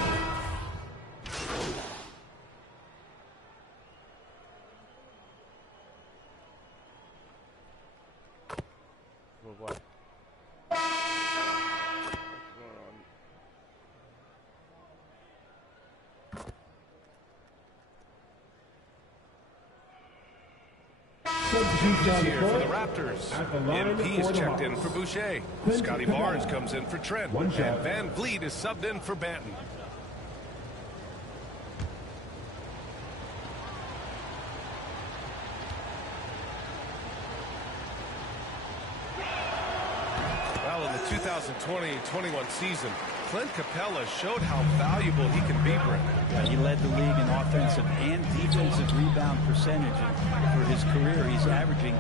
What? Here for the Raptors. MP is checked in for Boucher. Scotty Barnes comes in for Trent. And Van Vliet is subbed in for Banton. Well, in the 2020-21 season, Clint Capella showed how valuable he can be, Brent. Yeah, he led the league in offensive and defensive rebound percentage. And for his career, he's averaging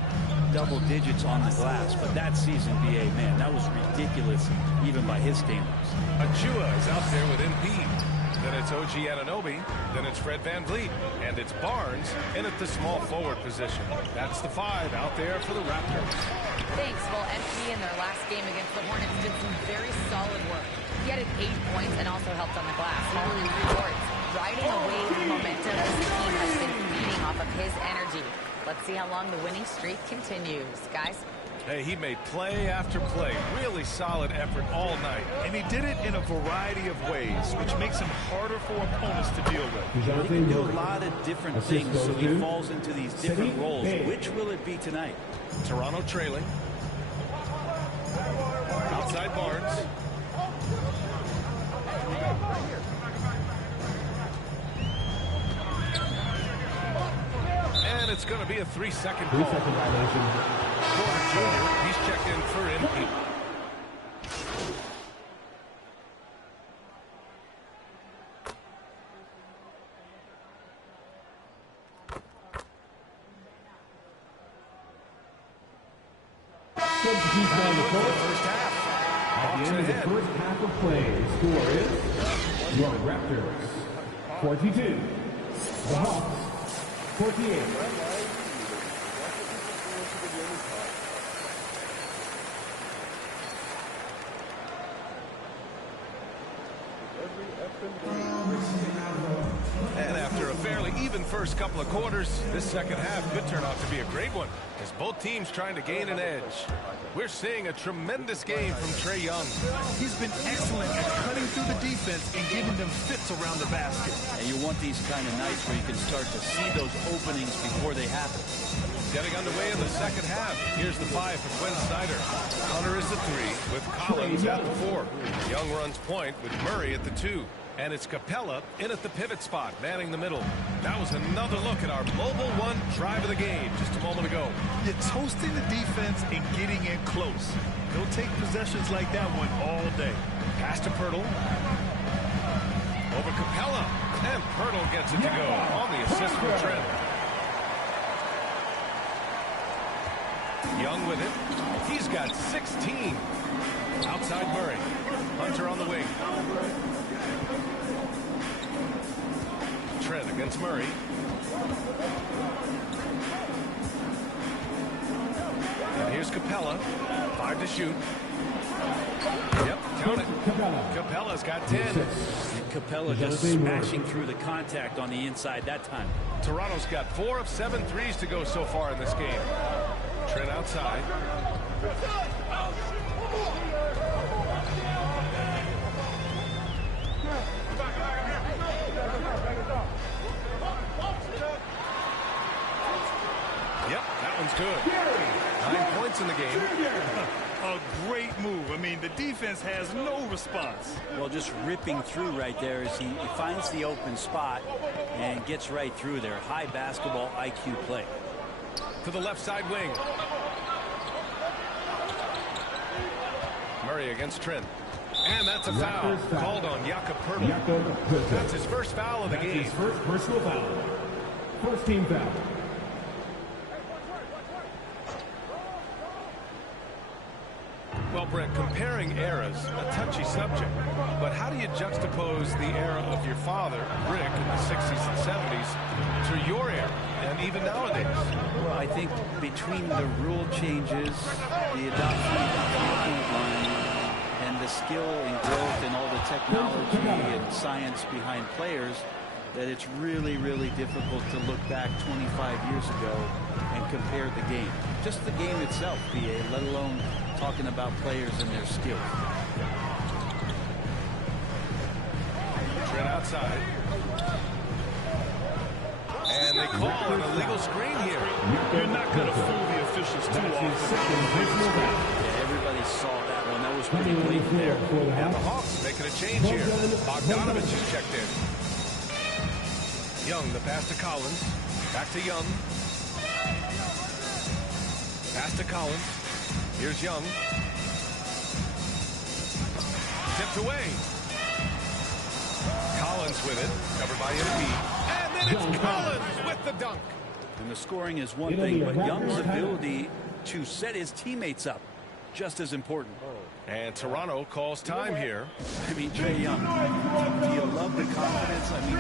double digits on the glass. But that season, B.A., man, that was ridiculous, even by his standards. Achua is out there with MP. Then it's OG Anunoby. Then it's Fred Van Vliet. And it's Barnes in at the small forward position. That's the 5 out there for the Raptors. Thanks. Well, MP in their last game against the Hornets did some very solid work. He added 8 points and also helped on the glass, hauling 3 boards. Riding a wave of momentum as the team has been feeding off of his energy. Let's see how long the winning streak continues. Guys? Hey, he made play after play. Really solid effort all night. And he did it in a variety of ways, which makes him harder for opponents to deal with. He can do a lot of different things, so he falls into these different roles. Which will it be tonight? Toronto trailing. Outside Barnes. And it's going to be a 3-second call. 3-second violation. Porter Jr., he's checked in for MP. First half. At the end of the first half of play, the score is your Raptors 42, the Hawks 48. Every effing day. And after a fairly even first couple of quarters, this second half could turn out to be a great one, as both teams trying to gain an edge. We're seeing a tremendous game from Trae Young. He's been excellent at cutting through the defense and giving them fits around the basket. And you want these kind of nights where you can start to see those openings before they happen. Getting underway in the second half. Here's the 5 for Quinn Snyder. Hunter is the 3 with Collins at the 4. Young runs point with Murray at the 2. And it's Capella in at the pivot spot, manning the middle. That was another look at our mobile one drive of the game just a moment ago. You're toasting the defense and getting in close. They'll take possessions like that one all day. Pass to Pirtle. Over Capella. And Pirtle gets it to go on the assist from Trent. Young with it. He's got 16. Outside Murray. Hunter on the wing. Trent against Murray. And here's Capella. 5 to shoot. Yep, count it. Capella's got 10. And Capella just smashing through the contact on the inside that time. Toronto's got 4 of 7 threes to go so far in this game. Trent outside. Yep, that one's good. 9 points in the game. A great move. I mean, the defense has no response. Well, just ripping through right there as he finds the open spot and gets right through there. High basketball IQ play. To the left side wing. Murray against Trent. And that's a foul called on Jakob Pirtle. That's his first foul of the game. His first personal foul. First team foul. Well, Brent, comparing eras, a touchy subject. But how do you juxtapose the era of your father, Rick, in the 60s and 70s, to your era, and even nowadays? Well, I think between the rule changes, the adoption of the three-point line, and the skill and growth and all the technology and science behind players, that it's really, really difficult to look back 25 years ago and compare the game. Just the game itself, BA, let alone talking about players and their skills. Trent outside. And they call an illegal screen here. You're not going to fool the officials too often. Yeah, everybody saw that one. That was pretty blatant there. And the Hawks making a change here. Bogdanovich has checked in. Young, the pass to Collins. Back to Young. Pass to Collins. Here's Young. Tipped away. Collins with it. Covered by MP. And then it's Collins with the dunk. And the scoring is one thing, but Young's ability to set his teammates up, just as important. And Toronto calls time here. I mean, Trae Young, do you love the confidence? I mean,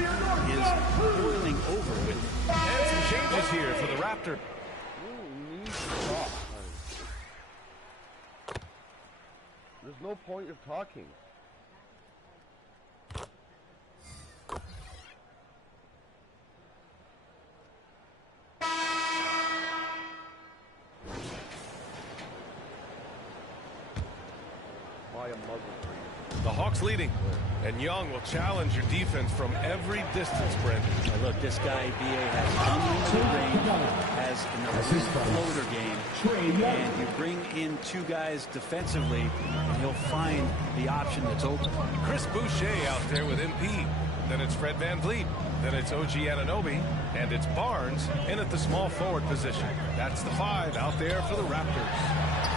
he is boiling over with it. And some changes here for the Raptor. There's no point of talking. The Hawks leading. And Young will challenge your defense from every distance, Brent. Look, this guy, BA, has unlimited range, has an elite floater game, and you bring in 2 guys defensively, and he'll find the option that's open. Chris Boucher out there with MP. Then it's Fred VanVleet. Then it's OG Anunoby. And it's Barnes in at the small forward position. That's the 5 out there for the Raptors.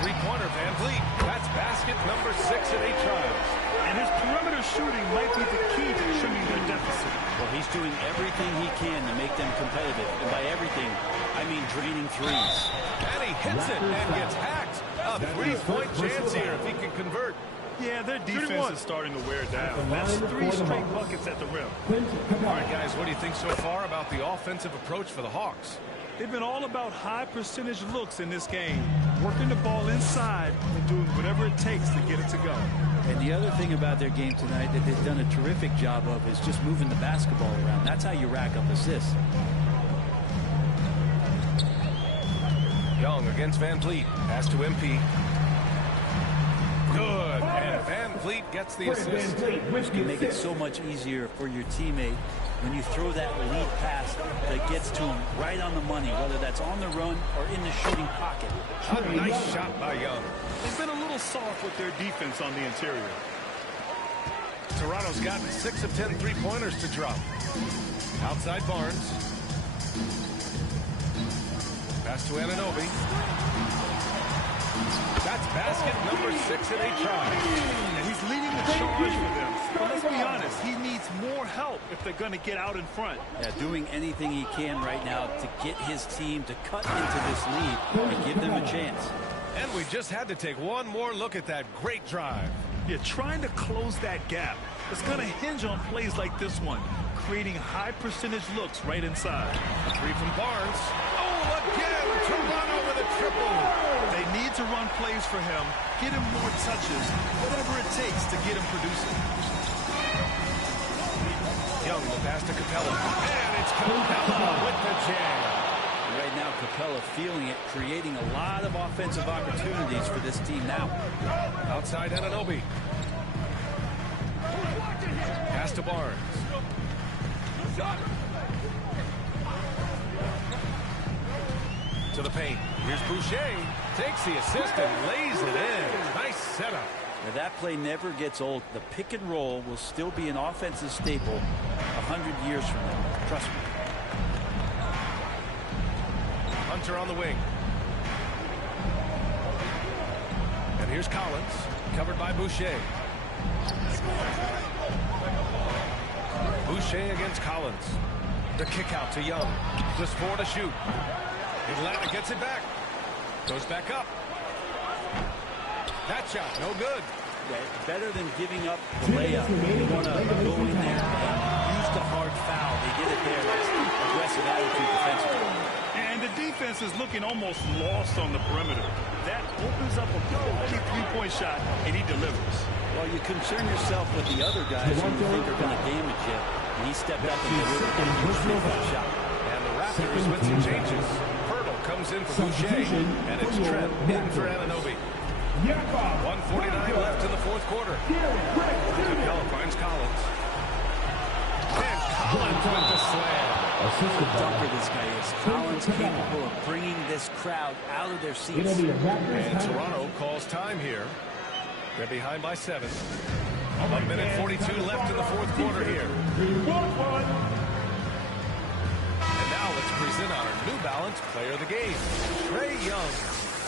Three-pointer VanVleet. That's basket number 6 in 8 tries. And his perimeter shooting might be the key to trimming their deficit. Well, he's doing everything he can to make them competitive. And by everything, I mean draining threes. And he hits it and gets hacked. A 3-point chance here if he can convert. Yeah, their defense is starting to wear down. That's 3 straight buckets at the rim. All right, guys, what do you think so far about the offensive approach for the Hawks? They've been all about high percentage looks in this game, working the ball inside and doing whatever it takes to get it to go. And the other thing about their game tonight that they've done a terrific job of is just moving the basketball around. That's how you rack up assists. Young against Van Vliet. Pass to MP. Good. And Van Vliet gets the assist. Which can make it so much easier for your teammate when you throw that lead pass that gets to him right on the money, whether that's on the run or in the shooting pocket. A nice shot by Young. They've been a little soft with their defense on the interior. Toronto's gotten 6 of 10 3-pointers to drop. Outside Barnes. Pass to Anunoby. That's basket number 6, and they try. And he's leading the charge for them. But let's be honest, he needs more help if they're going to get out in front. Yeah, doing anything he can right now to get his team to cut into this lead and give them a chance. And we just had to take one more look at that great drive. Yeah, trying to close that gap. It's going to hinge on plays like this one, creating high percentage looks right inside. 3 from Barnes. Oh, again, Toronto with a triple. They need to run plays for him, get him more touches, whatever it takes to get him producing. Young will pass to Capella. And it's Capella with the jam. Right now, Capella feeling it, creating a lot of offensive opportunities for this team now. Outside Anunoby. Pass to Barnes. To the paint. Here's Boucher. Takes the assist and lays it in. Nice setup. Now that play never gets old. The pick and roll will still be an offensive staple 100 years from now. Trust me. Hunter on the wing. And here's Collins. Covered by Boucher. Boucher against Collins. The kick out to Young. Just 4 to shoot. Atlanta gets it back. Goes back up. That shot, no good. Yeah, better than giving up the layup. You want to go in there and use the hard foul. They did it there. That's aggressive attitude defensively. And the defense is looking almost lost on the perimeter. That opens up a big three-point shot, and he delivers. Well, you concern yourself with the other guys who you think are going to damage you. And he stepped up and delivered a huge three-point shot. And the Raptors with some changes. Hurdle comes in for Boucher, and it's Trent in for Anunoby. 1:49 left in the fourth quarter. Capella finds Collins. And Collins with the slam. What a dumper this guy is. Collins capable of bringing this crowd out of their seats. And Toronto calls time here. They're behind by 7. 1 minute 42 left in the fourth quarter here. And now let's present our New Balance Player of the Game, Trae Young.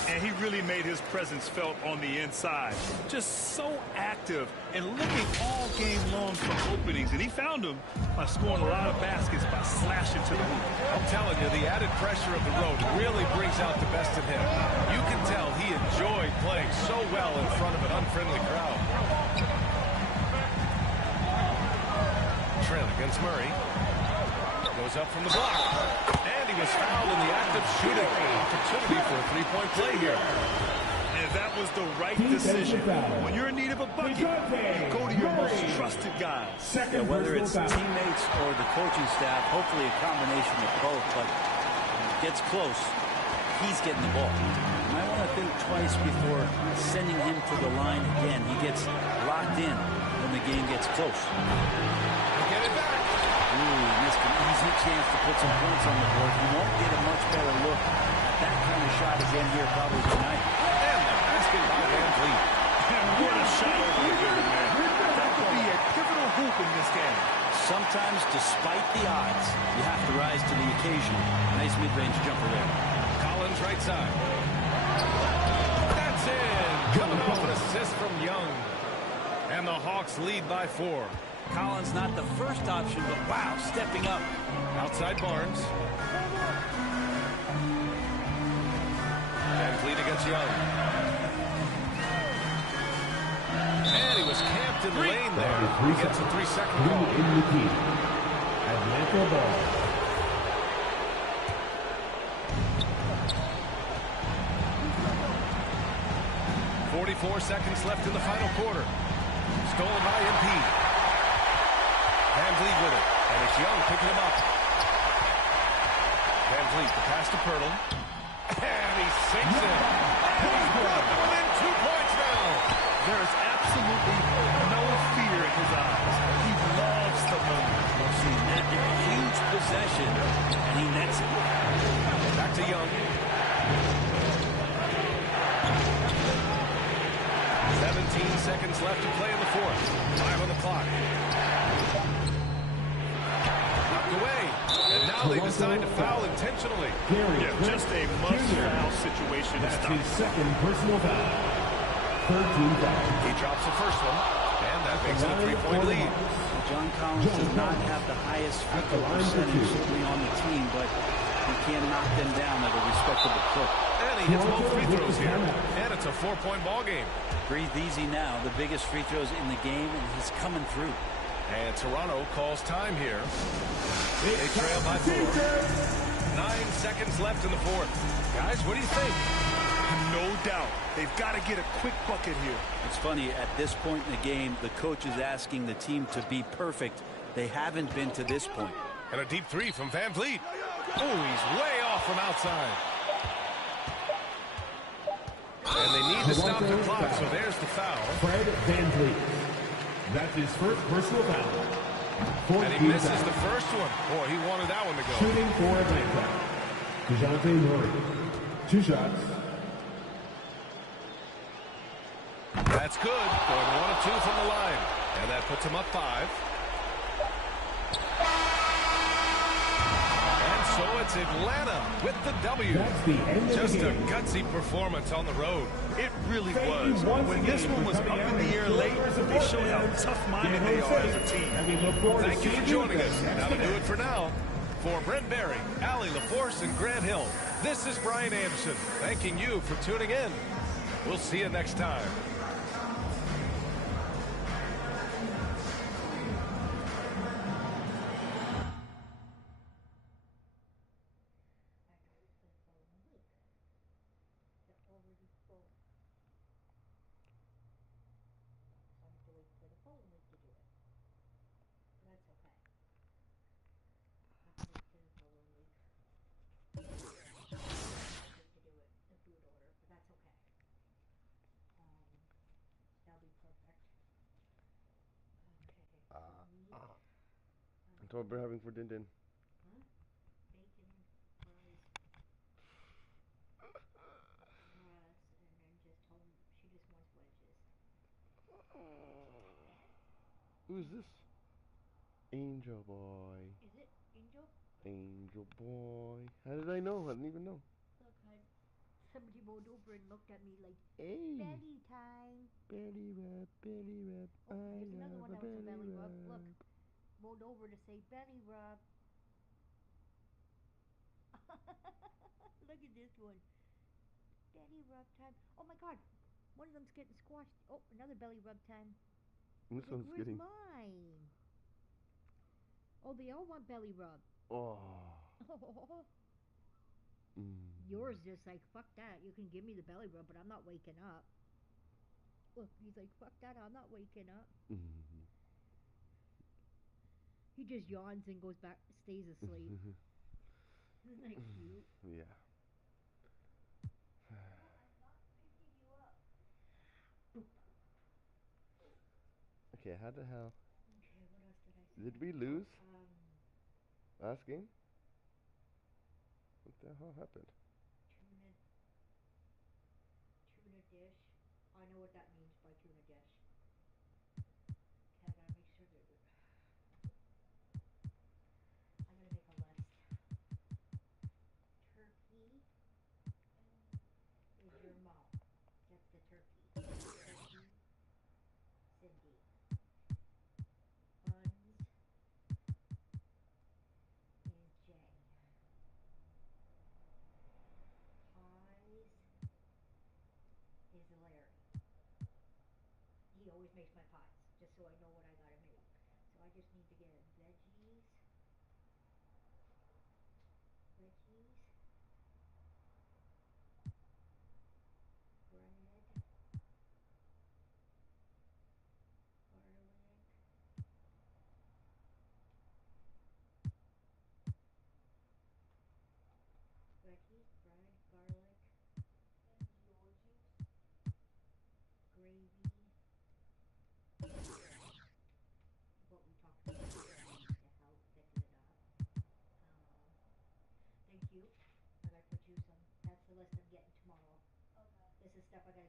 And he really made his presence felt on the inside. Just so active and looking all game long for openings. And he found them by scoring a lot of baskets by slashing to the hoop. I'm telling you, the added pressure of the road really brings out the best in him. You can tell he enjoyed playing so well in front of an unfriendly crowd. Trent against Murray. Goes up from the block. And he was fouled in the act of shooting. Opportunity for a three-point play here. And that was the right decision. When you're in need of a bucket, you go to your most trusted guys. Yeah, whether it's teammates or the coaching staff, hopefully a combination of both, but when it gets close, he's getting the ball. You might want to think twice before sending him to the line again. He gets locked in when the game gets close. Get it back. Ooh, missed an easy chance to put some points on the board. You won't get a much better look at that kind of shot again here probably tonight. And the basket by Van Vliet. And what a shot over the good man. That could be a pivotal hoop in this game. Sometimes, despite the odds, you have to rise to the occasion. Nice mid-range jumper there. Collins right side. That's in. Coming off an assist from Young. And the Hawks lead by 4. Collins not the first option, but wow, stepping up. Outside Barnes. Van Vliet against Young. And he was camped in the lane there. He gets a 3-second call. Atlanta ball. 44 seconds left in the final quarter. Stolen by MP. Van Vliet with it. And it's Young picking him up. Van Vliet, the pass to Pirtle. And he sinks it. And he's brought them within 2 points now. There is absolutely no fear in his eyes. He loves the moment. We'll see that in a huge possession, and he nets it. Back to Young. 17 seconds left to play in the fourth. 5 on the clock. Knocked away. And now they decide to foul intentionally. Yeah, just a must-foul situation. That's his second personal foul. 13 foul. He drops the first one, and that makes it a 3-point lead. John Collins does not have the highest free throw percentage certainly on the team, but he can knock them down at a respectable clip. And he hits both free throws here, and it's a 4-point ball game. Breathe easy now. The biggest free throws in the game, and he's coming through. And Toronto calls time here. They trail by 4. 9 seconds left in the fourth. Guys, what do you think? No doubt. They've got to get a quick bucket here. It's funny, at this point in the game, the coach is asking the team to be perfect. They haven't been to this point. And a deep three from Van Vliet. Oh, he's way off from outside. And they need to stop the clock, so there's the foul. Fred Van Vliet. That's his first personal foul. And he misses the first one. Boy, he wanted that one to go. Shooting for Atlanta. DeJounte Murray. 2 shots. That's good. Going 1 of 2 from the line. And that puts him up 5. And so it's Atlanta with the W. That's the end of Just the a game. gutsy performance on the road. It really was. When this one was up in the air late, they showed how tough-minded they are as a team. Thank you for joining us. That'll do it for now. For Brent Berry, Allie LaForce, and Grant Hill, this is Brian Anderson, thanking you for tuning in. We'll see you next time. That's what we're having for Din Din. Huh? Bacon, fries, and then just told me she just wants wedges. Who's this? Angel Boy. Is it Angel? Angel Boy. How did I know? I didn't even know. Look, somebody rolled over and looked at me like, hey. Belly time. Belly rub, belly rub. Oh, there's another one that was a belly rub. rub. Look, rolled over to say belly rub. Look at this one. Belly rub time. Oh my God. One of them's getting squashed. Oh, another belly rub time. This one's where's getting... mine? Oh, they all want belly rub. Oh. Yours just like, fuck that. You can give me the belly rub, but I'm not waking up. Look, he's like, fuck that. I'm not waking up. He just yawns and goes back, stays asleep. Isn't that cute? Yeah. Okay, how the hell? Okay, what else did I say? Did we lose? Last game? What the hell happened? Tuna dish. I know what that means by tuna dish. Okay, I gotta make sure that I'm gonna make a list. Turkey is your mom. That's the turkey. Turkey, Cindy. Buns and Jay. Pies is Larry. He always makes my pies, just so I know what I gotta make. So I just need to get veggies, bread,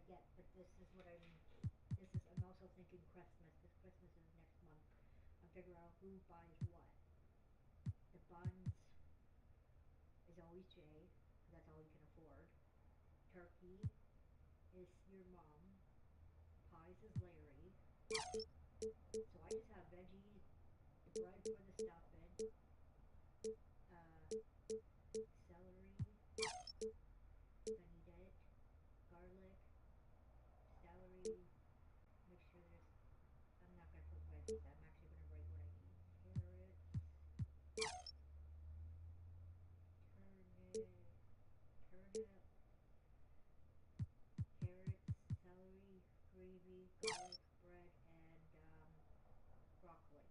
get, but this is I'm also thinking Christmas, because Christmas is next month. I'm figuring out who buys what. The buns is always Jay, because that's all he can afford. Turkey is your mom. Pies is Larry. So I just have veggies, the bread for the stuffing, celery, if I need it, garlic, celery, make sure I'm not going to put veggies, I'm actually going to write what I need. Carrots, celery, gravy, garlic, bread, and broccoli.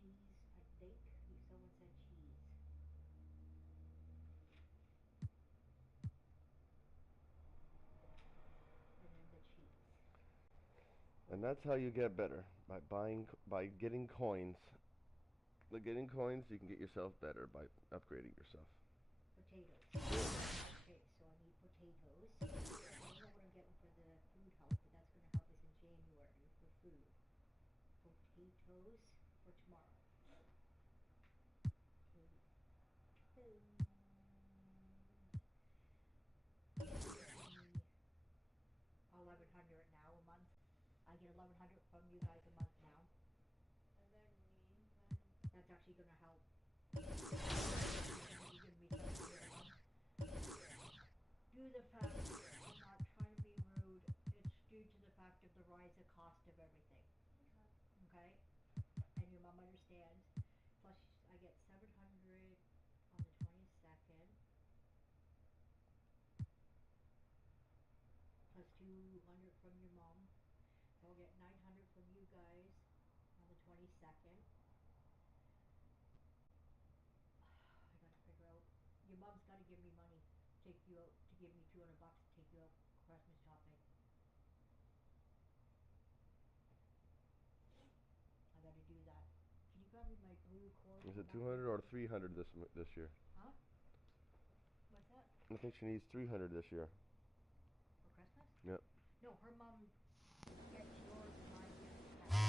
And cheese, I think. Someone said cheese. And then the cheese. And that's how you get better, by getting coins. By getting coins, you can get yourself better by upgrading yourself. Potatoes. Okay, so I need potatoes. I don't know what I'm getting for the food help, but that's going to help us in January for food. Potatoes for tomorrow. $1,100 now a month. I get $1,100 from you guys a month now. That's actually going to help. You give me $700 a month. Due to the fact, I'm not trying to be rude, it's due to the fact of the rise of cost of everything. Okay? And your mom understands. Plus, I get $700 on the 22nd. Plus 200 from your mom. So I'll get 900 from you guys on the 22nd. I gotta figure out. Your mom's gotta give me money. Take you out to give me $200 to take you out Christmas shopping. I gotta do that. Can you grab me my blue cord? Is it 200 or 300 this year? Huh? What's that? I think she needs 300 this year. For Christmas? Yep. No, her mom gets yours and I get that.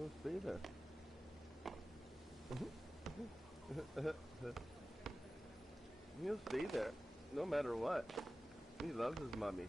He'll stay there. He'll stay there, no matter what. He loves his mommy.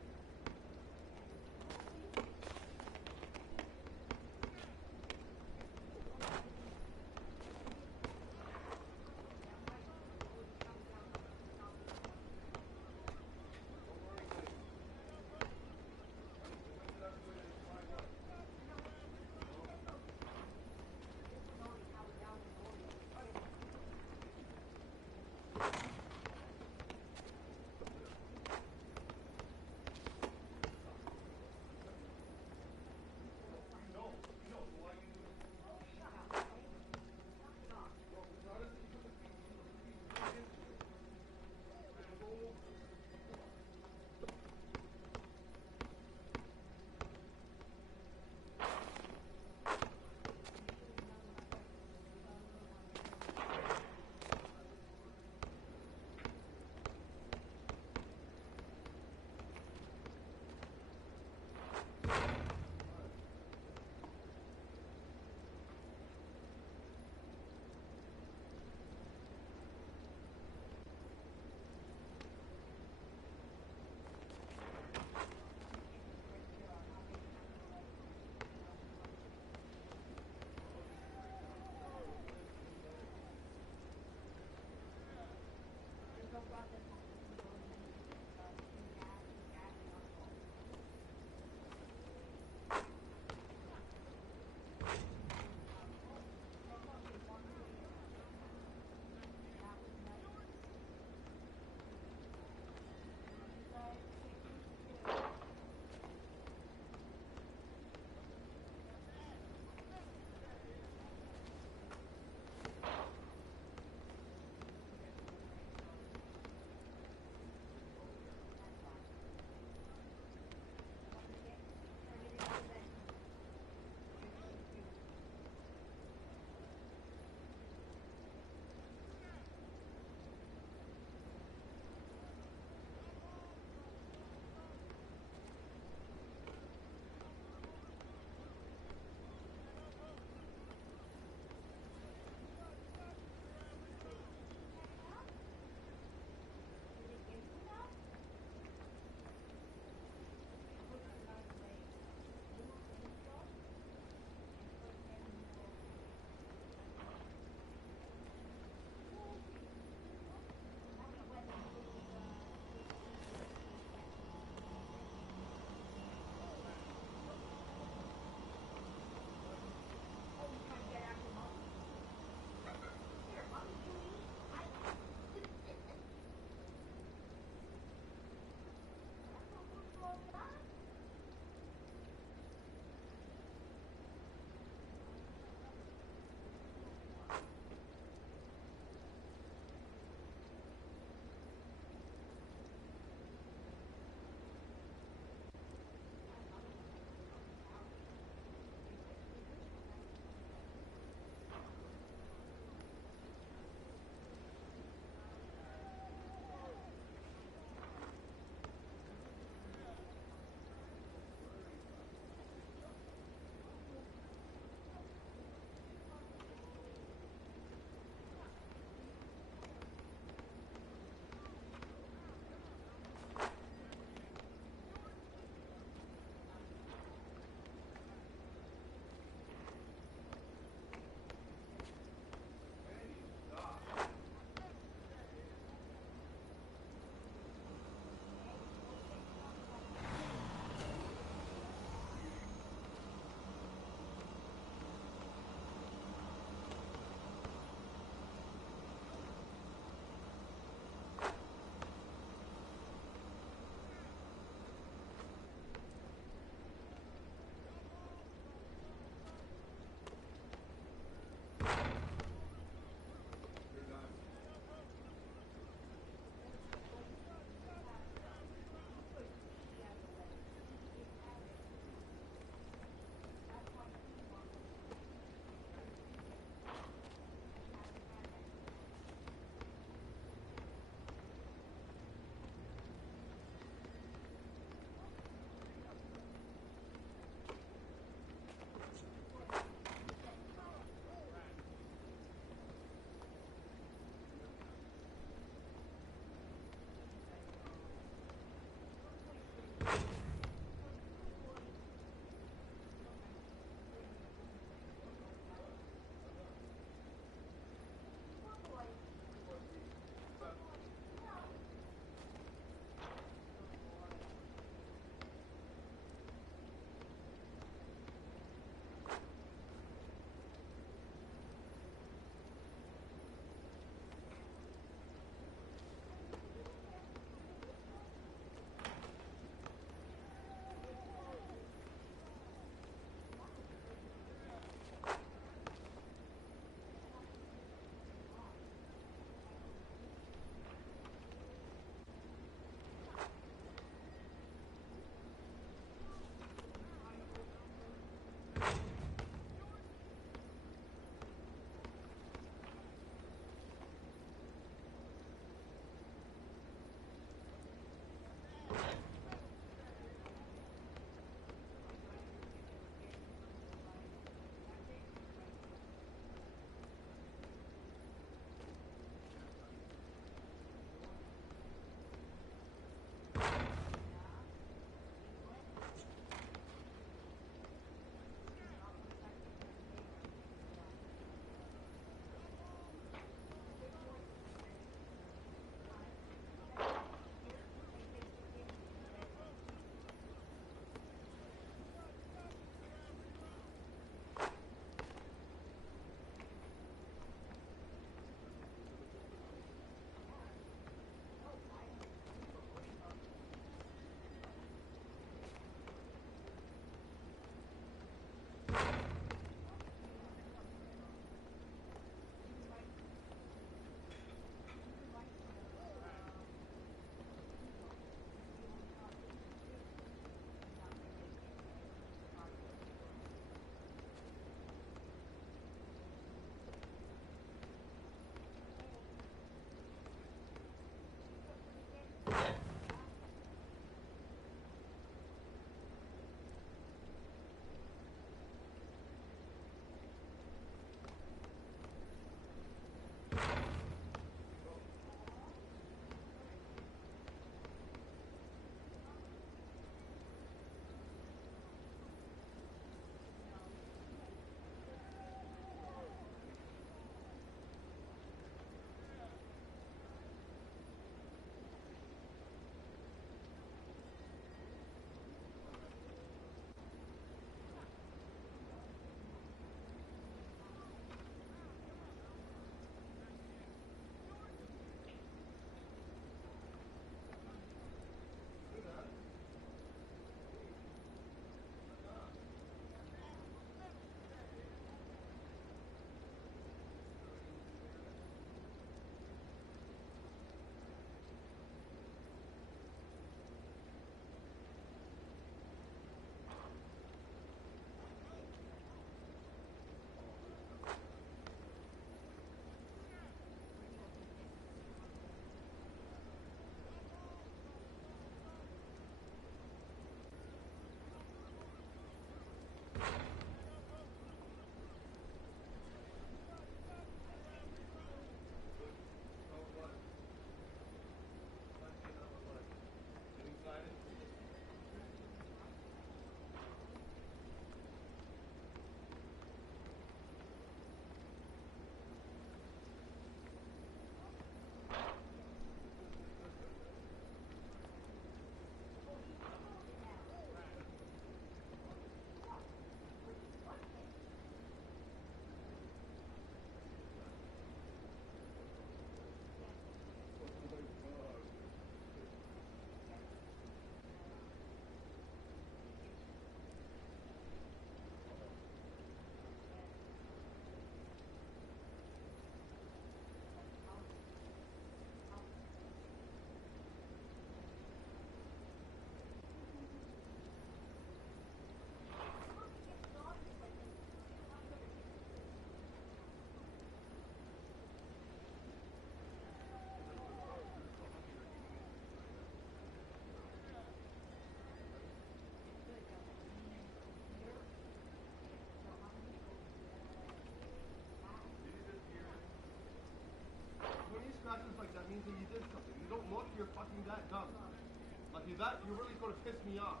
You're really going to piss me off.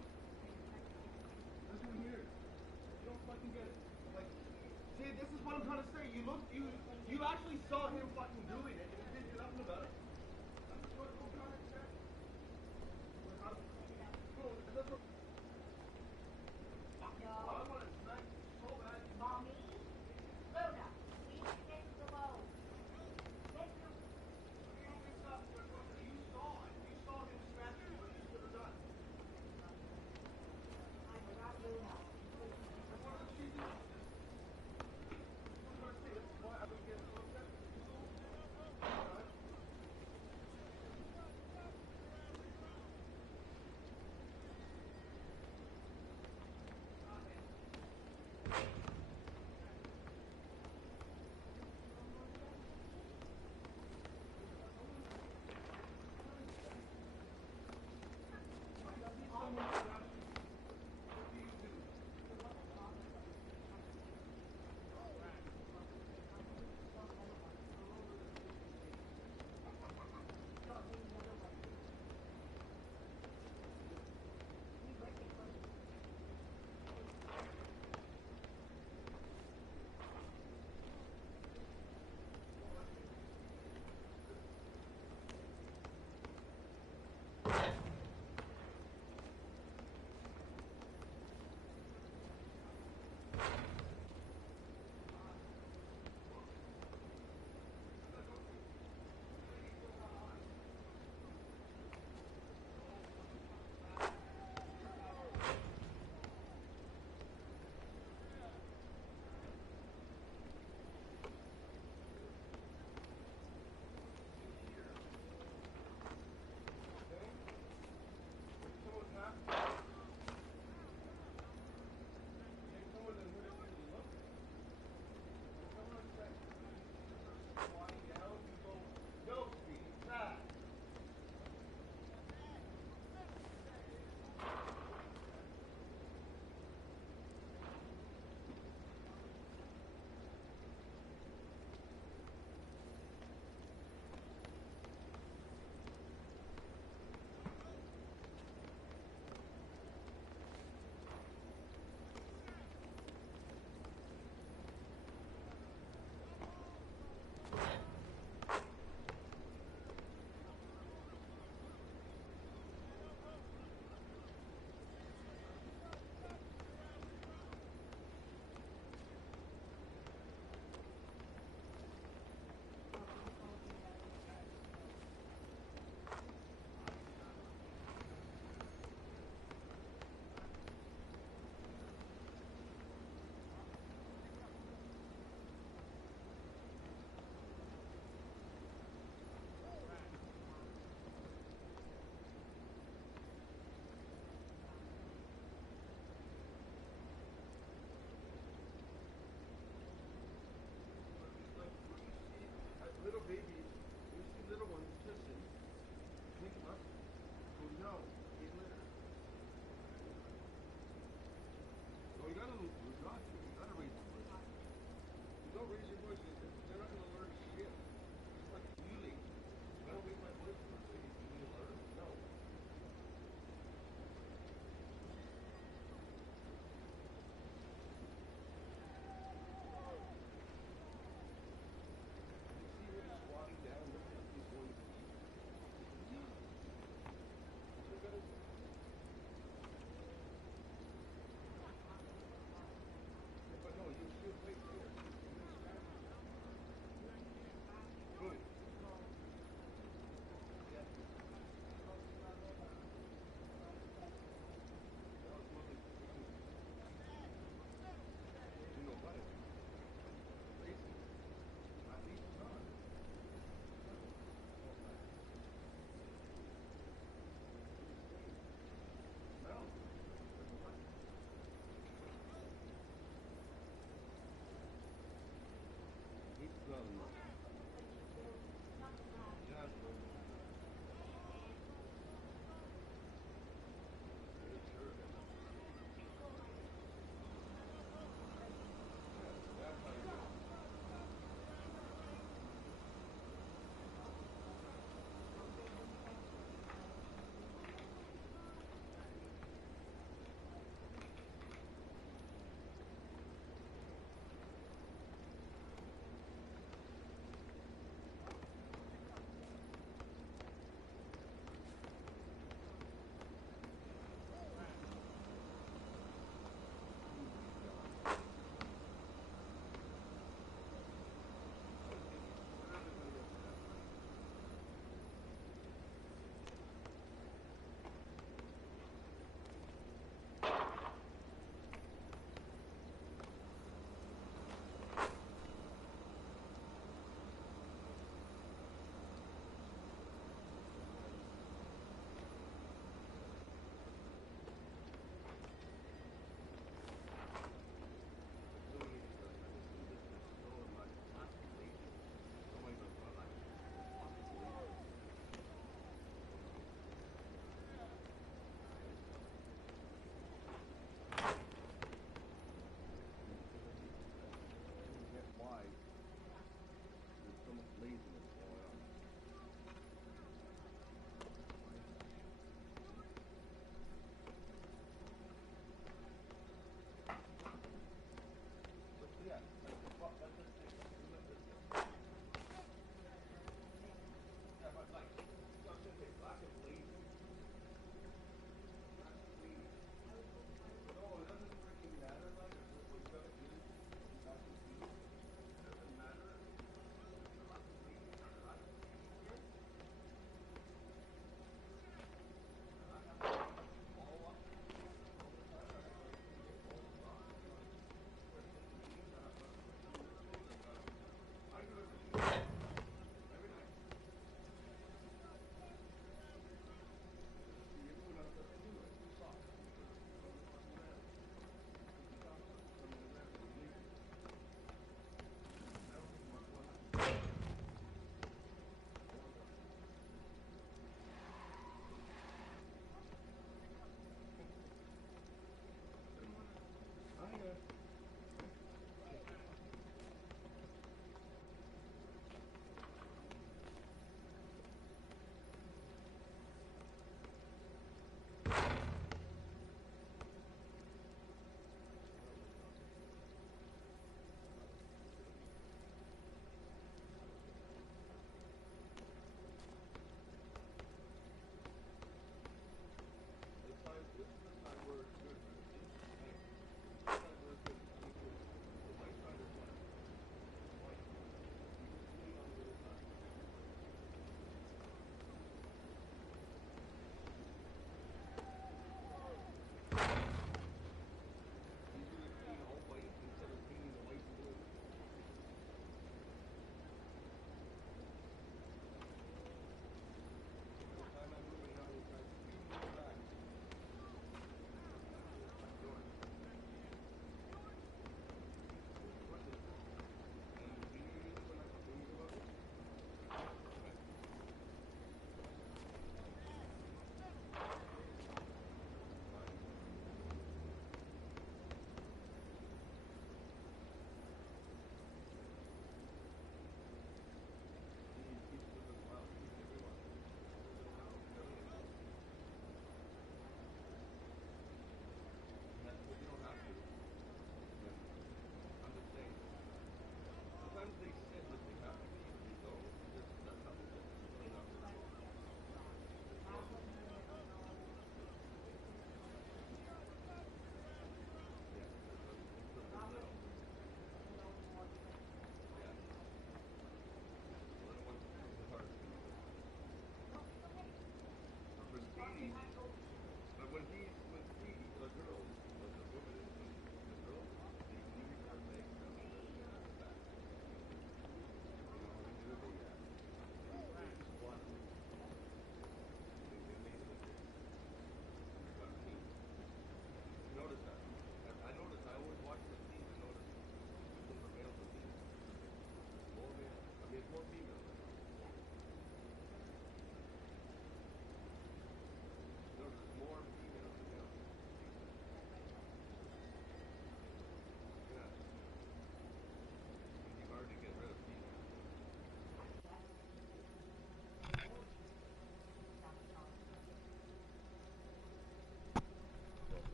This one here. You don't fucking get it. Like, see, this is what I'm trying to say. You actually saw him fucking doing it, and you didn't do nothing about it. That's what I'm trying to say. I want to smack so bad. Mommy? Luna, we need to get to the boat. Get to... You saw it. You saw him smashing what you should have done. I forgot Luna.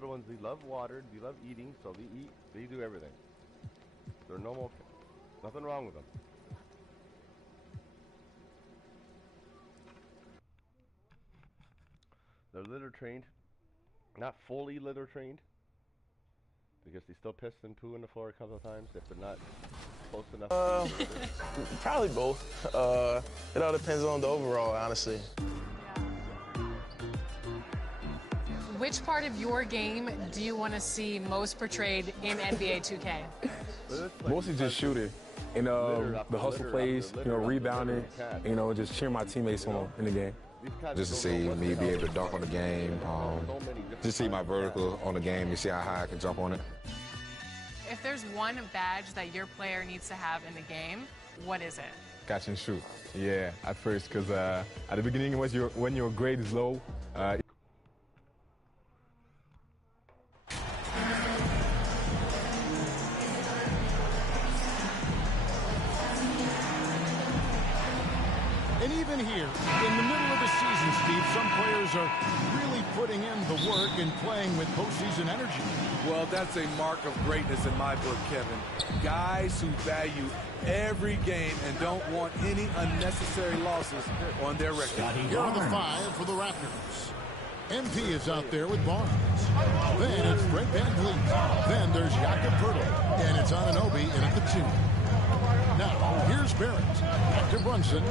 little ones, they love water, they love eating, so they eat, they do everything. They're normal, nothing wrong with them. They're litter trained, not fully litter trained, because they still piss and poo in the floor a couple of times if they're not close enough. Probably both. It all depends on the overall, honestly. Which part of your game do you want to see most portrayed in NBA 2K? Mostly just shooting. And the hustle plays, rebounding, just cheering my teammates on in the game. Just to see me be able to dunk on the game, just see my vertical on the game and see how high I can jump on it. If there's one badge that your player needs to have in the game, what is it? Catch and shoot. Yeah, at first, because at the beginning, when your grade is low, And even here, in the middle of the season, Steve, some players are really putting in the work and playing with postseason energy. Well, that's a mark of greatness in my book, Kevin. Guys who value every game and don't want any unnecessary losses on their record. Here are the 5 for the Raptors. MP is out there with Barnes. Then it's Fred VanVleet. Then there's Jakob Poeltl. And it's Anunoby in at the 2. Now, here's Barrett. Back to Brunson.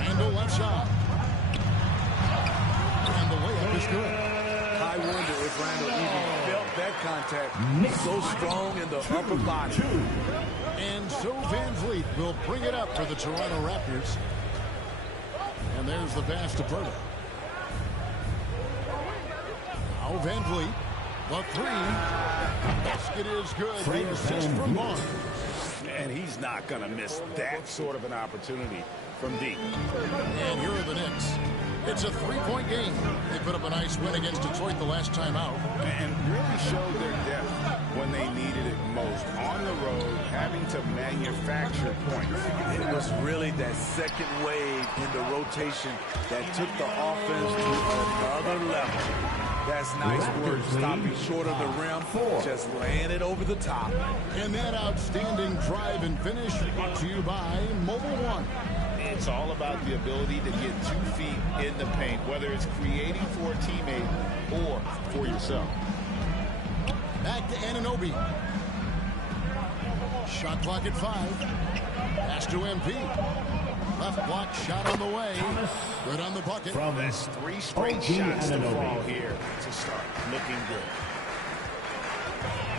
Randall left side. And the layup is good. I wonder if Randall even felt that contact. So strong in the upper body. And so VanVleet will bring it up for the Toronto Raptors. And there's the pass to Poeltl. Now VanVleet. The 3. Basket is good. The assist from Barnes. And he's not going to miss that sort of an opportunity from deep. And here are the Knicks. It's a 3-point game. They put up a nice win against Detroit the last time out. And really showed their depth when they needed it most. On the road, having to manufacture points. It was really that second wave in the rotation that took the offense to another level. That's nice work, stopping short of the rim, just laying it over the top. And that outstanding drive and finish brought to you by Mobile One. It's all about the ability to get 2 feet in the paint, whether it's creating for a teammate or for yourself. Back to Anunoby. Shot clock at 5. Pass to MP. Left block shot on the way. Good on the bucket. From this 3 straight shots to fall here to start. Looking good.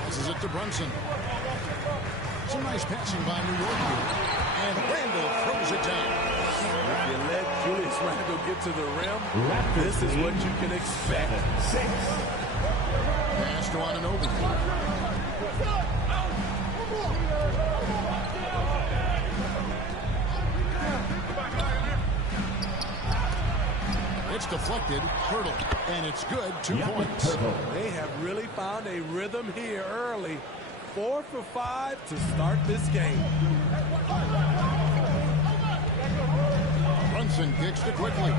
Passes it to Brunson. Some nice passing by New York here. And Randall throws it down. If you let Julius Randall get to the rim, this is what you can expect. 6. Pass to Anunoby. It's deflected. Poeltl. And it's good. 2 points. They have really found a rhythm here early. 4 for 5 to start this game. Brunson kicks it quickly.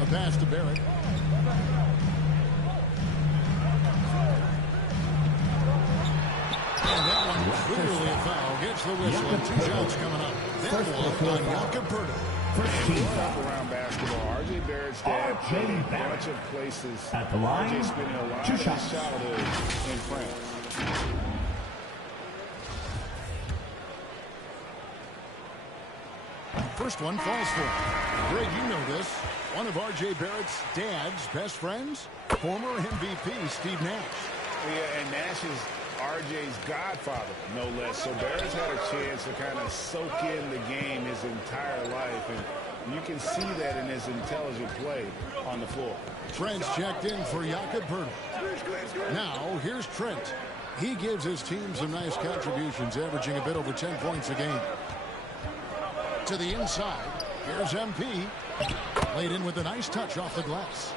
A pass to Barrett. And that one clearly a foul. Gets the whistle. And 2 shots coming up. That one on Jakob Poeltl. Around basketball, R.J. Barrett's dad played a bunch of places. At the line, R.J. spending a lot 2 of his shots. childhood in France. First one falls for him. Greg, you know this. One of R.J. Barrett's dad's best friends, former MVP Steve Nash. Yeah, and Nash is R.J.'s godfather, no less. So Barrett's had a chance to kind of soak in the game his entire life, and you can see that in his intelligent play on the floor. Trent's checked in for Jakob Poeltl. Now, here's Trent. He gives his team some nice contributions, averaging a bit over 10 points a game. To the inside, here's MP. Laid in with a nice touch off the glass.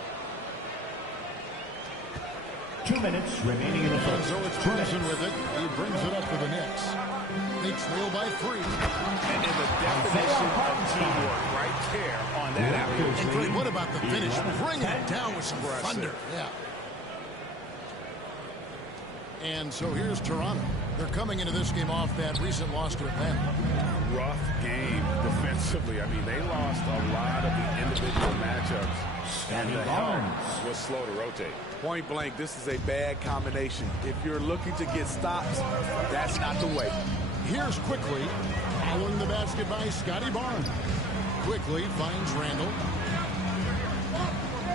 2 minutes remaining in the first. So it's Brunson with it. He brings it up for the Knicks. They trail by 3. And in the definition of teamwork right there on that alley. And Greg, what about the finish? Bringing it down with some thunder. Yeah. And so here's Toronto. They're coming into this game off that recent loss to Atlanta. Rough game defensively. I mean, they lost a lot of the individual matchups, and the help was slow to rotate. Point blank, this is a bad combination. If you're looking to get stops, that's not the way. Here's Quickly, following the basket by Scotty Barnes. Quickly finds Randall.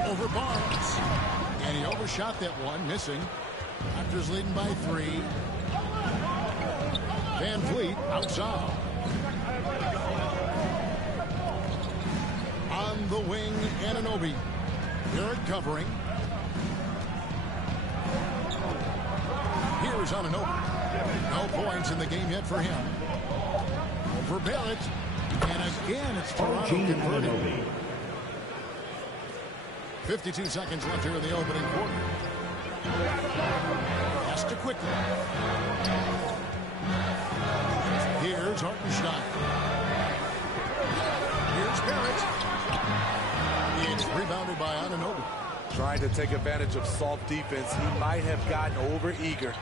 Over Barnes. And he overshot that one, missing. Raptors leading by 3. Van Vliet outside. On the wing, Anunoby. Garrett covering. Here's Anunoby. No points in the game yet for him. Over Barrett. And again, it's Toronto converting. 52 seconds left here in the opening quarter. Has to quickly. Here's Hartenstein. Here's Barrett. It's rebounded by Anunoby. Trying to take advantage of soft defense. He might have gotten over eager.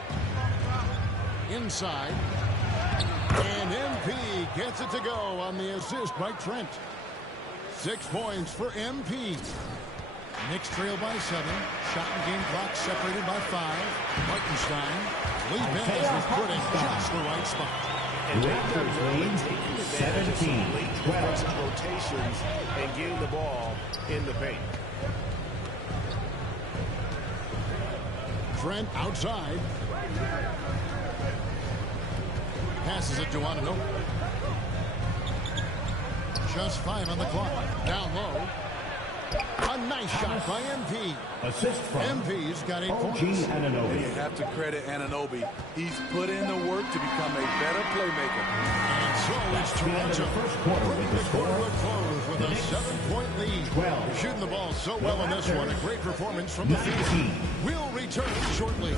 Inside. And MP gets it to go on the assist by Trent. 6 points for MP. Knicks trail by 7. Shot and game clock separated by 5. Hartenstein. Lee Benz was put in just the right spot. And Raptors lead 17-12. Rotations and getting the ball in the paint. Trent outside. Passes it to Anunoby. Just 5 on the clock. Down low. A nice shot by MP. Assist from MP's got 8 points. Anunoby. You have to credit Anunoby. He's put in the work to become a better playmaker. And so it's Toronto. Bringing the quarter to a close with a 7-point lead. 12. Shooting the ball so well in this one. A great performance from the field. We'll return shortly.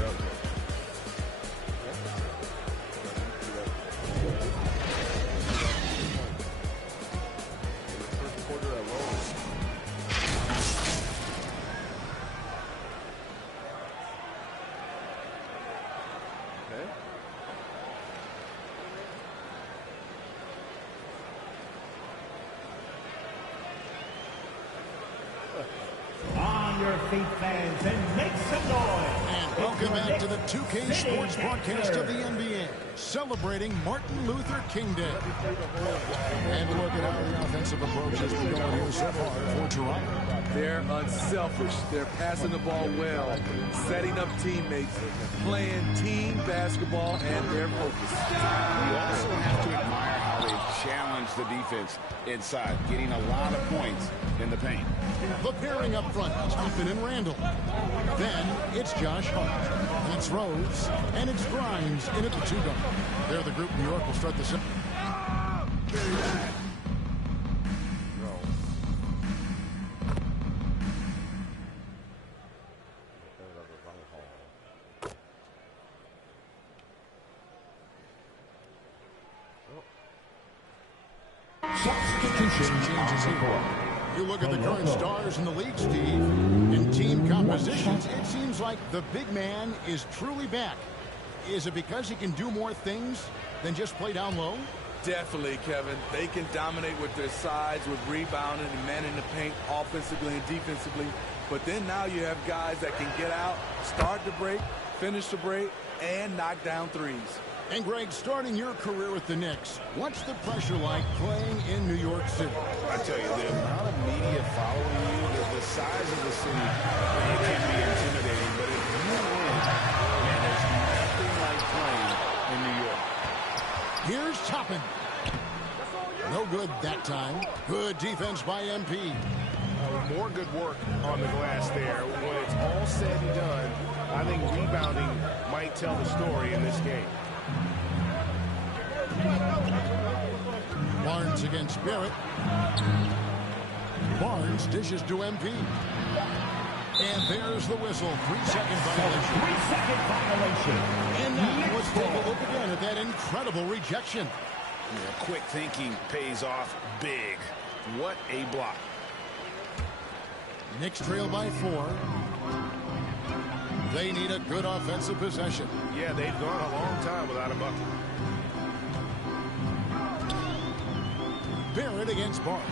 On your feet, fans, and make some noise. And welcome back to the 2K Sports broadcast of the NBA, celebrating Martin Luther King Day. And look at how the offensive approach has been going here so far for Toronto. They're unselfish. They're passing the ball well, setting up teammates, playing team basketball, and they're focused. You also have to admire how they challenge the defense inside, getting a lot of points in the paint. The pairing up front, Toppin and Randall. Then it's Josh Hart, and it's Rose, and it's Grimes in at the 2 guard. They're the group New York will start the second. Substitution changes here. You look at the current stars in the league, Steve. In team compositions, it seems like the big man is truly back. Is it because he can do more things than just play down low? Definitely, Kevin. They can dominate with their size, with rebounding and manning the paint offensively and defensively. But then now you have guys that can get out, start the break, finish the break, and knock down threes. And Greg, starting your career with the Knicks, what's the pressure like playing in New York City? I tell you, the amount of media following you, the size of the city, it can be intimidating. But if you win, man, there's nothing like playing in New York. Here's Toppin. No good that time. Good defense by MP. More good work on the glass there. When it's all said and done, I think rebounding might tell the story in this game. Barnes against Barrett. Barnes dishes to MP. And there's the whistle. 3-second violation. And now let's take a look again at that incredible rejection. Yeah, quick thinking pays off big. What a block. Knicks trail by 4. They need a good offensive possession. Yeah, they've gone a long time without a bucket. Barrett against Barnes.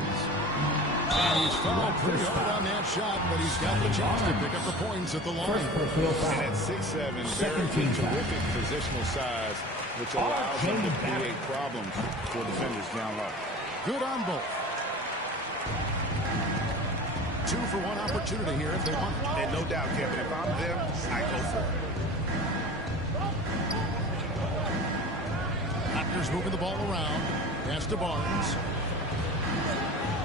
And he's fouled pretty hard on that shot, but he's got the chance to pick up the points at the line. And at 6'7", Barrett with terrific positional size, which allows him to create problems for defenders down low. Good on both. 2 for 1 opportunity here if they want it. And no doubt, Kevin, if I'm them, I go for it. Raptors moving the ball around. Pass to Barnes.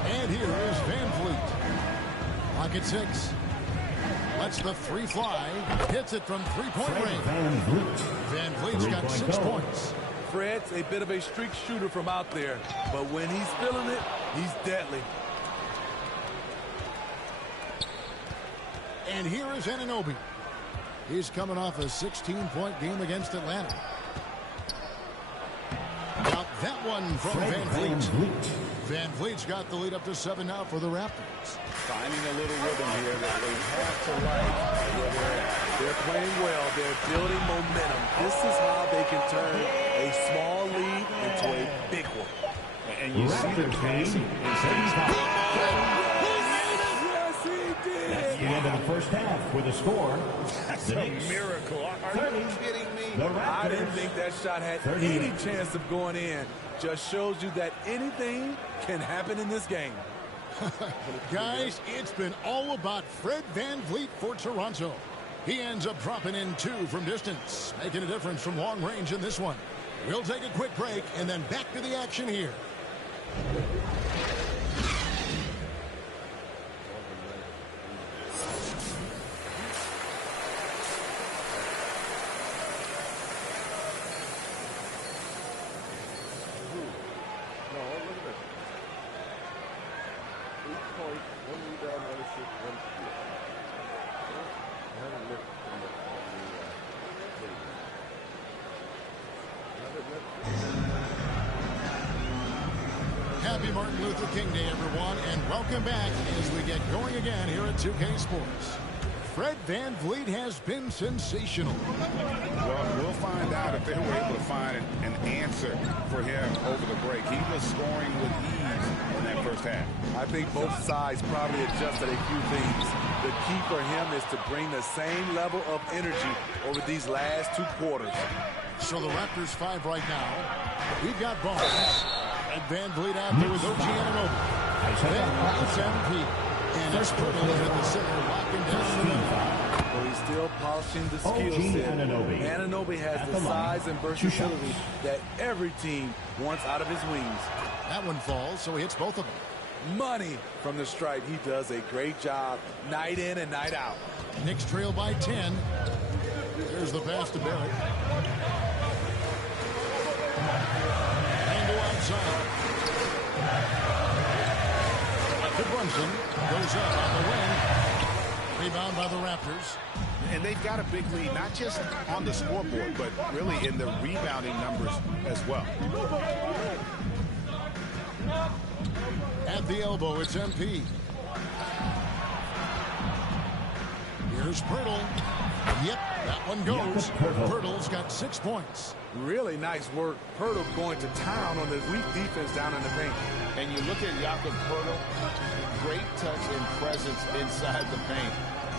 And here is Van Vliet. Clock at 6. Lets the 3 fly. Hits it from three-point range. Van Vliet's got 6 points. Fred's a bit of a streak shooter from out there, but when he's feeling it, he's deadly. And here is Anunoby. He's coming off a 16-point game against Atlanta. Now that one from Van Vliet. Van Vliet's got the lead up to 7 now for the Raptors. Finding a little rhythm here that they have to like where they're at. They're playing well. They're building momentum. This is how they can turn a small lead into a big one. And you see the passing. That's the end of the first half with a score. That's a miracle. Are you kidding me? I didn't think that shot had any chance of going in. Just shows you that anything can happen in this game. Guys, it's been all about Fred Van Vliet for Toronto. He ends up dropping in 2 from distance, making a difference from long range in this one. We'll take a quick break and then back to the action here. Happy Martin Luther King Day, everyone, and welcome back as we get going again here at 2K Sports. Fred Van Vliet has been sensational. Well, we'll find out if they were able to find an answer for him over the break. He was scoring with ease in that first half. I think both sides probably adjusted a few things. The key for him is to bring the same level of energy over these last 2 quarters. So the Raptors 5 right now. We've got Barnes. And Van Vliet out there with OG Anunoby. Then it's MP. And it's Pirtle at the center, locking down the middle. Well, he's still polishing the skill set. Anunoby has the size and versatility that every team wants out of his wings. That one falls, so he hits both of them. Money from the stripe. He does a great job night in and night out. Knicks trail by 10. There's the pass to Barrett. And go outside. To Brunson. Goes up on the wing. Rebound by the Raptors. And they've got a big lead, not just on the scoreboard, but really in the rebounding numbers as well. At the elbow, it's MP. Here's Pirtle. Yep, that one goes. Pirtle's got 6 points. Really nice work. Pirtle going to town on the weak defense down in the paint. And you look at Jakob Pirtle, great touch and presence inside the paint.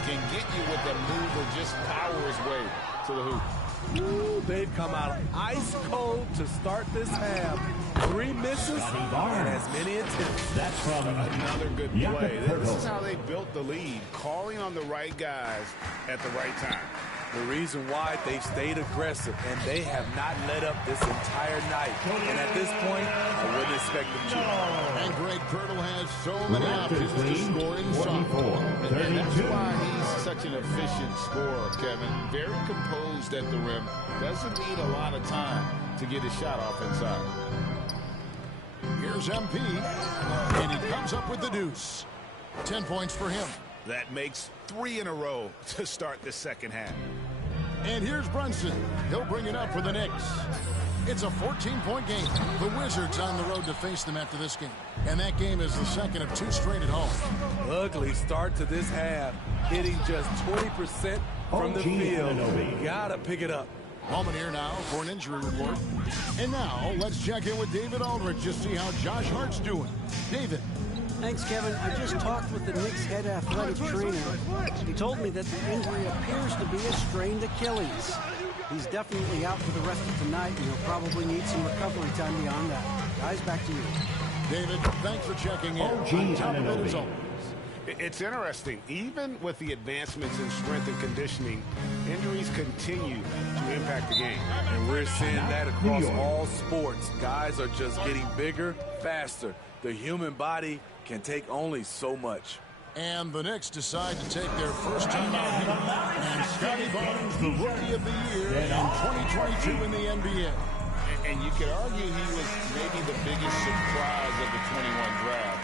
Can get you with a move or just power his way to the hoop. Ooh, they've come out ice cold to start this half. 3 misses and as many attempts. That's from another good play. This is how they built the lead, calling on the right guys at the right time. The reason why they've stayed aggressive and they have not let up this entire night. And at this point, I wouldn't expect them to. And Greg Pirtle has so many options to score inside. And that's why he's such an efficient scorer, Kevin. Very composed at the rim. Doesn't need a lot of time to get his shot off inside. Here's MP. And he comes up with the deuce. 10 points for him. That makes 3 in a row to start the second half. And here's Brunson. He'll bring it up for the Knicks. It's a 14-point game. The Wizards on the road to face them after this game. And that game is the second of 2 straight at home. Ugly start to this half. Hitting just 20% from the field. Gotta pick it up. Moment here now for an injury report. And now, let's check in with David Aldridge to see how Josh Hart's doing. David. Thanks, Kevin. I just talked with the Knicks head athletic trainer. He told me that the injury appears to be a strained Achilles. He's definitely out for the rest of tonight, and he'll probably need some recovery time beyond that. Guys, back to you. David, thanks for checking in. On top of it as always. It's interesting. Even with the advancements in strength and conditioning, injuries continue to impact the game. And we're seeing that across all sports. Guys are just getting bigger, faster. The human body can take only so much. And the Knicks decide to take their first time out here. And Scotty Barnes, the Rookie of the Year in 2022 in the NBA. And you could argue he was maybe the biggest surprise of the 21 draft.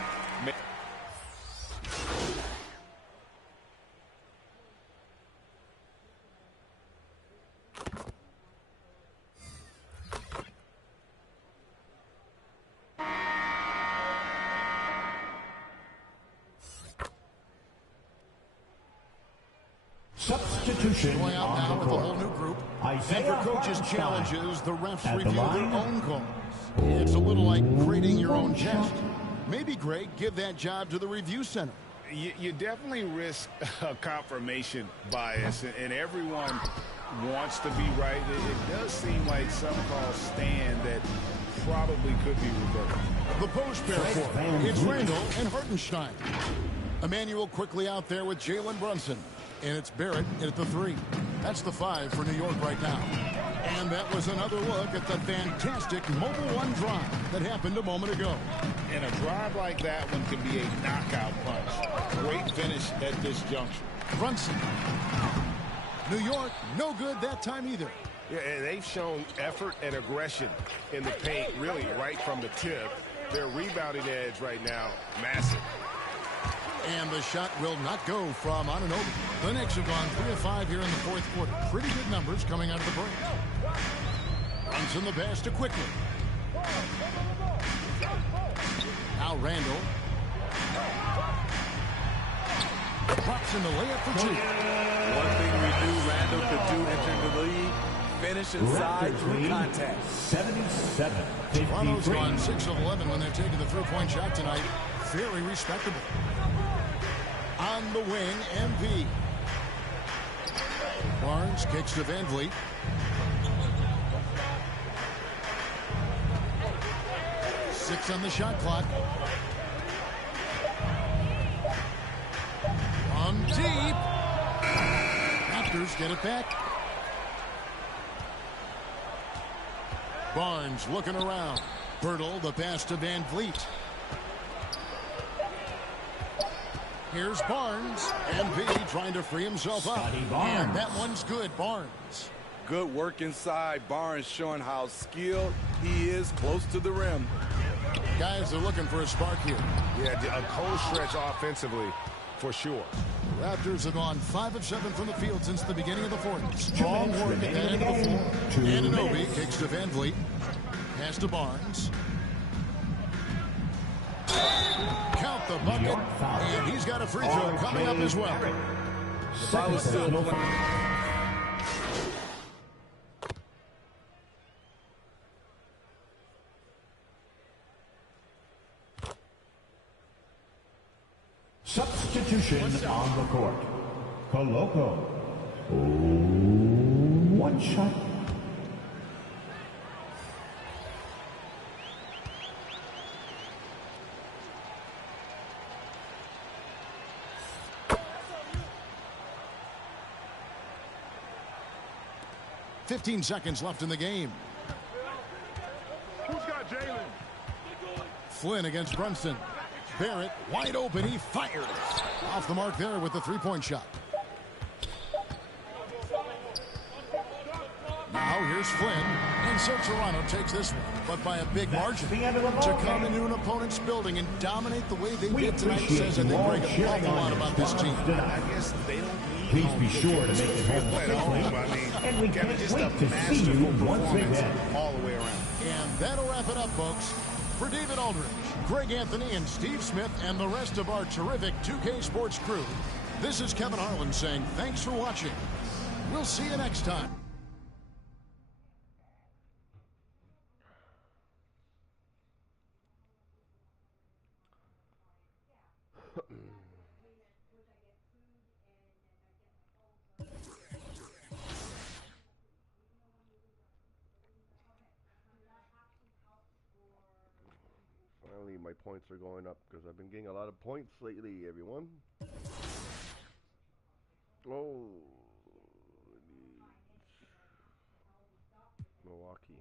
Substitution going out now with a whole new group. And for coaches' challenges, the refs review their own calls. It's a little like grading your own chest. Maybe, Greg, give that job to the review center. You definitely risk a confirmation bias, and everyone wants to be right. It does seem like some calls stand that probably could be reversed. The post pair for it's Randall and Hartenstein. Emmanuel quickly out there with Jalen Brunson. And it's Barrett at the 3. That's the 5 for New York right now. And that was another look at the fantastic Mobile One drive that happened a moment ago. And a drive like that one can be a knockout punch. Great finish at this juncture. Brunson. New York, no good that time either. Yeah, and they've shown effort and aggression in the paint, really right from the tip. Their rebounding edge right now, massive. And the shot will not go from Anunoby. The Knicks have gone 3 of 5 here in the fourth quarter. Pretty good numbers coming out of the break. Brunson the pass to quickly. Now Randall. Drops in the layup for 2. One thing we knew Randall could do entering the league, finish inside through contact. 77. Toronto's gone 6 of 11 when they're taking the three-point shot tonight. Very respectable. On the wing, MV. Barnes kicks to Van Vliet. Six on the shot clock. On deep. Raptors get it back. Barnes looking around. Bertle, the pass to Van Vliet. Here's Barnes. MV trying to free himself up. And that one's good, Barnes. Good work inside. Barnes showing how skilled he is close to the rim. Guys are looking for a spark here. Yeah, a cold stretch offensively, for sure. Raptors have gone 5 of 7 from the field since the beginning of the fourth. Strong work at the end of the floor. Anunoby kicks to Van Vliet. Pass to Barnes. Count the bucket, and he's got a free throw coming up as well. If I was still playing. Substitution on the court. Coloco. One shot. $15 seconds left in the game. Who's got Jalen? Flynn against Brunson. Barrett wide open. He fires. Off the mark there with the three-point shot. Now here's Flynn. And so Toronto takes this one, but by a big margin. To come into an opponent's building and dominate the way they did tonight says that they bring an awful lot about this team. I guess they don't need Please be sure to make it home safely. I mean, certainly Kevin, can't just wait a to see you masterful once performance again. all the way around. And that'll wrap it up, folks. For David Aldridge, Greg Anthony, and Steve Smith, and the rest of our terrific 2K Sports crew, this is Kevin Harlan saying thanks for watching. We'll see you next time. Finally, my points are going up because I've been getting a lot of points lately, everyone. Oh, Milwaukee.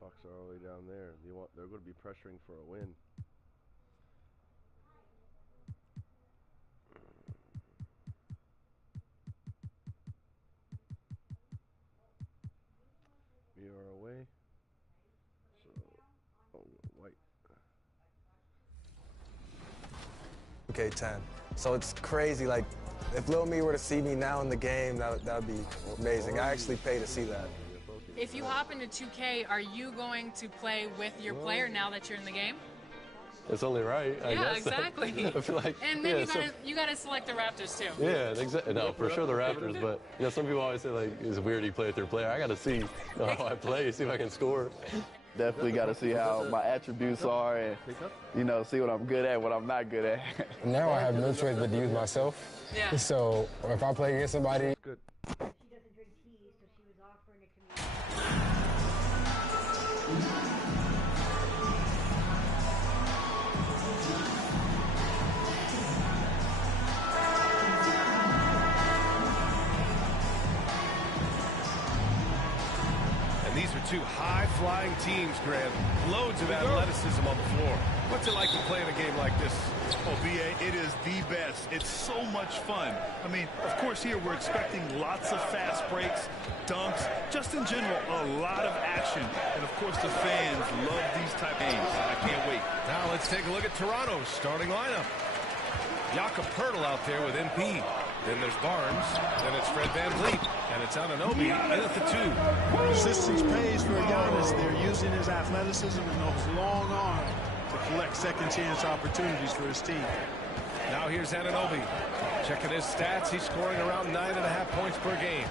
Bucks are all the way down there. They're going to be pressuring for a win. We are away. So, white. Okay, 10. So it's crazy. Like, if Lil Me were to see me now in the game, that would be amazing. I actually pay to see that. If you hop into 2K, are you going to play with your player now that you're in the game? It's only right. I Yeah, guess. exactly. I feel like, and then yeah, you gotta select the Raptors too. Yeah, exactly. No, for sure the Raptors. But some people always say like it's weird you play with your player. I got to see how I play, see if I can score. Definitely got to see how my attributes are and, see what I'm good at, what I'm not good at. Now I have no choice but to use myself. Yeah. So if I play against somebody. Good. She doesn't drink tea, so she was offering it to me. These are two high-flying teams, Grant. Loads of athleticism on the floor. What's it like to play in a game like this? Oh, B.A., it is the best. It's so much fun. I mean, of course, here we're expecting lots of fast breaks, dunks, just in general, a lot of action. And, of course, the fans love these type of games. I can't wait. Now let's take a look at Toronto's starting lineup. Jakob Poeltl out there with MP. Then there's Barnes. Then it's Fred VanVleet. And it's Anunoby in at the 2. Resistance pays for Giannis. They're using his athleticism and those long arms to collect second chance opportunities for his team. Now here's Anunoby. Checking his stats. He's scoring around 9.5 points per game.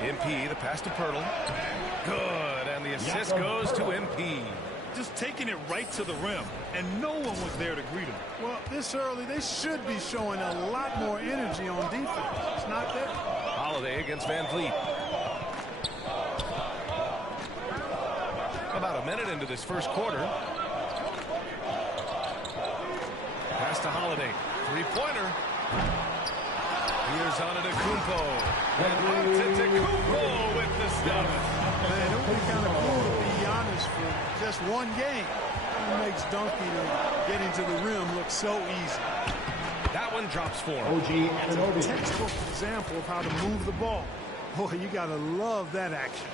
MP, the pass to Poeltl. Good. And the assist goes to MP. Just taking it right to the rim, and no one was there to greet him. Well, this early, they should be showing a lot more energy on defense. It's not there. Holiday against VanVleet. About a minute into this first quarter. Pass to Holiday. Three-pointer. Here's Antetokounmpo. And Antetokounmpo with the stuff. Man, it would be kind of cool to be Giannis for just one game. It makes dunking and getting to the rim look so easy. That one drops for him. It's a textbook example of how to move the ball. Boy, you got to love that action.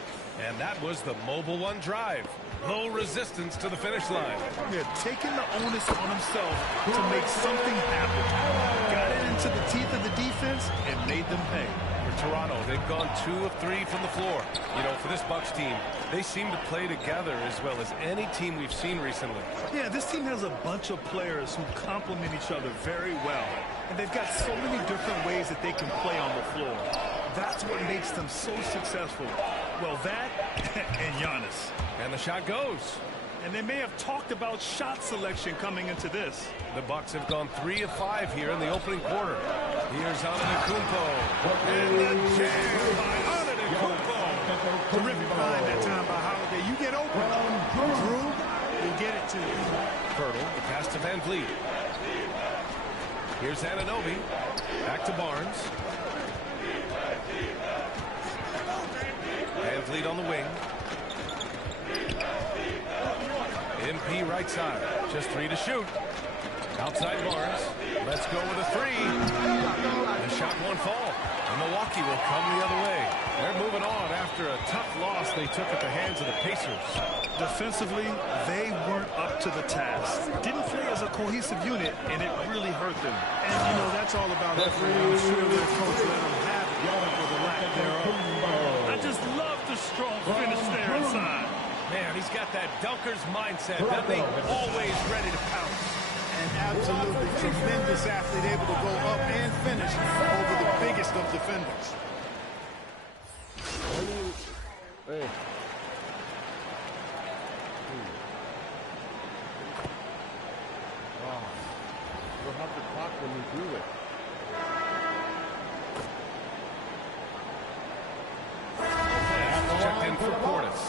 And that was the mobile one drive. Low resistance to the finish line. Yeah, taking the onus on himself to make something happen. Got it into the teeth of the defense and made them pay. For Toronto, they've gone 2 of 3 from the floor. For this Bucks team, they seem to play together as well as any team we've seen recently. Yeah, this team has a bunch of players who complement each other very well. And they've got so many different ways that they can play on the floor. That's what makes them so successful. Well, that and Giannis. And the shot goes. And they may have talked about shot selection coming into this. The Bucks have gone 3 of 5 here in the opening quarter. Here's Antetokounmpo. And the jam by Antetokounmpo. Terrific find that time by Holiday. You get open. Drew will get it to you. Poeltl, the pass to VanVleet. Here's Anunoby. Back to Barnes. VanVleet on the wing. MP right side. Just 3 to shoot. Outside Barnes. Let's go with a 3. The shot won't fall. And Milwaukee will come the other way. They're moving on after a tough loss they took at the hands of the Pacers. Defensively, they weren't up to the task. Didn't play as a cohesive unit, and it really hurt them. And, you know, that's all about effort. I'm sure their coach let them have it for the lack thereof. I just love the strong finish there inside. Man, he's got that dunker's mindset. That thing always ready to pounce. And absolutely tremendous athlete, able to go up and finish over the biggest of defenders. Hey. Wow. You'll have to talk when you do it. Checked in for Portis.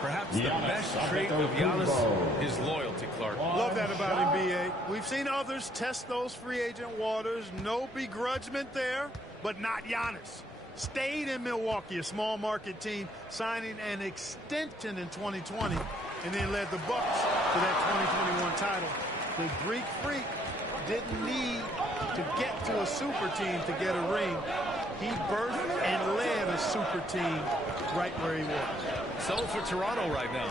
Perhaps the best trait of Giannis is loyalty, Clark. Love that about NBA. We've seen others test those free agent waters. No begrudgment there, but not Giannis. Stayed in Milwaukee, a small market team, signing an extension in 2020, and then led the Bucks to that 2021 title. The Greek Freak didn't need to get to a super team to get a ring. He birthed and led a super team right where he was. So for Toronto right now,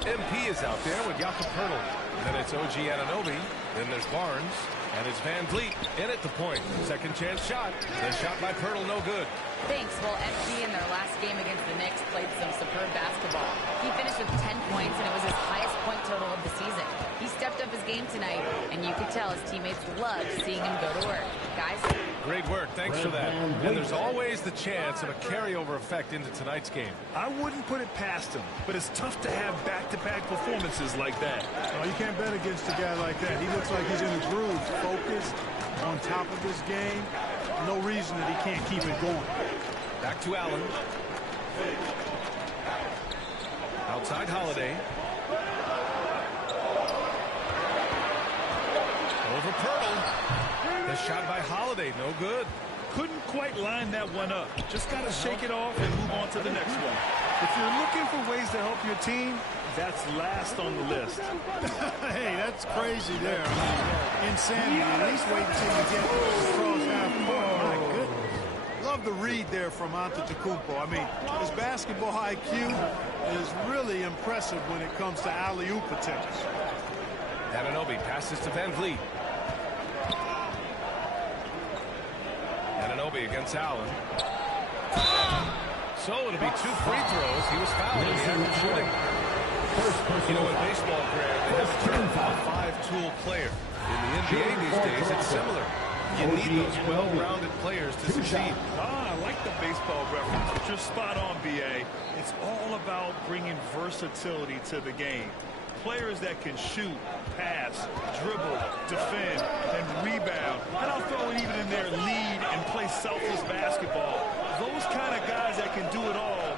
MP is out there with Jakob Poeltl. Then it's OG Anunoby. Then there's Barnes. And it's Van Vliet in at the point. Second chance shot. The shot by Poeltl, no good. Thanks. Well, MP in their last game against the Knicks played some superb basketball. He finished with 10 points, and it was his highest point total of the season. He stepped up his game tonight, and you could tell his teammates loved seeing him go to work. Guys? Great work. Thanks for that. And there's always the chance of a carryover effect into tonight's game. I wouldn't put it past him, but it's tough to have back-to-back performances like that. Oh, you can't bet against a guy like that. He looks like he's in a groove, focused, on top of his game. No reason that he can't keep it going. Back to Allen. Outside Holiday. Over Poeltl. The shot by Holiday, no good. Couldn't quite line that one up. Just got to shake it off and move on to the next one. If you're looking for ways to help your team, that's last on the list. Hey, that's crazy there. I mean, insanity. At least wait until you get across half court. My goodness. Love the read there from Antetokounmpo. I mean, his basketball IQ is really impressive when it comes to alley-oop attempts. Anunoby passes to Van Vliet. Anunoby against Allen. So it'll be 2 free throws. He was fouled in the act of shooting. You know, in baseball, Graham, they have a term for a 5-tool player. In the NBA these days, it's similar. You need those well-rounded players to succeed. I like the baseball reference, but you're spot on, BA. It's all about bringing versatility to the game. Players that can shoot, pass, dribble, defend, and rebound. And I'll throw it even in there, lead and play selfless basketball. Those kind of guys that can do it all,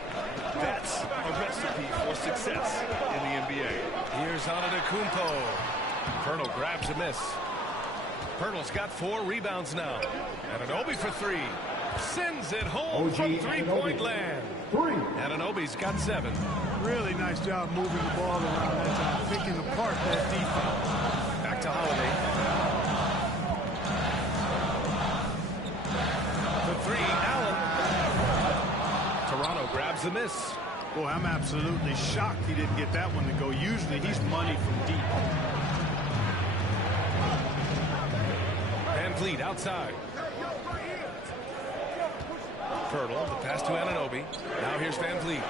that's a recipe for success in the NBA. Here's Antetokounmpo. Poeltl grabs a miss. Poeltl's got 4 rebounds now. Anunoby for 3. Sends it home from three-point land. Anunoby's got 7. Really nice job moving the ball around that time, picking apart that defense. Back to Holiday. The 3, Allen. Toronto grabs the miss. Boy, I'm absolutely shocked he didn't get that one to go. Usually he's money from deep. Van Vliet outside. Poeltl, the pass to Anunoby. Now here's Van Vliet.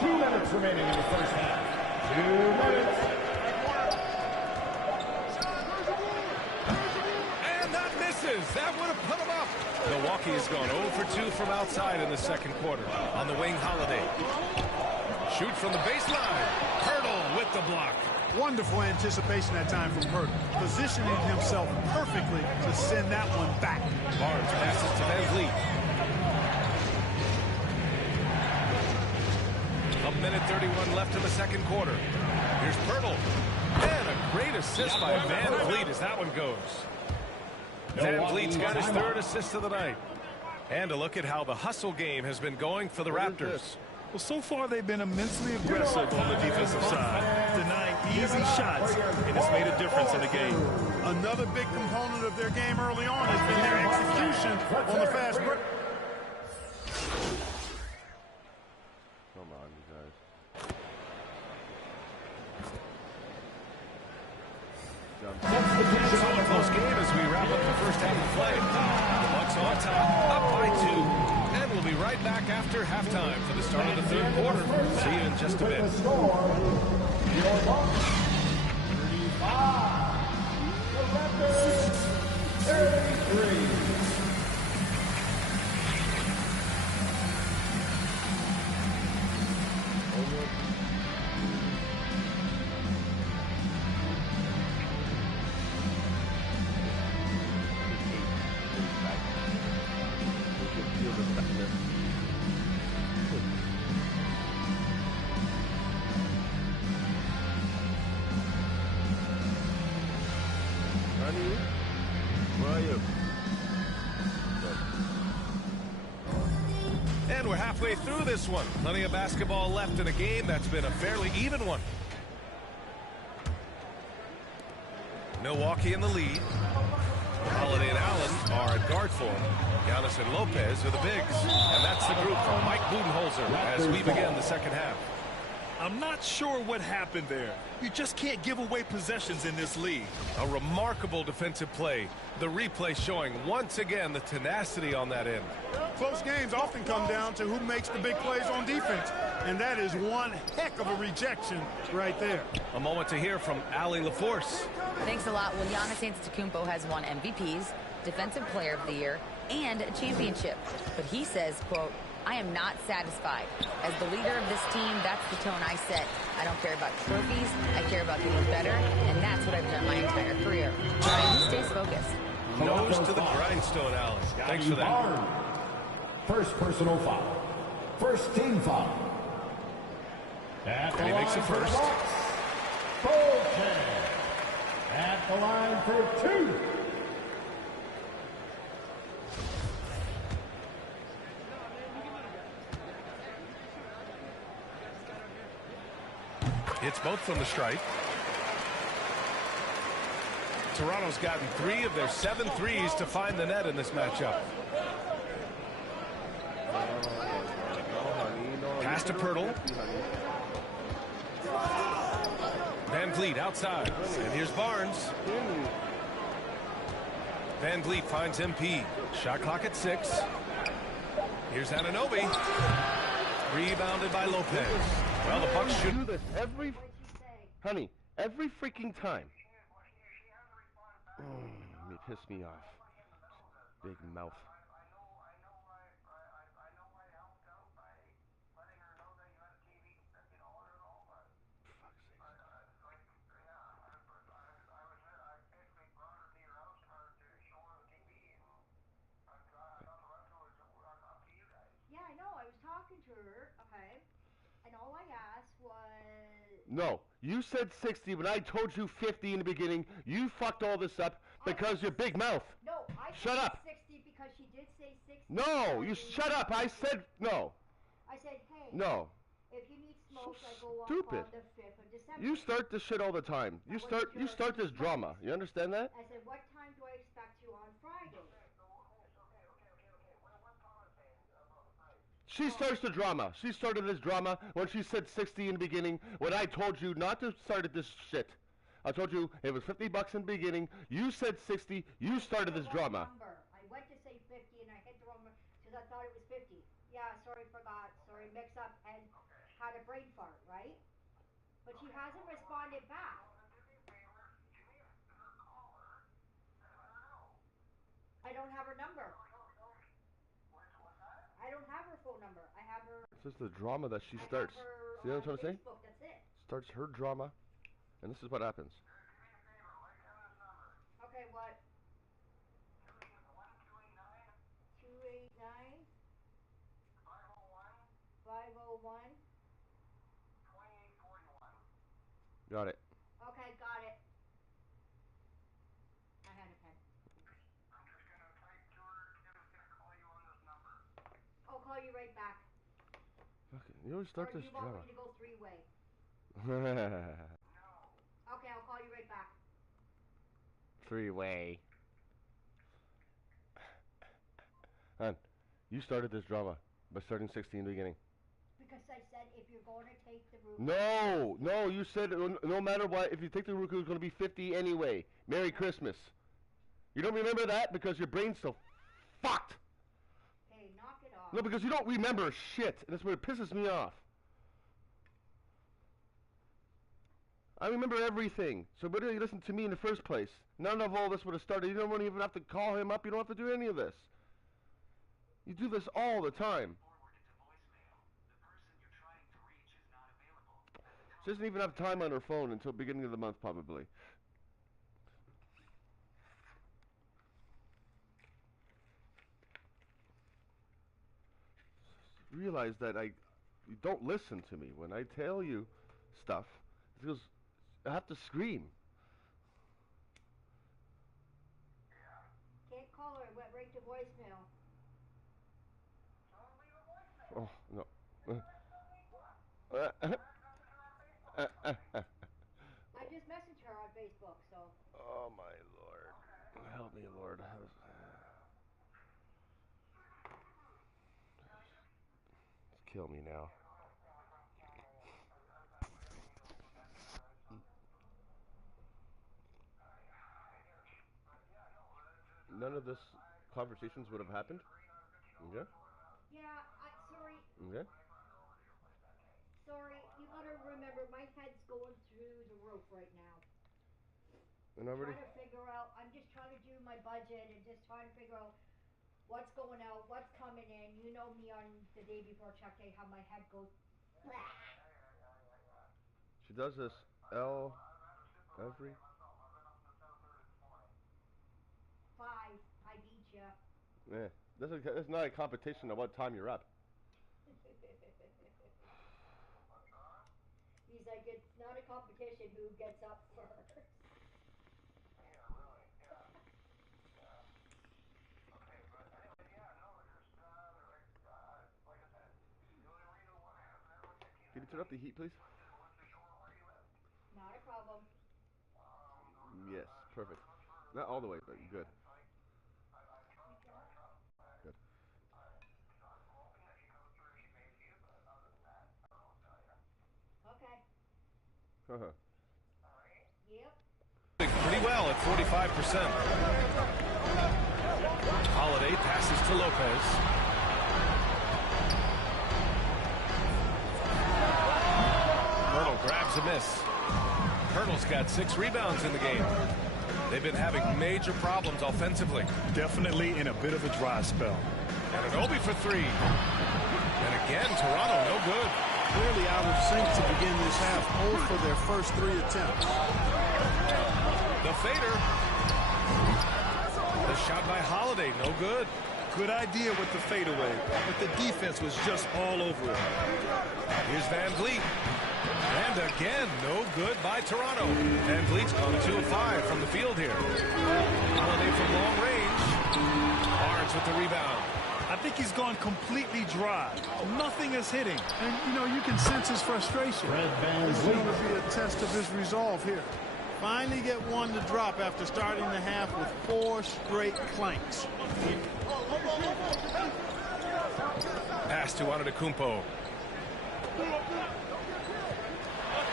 2 minutes remaining in the first half. 2 minutes. And that misses. That would have put him up. Milwaukee has gone 0 for 2 from outside in the second quarter. On the wing, Holiday. Shoot from the baseline. Poeltl with the block. Wonderful anticipation that time from Poeltl, positioning himself perfectly to send that one back. Barnes passes to Van Vliet. A minute 31 left in the second quarter. Here's Poeltl. And a great assist by Van Vliet as that one goes. Van Vliet's got his 3rd assist of the night. And a look at how the hustle game has been going for the Raptors. Well, so far they've been immensely aggressive on the defensive side, denying easy shots, and it's made a difference in the game. Another big component of their game early on has been their execution. possession on the fast break. Come on, you guys. Still a close game as we wrap up the first half of play. The Bucks on top, up by 2. And we'll be right back after halftime for the start of the third quarter. See you in just a bit. 33. And we're halfway through this one. Plenty of basketball left in a game that's been a fairly even one. Milwaukee in the lead. Holiday and Allen are at guard form. Giannis and Lopez are the bigs. And that's the group from Mike Budenholzer as we begin the second half. I'm not sure what happened there. You just can't give away possessions in this league. A remarkable defensive play. The replay showing once again the tenacity on that end. Close games often come down to who makes the big plays on defense. And that is one heck of a rejection right there. A moment to hear from Allie LaForce. Thanks a lot. Well, Giannis Antetokounmpo has won MVPs, Defensive Player of the Year, and a championship. But he says, quote, I am not satisfied. As the leader of this team, that's the tone I set. I don't care about trophies. I care about getting better, and that's what I've done my entire career. Johnny, he stays focused. Nose to the grindstone, Allen. Thanks for that. First personal foul. First team foul. And he makes it first. At the line for 2. Hits both from the stripe. Toronto's gotten 3 of their 7 threes to find the net in this matchup. Pass to Pirtle. Van Vliet outside. And here's Barnes. Van Vliet finds MP. Shot clock at 6. Here's Anunoby. Rebounded by Lopez. Well, the Bucks should do this every, honey, every freaking time. It pissed me off. Big mouth. Yeah, I know. I was talking to her, okay, and all I asked was... No, you said 60 when I told you 50 in the beginning. You fucked all this up because your big mouth. No, I shut said up. 60 because she did say 60. No, you shut up. I said no. I said, hey. No. If you need smoke, I go off Stupid. on the 5th of December. You start this shit all the time. You start this drama. You understand that? I said, what time do I expect you on Friday? She starts the drama. She started this drama when she said 60 in the beginning, when I told you not to start this shit. I told you it was $50 in the beginning. You said 60. You started this drama. I went to say 50 and I hit the wrong number because I thought it was 50. Yeah, sorry, forgot. Sorry, mix up and had a brain fart, right? But she hasn't responded back. I don't have her number. I don't have her phone number. I have her... This is the drama that she starts. See what I'm trying to say? Facebook, that's it. Starts her drama, and this is what happens. Okay, what? 289 501 Got it. Okay, got it. I had a pen. I'll call you right back. Okay, you always start or this you want drama. me to go 3-way? Okay, I'll call you right back. 3-way. Hon, you started this drama by starting 60 in the beginning. Because I said if you're going to take the route. No, you said no matter what, if you take the route, it's going to be 50 anyway. Merry Christmas. You don't remember that because your brain's so fucked. Hey, knock it off. No, because you don't remember shit. And that's what pisses me off. I remember everything. So why didn't you listen to me in the first place? None of all this would have started. You don't even have to call him up. You don't have to do any of this. You do this all the time. She doesn't even have time on her phone until beginning of the month, probably. Realize that you don't listen to me when I tell you stuff. It feels I have to scream. Can't call her. It went right to voicemail. Oh no. I just messaged her on Facebook, so. Oh my Lord. Help me, Lord. Just kill me now. None of this conversations would have happened? Okay? Yeah, sorry. Okay? Sorry, you gotta remember my head's going through the roof right now. And already? Trying to figure out, I'm just trying to do my budget and just trying to figure out what's going out, what's coming in. You know me on the day before check day, how my head goes. Blah. She does this every 5, I beat ya. Yeah, this is not a competition of what time you're up. He's like, it's not a competition who gets up first. Can you turn up the heat, please? Not a problem. Yes, perfect. Not all the way, but good. Good. Okay. Yep. Pretty well at 45%. Holiday passes to Lopez. Hurdle grabs a miss. Hurdle's got 6 rebounds in the game. They've been having major problems offensively. Definitely in a bit of a dry spell. And an Obi for 3. And again, Toronto, no good. Clearly out of sync to begin this half. 0 for their first 3 attempts. The fader. The shot by Holiday, no good. Good idea with the fadeaway, but the defense was just all over it. Here's Van Vliet. And again, no good by Toronto. Van Vliet's gone 2 of 5 from the field here. Holiday from long range. Barnes with the rebound. I think he's gone completely dry. Nothing is hitting. And, you know, you can sense his frustration. This is going to be a test of his resolve here. Finally get one to drop after starting the half with 4 straight clanks. Pass to Antetokounmpo.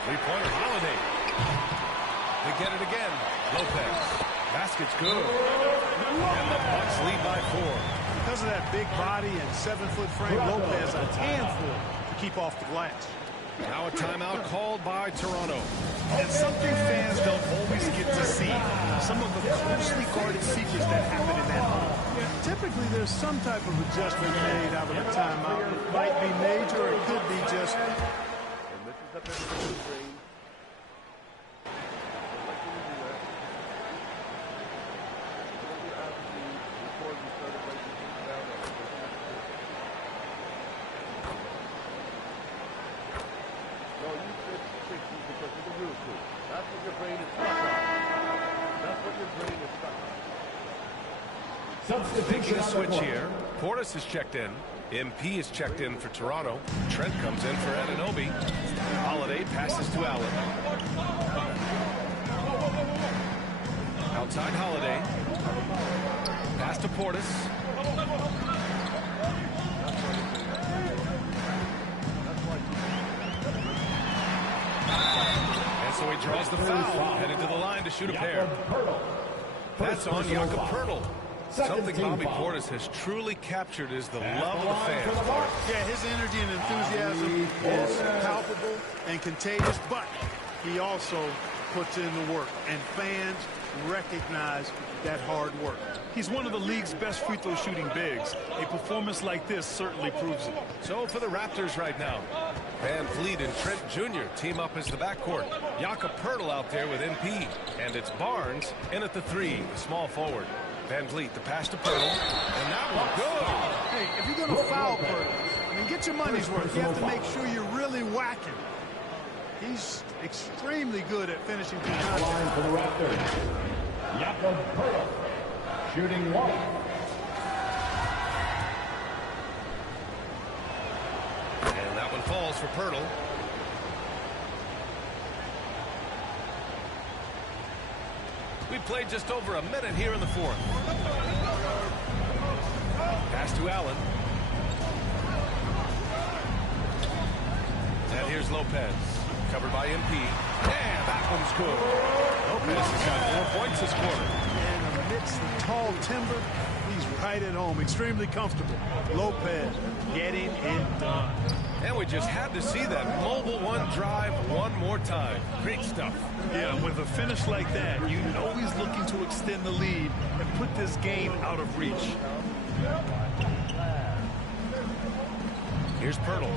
Three-pointer Holiday. They get it again. Lopez. Basket's good. And the Bucks lead by 4. Because of that big body and 7-foot frame, Lopez a handful to keep off the glass. Now a timeout called by Toronto. And something fans don't always get to see. Some of the closely guarded secrets that happen in that home. Yeah, typically there's some type of adjustment made out of a timeout. It might be major or it could be just... And this is the best of the brain. Taking a switch here. Portis is checked in. MP is checked in for Toronto. Trent comes in for Anunoby. Holiday passes to Allen. Outside Holiday. Pass to Portis. So he draws the foul, headed to the line to shoot a pair. That's on Jakob Poeltl. Something Bobby Portis has truly captured is the love of the fans. Yeah, his energy and enthusiasm is palpable and contagious, but he also puts in the work, and fans recognize that hard work. He's one of the league's best free throw shooting bigs. A performance like this certainly proves it. So for the Raptors right now, Van Vliet and Trent Jr. team up as the backcourt. Jakob Poeltl out there with MP. And it's Barnes in at the 3, the small forward. Van Vliet, the pass to Poeltl, and that one good. Hey, if you're going to foul Poeltl, I mean, get your money's worth. You have to make sure you're really whacking. He's extremely good at finishing through contact. Line for the Raptors, Jakob Poeltl, shooting 1. And that one falls for Poeltl. We played just over a minute here in the fourth. Pass to Allen. And here's Lopez. Covered by MP. And that one's good. Lopez has got 4 points this quarter. And amidst the tall timber, he's right at home. Extremely comfortable. Lopez getting it done. And we just had to see that mobile one drive one more time. Great stuff. Yeah, with a finish like that, you know he's looking to extend the lead and put this game out of reach. Here's Poeltl.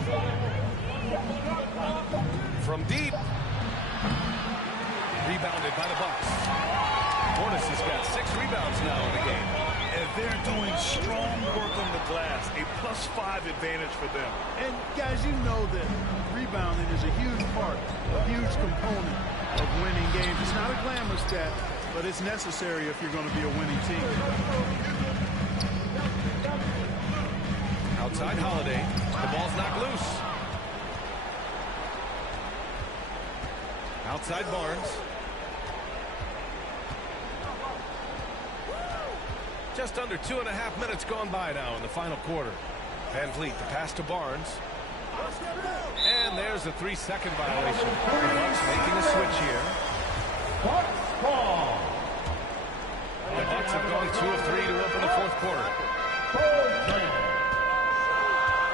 From deep. Rebounded by the Bucks. Portis has got 6 rebounds now in the game. And they're doing strong work on the glass, a +5 advantage for them. And guys, you know that rebounding is a huge part, a huge component of winning games. It's not a glamour stat, but it's necessary if you're going to be a winning team. Outside Holiday. The ball's knocked loose. Outside Barnes. Just under 2.5 minutes gone by now in the final quarter. Van Vliet, the pass to Barnes. And there's a 3-second violation. The Bucks making a switch here. The Bucks have gone 2 of 3 to open the fourth quarter.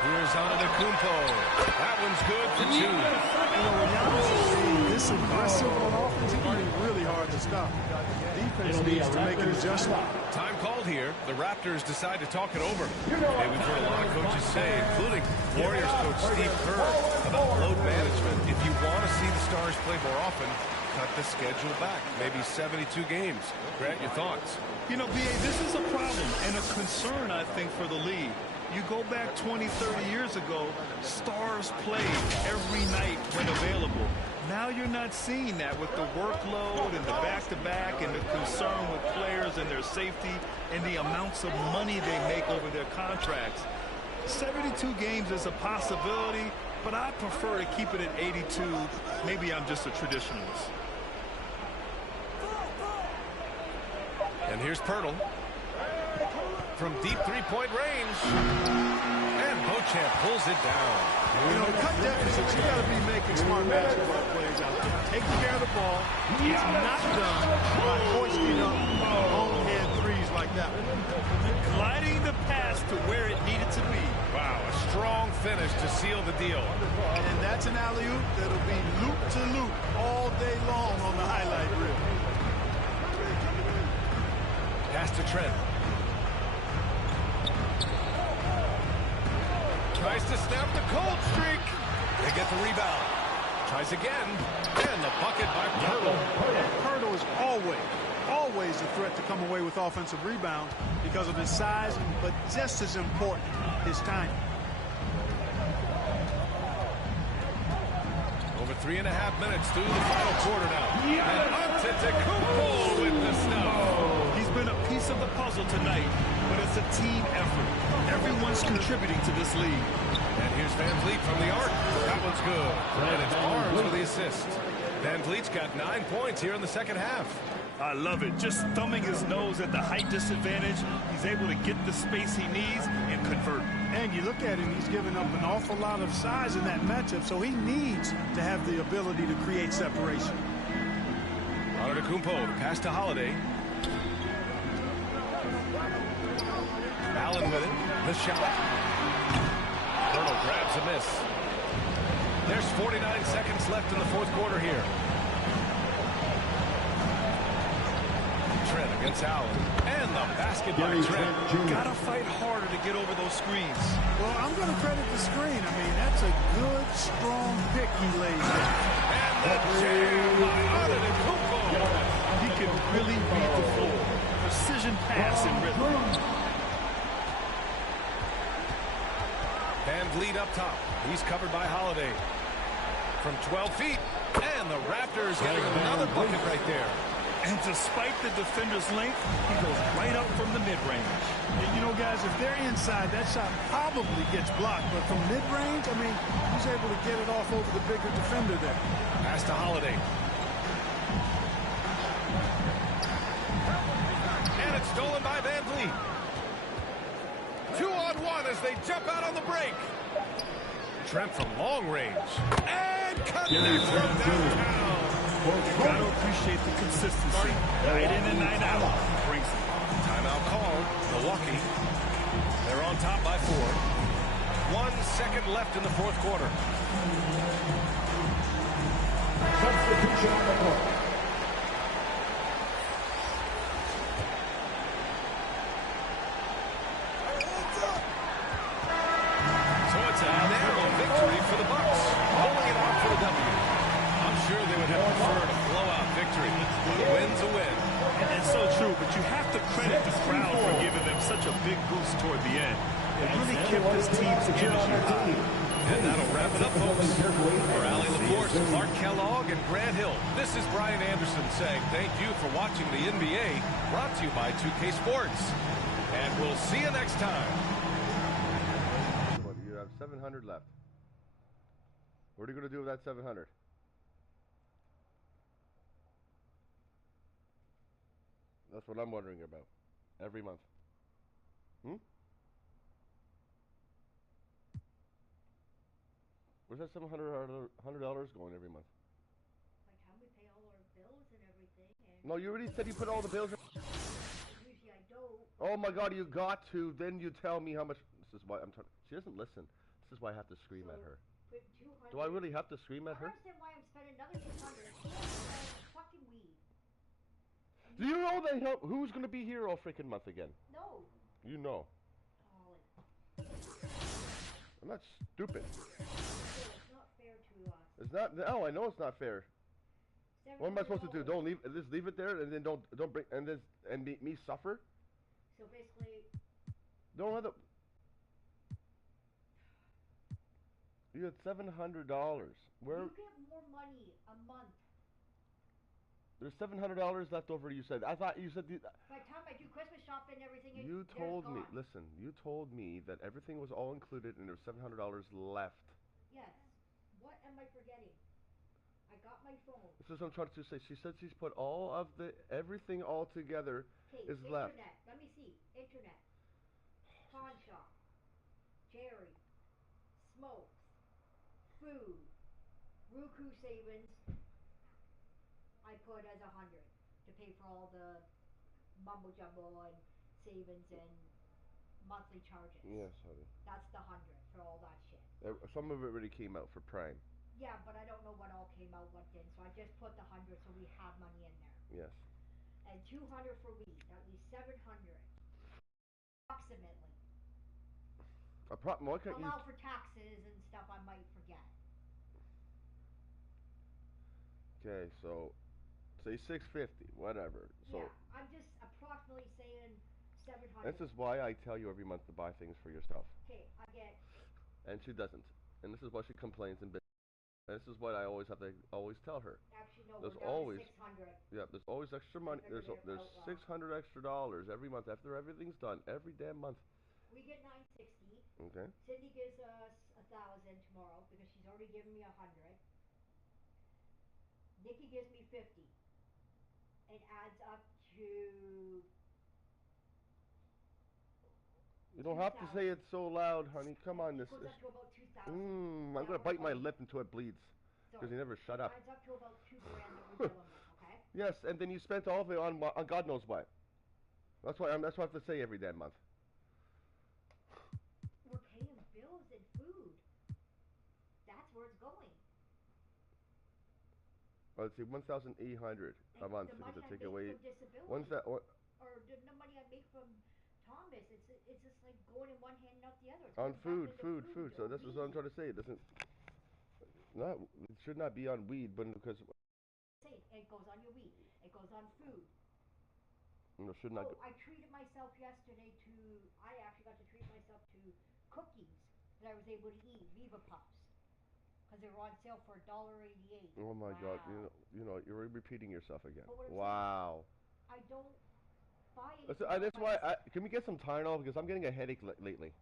Here's Antetokounmpo. That one's good for 2. You know, when Giannis is this aggressive on offense, it can be really hard to stop. Defense needs to make an adjustment. Time called here. The Raptors decide to talk it over. Hey, we've heard a lot of coaches say, including Warriors coach Steve Kerr, about load management. If you want to see the Stars play more often, cut the schedule back. Maybe 72 games. Grant, your thoughts? You know, B.A., this is a problem and a concern, I think, for the league. You go back 20, 30 years ago, Stars played every night when available. Now you're not seeing that with the workload and the back-to-back and the concern with players and their safety and the amounts of money they make over their contracts. 72 games is a possibility, but I prefer to keep it at 82. Maybe I'm just a traditionalist. And here's Poeltl. From deep three-point range. And Beauchamp pulls it down. You know, to cut deficits, you got to be making smart basketball plays out there. Taking care of the ball. It's not done by hoisting up long-head threes like that. Gliding the pass to where it needed to be. Wow, a strong finish to seal the deal. And that's an alley-oop that'll be loop-to-loop all day long on the highlight reel. Pass to Trent. Tries to snap the cold streak. They get the rebound. Tries again. And the bucket by Poeltl. Poeltl is always a threat to come away with offensive rebounds because of his size, but just as important, his timing. Over 3.5 minutes through the final quarter now. And Antetokounmpo with the stuff. He's been a piece of the puzzle tonight, but it's a team effort. Everyone's contributing to this lead. And here's Van Vliet from the arc. That one's good. And it's Barnes for the assist. Van Vliet's got 9 points here in the second half. I love it. Just thumbing his nose at the height disadvantage. He's able to get the space he needs and convert. And you look at him, he's given up an awful lot of size in that matchup, so he needs to have the ability to create separation. Antetokounmpo to pass to Holiday. Allen with it. The shot. Colonel grabs a miss. There's 49 seconds left in the fourth quarter here. Trent against Allen. And the basket by Trent. Gotta fight harder to get over those screens. Well, I'm going to credit the screen. I mean, that's a good, strong pick he laid there. And the jam by Antetokounmpo. He can really read the floor. Precision pass and rhythm. Van Vliet up top. He's covered by Holiday. From 12 feet. And the Raptors getting another bucket right there. And despite the defender's length, he goes right up from the mid-range. And you know, guys, if they're inside, that shot probably gets blocked. But from mid-range, I mean, he's able to get it off over the bigger defender there. Pass to Holiday. And it's stolen by Van Vliet. 2-on-1 as they jump out on the break. Trent from long range. And connects from downtown. Got to appreciate the consistency. Night in and night out. Brings it. Timeout called. Milwaukee. They're on top by 4. 1 second left in the fourth quarter. Substitution on the court. So it's a narrow victory for the Bucks. Pulling it out for the W. I'm sure they would have preferred a blowout victory, but a win's a win. And so true, but you have to credit the crowd for giving them such a big boost toward the end. It really kept this team's energy high. And that'll wrap it up, folks. For Allie Laporte, Clark Kellogg, and Grant Hill, this is Brian Anderson saying thank you for watching the NBA, brought to you by 2K Sports. And we'll see you next time. You have 700 left. What are you going to do with that 700? That's what I'm wondering about. Every month. Where's that $700 going every month? By the time we pay all our bills and everything. And No, you already said you put all the bills in. usually I don't. Oh my God, you got to. Then you tell me how much. This is why I'm trying. She doesn't listen. This is why I have to scream at her. Put 200. Do I really have to scream at her? I don't understand why I'm spending another 200 on fucking weed. Do you know that who's going to be here all freaking month again? No. You know. I'm not stupid. It's not fair to us. It's not. No, I know it's not fair. What am I supposed to do? Don't leave. Just leave it there, and then don't bring and me suffer. So basically, Don't let the. You had $700. Where? you get more money a month. There's $700 left over. You said. I thought you said. By the time I do Christmas shopping and everything, You told me. Listen. You told me that everything was all included, and there's $700 left. Yes. What am I forgetting? I got my phone. This is what I'm trying to say. She said she's put all of everything all together is left. Internet. Let me see. Internet. Pawn shop. Jerry. Smokes. Food. Roku savings. I put as 100 to pay for all the mumbo jumbo and savings and monthly charges. Yes, honey. That's the 100 for all that shit. Some of it already came out for Prime. Yeah, but I don't know what all came out, what didn't. So I just put the 100 so we have money in there. Yes. And 200 for weed. That leaves 700. Approximately. Why can't you? Allow for taxes and stuff I might forget. Okay, so say 650, whatever. So yeah, I'm just approximately saying 700. this is why I tell you every month to buy things for yourself. Okay, I get. And she doesn't. And this is why she complains and bitches. And this is what I always have to tell her. Actually, no, there's we're down always to 600. Yeah, there's always extra money. There's $600 extra every month after everything's done. Every damn month. We get 960. Okay. Cindy gives us 1,000 tomorrow because she's already given me 100. Nikki gives me 50. It adds up to. You don't have to say it so loud, honey. Come on, this goes is. up to about 2,000. I'm gonna bite my lip until it bleeds. Because you never shut up. It adds up to about $2,000 that we're dealing with, okay? Yes, and then you spent all of it on God knows what. That's what I have to say every damn month. We're paying bills and food. That's where it's going. Let's see, 1,800 a month The money to I take make away. from disability. When's that? What? Or the money I make from Thomas. It's just like going in one hand and out the other. It's On going food. back into food. So that's what I'm trying to say. It doesn't. It should not be on weed, but because. It goes on your weed. It goes on food. No, should not. I treated myself yesterday to. I actually got to treat myself to cookies that I was able to eat, Viva Puffs, because they were on sale for $1.88. Oh my God! You're repeating yourself again. Wow. I don't buy anything. That's why. Can we get some Tylenol because I'm getting a headache lately.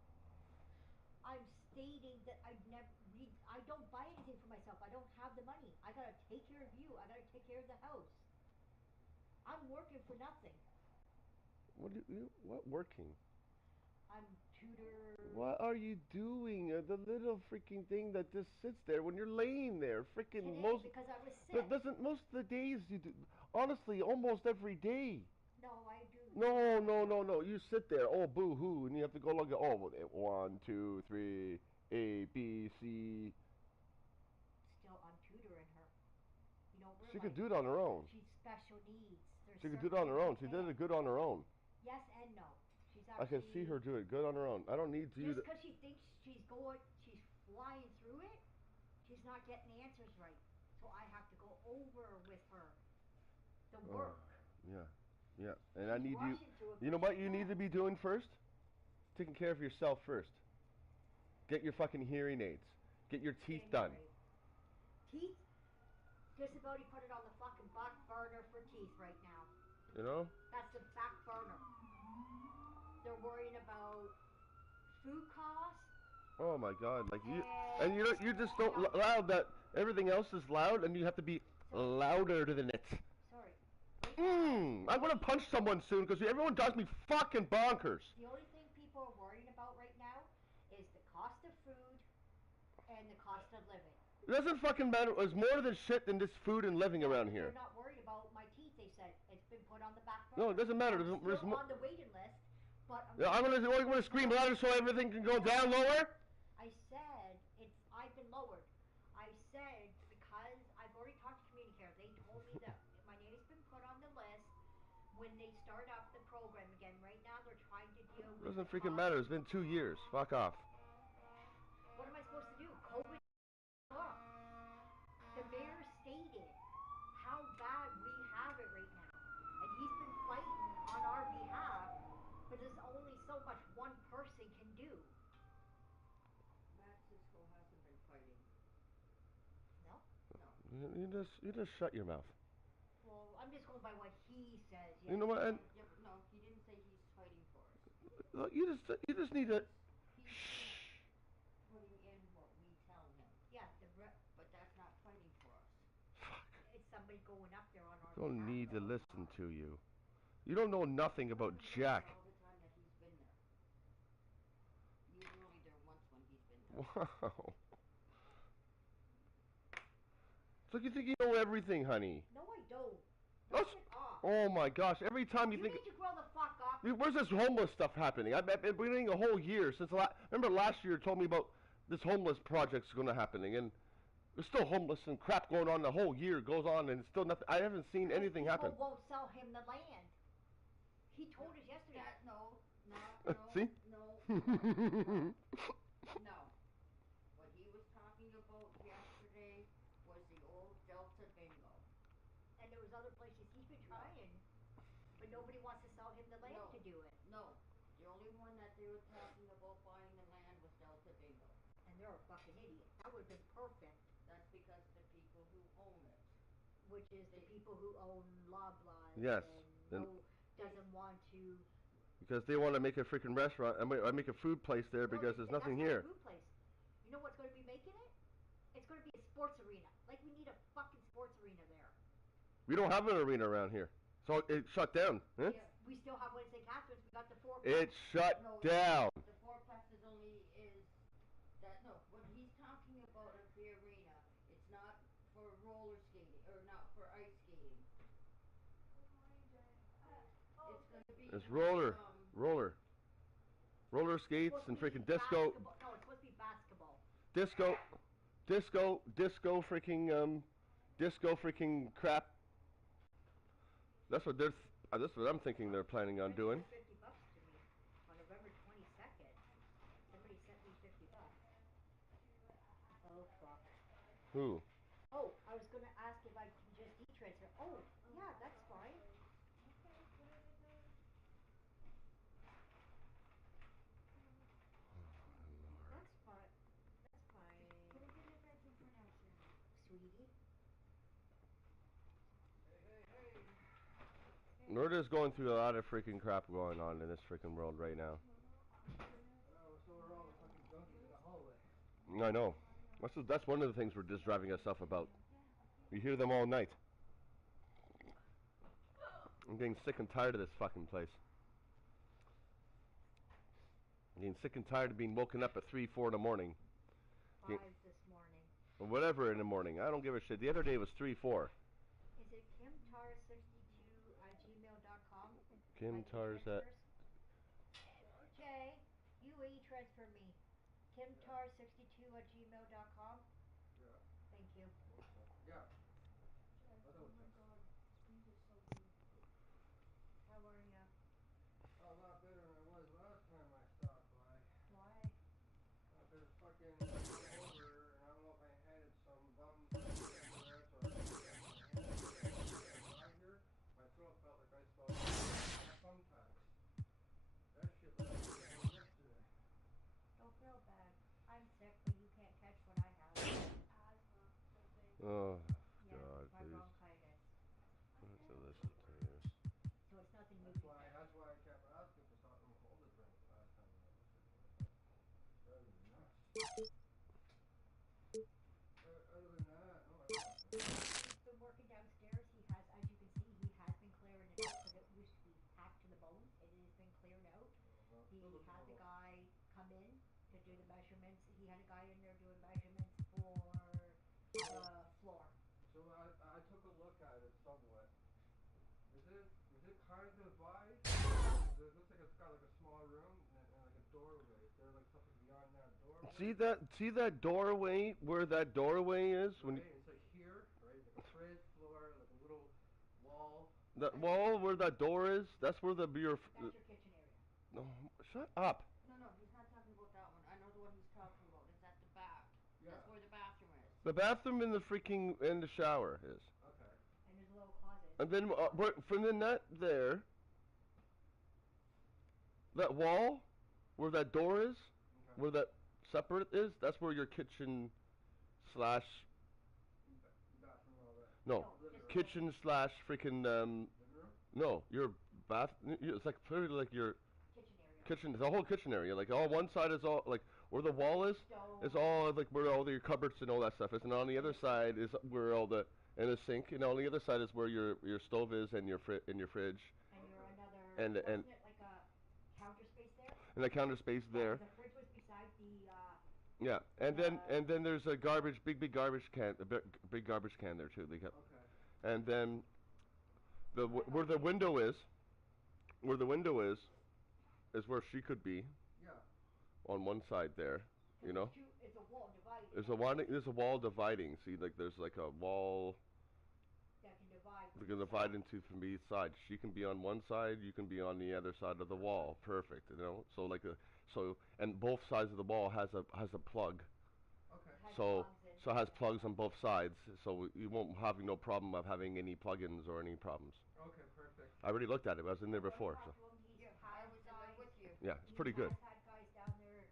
I'm stating that I don't buy anything for myself. I don't have the money. I gotta take care of you. I gotta take care of the house. I'm working for nothing. What working? I'm tutor. What are you doing? The little freaking thing that just sits there when you're laying there. Freaking Today, because I was sick. But doesn't most of the days you do? Honestly, almost every day. No, I do. No. You sit there, oh boo hoo, and you have to go look at 1, 2, 3, A, B, C. Still, I'm tutoring her. You don't realize. She could do it on her own. She's special needs. She could do it on her own. She did it good on her own. Yes and no. She's I can see her do it good on her own. I don't need you to. Just because she thinks she's flying through it, she's not getting the answers right. So I have to go over with her the work. Yeah. And I need you. You know what you need to be doing first? Taking care of yourself first. Get your fucking hearing aids. Get your teeth done. Teeth? Disability put it on the fucking back burner for teeth right now. You know? That's the back burner. They're worrying about food costs. Oh my God! And you just don't allow that. Everything else is loud, and you have to be louder than it. Sorry. I'm gonna punch someone soon because everyone drives me fucking bonkers. The only thing people are worrying about right now is the cost of food and the cost of living. It doesn't fucking matter. There's more than shit than this food and living around here. They're not worried about my teeth. They said it's been put on the back burner. No, it doesn't matter. I'm still on the waiting list, but I'm gonna scream louder so everything can go down lower. I said I've been lowered. I said because I've already talked to Community Care. They told me that my name's been put on the list when they start up the program again. Right now they're trying to deal with. Doesn't freaking matter. It's been 2 years. Fuck off. What am I supposed to do? COVID. The mayor stated how bad we have it right now, and he's been fighting on our behalf. But there's only so much one person can do. Matt Cisco hasn't been fighting. No? You just shut your mouth. Well, I'm just going by what he says. You know what? And Yeah, but no, he didn't say he's fighting for us. look, you just need to. He's putting in what we tell him. Yeah, but that's not fighting for us. It's somebody going up there on our Don't behalf. need to listen to you. You don't know nothing about Jack. All the time that he's been there. You were only there once when he's been there. Wow. So you think you know everything, honey? No, I don't. Knock it off. Oh my gosh! Every time you think. You need to grow the fuck up. Where's this homeless stuff happening? I've been waiting a whole year since remember last year you told me about this homeless project's going to happening, and there's still homeless and crap going on. The whole year goes on, and still nothing. I haven't seen anything happen. People won't sell him the land. He told us yesterday. No. See? No. No. What he was talking about yesterday was the old Delta bingo. And there was other places he's been trying, but nobody wants to sell him the land to do it. No. The only one that they were talking about buying the land was Delta bingo. And they're a fucking idiot. That would have been perfect. That's because the people who own it. Which is the people who own Loblaws. Yes. And doesn't want to. Because they want to make a freaking restaurant. I make a food place there because there's nothing here. Food place. You know what's going to be making it? It's going to be a sports arena. Like we need a fucking sports arena there. We don't have an arena around here, so it shut down. Huh? Yeah, we still have Wednesday Catherine's. We got the four. It shut down. The fourplex is only what he's talking about at the arena. It's not for roller skating or not for ice skating. It's roller skates and freaking disco. No, it's supposed to be basketball. Disco freaking crap. That's what I'm thinking they're planning on doing. $50 to me on November 22nd. Somebody sent me $50. Oh fuck. Who? Oh, I was gonna ask if I can just e-transfer. Oh, yeah, that's fine. That's fine. That's fine. Go get a veg information. Sweetie. Norda's going through a lot of freaking crap going on in this freaking world right now. So are all the fucking junkies in the hallway. I know. That's one of the things we're just driving ourselves about. You hear them all night. I'm getting sick and tired of this fucking place. I'm getting sick and tired of being woken up at 3, 4 in the morning. 5 this morning. Or whatever in the morning. I don't give a shit. The other day was 3, 4. Is it kimtar62@gmail.com? Kimtar's at... Jay, you e-transfer me. kimtar62@gmail.com? Yeah. Thank you. Yeah. Oh my god, these are so good. How are ya? A lot better than I was last time I stopped by. Why? There's fucking over, and I don't know if I handed some bums cigarettes or right here. My throat felt like I smelled thumbtacks. That shit was yesterday. Don't feel bad. I'm sick, but you can't catch what I have. Asthma, something. Oh, yeah, God, my please. bronchitis. I have to listen to this. So it's nothing new. That's why I kept asking for something cold to drink last time I listened to it. Driving me nuts. Other than that, no, He's been working downstairs. He has, as you can see, he has been clearing it out because it used to be packed to the bone. It has been cleared out. He had the guy come in to do the measurements. He had a guy in there doing measurements for the floor. So I took a look at it somewhat. Is it kind of divided? It looks like it's got like a small room and like a doorway. Is there like something beyond that doorway? See that doorway, where that doorway is? When Right, it's like here, right? Like a fridge floor, like a little wall. that wall where that door is, that's where the beer... That's your kitchen area. No, shut up. No, he's not talking about that one. I know the one he's talking about. It's at the back. Yeah. That's where the bathroom is. The bathroom in the shower is. Okay. And there's a little closet. And then from that there, that wall, where that door is, where that separate is, that's where your kitchen slash... No, kitchen slash freaking no, your bath. It's like clearly like your kitchen. The whole kitchen area. Like all one side is all like where the wall is all like where all your cupboards and all that stuff is, and on the other side is where all the and the sink. And on the other side is where your stove is and your fridge. And your another. And wasn't it like a counter space there? And the counter space there. The fridge was beside the. Yeah, and then there's a big garbage can, big garbage can there too. They got, and then where the window is where she could be. Yeah. On one side there, you know. It's a wall dividing. There's a wall dividing. See, like there's like a wall. That can divide. We can divide into from each side. She can be on one side. You can be on the other side of the wall. Perfect. You know. So and both sides of the wall has a plug. Okay. So it has plugs on both sides. So you won't have no problem of having any plugins or any problems. Okay, perfect. I already looked at it. I was in there before. So. I was in there with you. Yeah, it's pretty good. He has had guys down there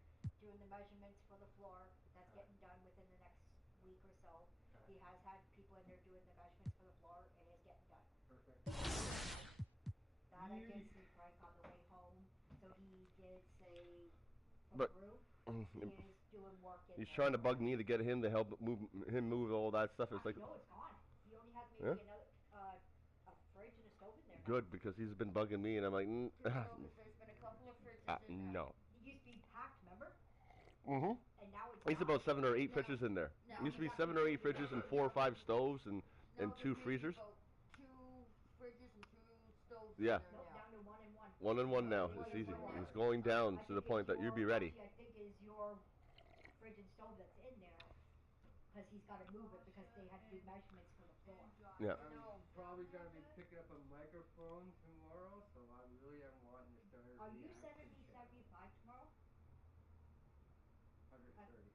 doing the measurements for the floor. That's getting done within the next week or so. He has had people in there doing the measurements for the floor. It is getting done. Perfect. That I did see Frank on the way home. So he did say But he is doing work in he's there. trying to bug me to get him to help move all that stuff. It's like No, it's gone. He only has maybe another a fridge and a stove in there. good because he's been bugging me, and I'm like, There's been a couple of fridges in there. no. It used to be packed, remember? Mhm. And now it's He's about 7 or 8 fridges in there. Used to be 7 or 8 fridges and 4 or 5 stoves and 2 freezers. Two fridges and 2 stoves. Yeah. Nope, down to 1 and 1. 1-1 now. It's easy. He's going down to the point that you'd be ready. I think is your fridge and stove that's in there, because he's got to move it because they had to do measurements for the floor. Yeah. I'm probably going to be picking up a microphone tomorrow, so I really am wanting to start. Are you sending me 75 tomorrow? 130.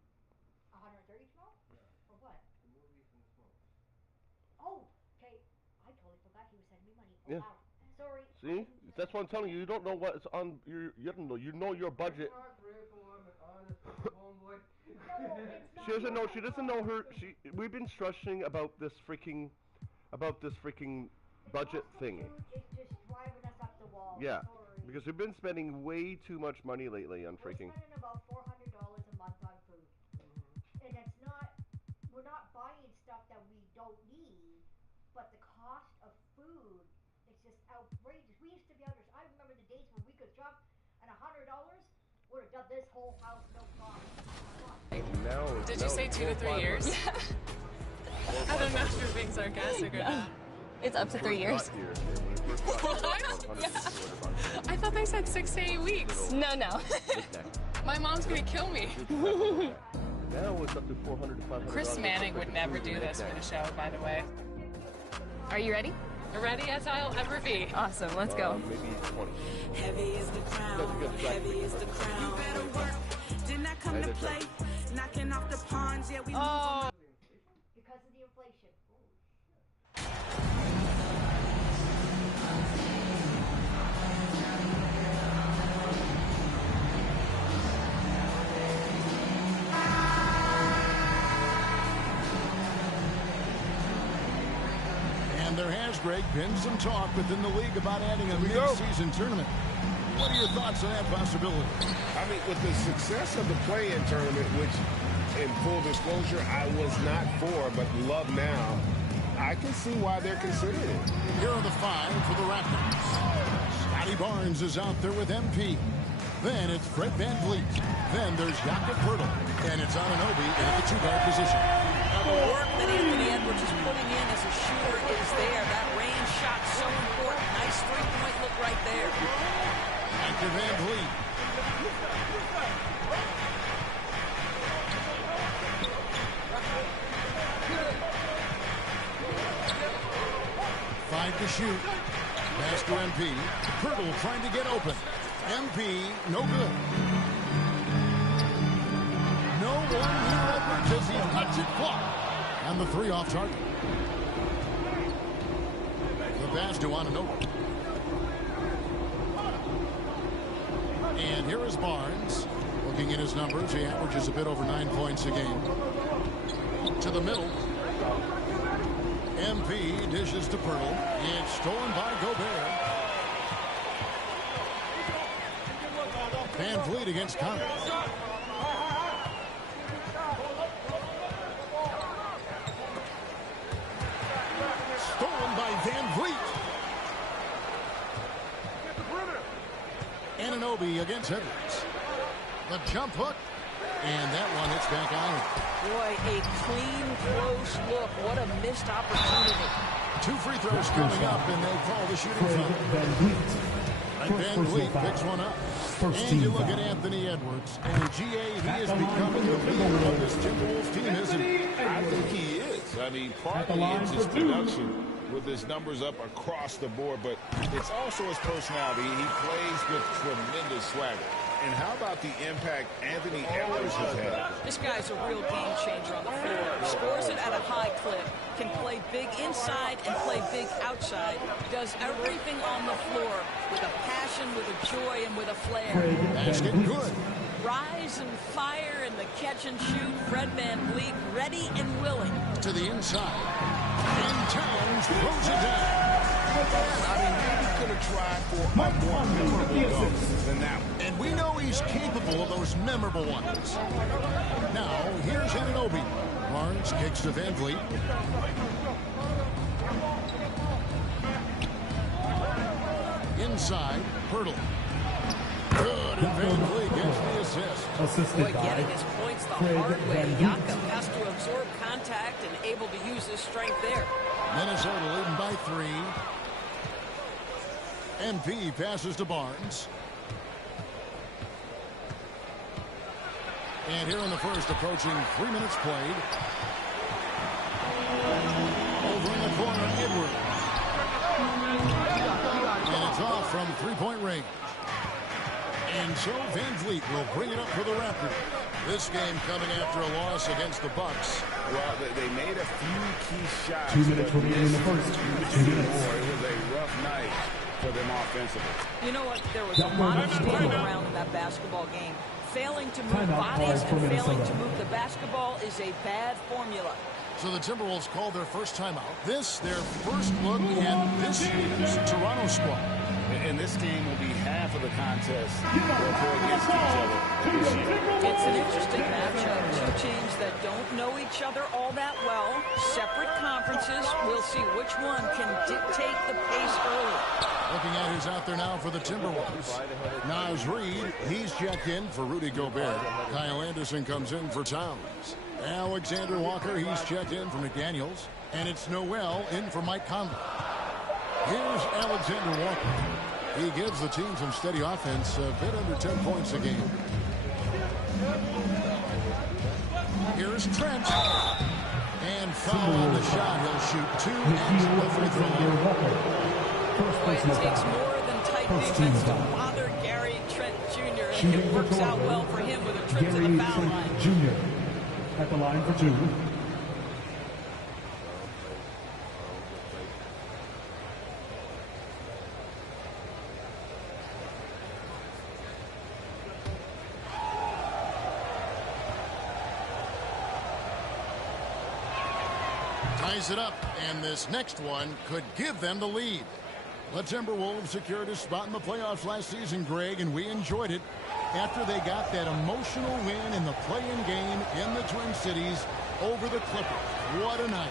130 tomorrow? Yeah. For what? The movies and the smokes. Oh, okay. I totally forgot he was sending me money. Oh, Yeah. wow. Sorry. See? That's what I'm telling you. You don't know what's on your. You don't know. You know your budget. I'm an honest homeboy. No, it's not. She doesn't know. She doesn't know her. We've been stressing about this freaking budget thingy. It's just driving us up the wall. Yeah. Sorry. Because we've been spending way too much money lately on freaking. We're spending about $400 a month on food, and it's not. We're not buying stuff that we don't need, but the cost of food. It's just outrageous. We used to be under. I remember the days when we could jump, and $100 would have done this whole house no problem. Now, Did you say 2 to 3 years? Yeah. I don't know if you're being sarcastic or not. It's up to 3 years. What? Yeah. I thought they said 6 to 8 weeks. No. My mom's gonna kill me. Now it's up to $400 to $500. Chris Manning would never do this for the show, by the way. Are you ready? Ready as I'll ever be. Awesome, let's go. Maybe 20. Heavy is the crown, heavy is the crown. You better work, did not come to play. Knocking off the pawns, yeah, we because of the inflation. And there has, Greg, been some talk within the league about adding a mid-season tournament. What are your thoughts on that possibility? I mean, with the success of the play-in tournament, which, in full disclosure, I was not for, but love now, I can see why they're considering it. Here are the 5 for the Raptors. Scotty Barnes is out there with MP. Then it's Fred VanVleet. Then there's Jakob Poeltl. And it's Anunoby at the 2-guard position. Now the work that Anthony Edwards is putting in as a shooter is there. That range shot so important. Nice three-point look right there. After VanVleet. Five to shoot. Pass to MP. Poeltl trying to get open. MP, no good. No one near Edwards as he lets it fly. And the 3 off target. The pass to Anunoby. And here is Barnes. Looking at his numbers, he averages a bit over 9 points a game. To the middle. MP dishes to Poeltl. It's stolen by Gobert. VanVleet against Conner. Stolen by VanVleet. Anunoby against Edwards. The jump hook. And that one hits back iron. Boy, a clean, close look. What a missed opportunity. 2 free throws coming up, and they call the shooting foul. And VanVleet picks one up. And you look at Anthony Edwards. And GA, he is becoming the leader of this Timberwolves team, isn't he? I think he is. I mean, partly it's his production with his numbers up across the board, but it's also his personality. He plays with tremendous swagger. And how about the impact Anthony Edwards has had? This guy's a real game changer on the floor. Scores it at a high clip. Can play big inside and play big outside. Does everything on the floor with a passion, with a joy, and with a flair. Basket good. Rise and fire in the catch and shoot. Fred VanVleet ready and willing. To the inside. And Towns throws it down. I mean, maybe could have tried for a more memorable goal than that one. And we know he's capable of those memorable ones. Now, here's Anunoby. Barnes kicks to VanVleet. Inside, Poeltl. Good, and VanVleet gets the assist. Boy, getting his points the hard way. Jakob has to absorb contact and able to use his strength there. Minnesota leading by 3. MP passes to Barnes. And here in the first, approaching 3 minutes played. Over in the corner, Edwards. And it's off from three-point range. And so Van Vliet will bring it up for the Raptors. This game coming after a loss against the Bucks. Well, they made a few key shots. 2 minutes remaining in the first. 2 minutes. It was a rough night for them offensively. You know what? There was a lot of standing around in that basketball game. Failing to move Timeout bodies for and failing Minnesota. to move the basketball is a bad formula. So the Timberwolves called their first timeout. This, their first look at this year's Toronto squad. And this game will be half of the contest they'll play against each other this year. It's an interesting matchup. Two teams that don't know each other all that well. Separate conferences. We'll see which one can dictate the pace early. Looking at who's out there now for the Timberwolves. Naz Reid, he's checked in for Rudy Gobert. Kyle Anderson comes in for Towns. Alexander Walker, he's checked in for McDaniels. And it's Noel in for Mike Conley. Here's Alexander Walker. He gives the team some steady offense, a bit under 10 points a game. Here's Trent. And foul on the shot. He'll shoot two and the free throw line. Boy, it takes more than tight defense to bother Gary Trent Jr. And it works out well for him with a trip to the foul line. Jr. at the line for 2. Ties it up, and this next one could give them the lead. The Timberwolves secured a spot in the playoffs last season, Greg, and we enjoyed it after they got that emotional win in the play-in game in the Twin Cities over the Clippers. What a night.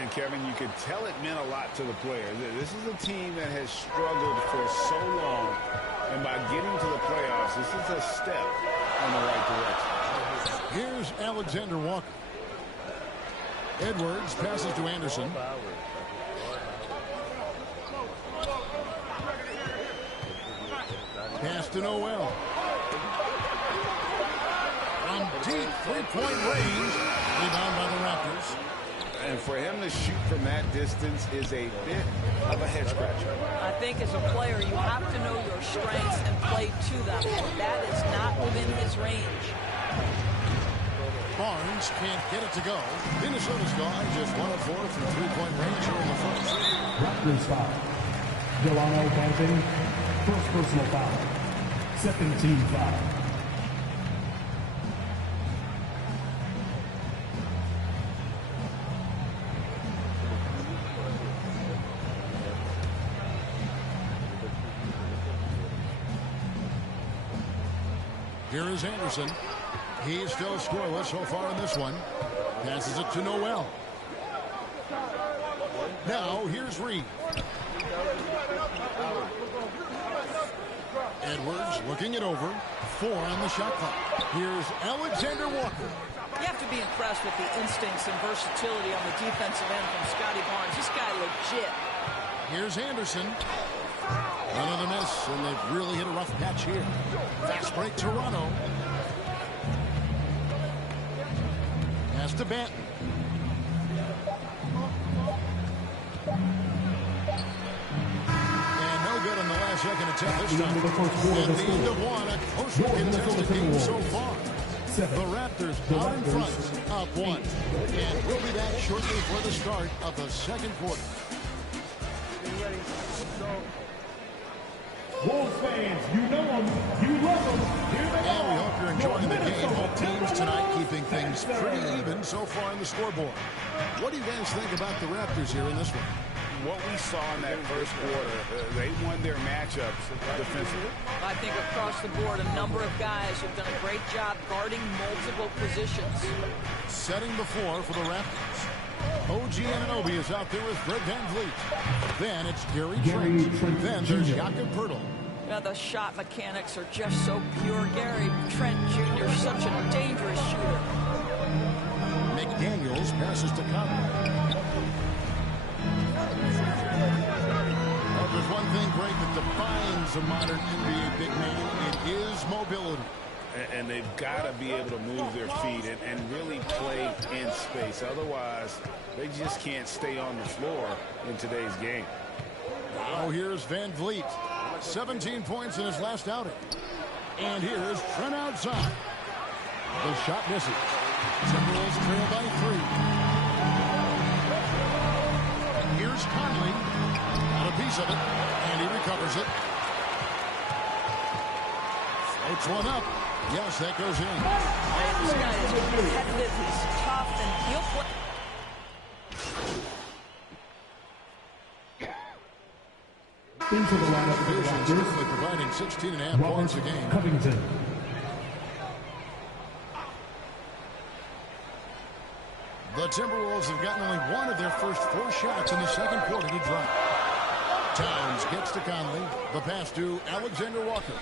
And, Kevin, you could tell it meant a lot to the players. This is a team that has struggled for so long, and by getting to the playoffs, this is a step in the right direction. Here's Alexander Walker. Edwards passes to Anderson. Pass to Noel. From deep three-point range. Rebound by the Raptors. And for him to shoot from that distance is a bit of a head-scratcher. I think as a player, you have to know your strengths and play to them. And that is not within his range. Barnes can't get it to go. Minnesota's gone just 1 of 4 from three-point range here in the first. Raptors foul. Delano Banton, first personal foul. Second team foul. Here is Anderson. He's still scoreless so far in this one. Passes it to Noel. Now here's Reed. Edwards looking it over. 4 on the shot clock. Here's Alexander Walker. You have to be impressed with the instincts and versatility on the defensive end from Scotty Barnes. This guy legit. Here's Anderson. Another miss, and they've really hit a rough patch here. Fast break, Toronto. Pass to Banton. And no good on the last second attempt this time. At the end of one, a closely contested game so far. The Raptors out in front, up 1. And we'll be back shortly for the start of the second quarter. Wolves fans, you know them, you love them. Here they And we are. hope you're enjoying the game. Both teams tonight keeping things pretty even so far on the scoreboard. What do you guys think about the Raptors here in this one? What we saw in that first quarter, they won their matchups defensively. I think across the board, a number of guys have done a great job guarding multiple positions. Setting the floor for the Raptors. OG Anunoby is out there with Fred VanVleet. Then it's Gary Trent. Then there's Jakob Poeltl. Yeah, the shot mechanics are just so pure. Gary Trent Jr., such a dangerous shooter. McDaniels passes to Conley. Oh, there's one thing, Greg, that defines a modern NBA big man, it is mobility. And they've got to be able to move their feet and really play in space. Otherwise, they just can't stay on the floor in today's game. Now here's Van Vliet. 17 points in his last outing. And here's Trent outside. The shot misses. Timberwolves trail by 3. Here's Conley. Got a piece of it. And he recovers it. Floats one up. Yes, that goes in. Man, this guy is competitive. He's tough, and he'll play. Into the lineup for the Raptors, providing 16.5 points a game. Covington. The Timberwolves have gotten only one of their first 4 shots in the second quarter to drop. Towns gets to Conley. The pass to Alexander Walker.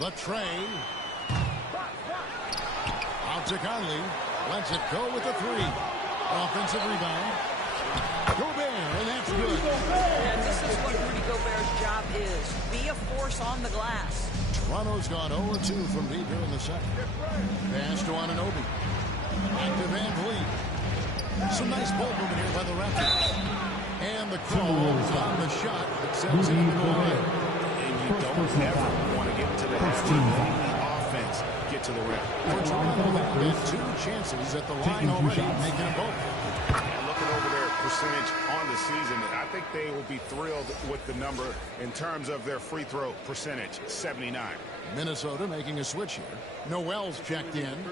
The tray. Out to Conley. Lets it go with the 3. Offensive rebound. Gobert, and that's good. And this is what Rudy Gobert's job is. Be a force on the glass. Toronto's gone 0-2 from deep here in the second. Pass to Anunoby. Back to Van Vliet. Some nice ball movement here by the Raptors. And the call on the shot that sends him to the line. And you don't ever want to get to the offense. Get to the rim. For Toronto, they've had 2 chances at the line already, making them both. And looking over their percentage on the season, I think they will be thrilled with the number in terms of their free throw percentage, 79. Minnesota making a switch here. Noel's checked in.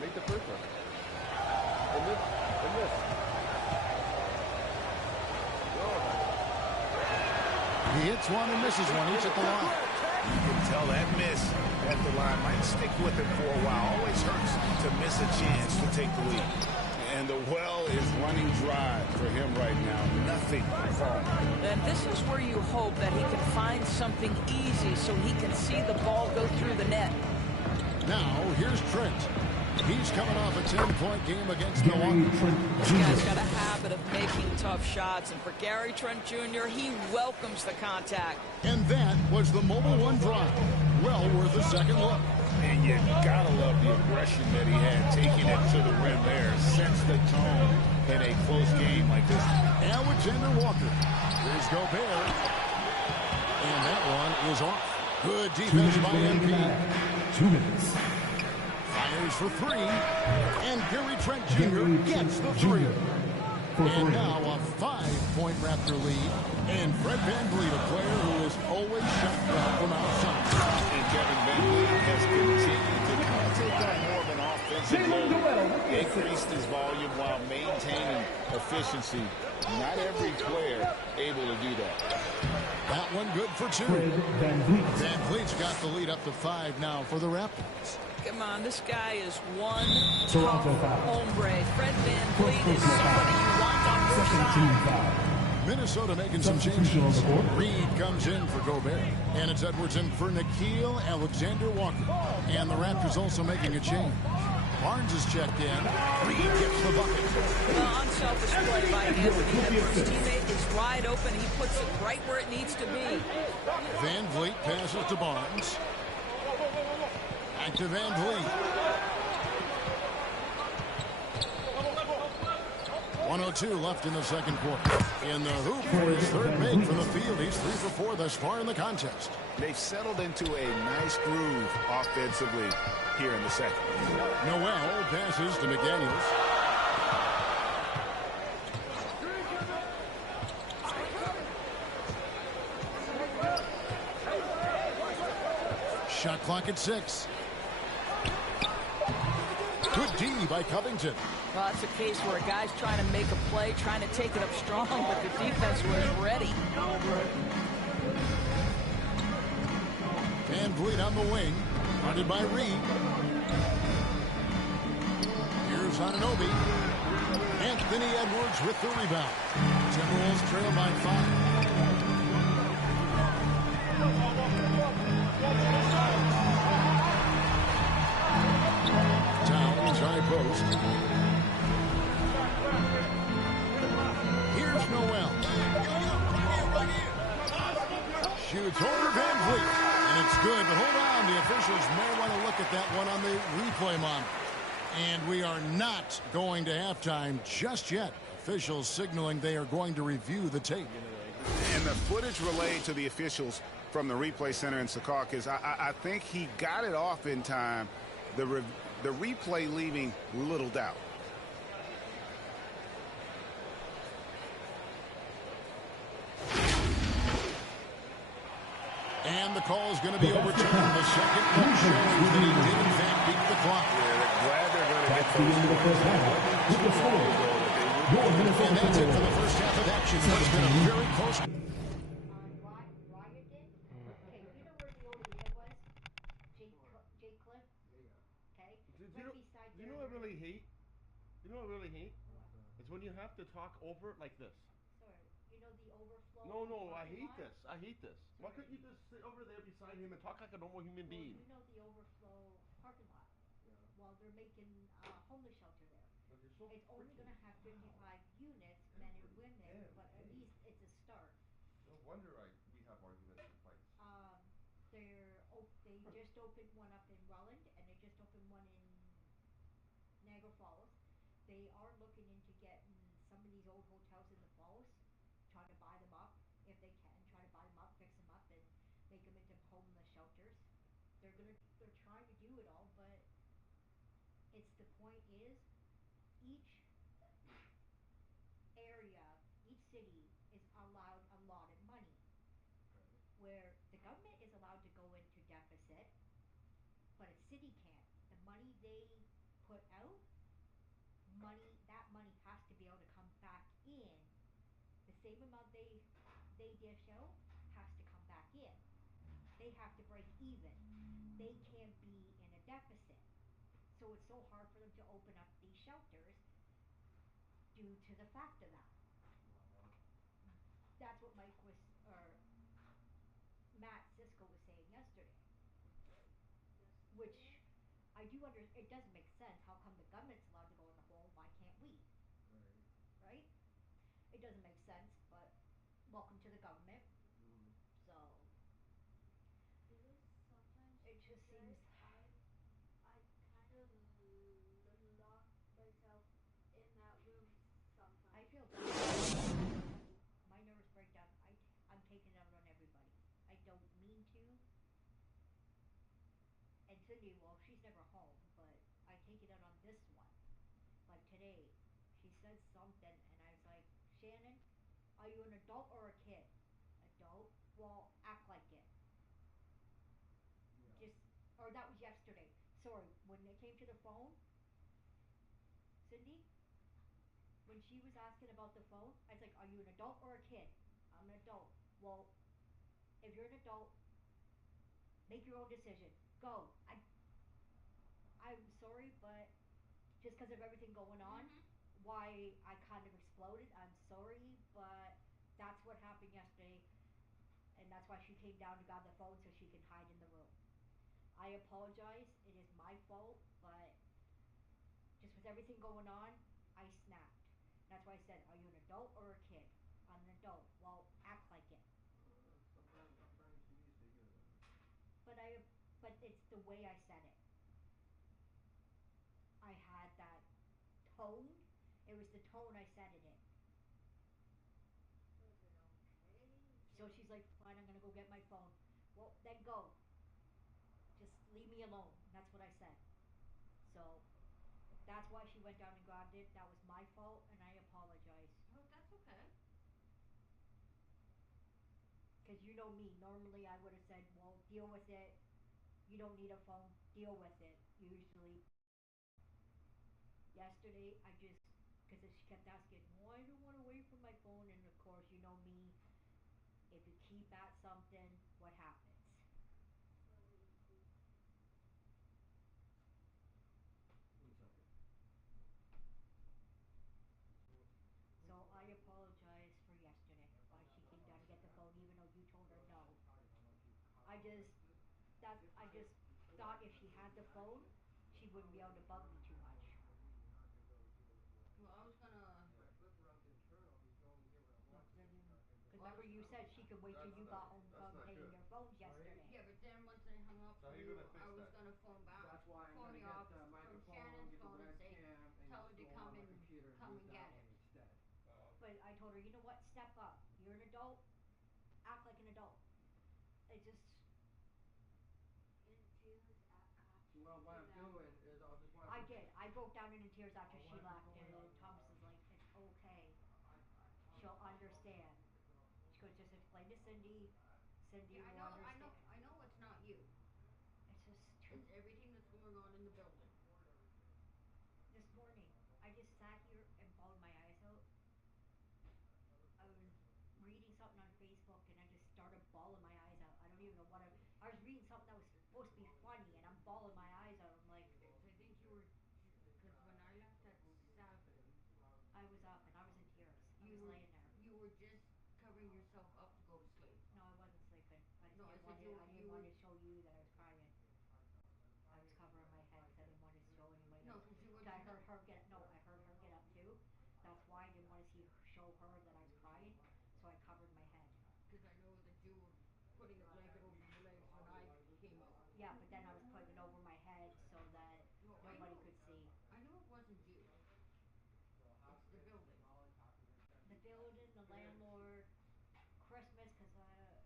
Make the first one. And this. He hits one and misses one, each at the line. You can tell that miss at the line might stick with him for a while. Always hurts to miss a chance to take the lead. And the well is running dry for him right now. Nothing falling. And this is where you hope that he can find something easy so he can see the ball go through the net. Now, here's Trent. He's coming off a 10-point game against Milwaukee. This guy's got a habit of making tough shots, and for Gary Trent Jr., he welcomes the contact. And that was the Mobile One drive. Well worth a second look. And you gotta love the aggression that he had, taking it to the rim there. Sense the tone in a close game like this. Alexander Walker. Here's Gobert. And that one is off. Good defense by MP. 2 minutes. Fires for 3. And Gary Trent Jr. gets the 3. And now a 5-point Raptor lead. And Fred VanVleet, a player who is always shot well from outside. And Kevin VanVleet has continued to kind of take on more of an offensive load. Increased his volume while maintaining efficiency. Not every player able to do that. That one good for 2. VanVleet's got the lead up to 5 now for the Raptors. Come on, this guy is one tough hombre. Fred VanVleet is somebody you want on your side. Minnesota making some changes. Reed comes in for Gobert. And it's Edwards in for Nickeil Alexander-Walker. And the Raptors also making a change. Barnes is checked in. Reed gets the bucket. Well, unselfish play by Anthony Edwards. Teammate is wide open. He puts it right where it needs to be. VanVleet passes to Barnes. Back to VanVleet. 1:02 left in the second quarter. In the hoop for his 3rd make from the field. He's 3 for 4 thus far in the contest. They've settled into a nice groove offensively here in the second. Noel passes to McDaniels. Shot clock at 6. Good D by Covington. Well, it's a case where a guy's trying to make a play, trying to take it up strong, but the defense was ready. VanVleet on the wing, guarded by Reed. Here's Anunoby. Anthony Edwards with the rebound. Timberwolves trail by 5. Towns high post. Shoots over Van Vliet. And it's good, but hold on. The officials may want to look at that one on the replay monitor. And we are not going to halftime just yet. Officials signaling they are going to review the tape. And the footage relayed to the officials from the replay center in Secaucus, I think he got it off in time. The replay leaving little doubt. And the call is going to be overturned. The second look shows that he did in fact beat the clock. Glad they're going to get That's the end of the first half. With the score, your Minnesota And that's it for the first half of action. It's been a very close. Okay, you know where the old inn was? Jay Cliff? Okay? Right beside You know what I really hate? You know what I really hate? It's when you have to talk over it like this. Sorry, you know the overflow? No, I hate this. I hate this. Why couldn't you just sit over there beside him and talk like a normal human being? You know the overflow parking lot? Yeah. Well, they're making a homeless shelter there. But they're so It's only going to have 55 units, men and women, but at least it's a start. No wonder we have arguments and fights. They just opened one up in Welland, and they just opened one in Niagara Falls. They are looking into getting some of these old hotels in the falls, try to buy them up if they can, try to buy them up, fix them up, and make them into homeless shelters. They're trying to do it all, but the point is each area, each city is allowed allotted money. Where the government is allowed to go into deficit, but a city can't. The money they put out, that money has to be able to come back in. The same amount they dish out has to come back in. They have to break even. They can't be in a deficit. So it's so hard for them to open up these shelters due to the fact of that. That's what Matt Cisco was saying yesterday. Which I do it doesn't make sense. How come the government's allowed to go in the hole? Why can't we? Right? It doesn't make sense, but welcome to the government. So it just seems I kind of lock myself in that room sometimes. I feel bad. My nervous breakdown. I'm taking it out on everybody. I don't mean to. And Cindy, well, she's never home, but I take it out on this one. Like today, she said something, and I was like, Shannon, are you an adult or a kid? Adult? Well, act like it. Or that was yesterday. Sorry, when it came to the phone, Cindy, when she was asking about the phone, I was like, are you an adult or a kid? I'm an adult. Well, if you're an adult, make your own decision. Go. I'm sorry, but just because of everything going on, why I kind of exploded, I'm sorry, but that's what happened yesterday, and that's why she came down to grab the phone so she can hide in the room. I apologize. It is my fault, but just with everything going on, I snapped. That's why I said, are you an adult or a kid? I'm an adult. Well, act like it. Sometimes she needs to hear that. But it's the way I said it. I had that tone. It was the tone I said it in. Was it okay? So she's like, fine, I'm going to go get my phone. Well, then go. Just leave me alone. That's what I said. So that's why she went down and grabbed it. That was my fault, and I apologize. Oh, that's okay. Because you know me. Normally I would have said, well, deal with it. You don't need a phone. Deal with it, usually. Yesterday, because she kept asking, well, I don't want to wait for my phone. And, of course, you know me. If you keep at something, what happens? So I apologize for yesterday. Why she came down to get the phone, even though you told her no. I just thought if she had the phone, she wouldn't be able to bug me too much. Well, I was gonna. Remember you said she could wait till you got home from paying your phones yesterday. Yeah, but then once I hung up So how from you you, gonna fix I was that? gonna phone back, That's why I'm phone gonna you get off the from microphone, Shannon's get the phone and say, webcam, and tell her just to go come on my and computer and come do and it get that way it. instead. But I told her, you know what? Step up. You're an adult. Act like an adult. It just. Infuse at Well, what I'm doing is I'll just want. I did. I broke down into tears after I'll she wipe it left, going and on, Thomas is like, "It's okay. She'll understand." She goes, "Just explain to Cindy. Cindy Yeah, will understand." I know it's not you. It's just It's everything that's going on in the building. this morning, I just sat here and bawled my eyes out. I was reading something on Facebook and I just started bawling my eyes out. I don't even know what I was reading something that was supposed to be funny and I'm bawling my eyes out. I'm like, I think you were, because when I left at 7, I was up and I was in tears. I was laying there. You were just covering yourself up to go to sleep. No, I wasn't sleeping. I just No, didn't I want said to. you I didn't were- want to show you that I was crying. I was covering my head because I didn't want to show anybody. No, because you were. I heard her get. No, I heard her get up too. That's why I didn't want to show her that I was crying. So I covered my head. Because I know that you were putting a blanket over your legs when I came out. Yeah, but then I was putting it over my head so that nobody could see. I know it wasn't you. It's the building. The building, the landlord, Christmas, because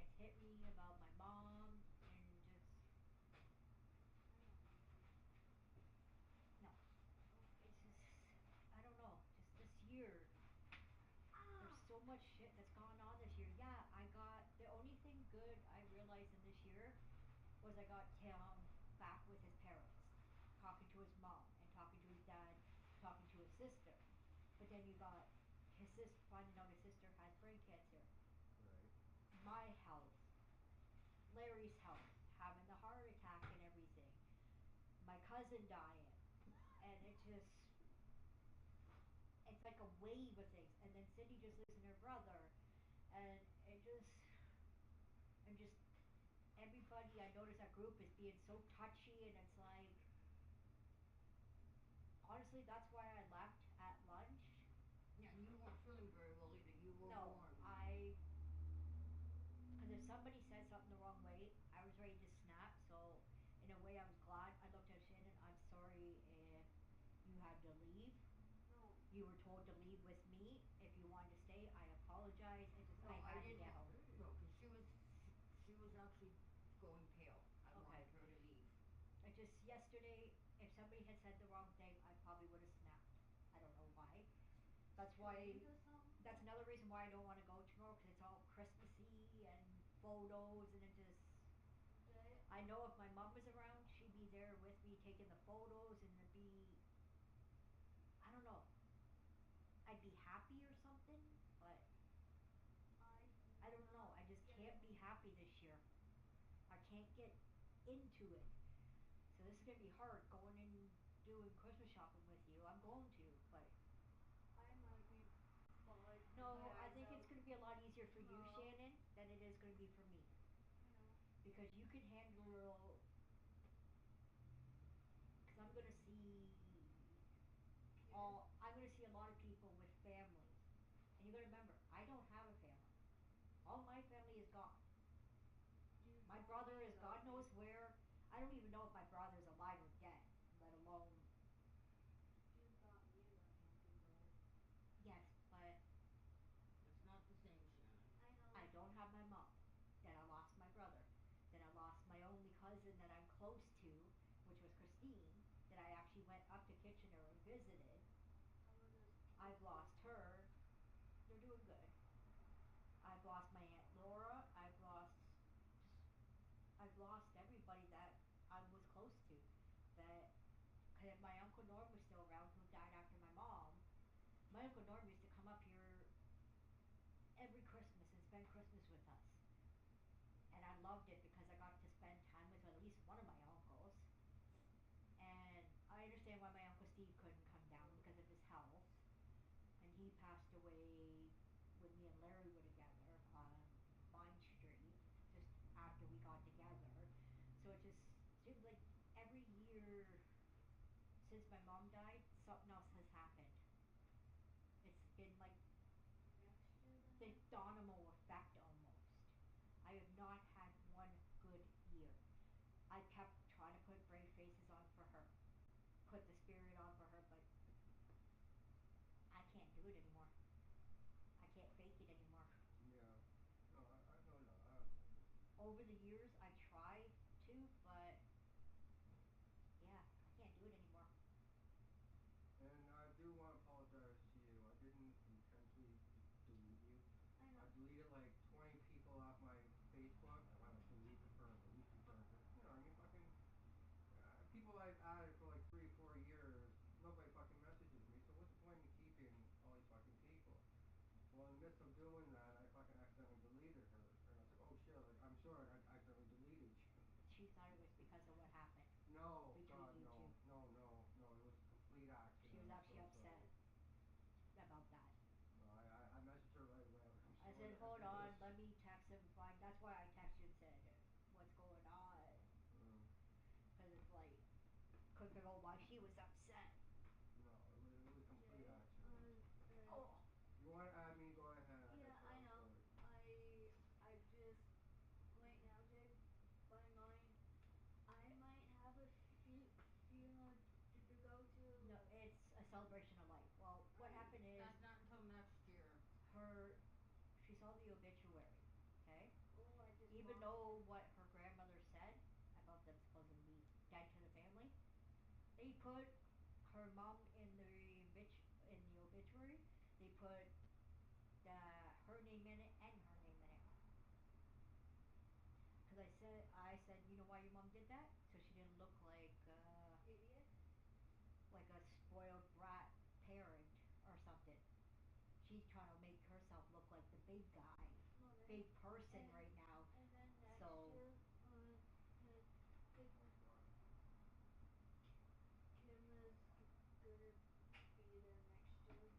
it's hit me about my mom and just. No. It's just. I don't know. Just this year. There's so much shit that's gone on this year. Yeah, I got. The only thing good I realized in this year was I got Tim back with his parents, talking to his mom and talking to his dad, talking to his sister. But then you got his sister finding out his sister has brain cancer. Right. My health, Larry's health, having the heart attack and everything, my cousin dying, and it's like a wave of things. And then Cindy just losing her brother, and I'm just everybody. I notice that group is being so touchy, and it's like, honestly, that's why I left at lunch. Yeah, and you weren't feeling very well either. You were warm. Because if somebody said something the wrong way, I was ready to snap. So, in a way, I was glad. I looked at Shannon. I'm sorry if you had to leave. No. You were told to leave with me. If you wanted to stay, I apologize. No, I had to get home. No, because she was actually going pale. I wanted her to leave. I just yesterday, if somebody had said the wrong thing, I probably would have snapped. I don't know why. That's why. That's another reason why I don't want to go tomorrow, because it's all Christmassy and photos, and it just. I know if my mom was around, she'd be there with me taking the photos, and it'd be. I don't know. I'd be happy or something, but I don't know. I just can't be happy this year. I can't get into it. So this is gonna be hard going and doing Christmas shopping with you. I'm going to, but. I might be fine. No, I think it's going to be a lot easier for you, Shannon, than it is going to be for me. Because you can handle. Because I'm going to see. I'm going to see a lot of people with families, and you got to remember, I don't have a family. All my family is gone. My brother is God knows where. I don't even know if my brother's alive or dead, let alone. You got me in the camping bed. Yes, but. It's not the same, Shannon. I know. I don't have my mom. Then I lost my brother. Then I lost my only cousin that I'm close to, which was Christine, that I actually went up to Kitchener and visited. I've lost her. They're doing good. I've lost my Aunt Laura. I've lost everybody that I was close to. That, cause if my Uncle Norm was still around, who died after my mom, my Uncle Norm used to come up here every Christmas and spend Christmas with us. And I loved it because I got to spend time with at least one of my uncles. And I understand why my Uncle Steve couldn't come down because of his health. And he passed away when me and Larry were together on Vine Street, just after we got together. So it just seems like every year since my mom died, something else has happened. It's been like the domino effect even know what her grandmother said about them supposed to be dead to the family? They put her mom in the obituary. They put her name in it and her name in it. Because I said, you know why your mom did that? So she didn't look Idiot. like a spoiled brat parent or something. She's trying to make herself look like the big guy, big person right now. And then next So year, like what? Kim is gonna be there next year.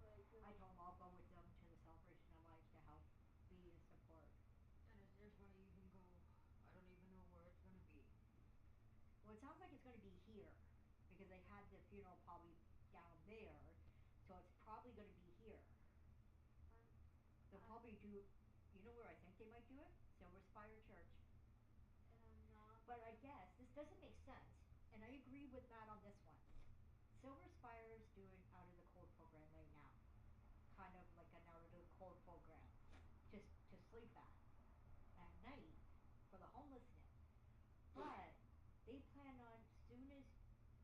Like I told them I'll go with them to the celebration of life to help be and support. and is there gonna even go? I don't even know where it's gonna be. Well, it sounds like it's going to be here because they had the funeral probably down there, so it's probably going to be here. They'll probably do. You know where I think they might do it? Silver Spire Church. And I'm not. But I guess this doesn't make sense, and I agree with Matt on this one. Silver Spire's doing out of the cold program right now, kind of like an out of the cold program, just to sleep at night for the homelessness. But they plan on soon as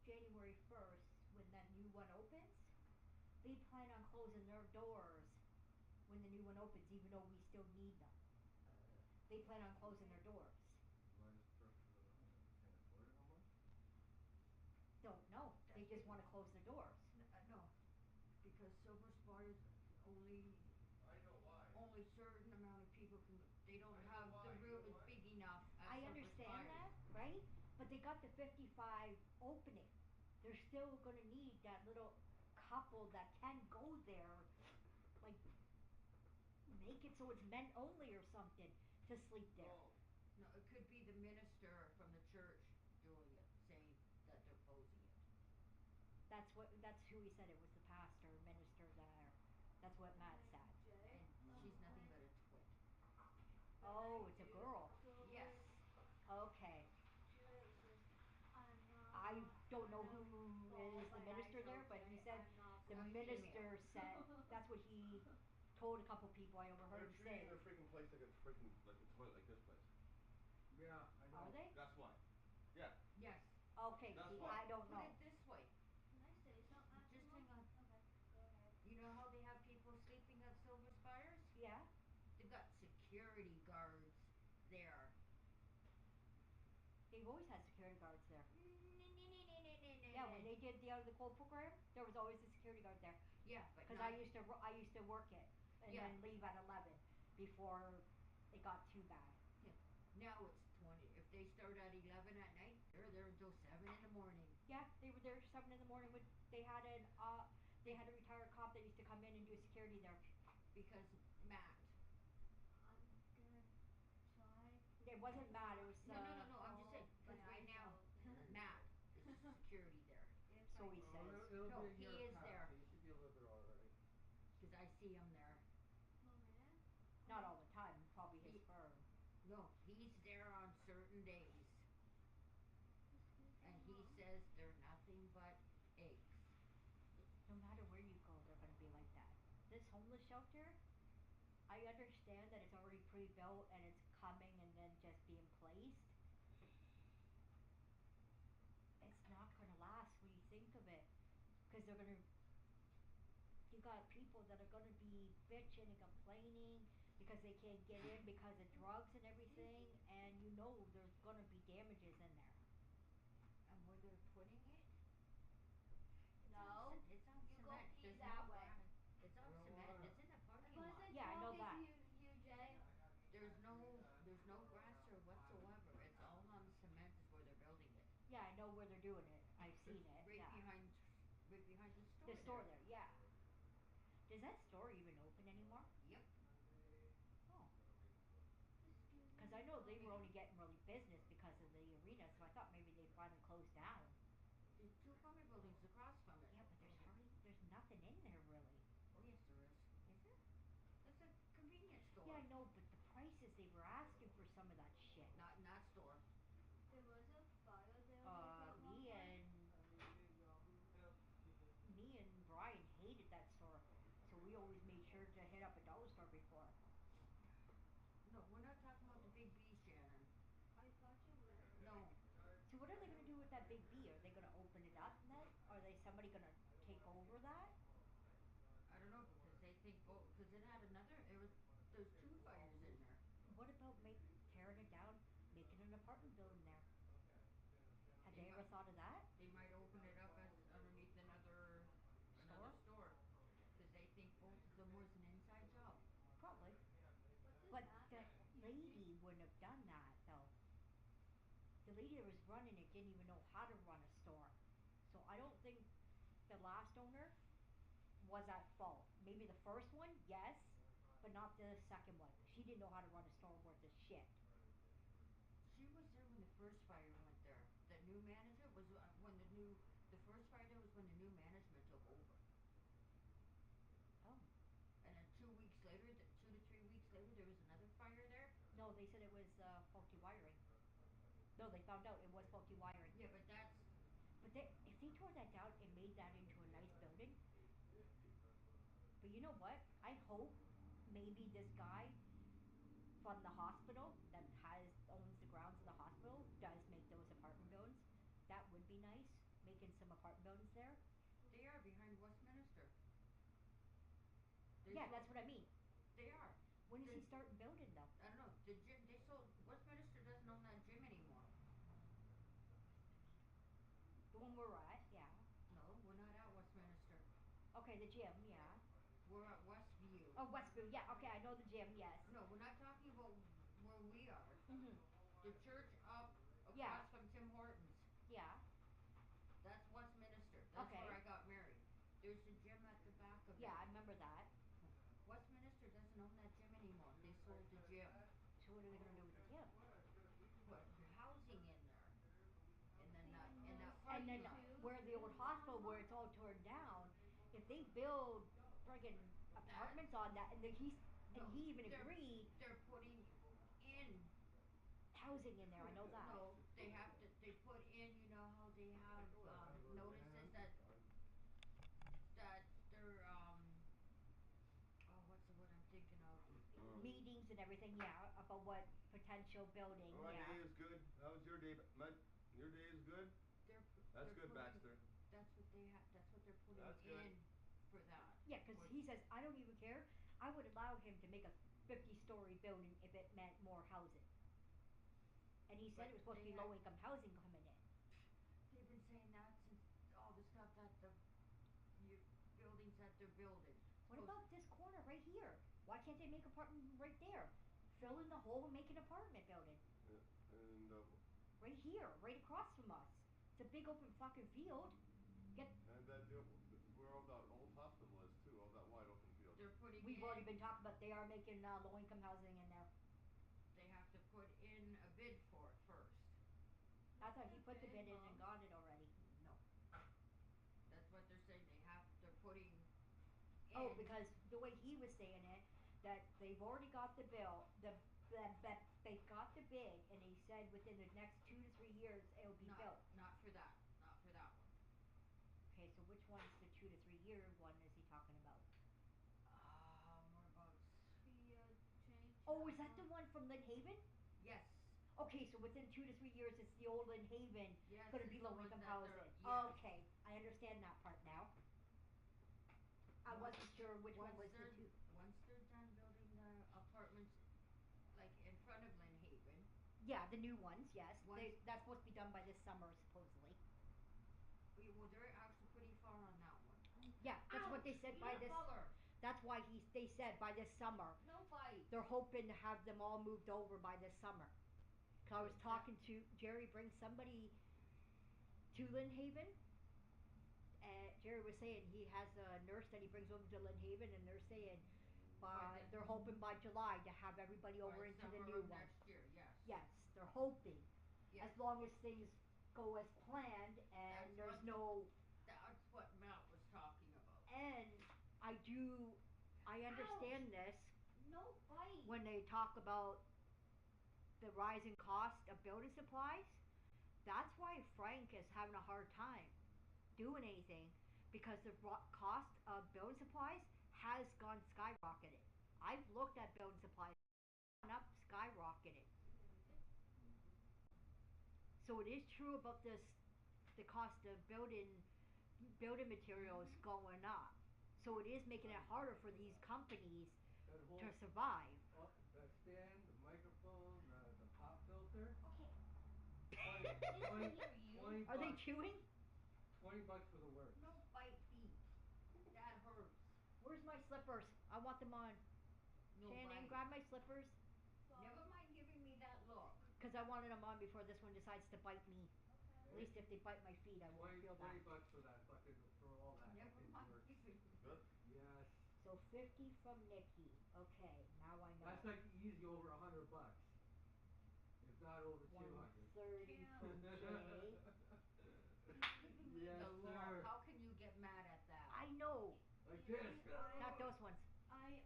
January 1st, when that new one opens, they plan on closing their doors when the new one opens, even though we still need them. They plan on closing their doors. Why is the church for the homeless? Can't afford it no more? Don't know. They just want to close their doors. No, because Silver Spire's only. I know why. Only certain amount of people can. They don't I know have why. the You room know is why? big enough. At I Silver understand Spire. that, right? But they got the 55 opening. They're still going to need that little couple that can go there, like make it so it's men only or something to sleep there. No, it could be the minister from the church doing it, saying that they're closing it. That's who he said it was, the pastor, minister there. That's what Matt said. And she's nothing but a twit. Oh, it's a girl. Yes. Okay. I'm not. I don't know who is the minister there, but he said the minister said that's what he told a couple people I overheard him They're say. treating their freaking place like a freaking like a toilet, like this place. Yeah, I know. Are they? That's why. Yeah. Yes. Okay, That's see, why. I don't Put know. it this way. Can I say something? Just hang on. Okay, go ahead. You know how they have people sleeping at Silver Spires? Yeah. They've got security guards there. They've always had security guards there. Yeah, when they did the out of the cold program, there was always a security guard there. Yeah, but because I used to work it and Yeah. then leave at 11 before it got too bad. Yeah. Now it's 20. If they start at 11 at night, they're there until 7 in the morning. Yeah, they were there 7 in the morning. When they had a retired cop that used to come in and do security there. Because Matt. I'm gonna try. It wasn't Matt. It was No. I'm just saying because right now Matt is security there. So he says. It'll No, be a he year is past, there. so you should be a little bit alright. Because I see him there. Not all the time. Probably his firm. No, he's there on certain days. And he says they're nothing but eggs. No matter where you go, they're going to be like that. This homeless shelter, I understand that it's already pre-built and it's coming and then just being placed. It's not going to last when you think of it. Because they're going to... You got people that are going to be bitching and complaining because they can't get in because of drugs and everything. And you know there's going to be damages in there. And where they're putting it? No. It's on You go cement. pee There's that no way. grass. It's on cement. It's in the parking lot. Wasn't Yeah, I know that. talking to you, Jay. There's no grass or whatsoever. It's all on cement is where they're building it. Yeah, I know where they're doing it. I've seen it. Right Yeah. behind the store. The store there, yeah. Does that store even open anymore? Yep. Oh. Because I know they were only getting really business because of the arena, so I thought maybe they finally closed down. There's 2 apartment buildings across from it. Yeah, but there's nothing in there really. Oh yes, there is. Is there? It's a convenience store. Yeah, I know, but the prices they were asking for some of that shit. Not in that store. There was a fire there at one Me point. and Brian hated that store, so we always made sure to hit up a dollar store before. No, we're not talking about the big apartment building there. Have they ever might, thought of that? they might open it up as underneath another store. Because they think both of them was an inside job. Probably. What's But that? the lady wouldn't have done that though. The lady that was running it didn't even know how to run a store. So I don't think the last owner was at fault. Maybe the first one, yes, but not the second one. She didn't know how to run a store worth of shit. She was there when the first fire went there. The new manager was when the first fire there was when the new management took over. Oh. And then 2 weeks later, 2 to 3 weeks later, there was another fire there. No, they said it was faulty wiring. No, they found out it was faulty wiring. Yeah, but that's. But if they tore that down and made that into a nice building. But you know what? I hope maybe this guy from the hospital that owns the grounds of the hospital does make those apartment buildings. That would be nice, making some apartment buildings there. They are behind Westminster. Yeah, that's what I mean. They are. When is he starting building though? I don't know. The gym they sold. Westminster doesn't own that gym anymore. The one we're at, yeah. No, we're not at Westminster. Okay, the gym, yeah. We're at Westview. Oh, Westview, yeah. Okay, I know the gym, yes. No, we're not talking about where we are. Mhm. The church up across Yeah. from Tim Hortons. Yeah. That's Westminster. That's Okay. where I got married. There's a gym at the back of it. Yeah, I remember that. Westminster doesn't own that gym anymore. They sold the gym. So what are they gonna do with the gym? Put housing in there. And then in that And parking then lot. where the old hospital, where it's all torn down, if they build friggin' apartments on that, and he even agreed. They're putting in housing in there. I know that. No, they have to. They put in. You know how they have notices that they're oh, what's the word I'm thinking of? Meetings and everything, yeah, about what potential building, My yeah. day is good. How was your day? Your day is good? That's They're good, Baxter. That's what they have. That's what they're putting That's good. in for that. Yeah, because he says, I don't even care. I would allow him to make a 50-story building if it meant more housing. And he said it was supposed to be low-income housing coming in. They've been saying that since all the stuff that the buildings that they're building. What about this corner right here? Why can't they make apartment right there? Fill in the hole and make an apartment building. And right here, right across from us. It's a big open fucking field. And that where all that old hospital is too, all that wide open field. We've already been talking about they are making low-income housing in there. They have to put in a bid for it first. I thought he put the bid in and got it already. No. That's what they're saying. They're putting in. Oh, because the way he was saying it, that they've already got the bill, they've got the bid, and he said within the next 2 to 3 years it'll be built. Not for that. Not for that one. Okay, so which one's the 2 to 3 year one is he talking about? More about the change. Oh, is that the one from Lynn Haven? Yes. Okay, so within 2 to 3 years, it's the old Lynn Haven. Yes, going to be low-income housing. Yes. Okay, I understand that part now. I wasn't sure which one was the two. Once they're done building the apartments, like in front of Lynn Haven. Yeah, the new ones, yes. That's supposed to be done by this summer, supposedly. Well, they're actually pretty far on that one. Yeah, that's what they said by this. That's why they said by this summer. No fight. They're hoping to have them all moved over by this summer. Cause I was talking to Jerry, bring somebody to Lynn Haven. Jerry was saying he has a nurse that he brings over to Lynn Haven, and they're saying they're hoping by July to have everybody over into the new one. Next year, yes. Yes, they're hoping. Yes. As long as things go as planned and there's no. That's what Matt was talking about. And I understand this. No fight. When they talk about the rising cost of building supplies, that's why Frank is having a hard time doing anything, because the cost of building supplies has gone skyrocketed. I've looked at building supplies, gone up, skyrocketed. So it is true about this, the cost of building materials going up. So it is making it harder for these companies to survive. The stand, the microphone, the pop filter. Okay. Listen here, you. 20 Are they bucks. chewing? $20 for the works. No bite feet. That hurts. Where's my slippers? I want them on. No Shannon, bite. grab my slippers. Never mind giving me that look. Because I wanted them on before this one decides to bite me. At least if they bite my feet, I won't feel bad. $20 for that fucking, for all that Never fucking mind works. giving me. Good? Yes. So 50 from Nikki. Okay, now I know. That's like easy over $100. If not over 200. 130 from Jay. Giving me Yes, the look. sir. How can you get mad at that? I know. Like this. Not those ones. I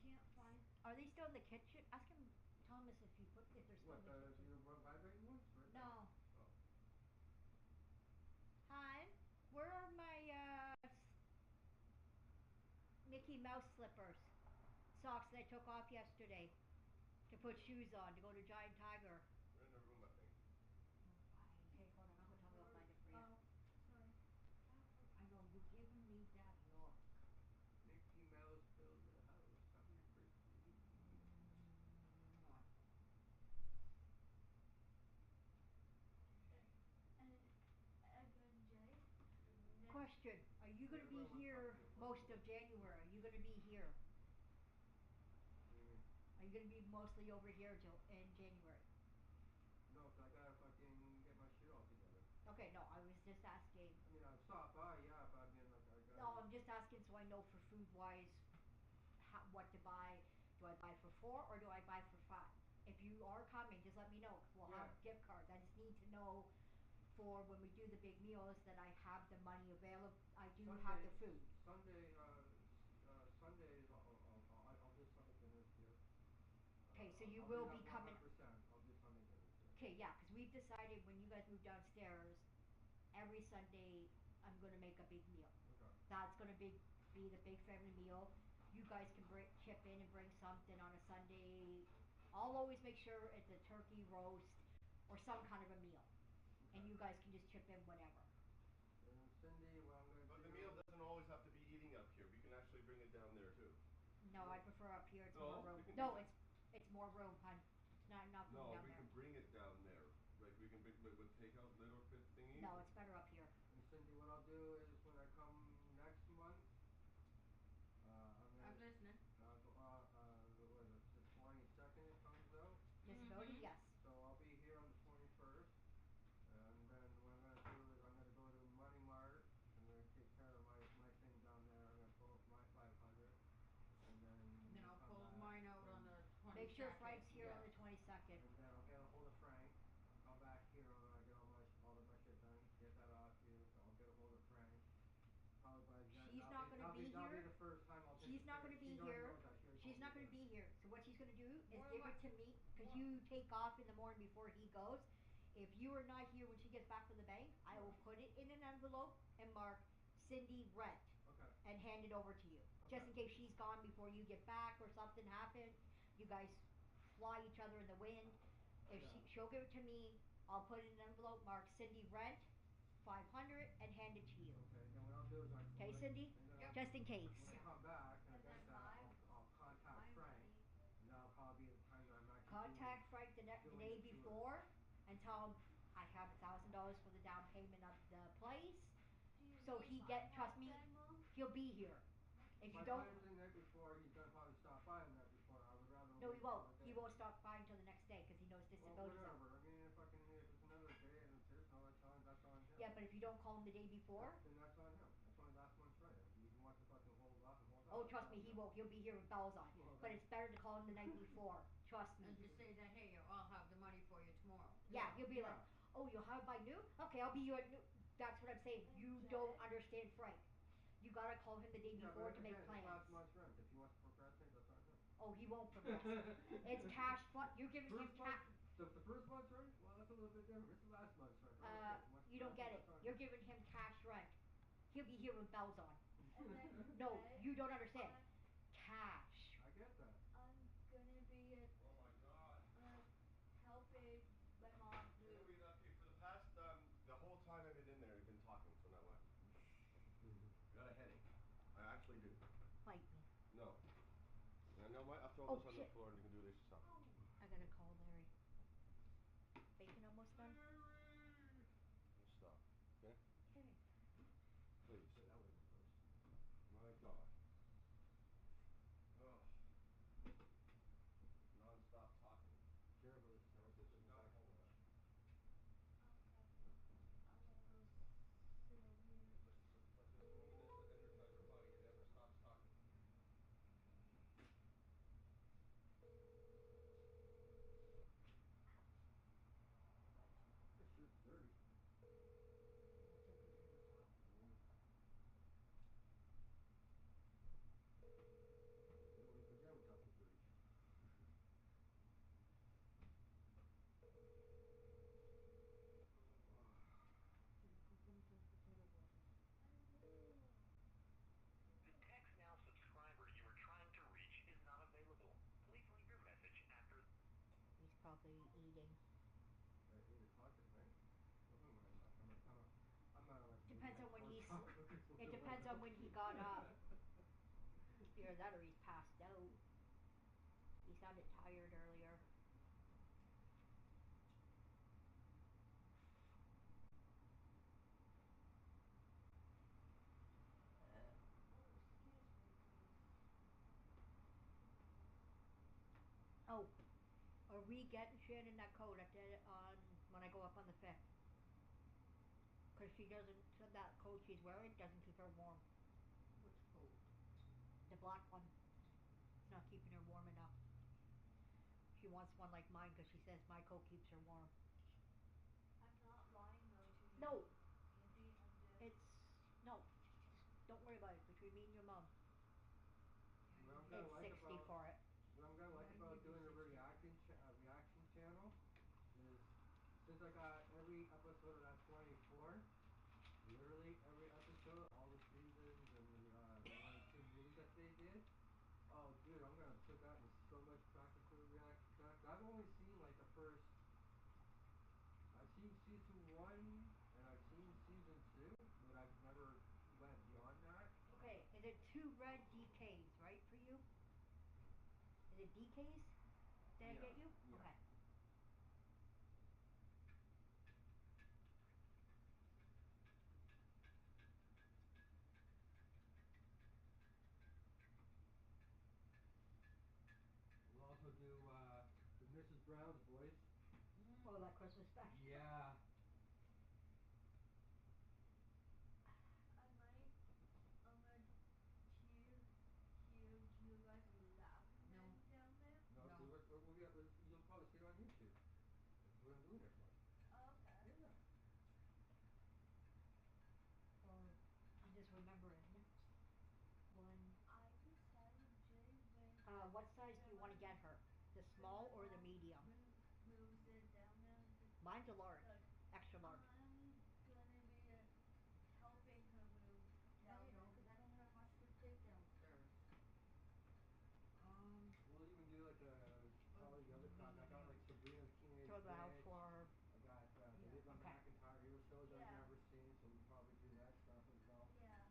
can't find. Are they still in the kitchen? Ask him, Thomas, if they're still What, in the kitchen. the vibrating ones? Right there? No. Oh. Hon, where are my Mickey Mouse slippers? Socks that I took off yesterday to put shoes on to go to Giant Tiger. They're in the room, I think. Okay, hold on. Uncle Tommy will find it for you. Oh, sorry. I know you're giving me that look. Mickey Mouse built the house. Happy birthday. And again, Jay. Question: are you going to be here most of January? Are you going to be here? What do you mean? Are you going to be mostly over here in January? No, 'cause I gotta fucking get my shit all together. Okay, no, I was just asking. I mean, I'll stop by, yeah, but I mean, like, I gotta... No, I'm just asking so I know for food-wise what to buy. Do I buy for 4 or do I buy for 5? If you are coming, just let me know. We'll have gift cards. I just need to know for when we do the big meals that I have the money available. I do have the food. Sundays, I'll do Sunday dinners here. Okay, so you will be coming. 100%, I'll do Sunday dinners here. Okay, yeah, because we've decided when you guys move downstairs, every Sunday I'm going to make a big meal. Okay. That's going to be the big family meal. You guys can chip in and bring something on a Sunday. I'll always make sure it's a turkey roast or some kind of a meal. Okay. And you guys can just chip in whatever. And Cindy, what I'm going to do... But the meal doesn't always have to be eating up here. We can actually bring it down there, too. No, I prefer up here. It's No, more room. we can No, do it's more room, hon. It's not enough room No, down we there. can bring it down there. Like, we can bring with takeout little pit thingy. No, it's better up here. And Cindy, what I'll do is when I come next month, I'm listening. What is it, the 22nd it comes out? Disability, yes. So I'll be here on the 21st. And then what I'm going to do is I'm going to go to Money Mart. I'm going to take care of my thing down there. I'm going to pull up my 500. And then I'll pull mine out on the 22nd. Make sure Frank's here on the 22nd. And then I'll get a hold of Frank. Come back here when I get all of my shit done. Get that off you. I'll get a hold of Frank. Probably by then. She's not going to be here. That'll be the first time I'll take She's not going to be here. She's not going to be here. So what she's going to do is give it to me because you take off in the morning before he goes. If you are not here when she gets back from the bank, I will put it in an envelope and mark Cindy rent. Okay. And hand it over to you. Just in case she's gone before you get back or something happened. You guys fly each other in the wind. If she'll give it to me, I'll put it in an envelope, mark Cindy rent, 500, and hand it to you. Okay, and then what I'll do is okay, Cindy? Just in case. When I come back and I get that, I'll contact Frank. And that'll probably be the time that I'm actually contact Frank the day before and tell him I have $1,000 for the down payment of the place. So trust me, he'll be here. If you don't, the night before, he's gonna probably stop by the night before. I would rather. No, he won't. He won't stop by until the next day because he knows disabilities. Well, whatever. I mean, if it's another day and it's his, no, that's on him. Yeah, but if you don't call him the day before, then that's on him. That's only last month's right. If he wants to fucking hold off and hold off. Oh, trust me, he won't. He'll be here with bells on. But it's better to call him the night before. Trust me. And just say that, hey, I'll have the money for you tomorrow. Yeah, he'll be like, oh, you'll have it by noon? Okay, I'll be here at noon. That's what I'm saying. You don't understand Frank. You gotta call him the day before to make plans. Last month's rent. If he wants to procrastinate, that's on him. Oh, he won't procrastinate. It's cash. You're giving him cash. The first month's rent? Well, that's a little bit different. This is last month's rent. You don't get it. You're giving him cash rent. He'll be here with bells on. No, you don't understand. Cash. I get that. I'm gonna be oh my God. Helping my mom do. Okay, for the past the whole time I've been in there, I've been talking, so now what? I got a headache. I actually do. Bite me. No. I'll throw this on the floor and you can do this yourself. I gotta call Larry. Bacon almost done? We'll stop. Okay? Okay. Please. Say that lady first. My God. Oh. Non-stop talking. Careful, this is how Ever I since sit she in the got back home. corner. Okay. I'm gonna go sit over here. But the room is the Energizer Bunny. It never stops talking. That shirt's dirty. Well, it's okay for your job. Yeah. Even the pajama tops are dirty. Here, go finish those potato wedges. I will. The text now subscriber you are trying to reach is not available. Please leave your message after. He's probably eating. At 8 o'clock at night? Well, I'm not on my phone Depends like on when 4 he's. o'clock looking for It the depends on when he got up. Either that or he's passed out. He sounded tired earlier. Oh, excuse me, please. Oh, are we getting Shannon that coat at the, on when I go up on the 5th? Cause she doesn't. That coat she's wearing doesn't keep her warm. Which coat? The black one. It's not keeping her warm enough. She wants one like mine because she says my coat keeps her warm. I'm not lying though to you. No. Auntie, I'm just. It's no. Don't worry about it. Between me and your mom. What I'm gonna It's like 60 about for it. what I'm gonna like about doing a reaction channel is since I got every episode of that 24, literally every episode, all the seasons and the 1 or 2 movies that they did. Oh, dude, I'm gonna put that in so much practice for the reaction channel. Cause I've only seen like the first. I've seen season 1 and I've seen season 2, but I've never went beyond that. Okay, is it 2 red DKs, right, for you? Is it DKs? Did I get you? Yeah. Okay. We'll also do the Mrs. Brown's voice. Oh, that Christmas special. Yeah. I might. I'm gonna hear you guys laughing No. down there. No, No. you'll probably see it on YouTube. That's what I'm doing it for. Oh, okay. Yeah. I'm just remembering. One. I decided Jay when. What size do you want to get her? The small or the medium? Moves it down there. Mine's a large. Like, Extra large. I'm gonna be helping her move No, down you there. don't, because I don't have much to take downstairs. We'll even do like all the other crap. I got like Sabrina the Teenage Throw that out Witch. for. I got the Yeah. Linda Okay. McIntyre hero shows I've Yeah. never seen, so we can probably do that stuff as well. Yeah.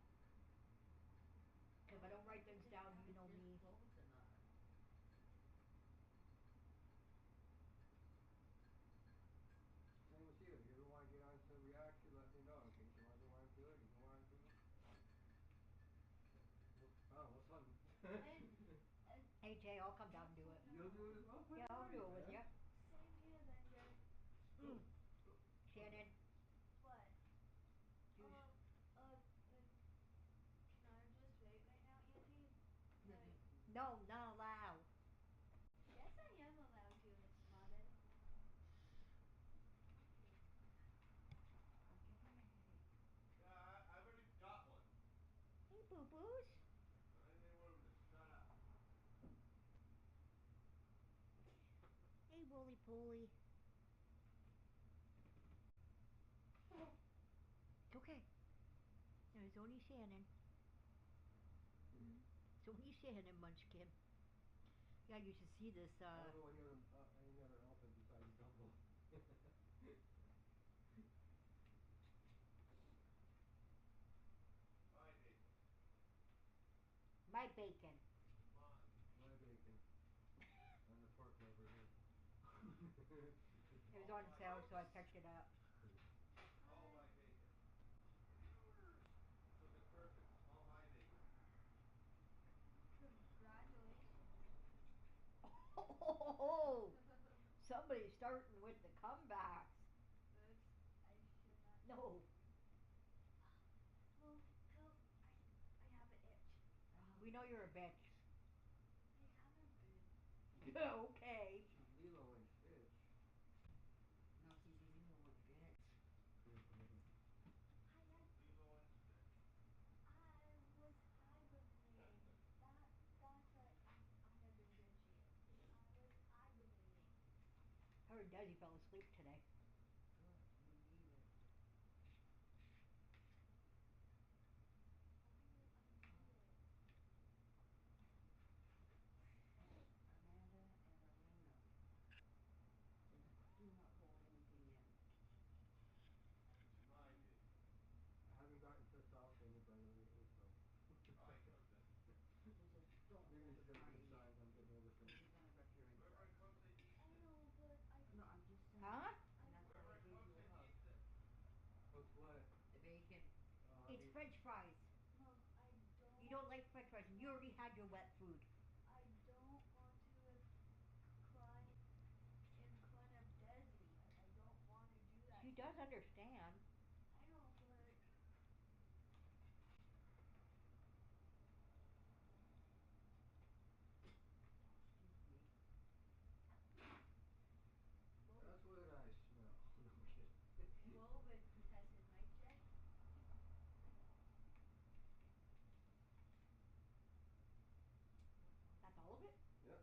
If I don't write things down, you know me. Clothes and Same with you. If you ever want to get on to reaction, let me know in case you ever want to do it. If you want to. Oh, well, something. Hey Jay, I'll come down and do it. You'll do it as well? Yeah, I'll do it with you. Same here then, Jay. Shannon. What? You Can I just wait right now, Auntie? Like, No, not allowed. yes, I am allowed to, Mother. I'll give him a headache. Yeah, I've already got one. Hey, boo-boos. I need one of them to shut up. Hey, Wooly-Pooly. It's okay. There's only Shannon. It's only Shannon, Munchkin. Yeah, you should see this, I don't know any other elephant besides Dumbo. My bacon. My bacon. Mine. My bacon. And the pork liver here. There's on sale, so I picked it up. All my bacon. Look, it's perfect. All my bacon. Congratulations. Oh, somebody's starting with the comebacks. Oops, I should not. No. Well, Phil, I have an itch. We know you're a bitch. I haven't been. Okay. Lilo and Stitch. No, he's Lilo and Stitch. I had. Lilo and Stitch. I was hibernating. That's what I have been bitching. I was hibernating. Her and Desi fell asleep today. Good, we need it. Oh, I need it. Amanda and Elena, do not hold anything in. It's my bacon. I haven't gotten pissed off at anybody lately, so. I know that. Just don't Maybe hold it's the just crying signs I'm getting over things. You're gonna hurt your Whoever insides. comes, they eats I it. know, but I. No, I'm just saying. Huh? And that's why Whoever I gave comes, you a they hug. eats it. What's what? The bacon. It's French fries. Mom, I don't. You don't like French fries, and you already had your wet food. I don't want to cry in front of Desi. I don't want to do that. She does understand. I know, but. Excuse me. That's what I smell. No, I'm kidding. What would Professor Mike say? That's all of it? Yep.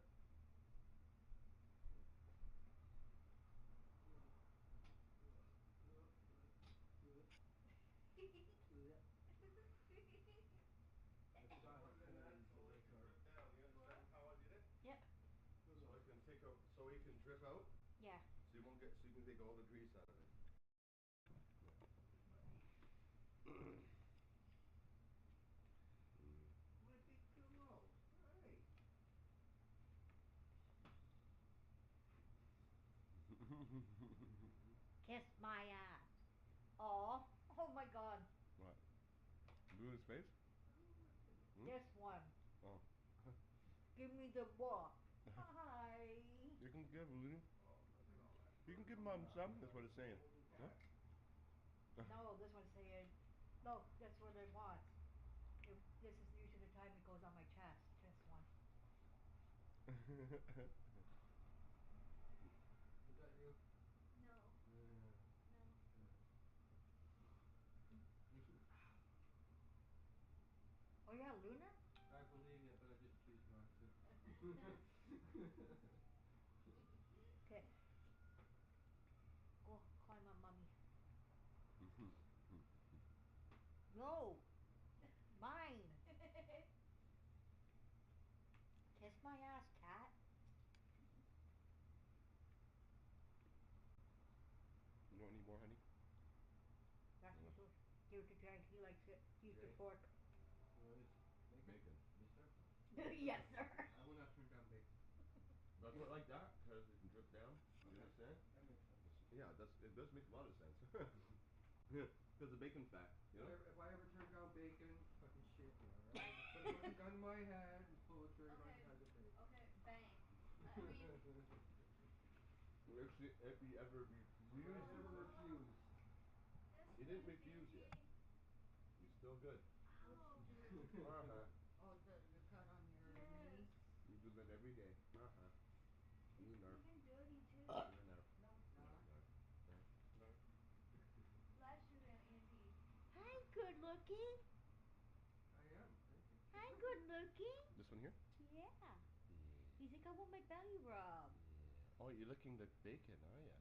I So forgot how more than cold that, these so it doors can are. drip down. You understand how I did it? Yep. So it can take out, so it can drip out. Yeah. So you won't get, so you can take all the grease out of it. My big pillow. Hey. Kiss my ass. Aw. Oh my god. What? Blue in his face? Hmm? This one. Oh. Give me the book. Hi. You can give Lulu. Oh, look at all that. You can give mom some. That's what it's saying. Huh? No, this one's saying, no, that's what I want. This is usually the time it goes on my chest. This one. Is that you? No. Yeah. No. Oh yeah, Lunar? I believe you, but I just choose not to. Okay. Go climb on mommy. No. Mine. Kiss my ass, cat. You don't need more, honey? That's what those. Give it to Jay. He likes it. He's the Jay? fork. You want this bacon? Yes, sir. Yes, sir. I will not turn down bacon. That's what like that, because it can drip down. You Okay. understand? That makes sense. Yeah, it does make a lot of sense. Because the bacon fat, you know? If I ever turn down bacon, fucking shit me, alright? Just put a fucking gun in my head and pull the trigger on Okay. the head of bacon. Okay, bang. I mean. If you ever If I refuse ever it. refuse. This You didn't refuse yet. Desi. You're still good. What'd Ow. you do? Uh-huh. Oh, the cut on your Yes. knee? You do that every day. Uh-huh. You It's nerf. even dirty too. You nerf. No, it's not. Nerf. Nerf. Nerf. Bless you, Andy. Hi, good looking. I am, thank you. Hi, good looking. This one here? Yeah. Yeah. He's like, I want my belly rub. Yeah. Oh, you're licking the bacon, are ya?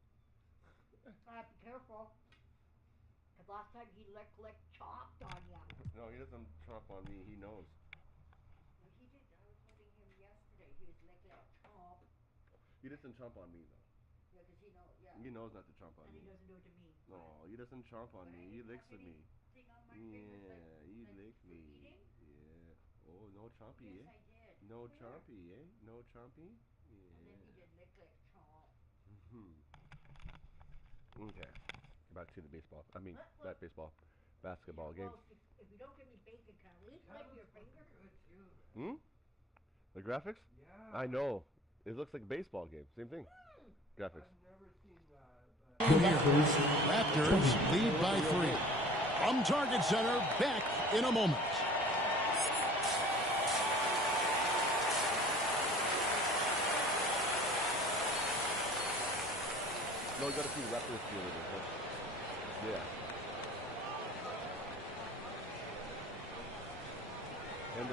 Be careful. Cause last time he licked, chomped on ya. No, he doesn't chomp on me. He knows. No, he did. I was letting him yesterday. He was like chomp. He doesn't chomp on me, though. Yeah, 'cause he knows, yeah. He knows not to chomp on And me. he doesn't do it to me. No, he doesn't chomp on But I me. He didn't licks have at me. anything on my fingers Yeah, he like lick for me. eating. Yeah. Oh, no chompy, Yes, eh? I did. No Here. chompy, eh? No chompy? And then he Yeah. did lick chomp. Okay. Back to the baseball. I mean, not baseball. Basketball game. Well, if you don't give me bacon, can I at least lick your finger? The graphics? Yeah. I know. It looks like a baseball game. Same thing. Graphics. Raptors lead by 3. From Target Center, back in a moment. No, you gotta see the Raptors field. Yeah. And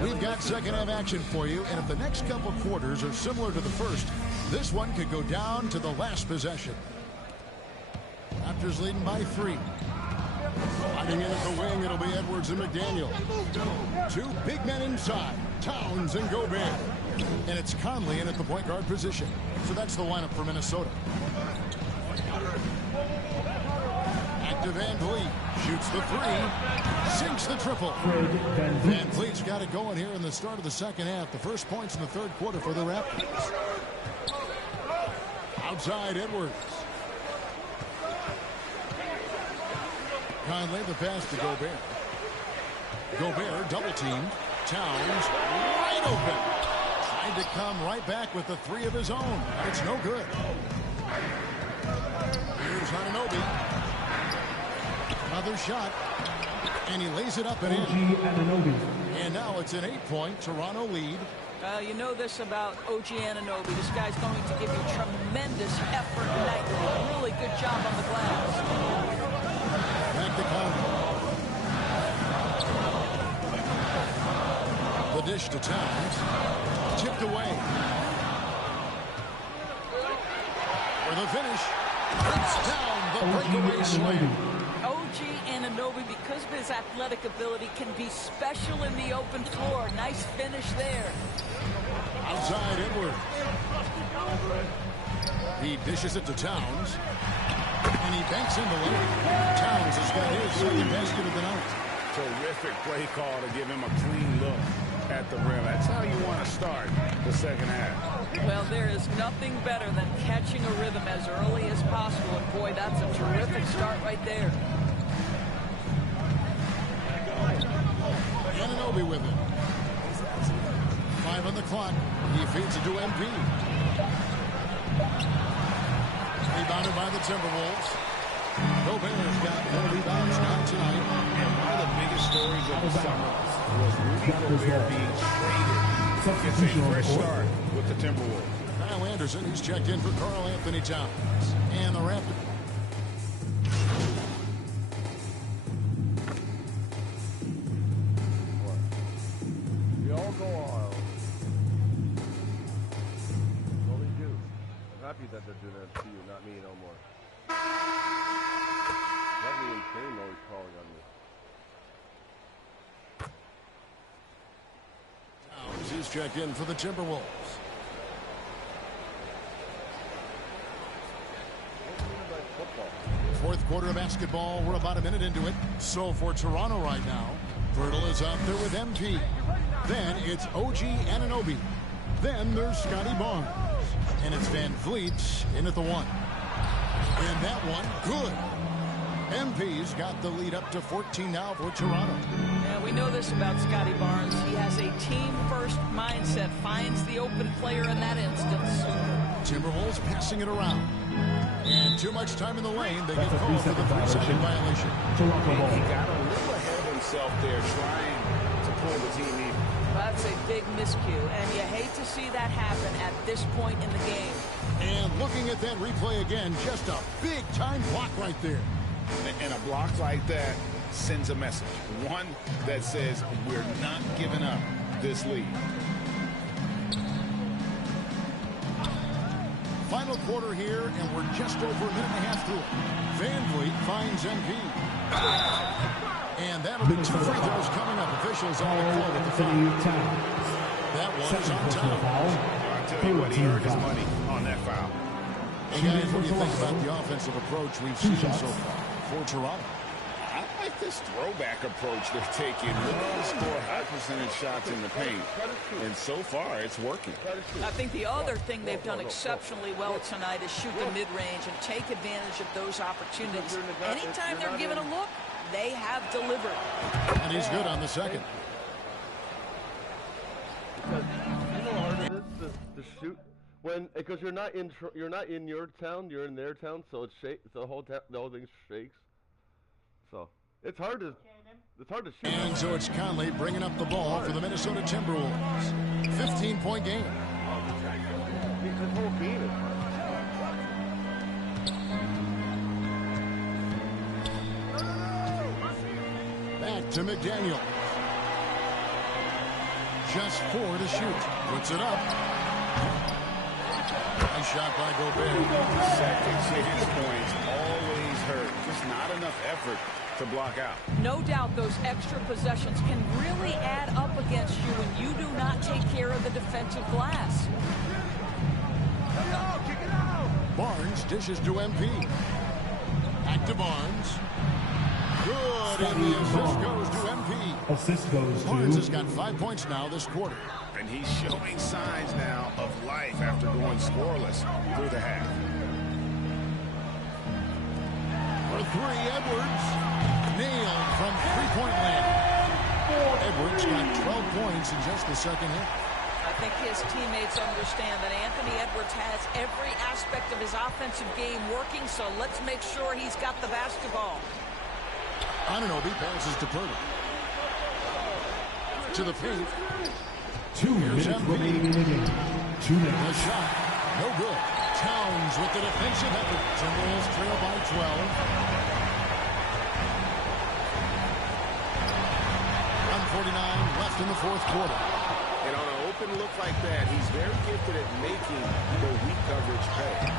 We've got second half action for you, and if the next couple quarters are similar to the first, this one could go down to the last possession. Raptors leading by 3. Sliding in at the wing, it'll be Edwards and McDaniel. 2 big men inside, Towns and Gobert. And it's Conley in at the point guard position. So that's the lineup for Minnesota. Back to Van Vliet. Shoots the 3. Sinks the triple. Van Vliet's got it going here in the start of the second half. The first points in the third quarter for the Raptors. Outside Edwards. Conley, the pass to Gobert. Gobert double teamed. Towns wide open. Tried to come right back with the 3 of his own. It's no good. Here's Anunoby. Another shot. And he lays it up and in. And now it's an 8-point Toronto lead. You know this about OG Anunoby. This guy's going to give you tremendous effort nightly. Really good job on the glass. Back to Conley. The dish to Towns. Tipped away. For the finish. It's down the breakaway slam. OG Anunoby, because of his athletic ability, can be special in the open floor. Nice finish there. Outside Edwards. He dishes it to Towns. And he banks in the lane. Towns has got his second basket of the night. Terrific play call to give him a clean look at the rim. That's how you want to start the second half. Well, there is nothing better than catching a rhythm as early as possible. And boy, that's a terrific start right there. Anunoby with it. 5 on the clock. He feeds it to MP. Rebounded by the Timberwolves. Gobert's got 4 rebounds now tonight. And one of the biggest stories of the summer was Rudy Gobert being traded. Gets a fresh start with the Timberwolves. Kyle Anderson, he's checked in for Karl Anthony Towns. And the Raptors. We all go on. What we do. I'm happy that they're doing that to you, not me no more. Not me and Kane always calling on me. Towns is checked in for the Timberwolves. Fourth quarter of basketball. We're about a minute into it. So for Toronto right now, Fertile is out there with MP. Then it's OG Anunoby. Then there's Scotty Barnes. And it's Van Vliet in at the 1. And that one, good. MP's got the lead up to 14 now for Toronto. Yeah, we know this about Scotty Barnes. He has a team-first mindset, finds the open player in that instance. Timberwolves passing it around. And too much time in the lane. They get called for the 3-second violation. He got a little ahead of himself there trying to pull the team in. That's a big miscue, and you hate to see that happen at this point in the game. And looking at that replay again, just a big-time block right there. And a block like that sends a message. One that says, we're not giving up this lead. Final quarter here, and we're just over a minute and a half through it. Van Vliet finds MP. And that'll be 2 free throws coming up. Officials on the call with the foul. That one is on time. I'll tell you what, he earned his money on that foul. Hey guys, what do you think about the offensive approach we've seen so far for Toronto? I this throwback approach they're taking. Looking to score high percentage shots in the paint. And so far, it's working. I think the other thing they've done exceptionally well tonight is shoot the mid-range and take advantage of those opportunities. Anytime they're given a look, they have delivered. And he's good on the second. Because you know how hard it is to shoot because you're not in your town, you're in their town, so it shakes. The whole thing shakes. So it's hard to shoot. And so it's Conley bringing up the ball for the Minnesota Timberwolves. 15-point game. This whole game is hard. Back to McDaniel. Just 4 to shoot. Puts it up. Nice shot by Gobert. Second his points always hurt. Just not enough effort to block out. No doubt those extra possessions can really add up against you when you do not take care of the defensive glass. Barnes dishes to MP. Back to Barnes. Good, and the assist goes to MP. Assist goes to... Barnes has got 5 points now this quarter. And he's showing signs now of life after going scoreless through the half. For 3, Edwards. Nailed from three-point land. Edwards got 12 points in just the second half. I think his teammates understand that Anthony Edwards has every aspect of his offensive game working, so let's make sure he's got the basketball. Anunoby passes to Purdy. To the paint. 2 minutes remaining in the game. 2 minutes. The shot. No good. Towns with the defensive effort. Timberwolves trail by 12. 1:49 left in the fourth quarter. And on an open look like that, he's very gifted at making the weak coverage pay.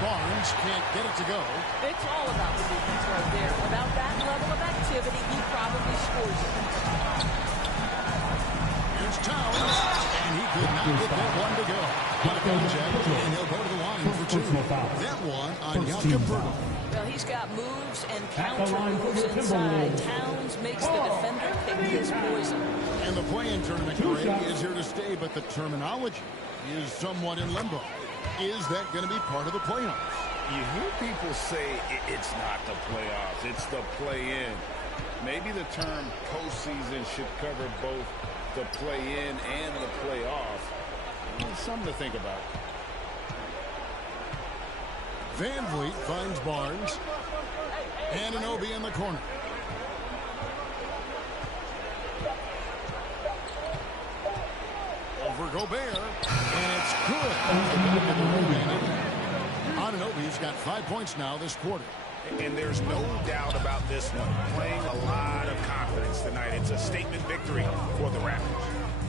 Barnes can't get it to go. It's all about the defense right there. Without that level of activity, he probably scores it. Here's Towns, and he could not get that one to go. And he'll go to the line for 2. That one on Jakob Poeltl. Well, he's got moves and counter moves inside. Towns makes the defender pick his poison. And the play-in tournament grade is here to stay, but the terminology is somewhat in limbo. Is that going to be part of the playoffs? You hear people say it's not the playoffs, it's the play-in. Maybe the term postseason should cover both the play-in and the playoff. Something to think about. Van Vliet finds Barnes. Anunoby in the corner. Over Gobert. And it's good. Anunoby's got 5 points now this quarter. And there's no doubt about this one. Playing a lot of confidence tonight. It's a statement victory for the Raptors.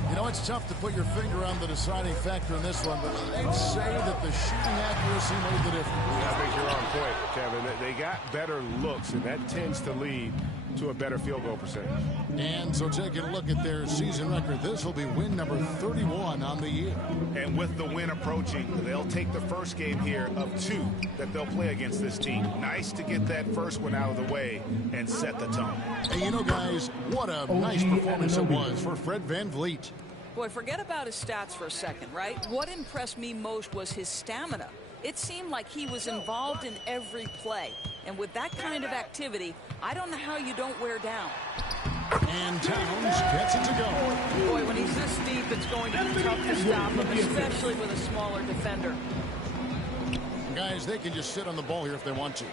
You know, it's tough to put your finger on the deciding factor in this one, but I'd say that the shooting accuracy made the difference. I think you're on point, Kevin. They got better looks, and that tends to lead to a better field goal percentage. And so taking a look at their season record, this will be win number 31 on the year. And with the win approaching, they'll take the first game here of 2 that they'll play against this team. Nice to get that first one out of the way and set the tone. Hey, you know, guys, what a nice performance it was for Fred Van Vliet. Boy, forget about his stats for a second, right? What impressed me most was his stamina. It seemed like he was involved in every play. And with that kind of activity, I don't know how you don't wear down. And Towns gets it to go. Boy, when he's this deep, it's going to be tough to stop him, especially with a smaller defender. Guys, they can just sit on the ball here if they want to.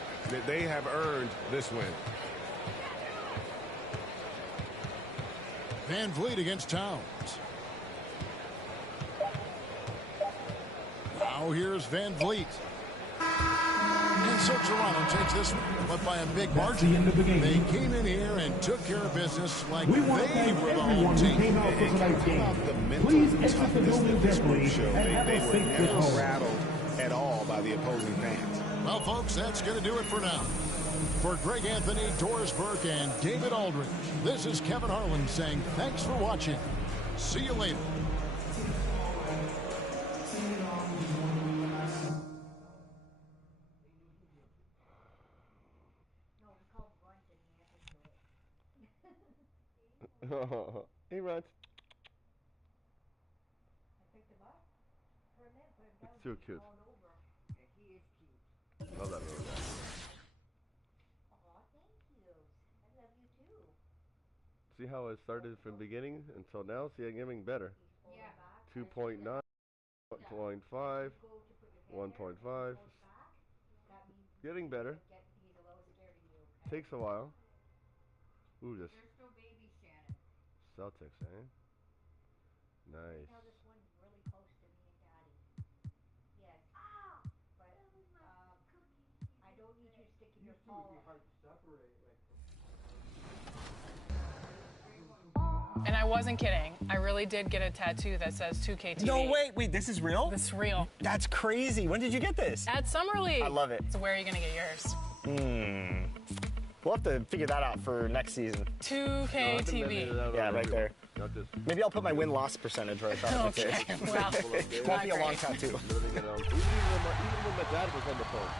They have earned this win. Van Vliet against Towns. Now here's Van Vliet. And so Toronto takes this one, but by a big margin. They came in here and took care of business like they were the home team. Came out for tonight's game. Please exit the building carefully and have a safe trip home. Rattled at all by the opposing fans. Well, folks, that's going to do it for now. For Greg Anthony, Doris Burke, and David Aldridge, this is Kevin Harlan saying thanks for watching. See you later. He runs. I picked him up for a minute, put him down. It's too cute. Falling over. Yeah, he is cute. Love that little guy. Aw, thank you. I love you too. See how it started from the beginning until now? See, I'm getting better. Yeah. 2.9, 1.5, 1.5. Getting better. He's a little scared of you. Takes a while. Ooh, this They're still babies, Shannon. Celtics, eh? Nice. Right now, this one's really close to me and Daddy. Yes. But I don't need you sticking your paw. It'd be hard to separate, like. And I wasn't kidding. I really did get a tattoo that says 2K TV. No, wait, this is real? This is real. That's crazy. When did you get this? At Summer League. I love it. So where are you going to get yours? We'll have to figure that out for next season. 2K TV. Yeah, right there. Maybe I'll put my win-loss percentage right there. Okay, well, won't be a long tattoo. Even when my dad was on the phone.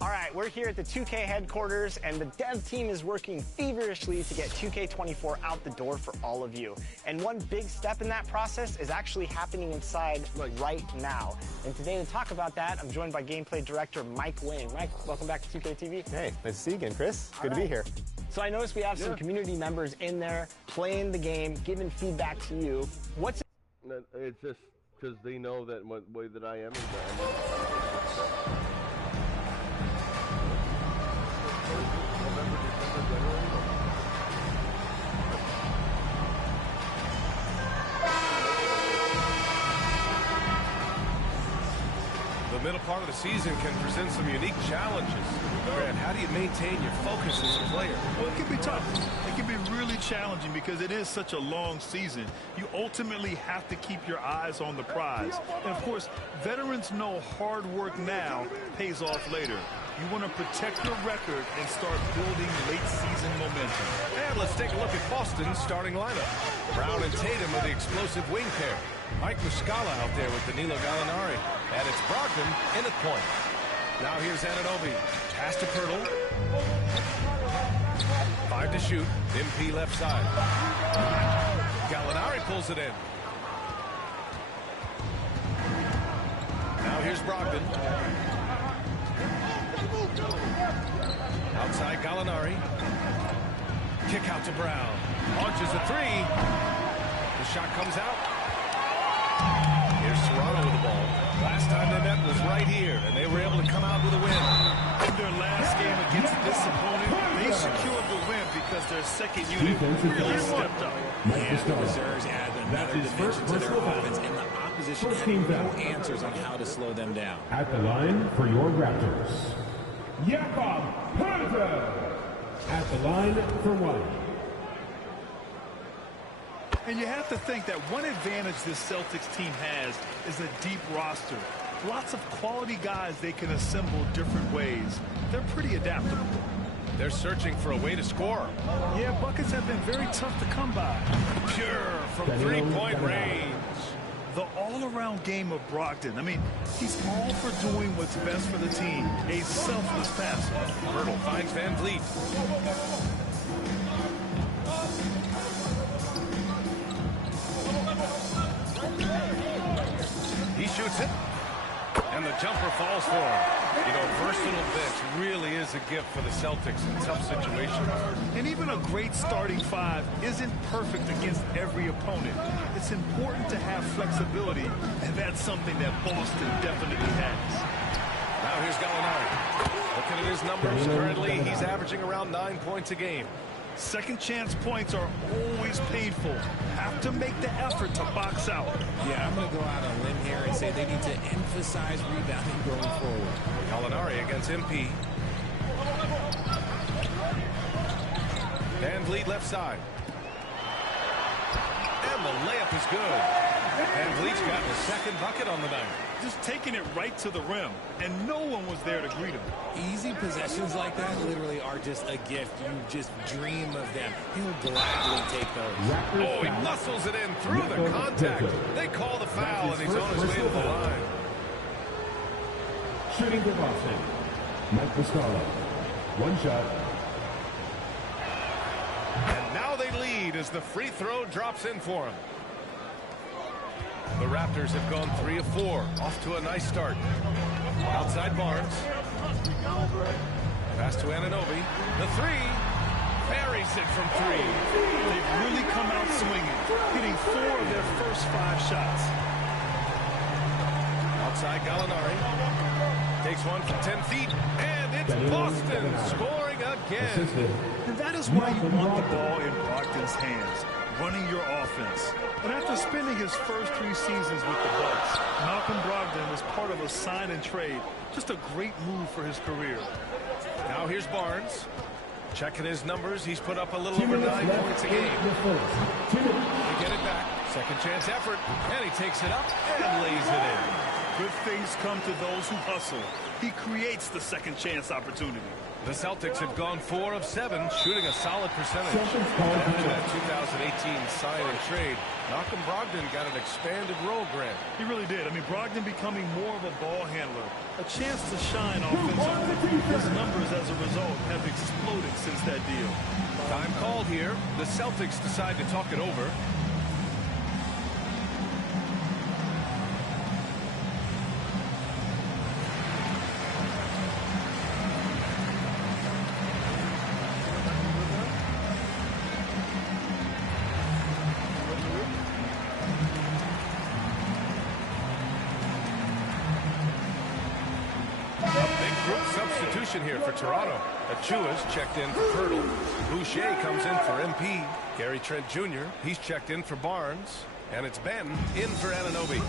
All right, we're here at the 2K headquarters, and the dev team is working feverishly to get 2K24 out the door for all of you. And one big step in that process is actually happening inside right now. And today to talk about that, I'm joined by gameplay director Mike Wing. Mike, welcome back to 2K TV. Hey, nice to see you again, Chris. Good to be here. So I noticed we have some community members in there playing the game, giving feedback to you. What's it? It's just because they know that way that I am. The middle part of the season can present some unique challenges. Grant, how do you maintain your focus as a player? Well, it can be tough. It can be really challenging because it is such a long season. You ultimately have to keep your eyes on the prize. And, of course, veterans know hard work now pays off later. You want to protect your record and start building late-season momentum. And let's take a look at Boston's starting lineup. Brown and Tatum are the explosive wing pair. Mike Muscala out there with Danilo Gallinari. And it's Brogdon in at point. Now here's Anunoby. Pass to Pirtle. 5 to shoot. MP left side. Gallinari pulls it in. Now here's Brogdon. Outside Gallinari. Kick out to Brown. Launches a three. The shot comes out. Here's Toronto with the ball. Last time they met was right here, and they were able to come out with a win. In their last game against this opponent, they secured the win because their second unit really stepped up. Yeah, the reserves add another dimension to their offense, and the opposition had no answers on how to slow them down. At the line for your Raptors, Jakob Poeltl. At the line for one. And you have to think that one advantage this Celtics team has is a deep roster. Lots of quality guys they can assemble different ways. They're pretty adaptable. They're searching for a way to score. Yeah, buckets have been very tough to come by. Pure from three-point range. The all-around game of Brogdon. I mean, he's all for doing what's best for the team. A selfless passer. Pirtle finds Van Vliet. He shoots it, and the jumper falls for him. You know, versatile bench really is a gift for the Celtics in tough situations. And even a great starting five isn't perfect against every opponent. It's important to have flexibility, and that's something that Boston definitely has. Now here's Gallinari. Looking at his numbers currently, he's averaging around 9 points a game. Second chance points are always painful. Have to make the effort to box out. Yeah, I'm going to go out on a limb here and say they need to emphasize rebounding going forward. Gallinari against MP. Van Vliet left side. And the layup is good. Van Vliet's got the second bucket on the night. Just taking it right to the rim, and no one was there to greet him. Easy possessions like that literally are just a gift. You just dream of them. He'll gladly take those. Oh, he muscles it in through the contact. They call the foul, and he's on his way to the line. Shooting for Boston, Mike Muscala. One shot. lead as the free throw drops in for him. The Raptors have gone 3 of 4. Off to a nice start. Outside Barnes. Pass to Anunoby. The three. Buries it from 3. They've really come out swinging, hitting 4 of their first 5 shots. Outside Gallinari. Takes one from 10 feet. And it's Boston scoring again. And that is why you want the ball in Brogdon's hands, running your offense. But after spending his first 3 seasons with the Bucks, Malcolm Brogdon was part of a sign and trade. Just a great move for his career. Now here's Barnes. Checking his numbers. He's put up a little over 9 points a game. They get it back. Second chance effort. And he takes it up and lays it in. Good things come to those who hustle. He creates the second chance opportunity. The Celtics have gone 4 of 7, shooting a solid percentage. After that 2018 sign and trade, Malcolm Brogdon got an expanded role grant. He really did. I mean, Brogdon becoming more of a ball handler, a chance to shine offensively. His numbers as a result have exploded since that deal. Time called here. The Celtics decide to talk it over. Here for Toronto. Achua's checked in for Pirtle. Boucher comes in for MP. Gary Trent Jr. He's checked in for Barnes. And it's Ben in for Anunoby.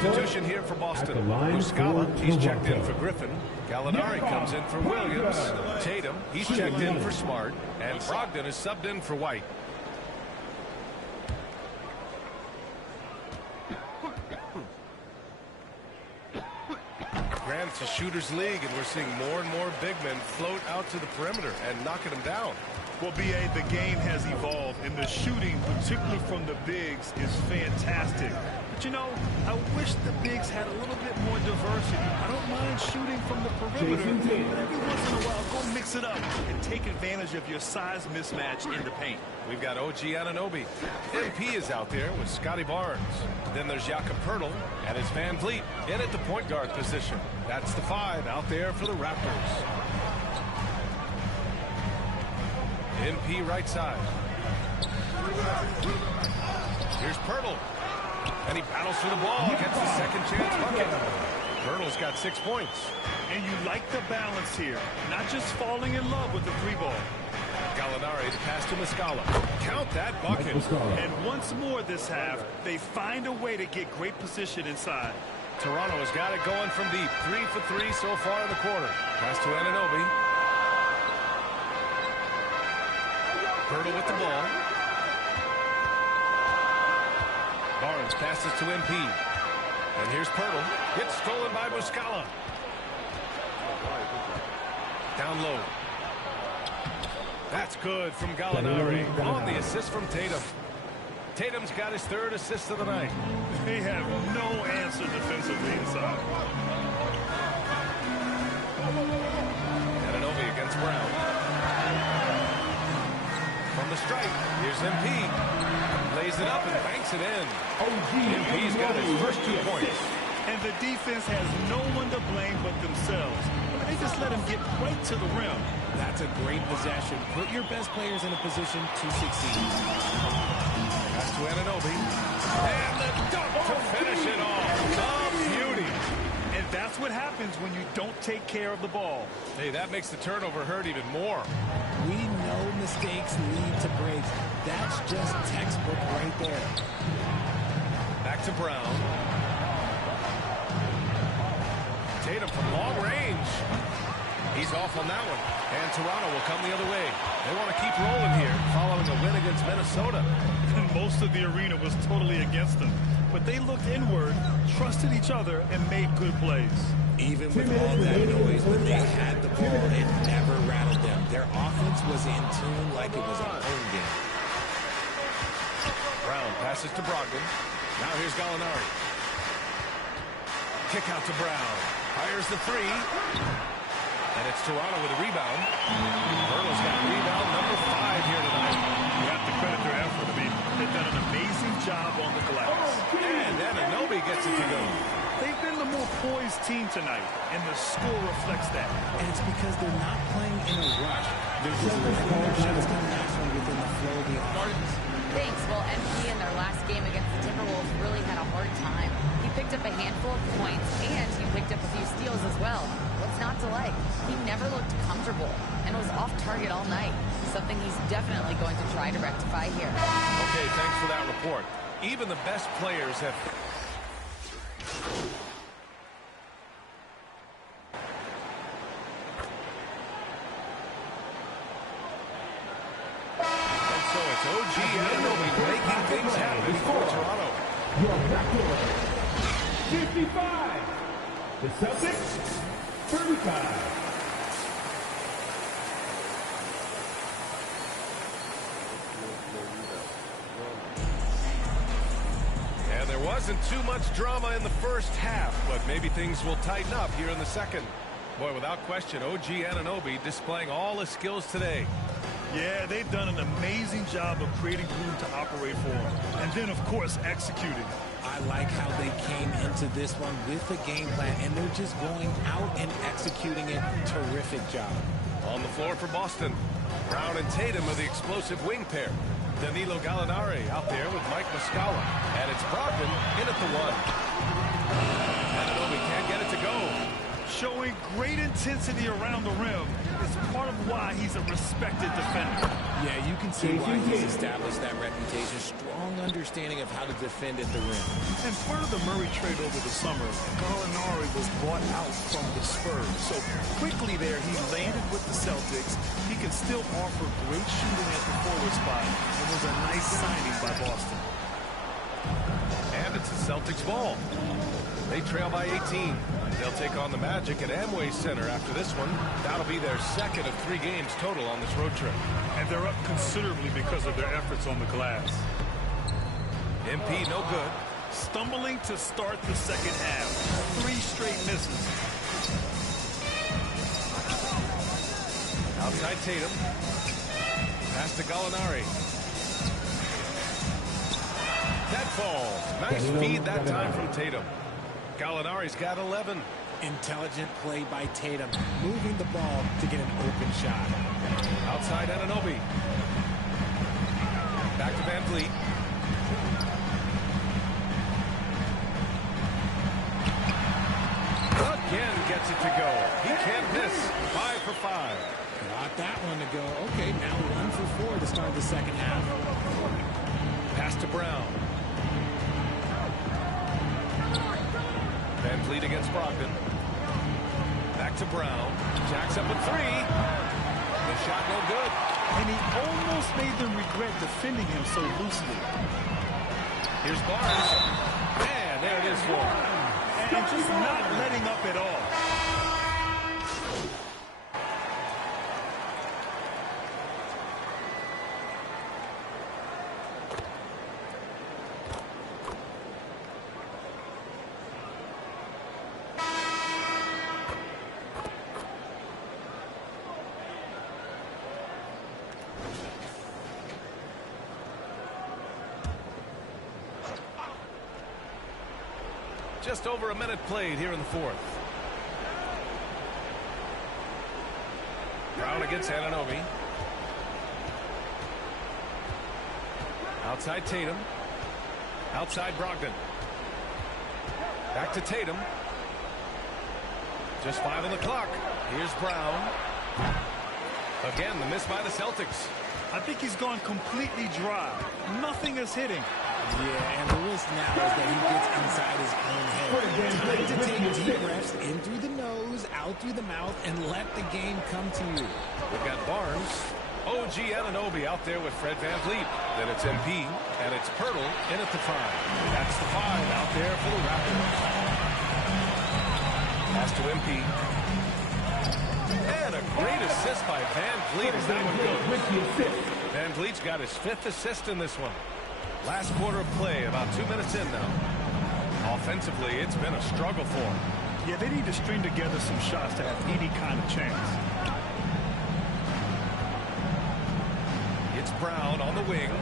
Substitution here for Boston. Muscala, he's checked in for Griffin. Gallinari comes in for Williams. Tatum, he's checked in for Smart. And Brogdon is subbed in for White. Grant's a shooter's league, and we're seeing more and more big men float out to the perimeter and knocking them down. Well, B.A., the game has evolved, and the shooting, particularly from the bigs, is fantastic. But, you know, I wish the bigs had a little bit more diversity. I don't mind shooting from the perimeter, but every once in a while, go mix it up and take advantage of your size mismatch in the paint. We've got OG Anunoby. MP is out there with Scotty Barnes. Then there's Jakob Poeltl, and it's Van Vliet in at the point guard position. That's the 5 out there for the Raptors. MP right side. Here's Poeltl. And he battles for the ball, gets the second chance bucket. Poeltl's got 6 points. And you like the balance here, not just falling in love with the 3-ball. Gallinari to pass to Muscala. Count that bucket. And once more this half, they find a way to get great position inside. Toronto has got it going from deep. 3 for 3 so far in the quarter. Pass to Anunoby. Poeltl with the ball. Barnes passes to MP. And here's Poeltl. It's stolen by Muscala. Down low. That's good from Gallinari on the assist from Tatum. Tatum's got his 3rd assist of the night. They have no answer defensively inside. Anunoby against Brown. From the stripe, here's MP. Lays it up and banks it in. MP's got his first 2 points. And the defense has no one to blame but themselves. They just let him get right to the rim. That's a great possession. Put your best players in a position to succeed. Pass to Anunoby. And the dunk to finish it off. A beauty. And that's what happens when you don't take care of the ball. Hey, that makes the turnover hurt even more. We know mistakes lead to breaks. That's just textbook right there. Back to Brown. Tatum from long range. He's off on that one. And Toronto will come the other way. They want to keep rolling here following a win against Minnesota. And most of the arena was totally against them. But they looked inward, trusted each other, and made good plays. Even with all that noise, when they had the ball, it never rattled them. Their offense was in tune like it was a home game. Brown passes to Brogdon. Now here's Gallinari. Kick out to Brown. Fires the three. And it's Toronto with a rebound. Hurdle's got rebound number 5 here tonight. You have to credit their effort. I mean, they've done an amazing job on the glass. And Anunoby gets it to go. They've been the more poised team tonight, and the score reflects that. And it's because they're not playing in a rush. They're just letting their shots come naturally within the flow of the offense. Thanks. Well, MP in their last game against the Timberwolves really had a hard time. He picked up a handful of points, and he picked up a few steals as well. What's not to like? He never looked comfortable and was off target all night. Something he's definitely going to try to rectify here. Okay, thanks for that report. Even the best players have... And so it's OG Anunoby making things happen for Toronto. Your record, 55. The Celtics, 35. And there wasn't too much drama in the first half, but maybe things will tighten up here in the second. Boy, without question, OG Anunoby displaying all his skills today. Yeah, they've done an amazing job of creating room to operate for him. And then, of course, executing. I like how they came into this one with a game plan, and they're just going out and executing it. Terrific job. On the floor for Boston, Brown and Tatum are the explosive wing pair. Danilo Gallinari out there with Mike Muscala. And it's Brogdon in at the 1. Anunoby can't get it to go. Showing great intensity around the rim is part of why he's a respected defender. Yeah, you can see why he's established that reputation. Strong understanding of how to defend at the rim. And part of the Murray trade over the summer, Gallinari was bought out from the Spurs. So quickly there, he landed with the Celtics. He can still offer great shooting at the forward spot. It was a nice signing by Boston. And it's the Celtics ball. They trail by 18. They'll take on the Magic at Amway Center after this one. That'll be their second of 3 games total on this road trip. And they're up considerably because of their efforts on the glass. MP no good. Stumbling to start the second half. 3 straight misses. Outside Tatum. Pass to Gallinari. That falls. Nice feed that time from Tatum. Gallinari's got 11. Intelligent play by Tatum, moving the ball to get an open shot. Outside Anunoby. Back to Van Vliet. Again gets it to go. He can't miss. 5 for 5. Got that one to go. Okay, now 1 for 4 to start the second half. Pass to Brown. Van Vliet against Brogdon. Back to Brown. Jacks up with 3. The shot no good. And he almost made them regret defending him so loosely. Here's Barnes. And there it is for him. And just not letting up at all. Just over a minute played here in the fourth. Brown against Anunoby. Outside Tatum. Outside Brogdon. Back to Tatum. Just 5 on the clock. Here's Brown. Again, the miss by the Celtics. I think he's gone completely dry. Nothing is hitting. Yeah, and the risk now is that he gets inside his own head. Time to take deep breaths in through the nose, out through the mouth, and let the game come to you. We've got Barnes. OG Anunoby out there with Fred Van Vliet. Then it's MP, and it's Pirtle in at the 5. That's the 5 out there for the Raptors. Pass to MP. And a great assist by Van Vliet as that one goes. Van Vliet's got his 5th assist in this one. Last quarter of play, about 2 minutes in now. Offensively, it's been a struggle for him. Yeah, they need to string together some shots to have any kind of chance. It's Brown on the wing.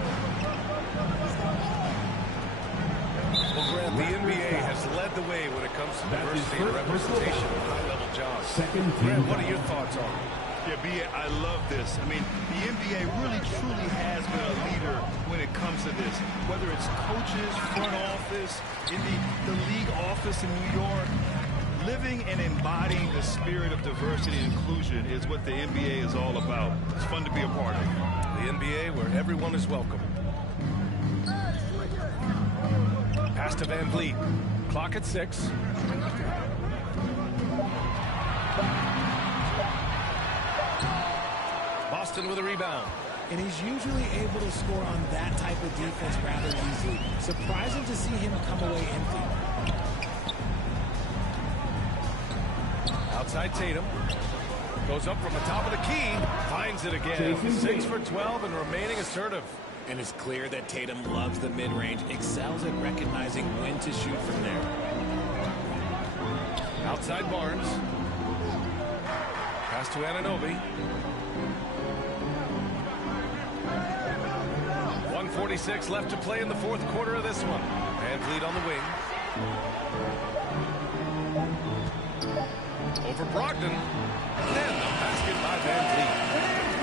Well, Grant, the NBA has led the way when it comes to diversity and representation of high-level jobs. Grant, what are your thoughts on it? Yeah, B.A., I love this. I mean, the NBA really, truly has been a leader when it comes to this. Whether it's coaches, front office, in the league office in New York, living and embodying the spirit of diversity and inclusion is what the NBA is all about. It's fun to be a part of. The NBA where everyone is welcome. Pass to Van Vliet. Clock at 6. Boston with a rebound. And he's usually able to score on that type of defense rather easily. Surprising to see him come away empty. Outside Tatum. Goes up from the top of the key. Finds it again. 6 for 12 and remaining assertive. And it's clear that Tatum loves the mid-range, excels at recognizing when to shoot from there. Outside Barnes. Pass to Anunoby. 1:46 left to play in the 4th quarter of this one. Van Vliet on the wing. Over Brogdon. And the basket by Van Vliet.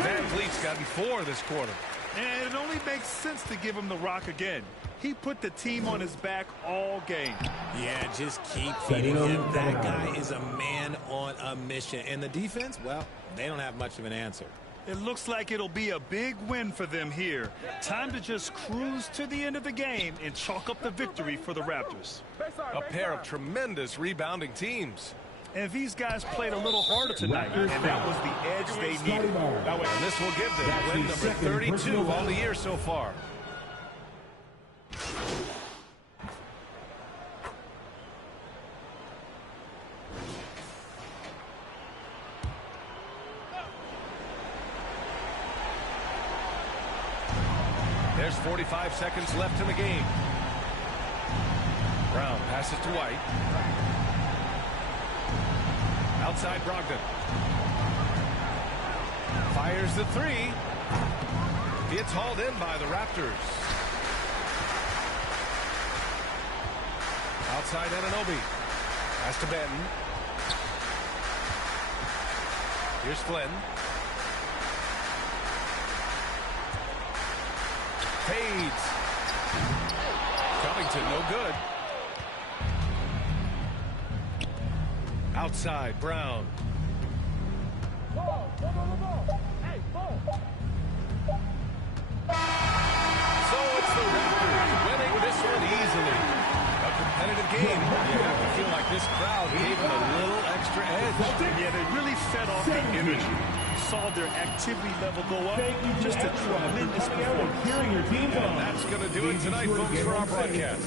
Van Vliet's gotten 4 this quarter. And it only makes sense to give him the rock again. He put the team on his back all game. Yeah, just keep feeding him. That guy is a man on a mission. And the defense, well, they don't have much of an answer. It looks like it'll be a big win for them here. Time to just cruise to the end of the game and chalk up the victory for the Raptors. A pair of tremendous rebounding teams. And these guys played a little harder tonight, and that was the edge they needed. And this will give them win number 32 on the year so far. There's 45 seconds left in the game. Brown passes to White. Outside Brogdon. Fires the 3. It's hauled in by the Raptors. Outside Anunoby. Pass to Benton. Here's Flynn. Fades. Covington, no good. Outside, Brown. So it's the Raptors winning this one easily. A competitive game. You have to feel like this crowd gave them a little extra edge. Yeah, they really fed off the energy. Saw their activity level go up. Just a tremendous performance. And that's going to do it tonight, folks, for our broadcast.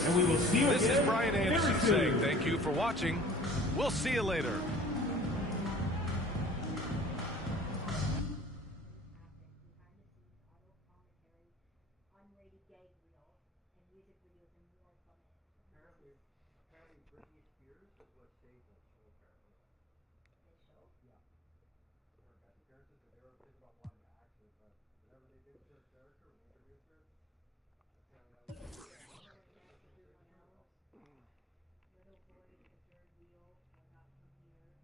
This is Brian Anderson saying thank you for watching. We'll see you later. Apparently Britney Spears is what saved that show, apparently. This show? Yeah. Her guest appearances, they were thinking about wanting to act it, but whenever they did her character, when they introduced her, apparently that was Little boy with the third wheel, or not from here.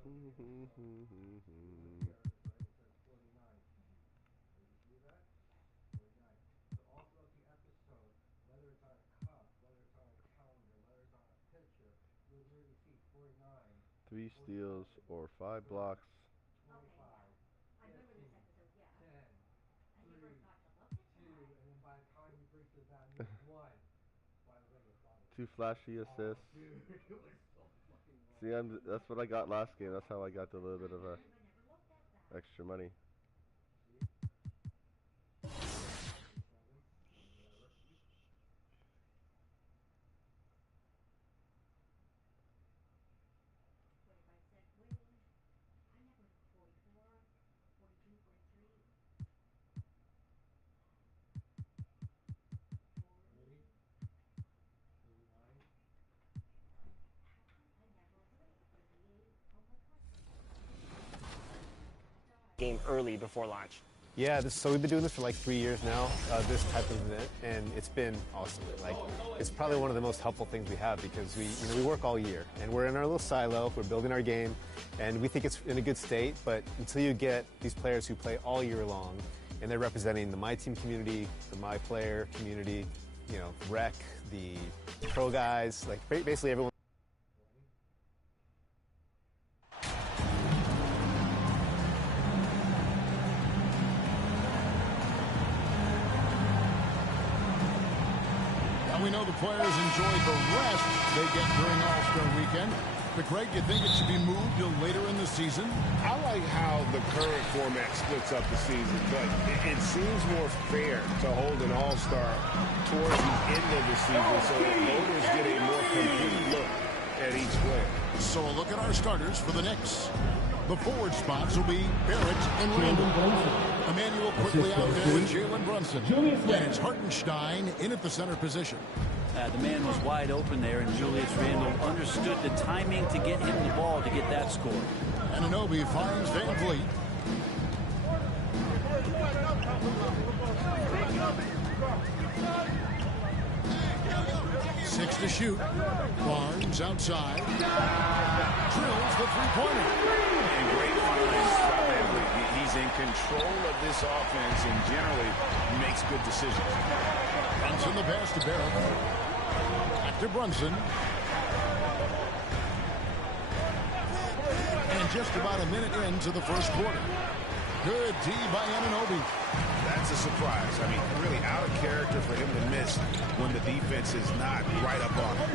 Also the episode, whether it's on a cup, whether it's on a calendar, whether it's on a picture, you'll literally see 49, 3 steals or 5 blocks. 25, I remember this 15, episode, yeah. 10, I never 3, thought to look at 2, that. and then by the time he brings it down, you have 1. By the way, it's funny. 2 flashy assists. Oh, dude, it was so fucking long. See, that's what I got last game. That's how I got a little bit of extra money. Game early before launch. Yeah, so we've been doing this for like 3 years now, this type of event, and it's been awesome. Like, it's probably one of the most helpful things we have because we work all year, and we're in our little silo, we're building our game, and we think it's in a good state, but until you get these players who play all year long, and they're representing the My Team community, the My Player community, rec, the pro guys, like basically everyone. We know the players enjoy the rest they get during All-Star Weekend. But Greg, do you think it should be moved to later in the season? I like how the current format splits up the season, but it seems more fair to hold an All-Star towards the end of the season so that voters get a more complete look at each player. So a look at our starters for the Knicks. The forward spots will be Barrett and Randall. Emmanuel quickly out there with Jalen Brunson. And it's Hartenstein in at the center position. The man was wide open there, and Julius Randle understood the timing to get him the ball to get that score. Anunoby finds Van Vliet. Six to shoot. Barnes outside. Drills the three-pointer. And great finds by Van Vliet. He's in control of this offense and generally makes good decisions. Brunson the pass to Barrett. Back to Brunson. And just about a minute into the first quarter. Good D by Anunoby. That's a surprise. I mean, really out of character for him to miss when the defense is not right up on him.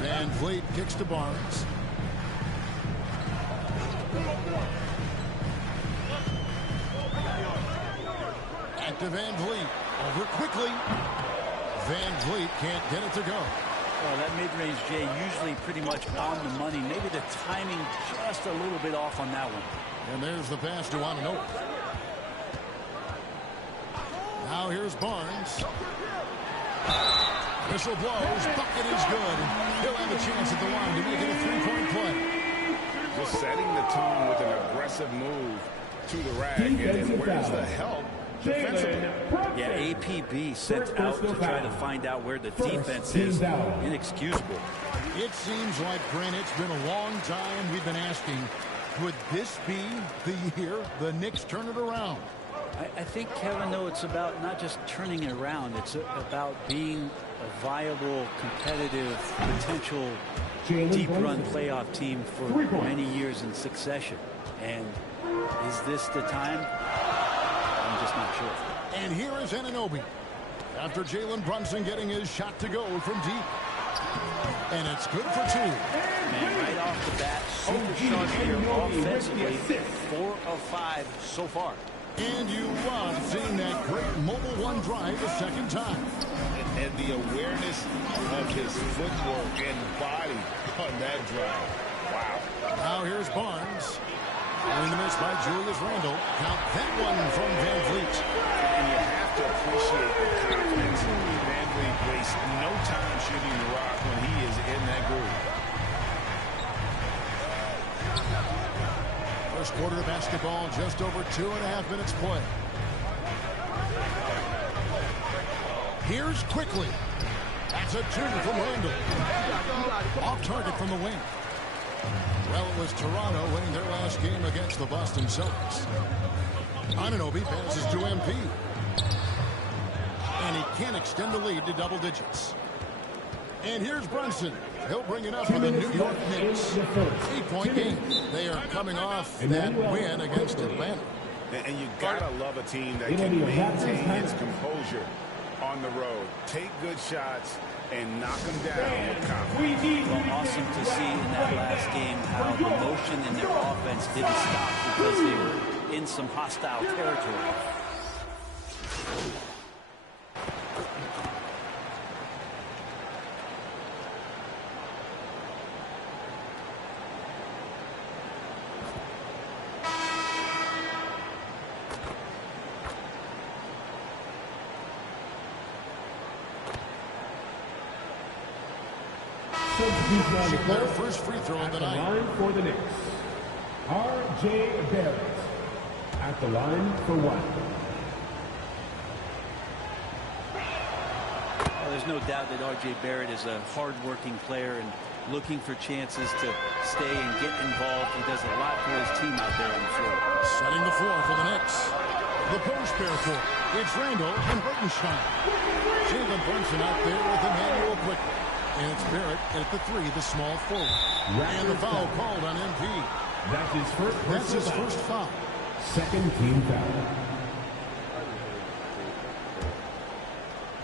Van Vliet kicks to Barnes. Back to Van Vliet. Over quickly. Van Vliet can't get it to go. Well, that mid-range, Jay, usually pretty much on the money. Maybe the timing just a little bit off on that one. And there's the pass to Anunoby. Now here's Barnes. Whistle blows. Bucket is good. He'll have a chance at the line to make it a three-point play. Just setting the tone with an aggressive move to the rack. And where's the help defensively? Yeah, APB sent out to try to find out where the defense is. Inexcusable. It seems like, Grant, it's been a long time we've been asking, could this be the year the Knicks turn it around? I think, Kevin, though, it's about not just turning it around. It's about being a viable, competitive, potential deep-run playoff team for many years in succession. And is this the time? I'm just not sure. And here is Anunoby. After Jalen Brunson getting his shot to go from deep. And it's good for two. Man, right off the bat, super sharp here offensively. 4 of 5 so far. And you love seeing that great mobile one drive a second time. And the awareness of his footwork and body on that drive. Wow. Now here's Barnes. And the miss by Julius Randle. Count that one from Van Vliet. And you have to appreciate the confidence. Van Vliet wastes no time shooting the rock when he is in that groove. First quarter of basketball, just over 2.5 minutes play. Here's quickly. That's a two from Randle. Off target from the wing. Well, it was Toronto winning their last game against the Boston Celtics. Anunoby passes to MP. And he can't extend the lead to double digits. And here's Brunson. He'll bring it up for the New York Knicks. 8-point game. They are coming off that win against Atlanta. And you gotta love a team that can maintain its composure on the road. Take good shots and knock them down with confidence. Well, awesome to see in that last game how the motion in their offense didn't stop because they were in some hostile territory. Shooting their first free throw of the night. Line for the Knicks, R.J. Barrett at the line for one. Well, there's no doubt that R.J. Barrett is a hard-working player and looking for chances to stay and get involved. He does a lot for his team out there on the floor. Setting the floor for the Knicks. The post pair for it's Randall and Hartenstein. Jalen Brunson out there with Emmanuel Quickly. And it's Barrett at the three, the small forward. And the foul called on MP. That's his first foul. Second team foul.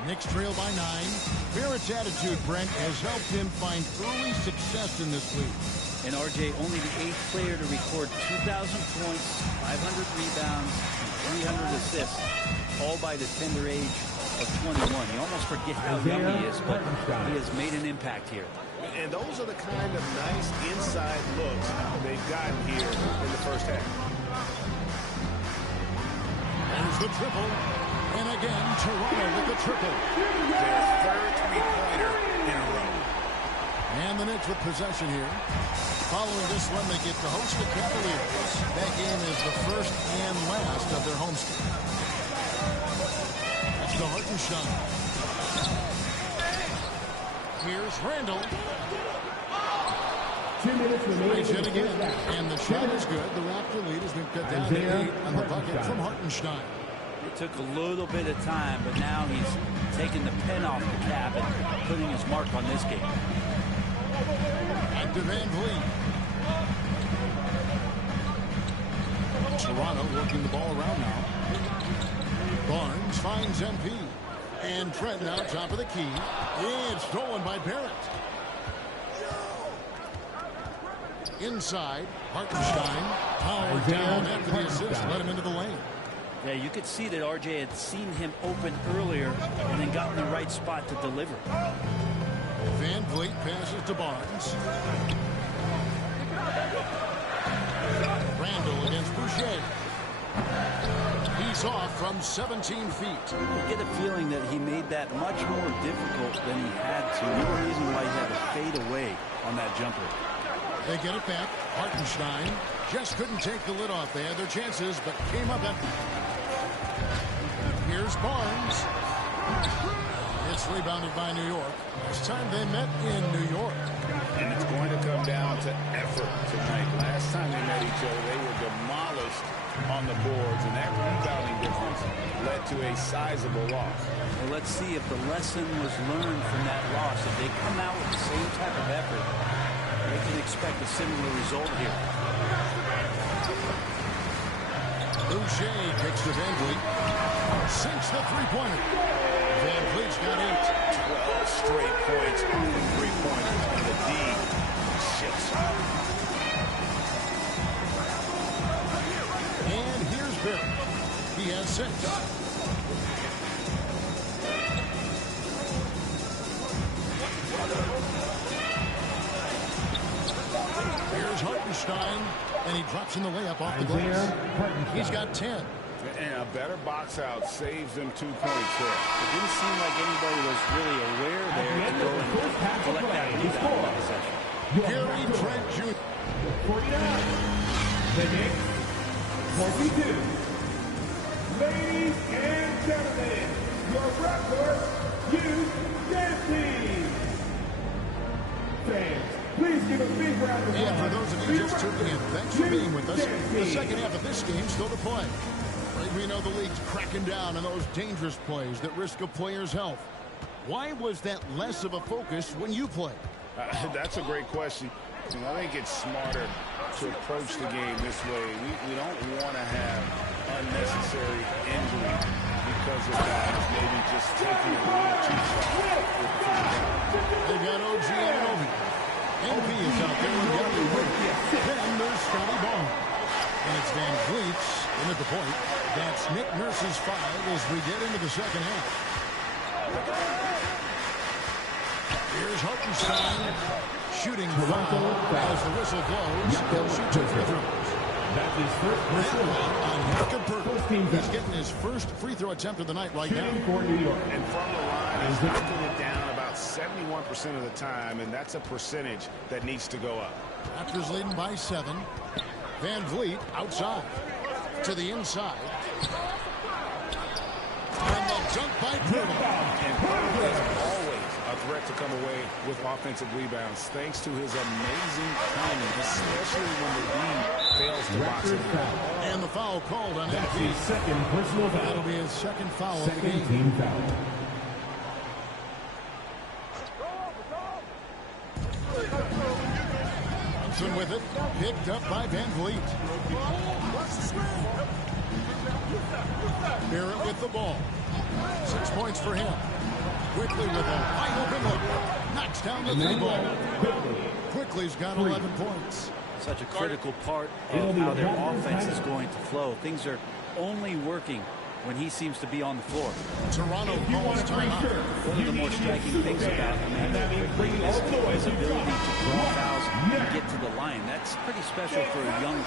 Knicks trail by 9. Barrett's attitude, Brent, has helped him find early success in this league. And RJ, only the 8th player to record 2,000 points, 500 rebounds, and 300 assists, all by the tender age of 21. You almost forget how young he is, but he has made an impact here. And those are the kind of nice inside looks they've gotten here in the first half. There's the triple. And again, Toronto with the triple. Their third three-pointer in a row. And the Knicks with possession here. Following this one, they get to host the Cavaliers. That game is the first and last of their homestand. To Hartenstein. Here's Randall. 2 minutes remaining. Hit again. And the shot is good. The Raptor lead has been cut down to 8 on the bucket from Hartenstein. It took a little bit of time, but now he's taking the pen off the cap and putting his mark on this game. And to Van Vliet. Toronto working the ball around now. Barnes finds MP. And Trent now top of the key. It's stolen by Barrett. Inside, Hartenstein. Power down after the assist. Let him into the lane. Yeah, you could see that RJ had seen him open earlier and then got in the right spot to deliver. Van Vliet passes to Barnes. Randall against Boucher. He's off from 17 feet. You get a feeling that he made that much more difficult than he had to. No reason why he had to fade away on that jumper. They get it back. Hartenstein just couldn't take the lid off. They had their chances, but came up empty. Here's Barnes. It's rebounded by New York. Last time they met in New York. And it's going to come down to effort tonight. Last time they met each other, they were demolished on the boards, and that rebounding difference led to a sizable loss. Well, let's see if the lesson was learned from that loss. If they come out with the same type of effort, they can expect a similar result here. Boucher kicks to Van Vliet. Sinks the three-pointer. Van Vliet's got 8. 12 straight points from three-pointers, and the D shifts. And here's Barrett. He has 6. Here's Hartenstein, and he drops in the layup off the glass. He's got 10. And a better box out saves them 2 points there. It didn't seem like anybody was really aware there to go and collect that rebound on the session. Gary Trent Jr. 49. The Knicks, 42. Ladies and gentlemen, your Raptors Youth Dance Team. Fans, Please give a big round of applause. And for those of you just tuning in, thanks for being with us. The second half of this game still to play. Right, we know the league's cracking down on those dangerous plays that risk a player's health. Why was that less of a focus when you played? That's a great question. I think it's smarter to approach the game this way. We don't want to have unnecessary injury because of guys maybe just taking it a little too far. They got OG and Obi. MP is out there. We got the win. Then there's Scotty Barnes. And it's Van Vliet's in at the point. That's Nick Nurse's five as we get into the second half. Here's Hartenstein shooting foul as the whistle blows. He'll shoot 2 free throws. That's his first personal on Jakob Poeltl. He's getting his first free throw attempt of the night right now. For New York. And from the line, he's knocking it down about 71% of the time, and that's a percentage that needs to go up. Raptors leading by 7. Van Vliet outside to the inside. And the dunk by Poeltl. And Poeltl is always a threat to come away with offensive rebounds thanks to his amazing timing, especially when the lead fails to box it out. And the foul called on That's MP. his second personal foul. That'll be his second foul of the Second game. team foul. Johnson with it, picked up by Van Vliet. Barrett with the ball. 6 points for him. Quickly with a wide open look. Knocks down the 3 ball. Quickly's got 11 points. Such a critical part of how their offense is going to flow. Things are only working when he seems to be on the floor. Toronto calls timeout. One of the more striking things about him quickly is his ability to draw fouls and get to the line. That's pretty special for a young.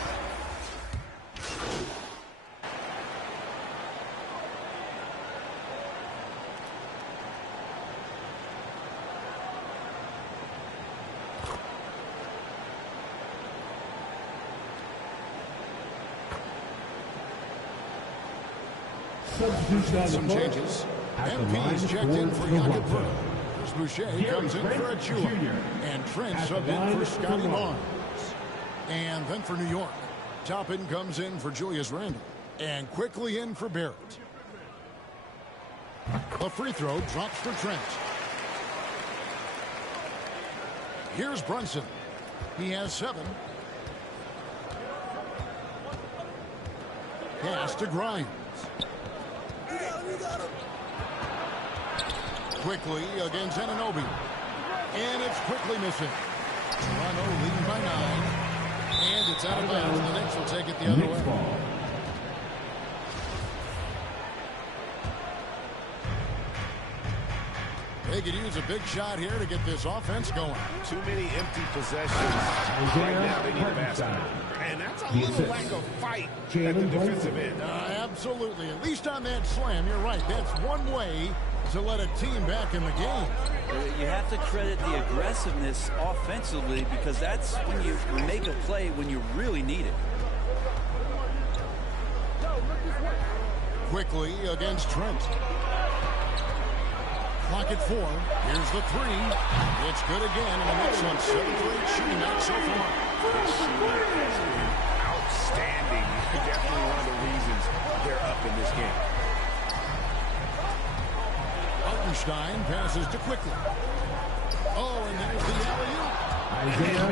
Some changes. MP's checked in for Jakob Poeltl. Chris Boucher comes in for Achua. And Trent subbed in for Scotty Barnes. And then for New York, Toppin comes in for Julius Randle. And quickly in for Barrett. The free throw drops for Trent. Here's Brunson. He has 7. Pass to Grimes. Quickly against Anunoby. And it's quickly missing. Toronto leading by 9. And it's out of bounds. The Knicks will take it the other way. They could use a big shot here to get this offense going. Too many empty possessions. Right now they need a basket. And that's a little lack of fight at the defensive end. Absolutely. At least on that slam, you're right. That's one way to let a team back in the game. You have to credit the aggressiveness offensively because that's when you make a play when you really need it. Quickly against Trent. Clock at 4. Here's the 3. It's good again, and the Knicks on 7 for 8 shooting night so far. This shooting has been outstanding. Definitely one of the reasons they're up in this game. Hartenstein passes to Quickly. Oh, and there's the alley-oop.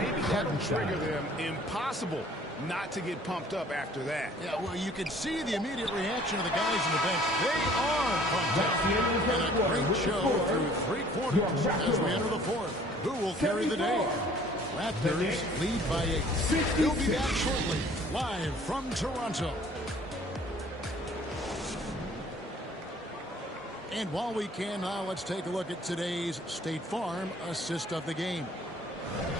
Maybe that will trigger them. Impossible not to get pumped up after that. Yeah, well, you can see the immediate reaction of the guys in the bench. They are pumped up. And a great show through 3 quarters as we enter the 4th. Who will carry the day? Raptors lead by 8. We'll be back shortly, live from Toronto. And while we can now, let's take a look at today's State Farm assist of the game.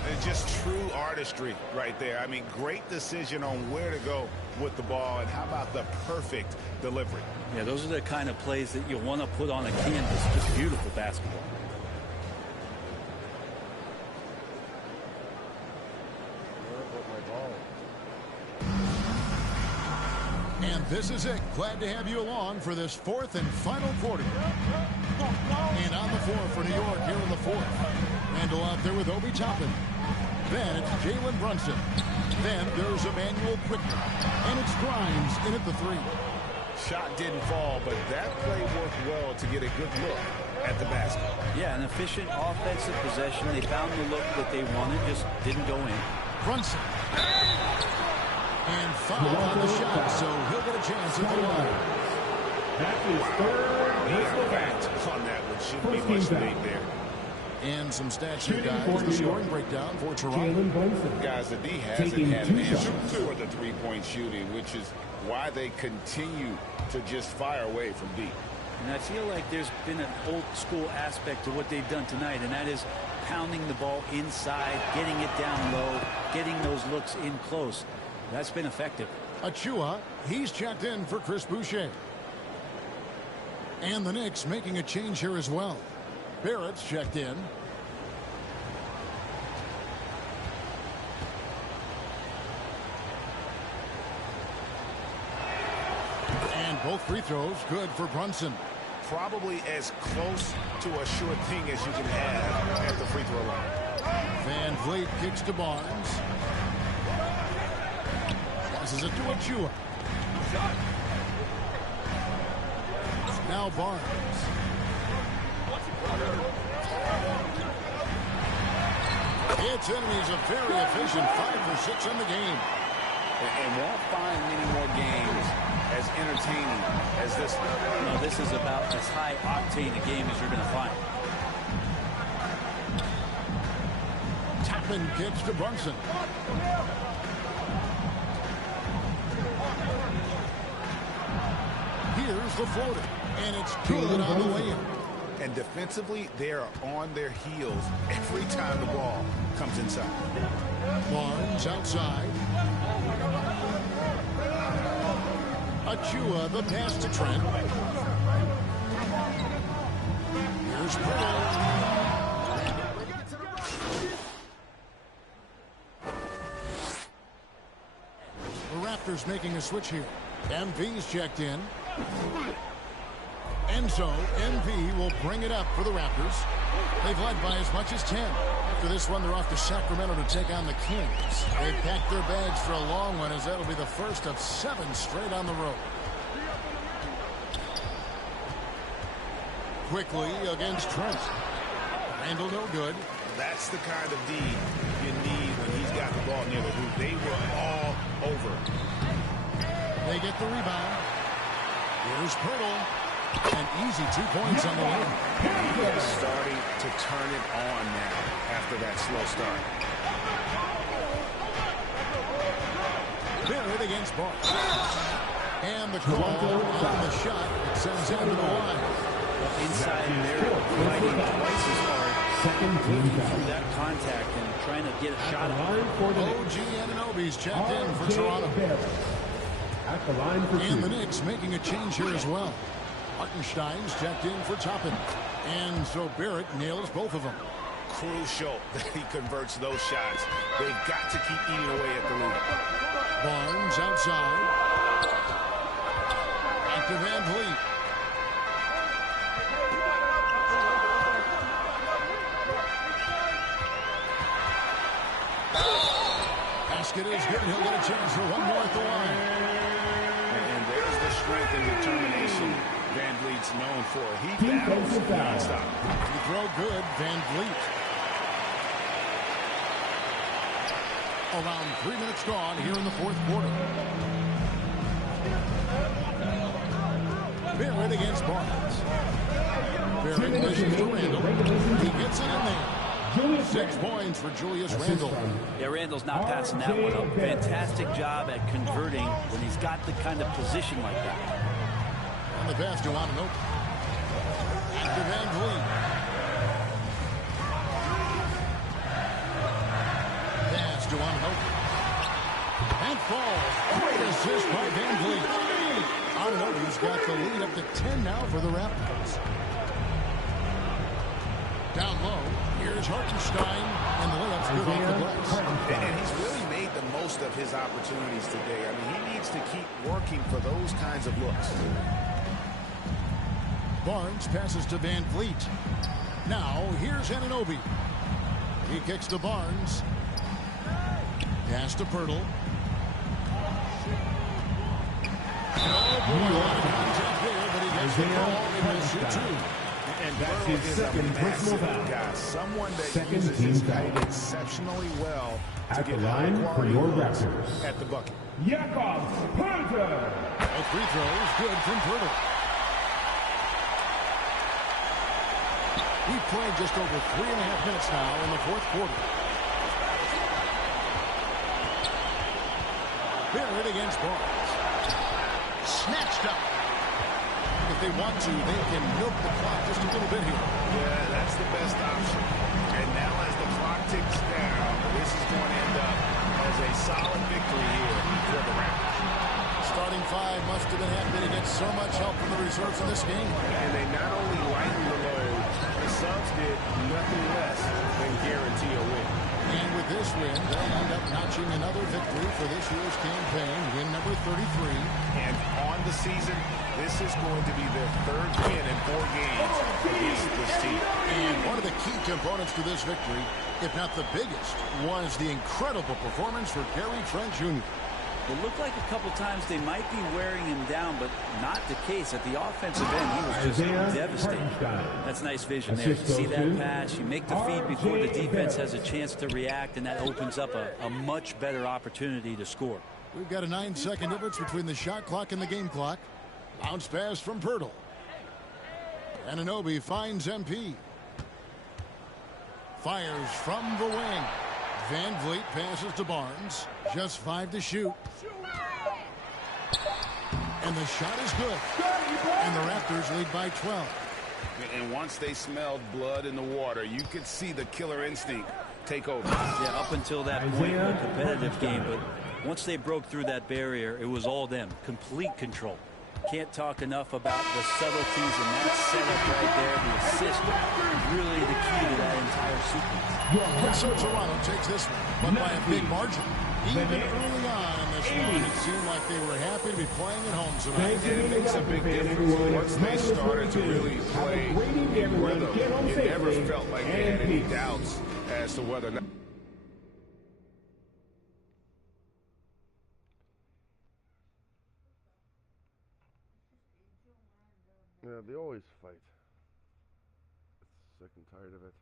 And just true artistry right there. I mean, great decision on where to go with the ball, and how about the perfect delivery? Yeah, those are the kind of plays that you want to put on a canvas. Just beautiful basketball. And this is it. Glad to have you along for this 4th and final quarter. And on the floor for New York here in the 4th. Randle out there with Obi Toppin. Then it's Jalen Brunson. Then there's Emmanuel Quickly. And it's Grimes in at the 3. Shot didn't fall, but that play worked well to get a good look at the basket. Yeah, an efficient offensive possession. They found the look that they wanted, just didn't go in. Brunson. And foul on the shot, so he'll get a chance at the line. That is third. Impact on that one. Shouldn't be much made there. And some stats here, guys. The scoring breakdown for Toronto. Guys, the D hasn't had an answer for the three-point shooting, which is why they continue to just fire away from deep. And I feel like there's been an old-school aspect to what they've done tonight, and that is pounding the ball inside, getting it down low, getting those looks in close. That's been effective. Achua, he's checked in for Chris Boucher. And the Knicks making a change here as well. Barrett's checked in. And both free throws good for Brunson. Probably as close to a sure thing as you can have at the free throw line. Van Vliet kicks to Barnes. Passes it to Achua. Now Barnes. It's in, and he's a very efficient 5 for 6 in the game. And won't find many more games as entertaining as this one. No, this is about as high octane a game as you're going to find. Tapman kicks to Brunson. Here's the floater, and it's good on the layup. And defensively, they are on their heels every time the ball comes inside. Barnes outside. Achua, the pass to Trent. Here's Brittle. The Raptors making a switch here. MV's checked in. And so MV will bring it up for the Raptors. They've led by as much as 10. After this one, they're off to Sacramento to take on the Kings. They've packed their bags for a long one, as that'll be the first of 7 straight on the road. Quickly against Trent. Handle no good. That's the kind of D you need when he's got the ball near the hoop. They were all over. They get the rebound. Here's Pirtle. An easy 2 points on the way. He is starting to turn it on now after that slow start. Barrett against Barnes. And the call on the shot sends him to the line. Well, inside there, fighting twice as hard, through that contact and trying to get a shot at it. OG Anunoby's checked in for Toronto. At the line for and the Knicks making a change here as well. Hartenstein's checked in for Toppin. And so Barrett nails both of them. Crucial that he converts those shots. They've got to keep eating away at the lead. Barnes outside. Back to Van Vliet. Basket is good. He'll get a chance for one more at the line. And there's the strength and determination Van Vliet's known for. He battles nonstop. You throw good, Van Vliet. Around 3 minutes gone here in the fourth quarter. Barrett against Barnes. Barrett misses to Randall. He gets it in there. 6 points for Julius Randle. Yeah, Randall's not passing that one up. Fantastic job at converting when he's got the kind of position like that. On the pass to Anunoby. Back to Van Vliet. Pass to Anunoby. And falls. Great assist by Van Vliet. Anunoby's got the lead up to 10 now for the Raptors. Down low, here's Hartenstein, and the layup's good off the glass. And he's really made the most of his opportunities today. I mean, he needs to keep working for those kinds of looks. Barnes passes to Van Vliet. Now, here's Anunoby. He kicks to Barnes. Pass to Pirtle. Oh, boy, a lot of contact there, but he gets the ball in the shoot two. And That's Pirtle his is a second personal massive foul. guy, someone that Second uses team his foul. height exceptionally well to At get the line for high-quality your looks Raptors. at the bucket. Yakov Panther. A free throw is good from Pirtle. We've played just over 3.5 minutes now in the fourth quarter. Barrett against Barnes. Snatched up. If they want to, they can milk the clock just a little bit here. Yeah, that's the best option. And now as the clock ticks down, this is going to end up as a solid victory here for the Raptors. Starting five must have been happy to get so much help from the reserves in this game. And they not only lightened the load, the subs did nothing less than guarantee a win. And with this win, they'll end up notching another victory for this year's campaign, win number 33. And on the season, this is going to be their third win in 4 games against this team. And one of the key components to this victory, if not the biggest, was the incredible performance for Gary Trent Jr. It looked like a couple times they might be wearing him down, but not the case. At the offensive end, he was just devastating. That's nice vision there. You see that pass, you make the feed before the defense has a chance to react, and that opens up a much better opportunity to score. We've got a 9-second difference between the shot clock and the game clock. Bounce pass from Pirtle. Anunoby finds MP. Fires from the wing. Van Vliet passes to Barnes. Just 5 to shoot. And the shot is good. And the Raptors lead by 12. And once they smelled blood in the water, you could see the killer instinct take over. Yeah, up until that point in the competitive game, but once they broke through that barrier, it was all them. Complete control. Can't talk enough about the subtleties in that setup right there. The assist, really the key to that entire sequence. And so Toronto takes this one, but by a big margin. Even early on in this one, it seemed like they were happy to be playing at home tonight. And it makes a big difference. Once they started to really play in rhythm, you never felt like they had any doubts as to whether or not. Yeah, they always fight. Sick and tired of it.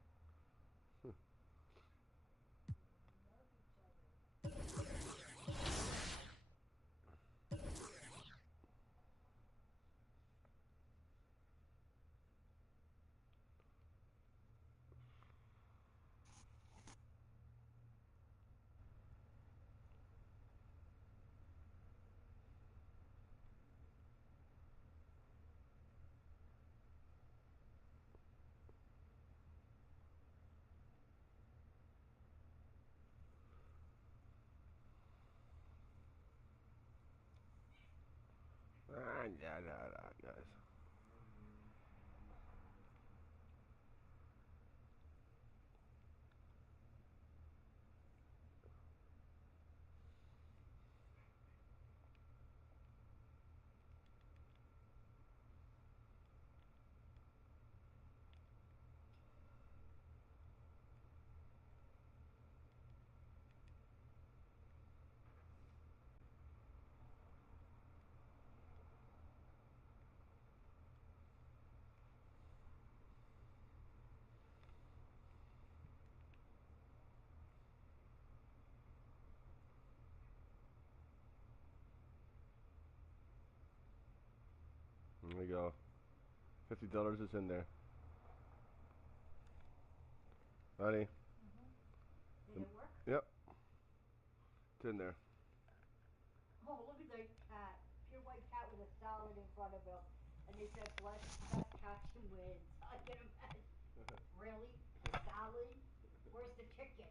Guys. There we go. $50 is in there. Ready? Did it work? Yep. It's in there. Oh, look at the cat. Pure white cat with a salad in front of him. And they said, bless cats and wins. I can imagine. Really? The salad? Where's the chicken?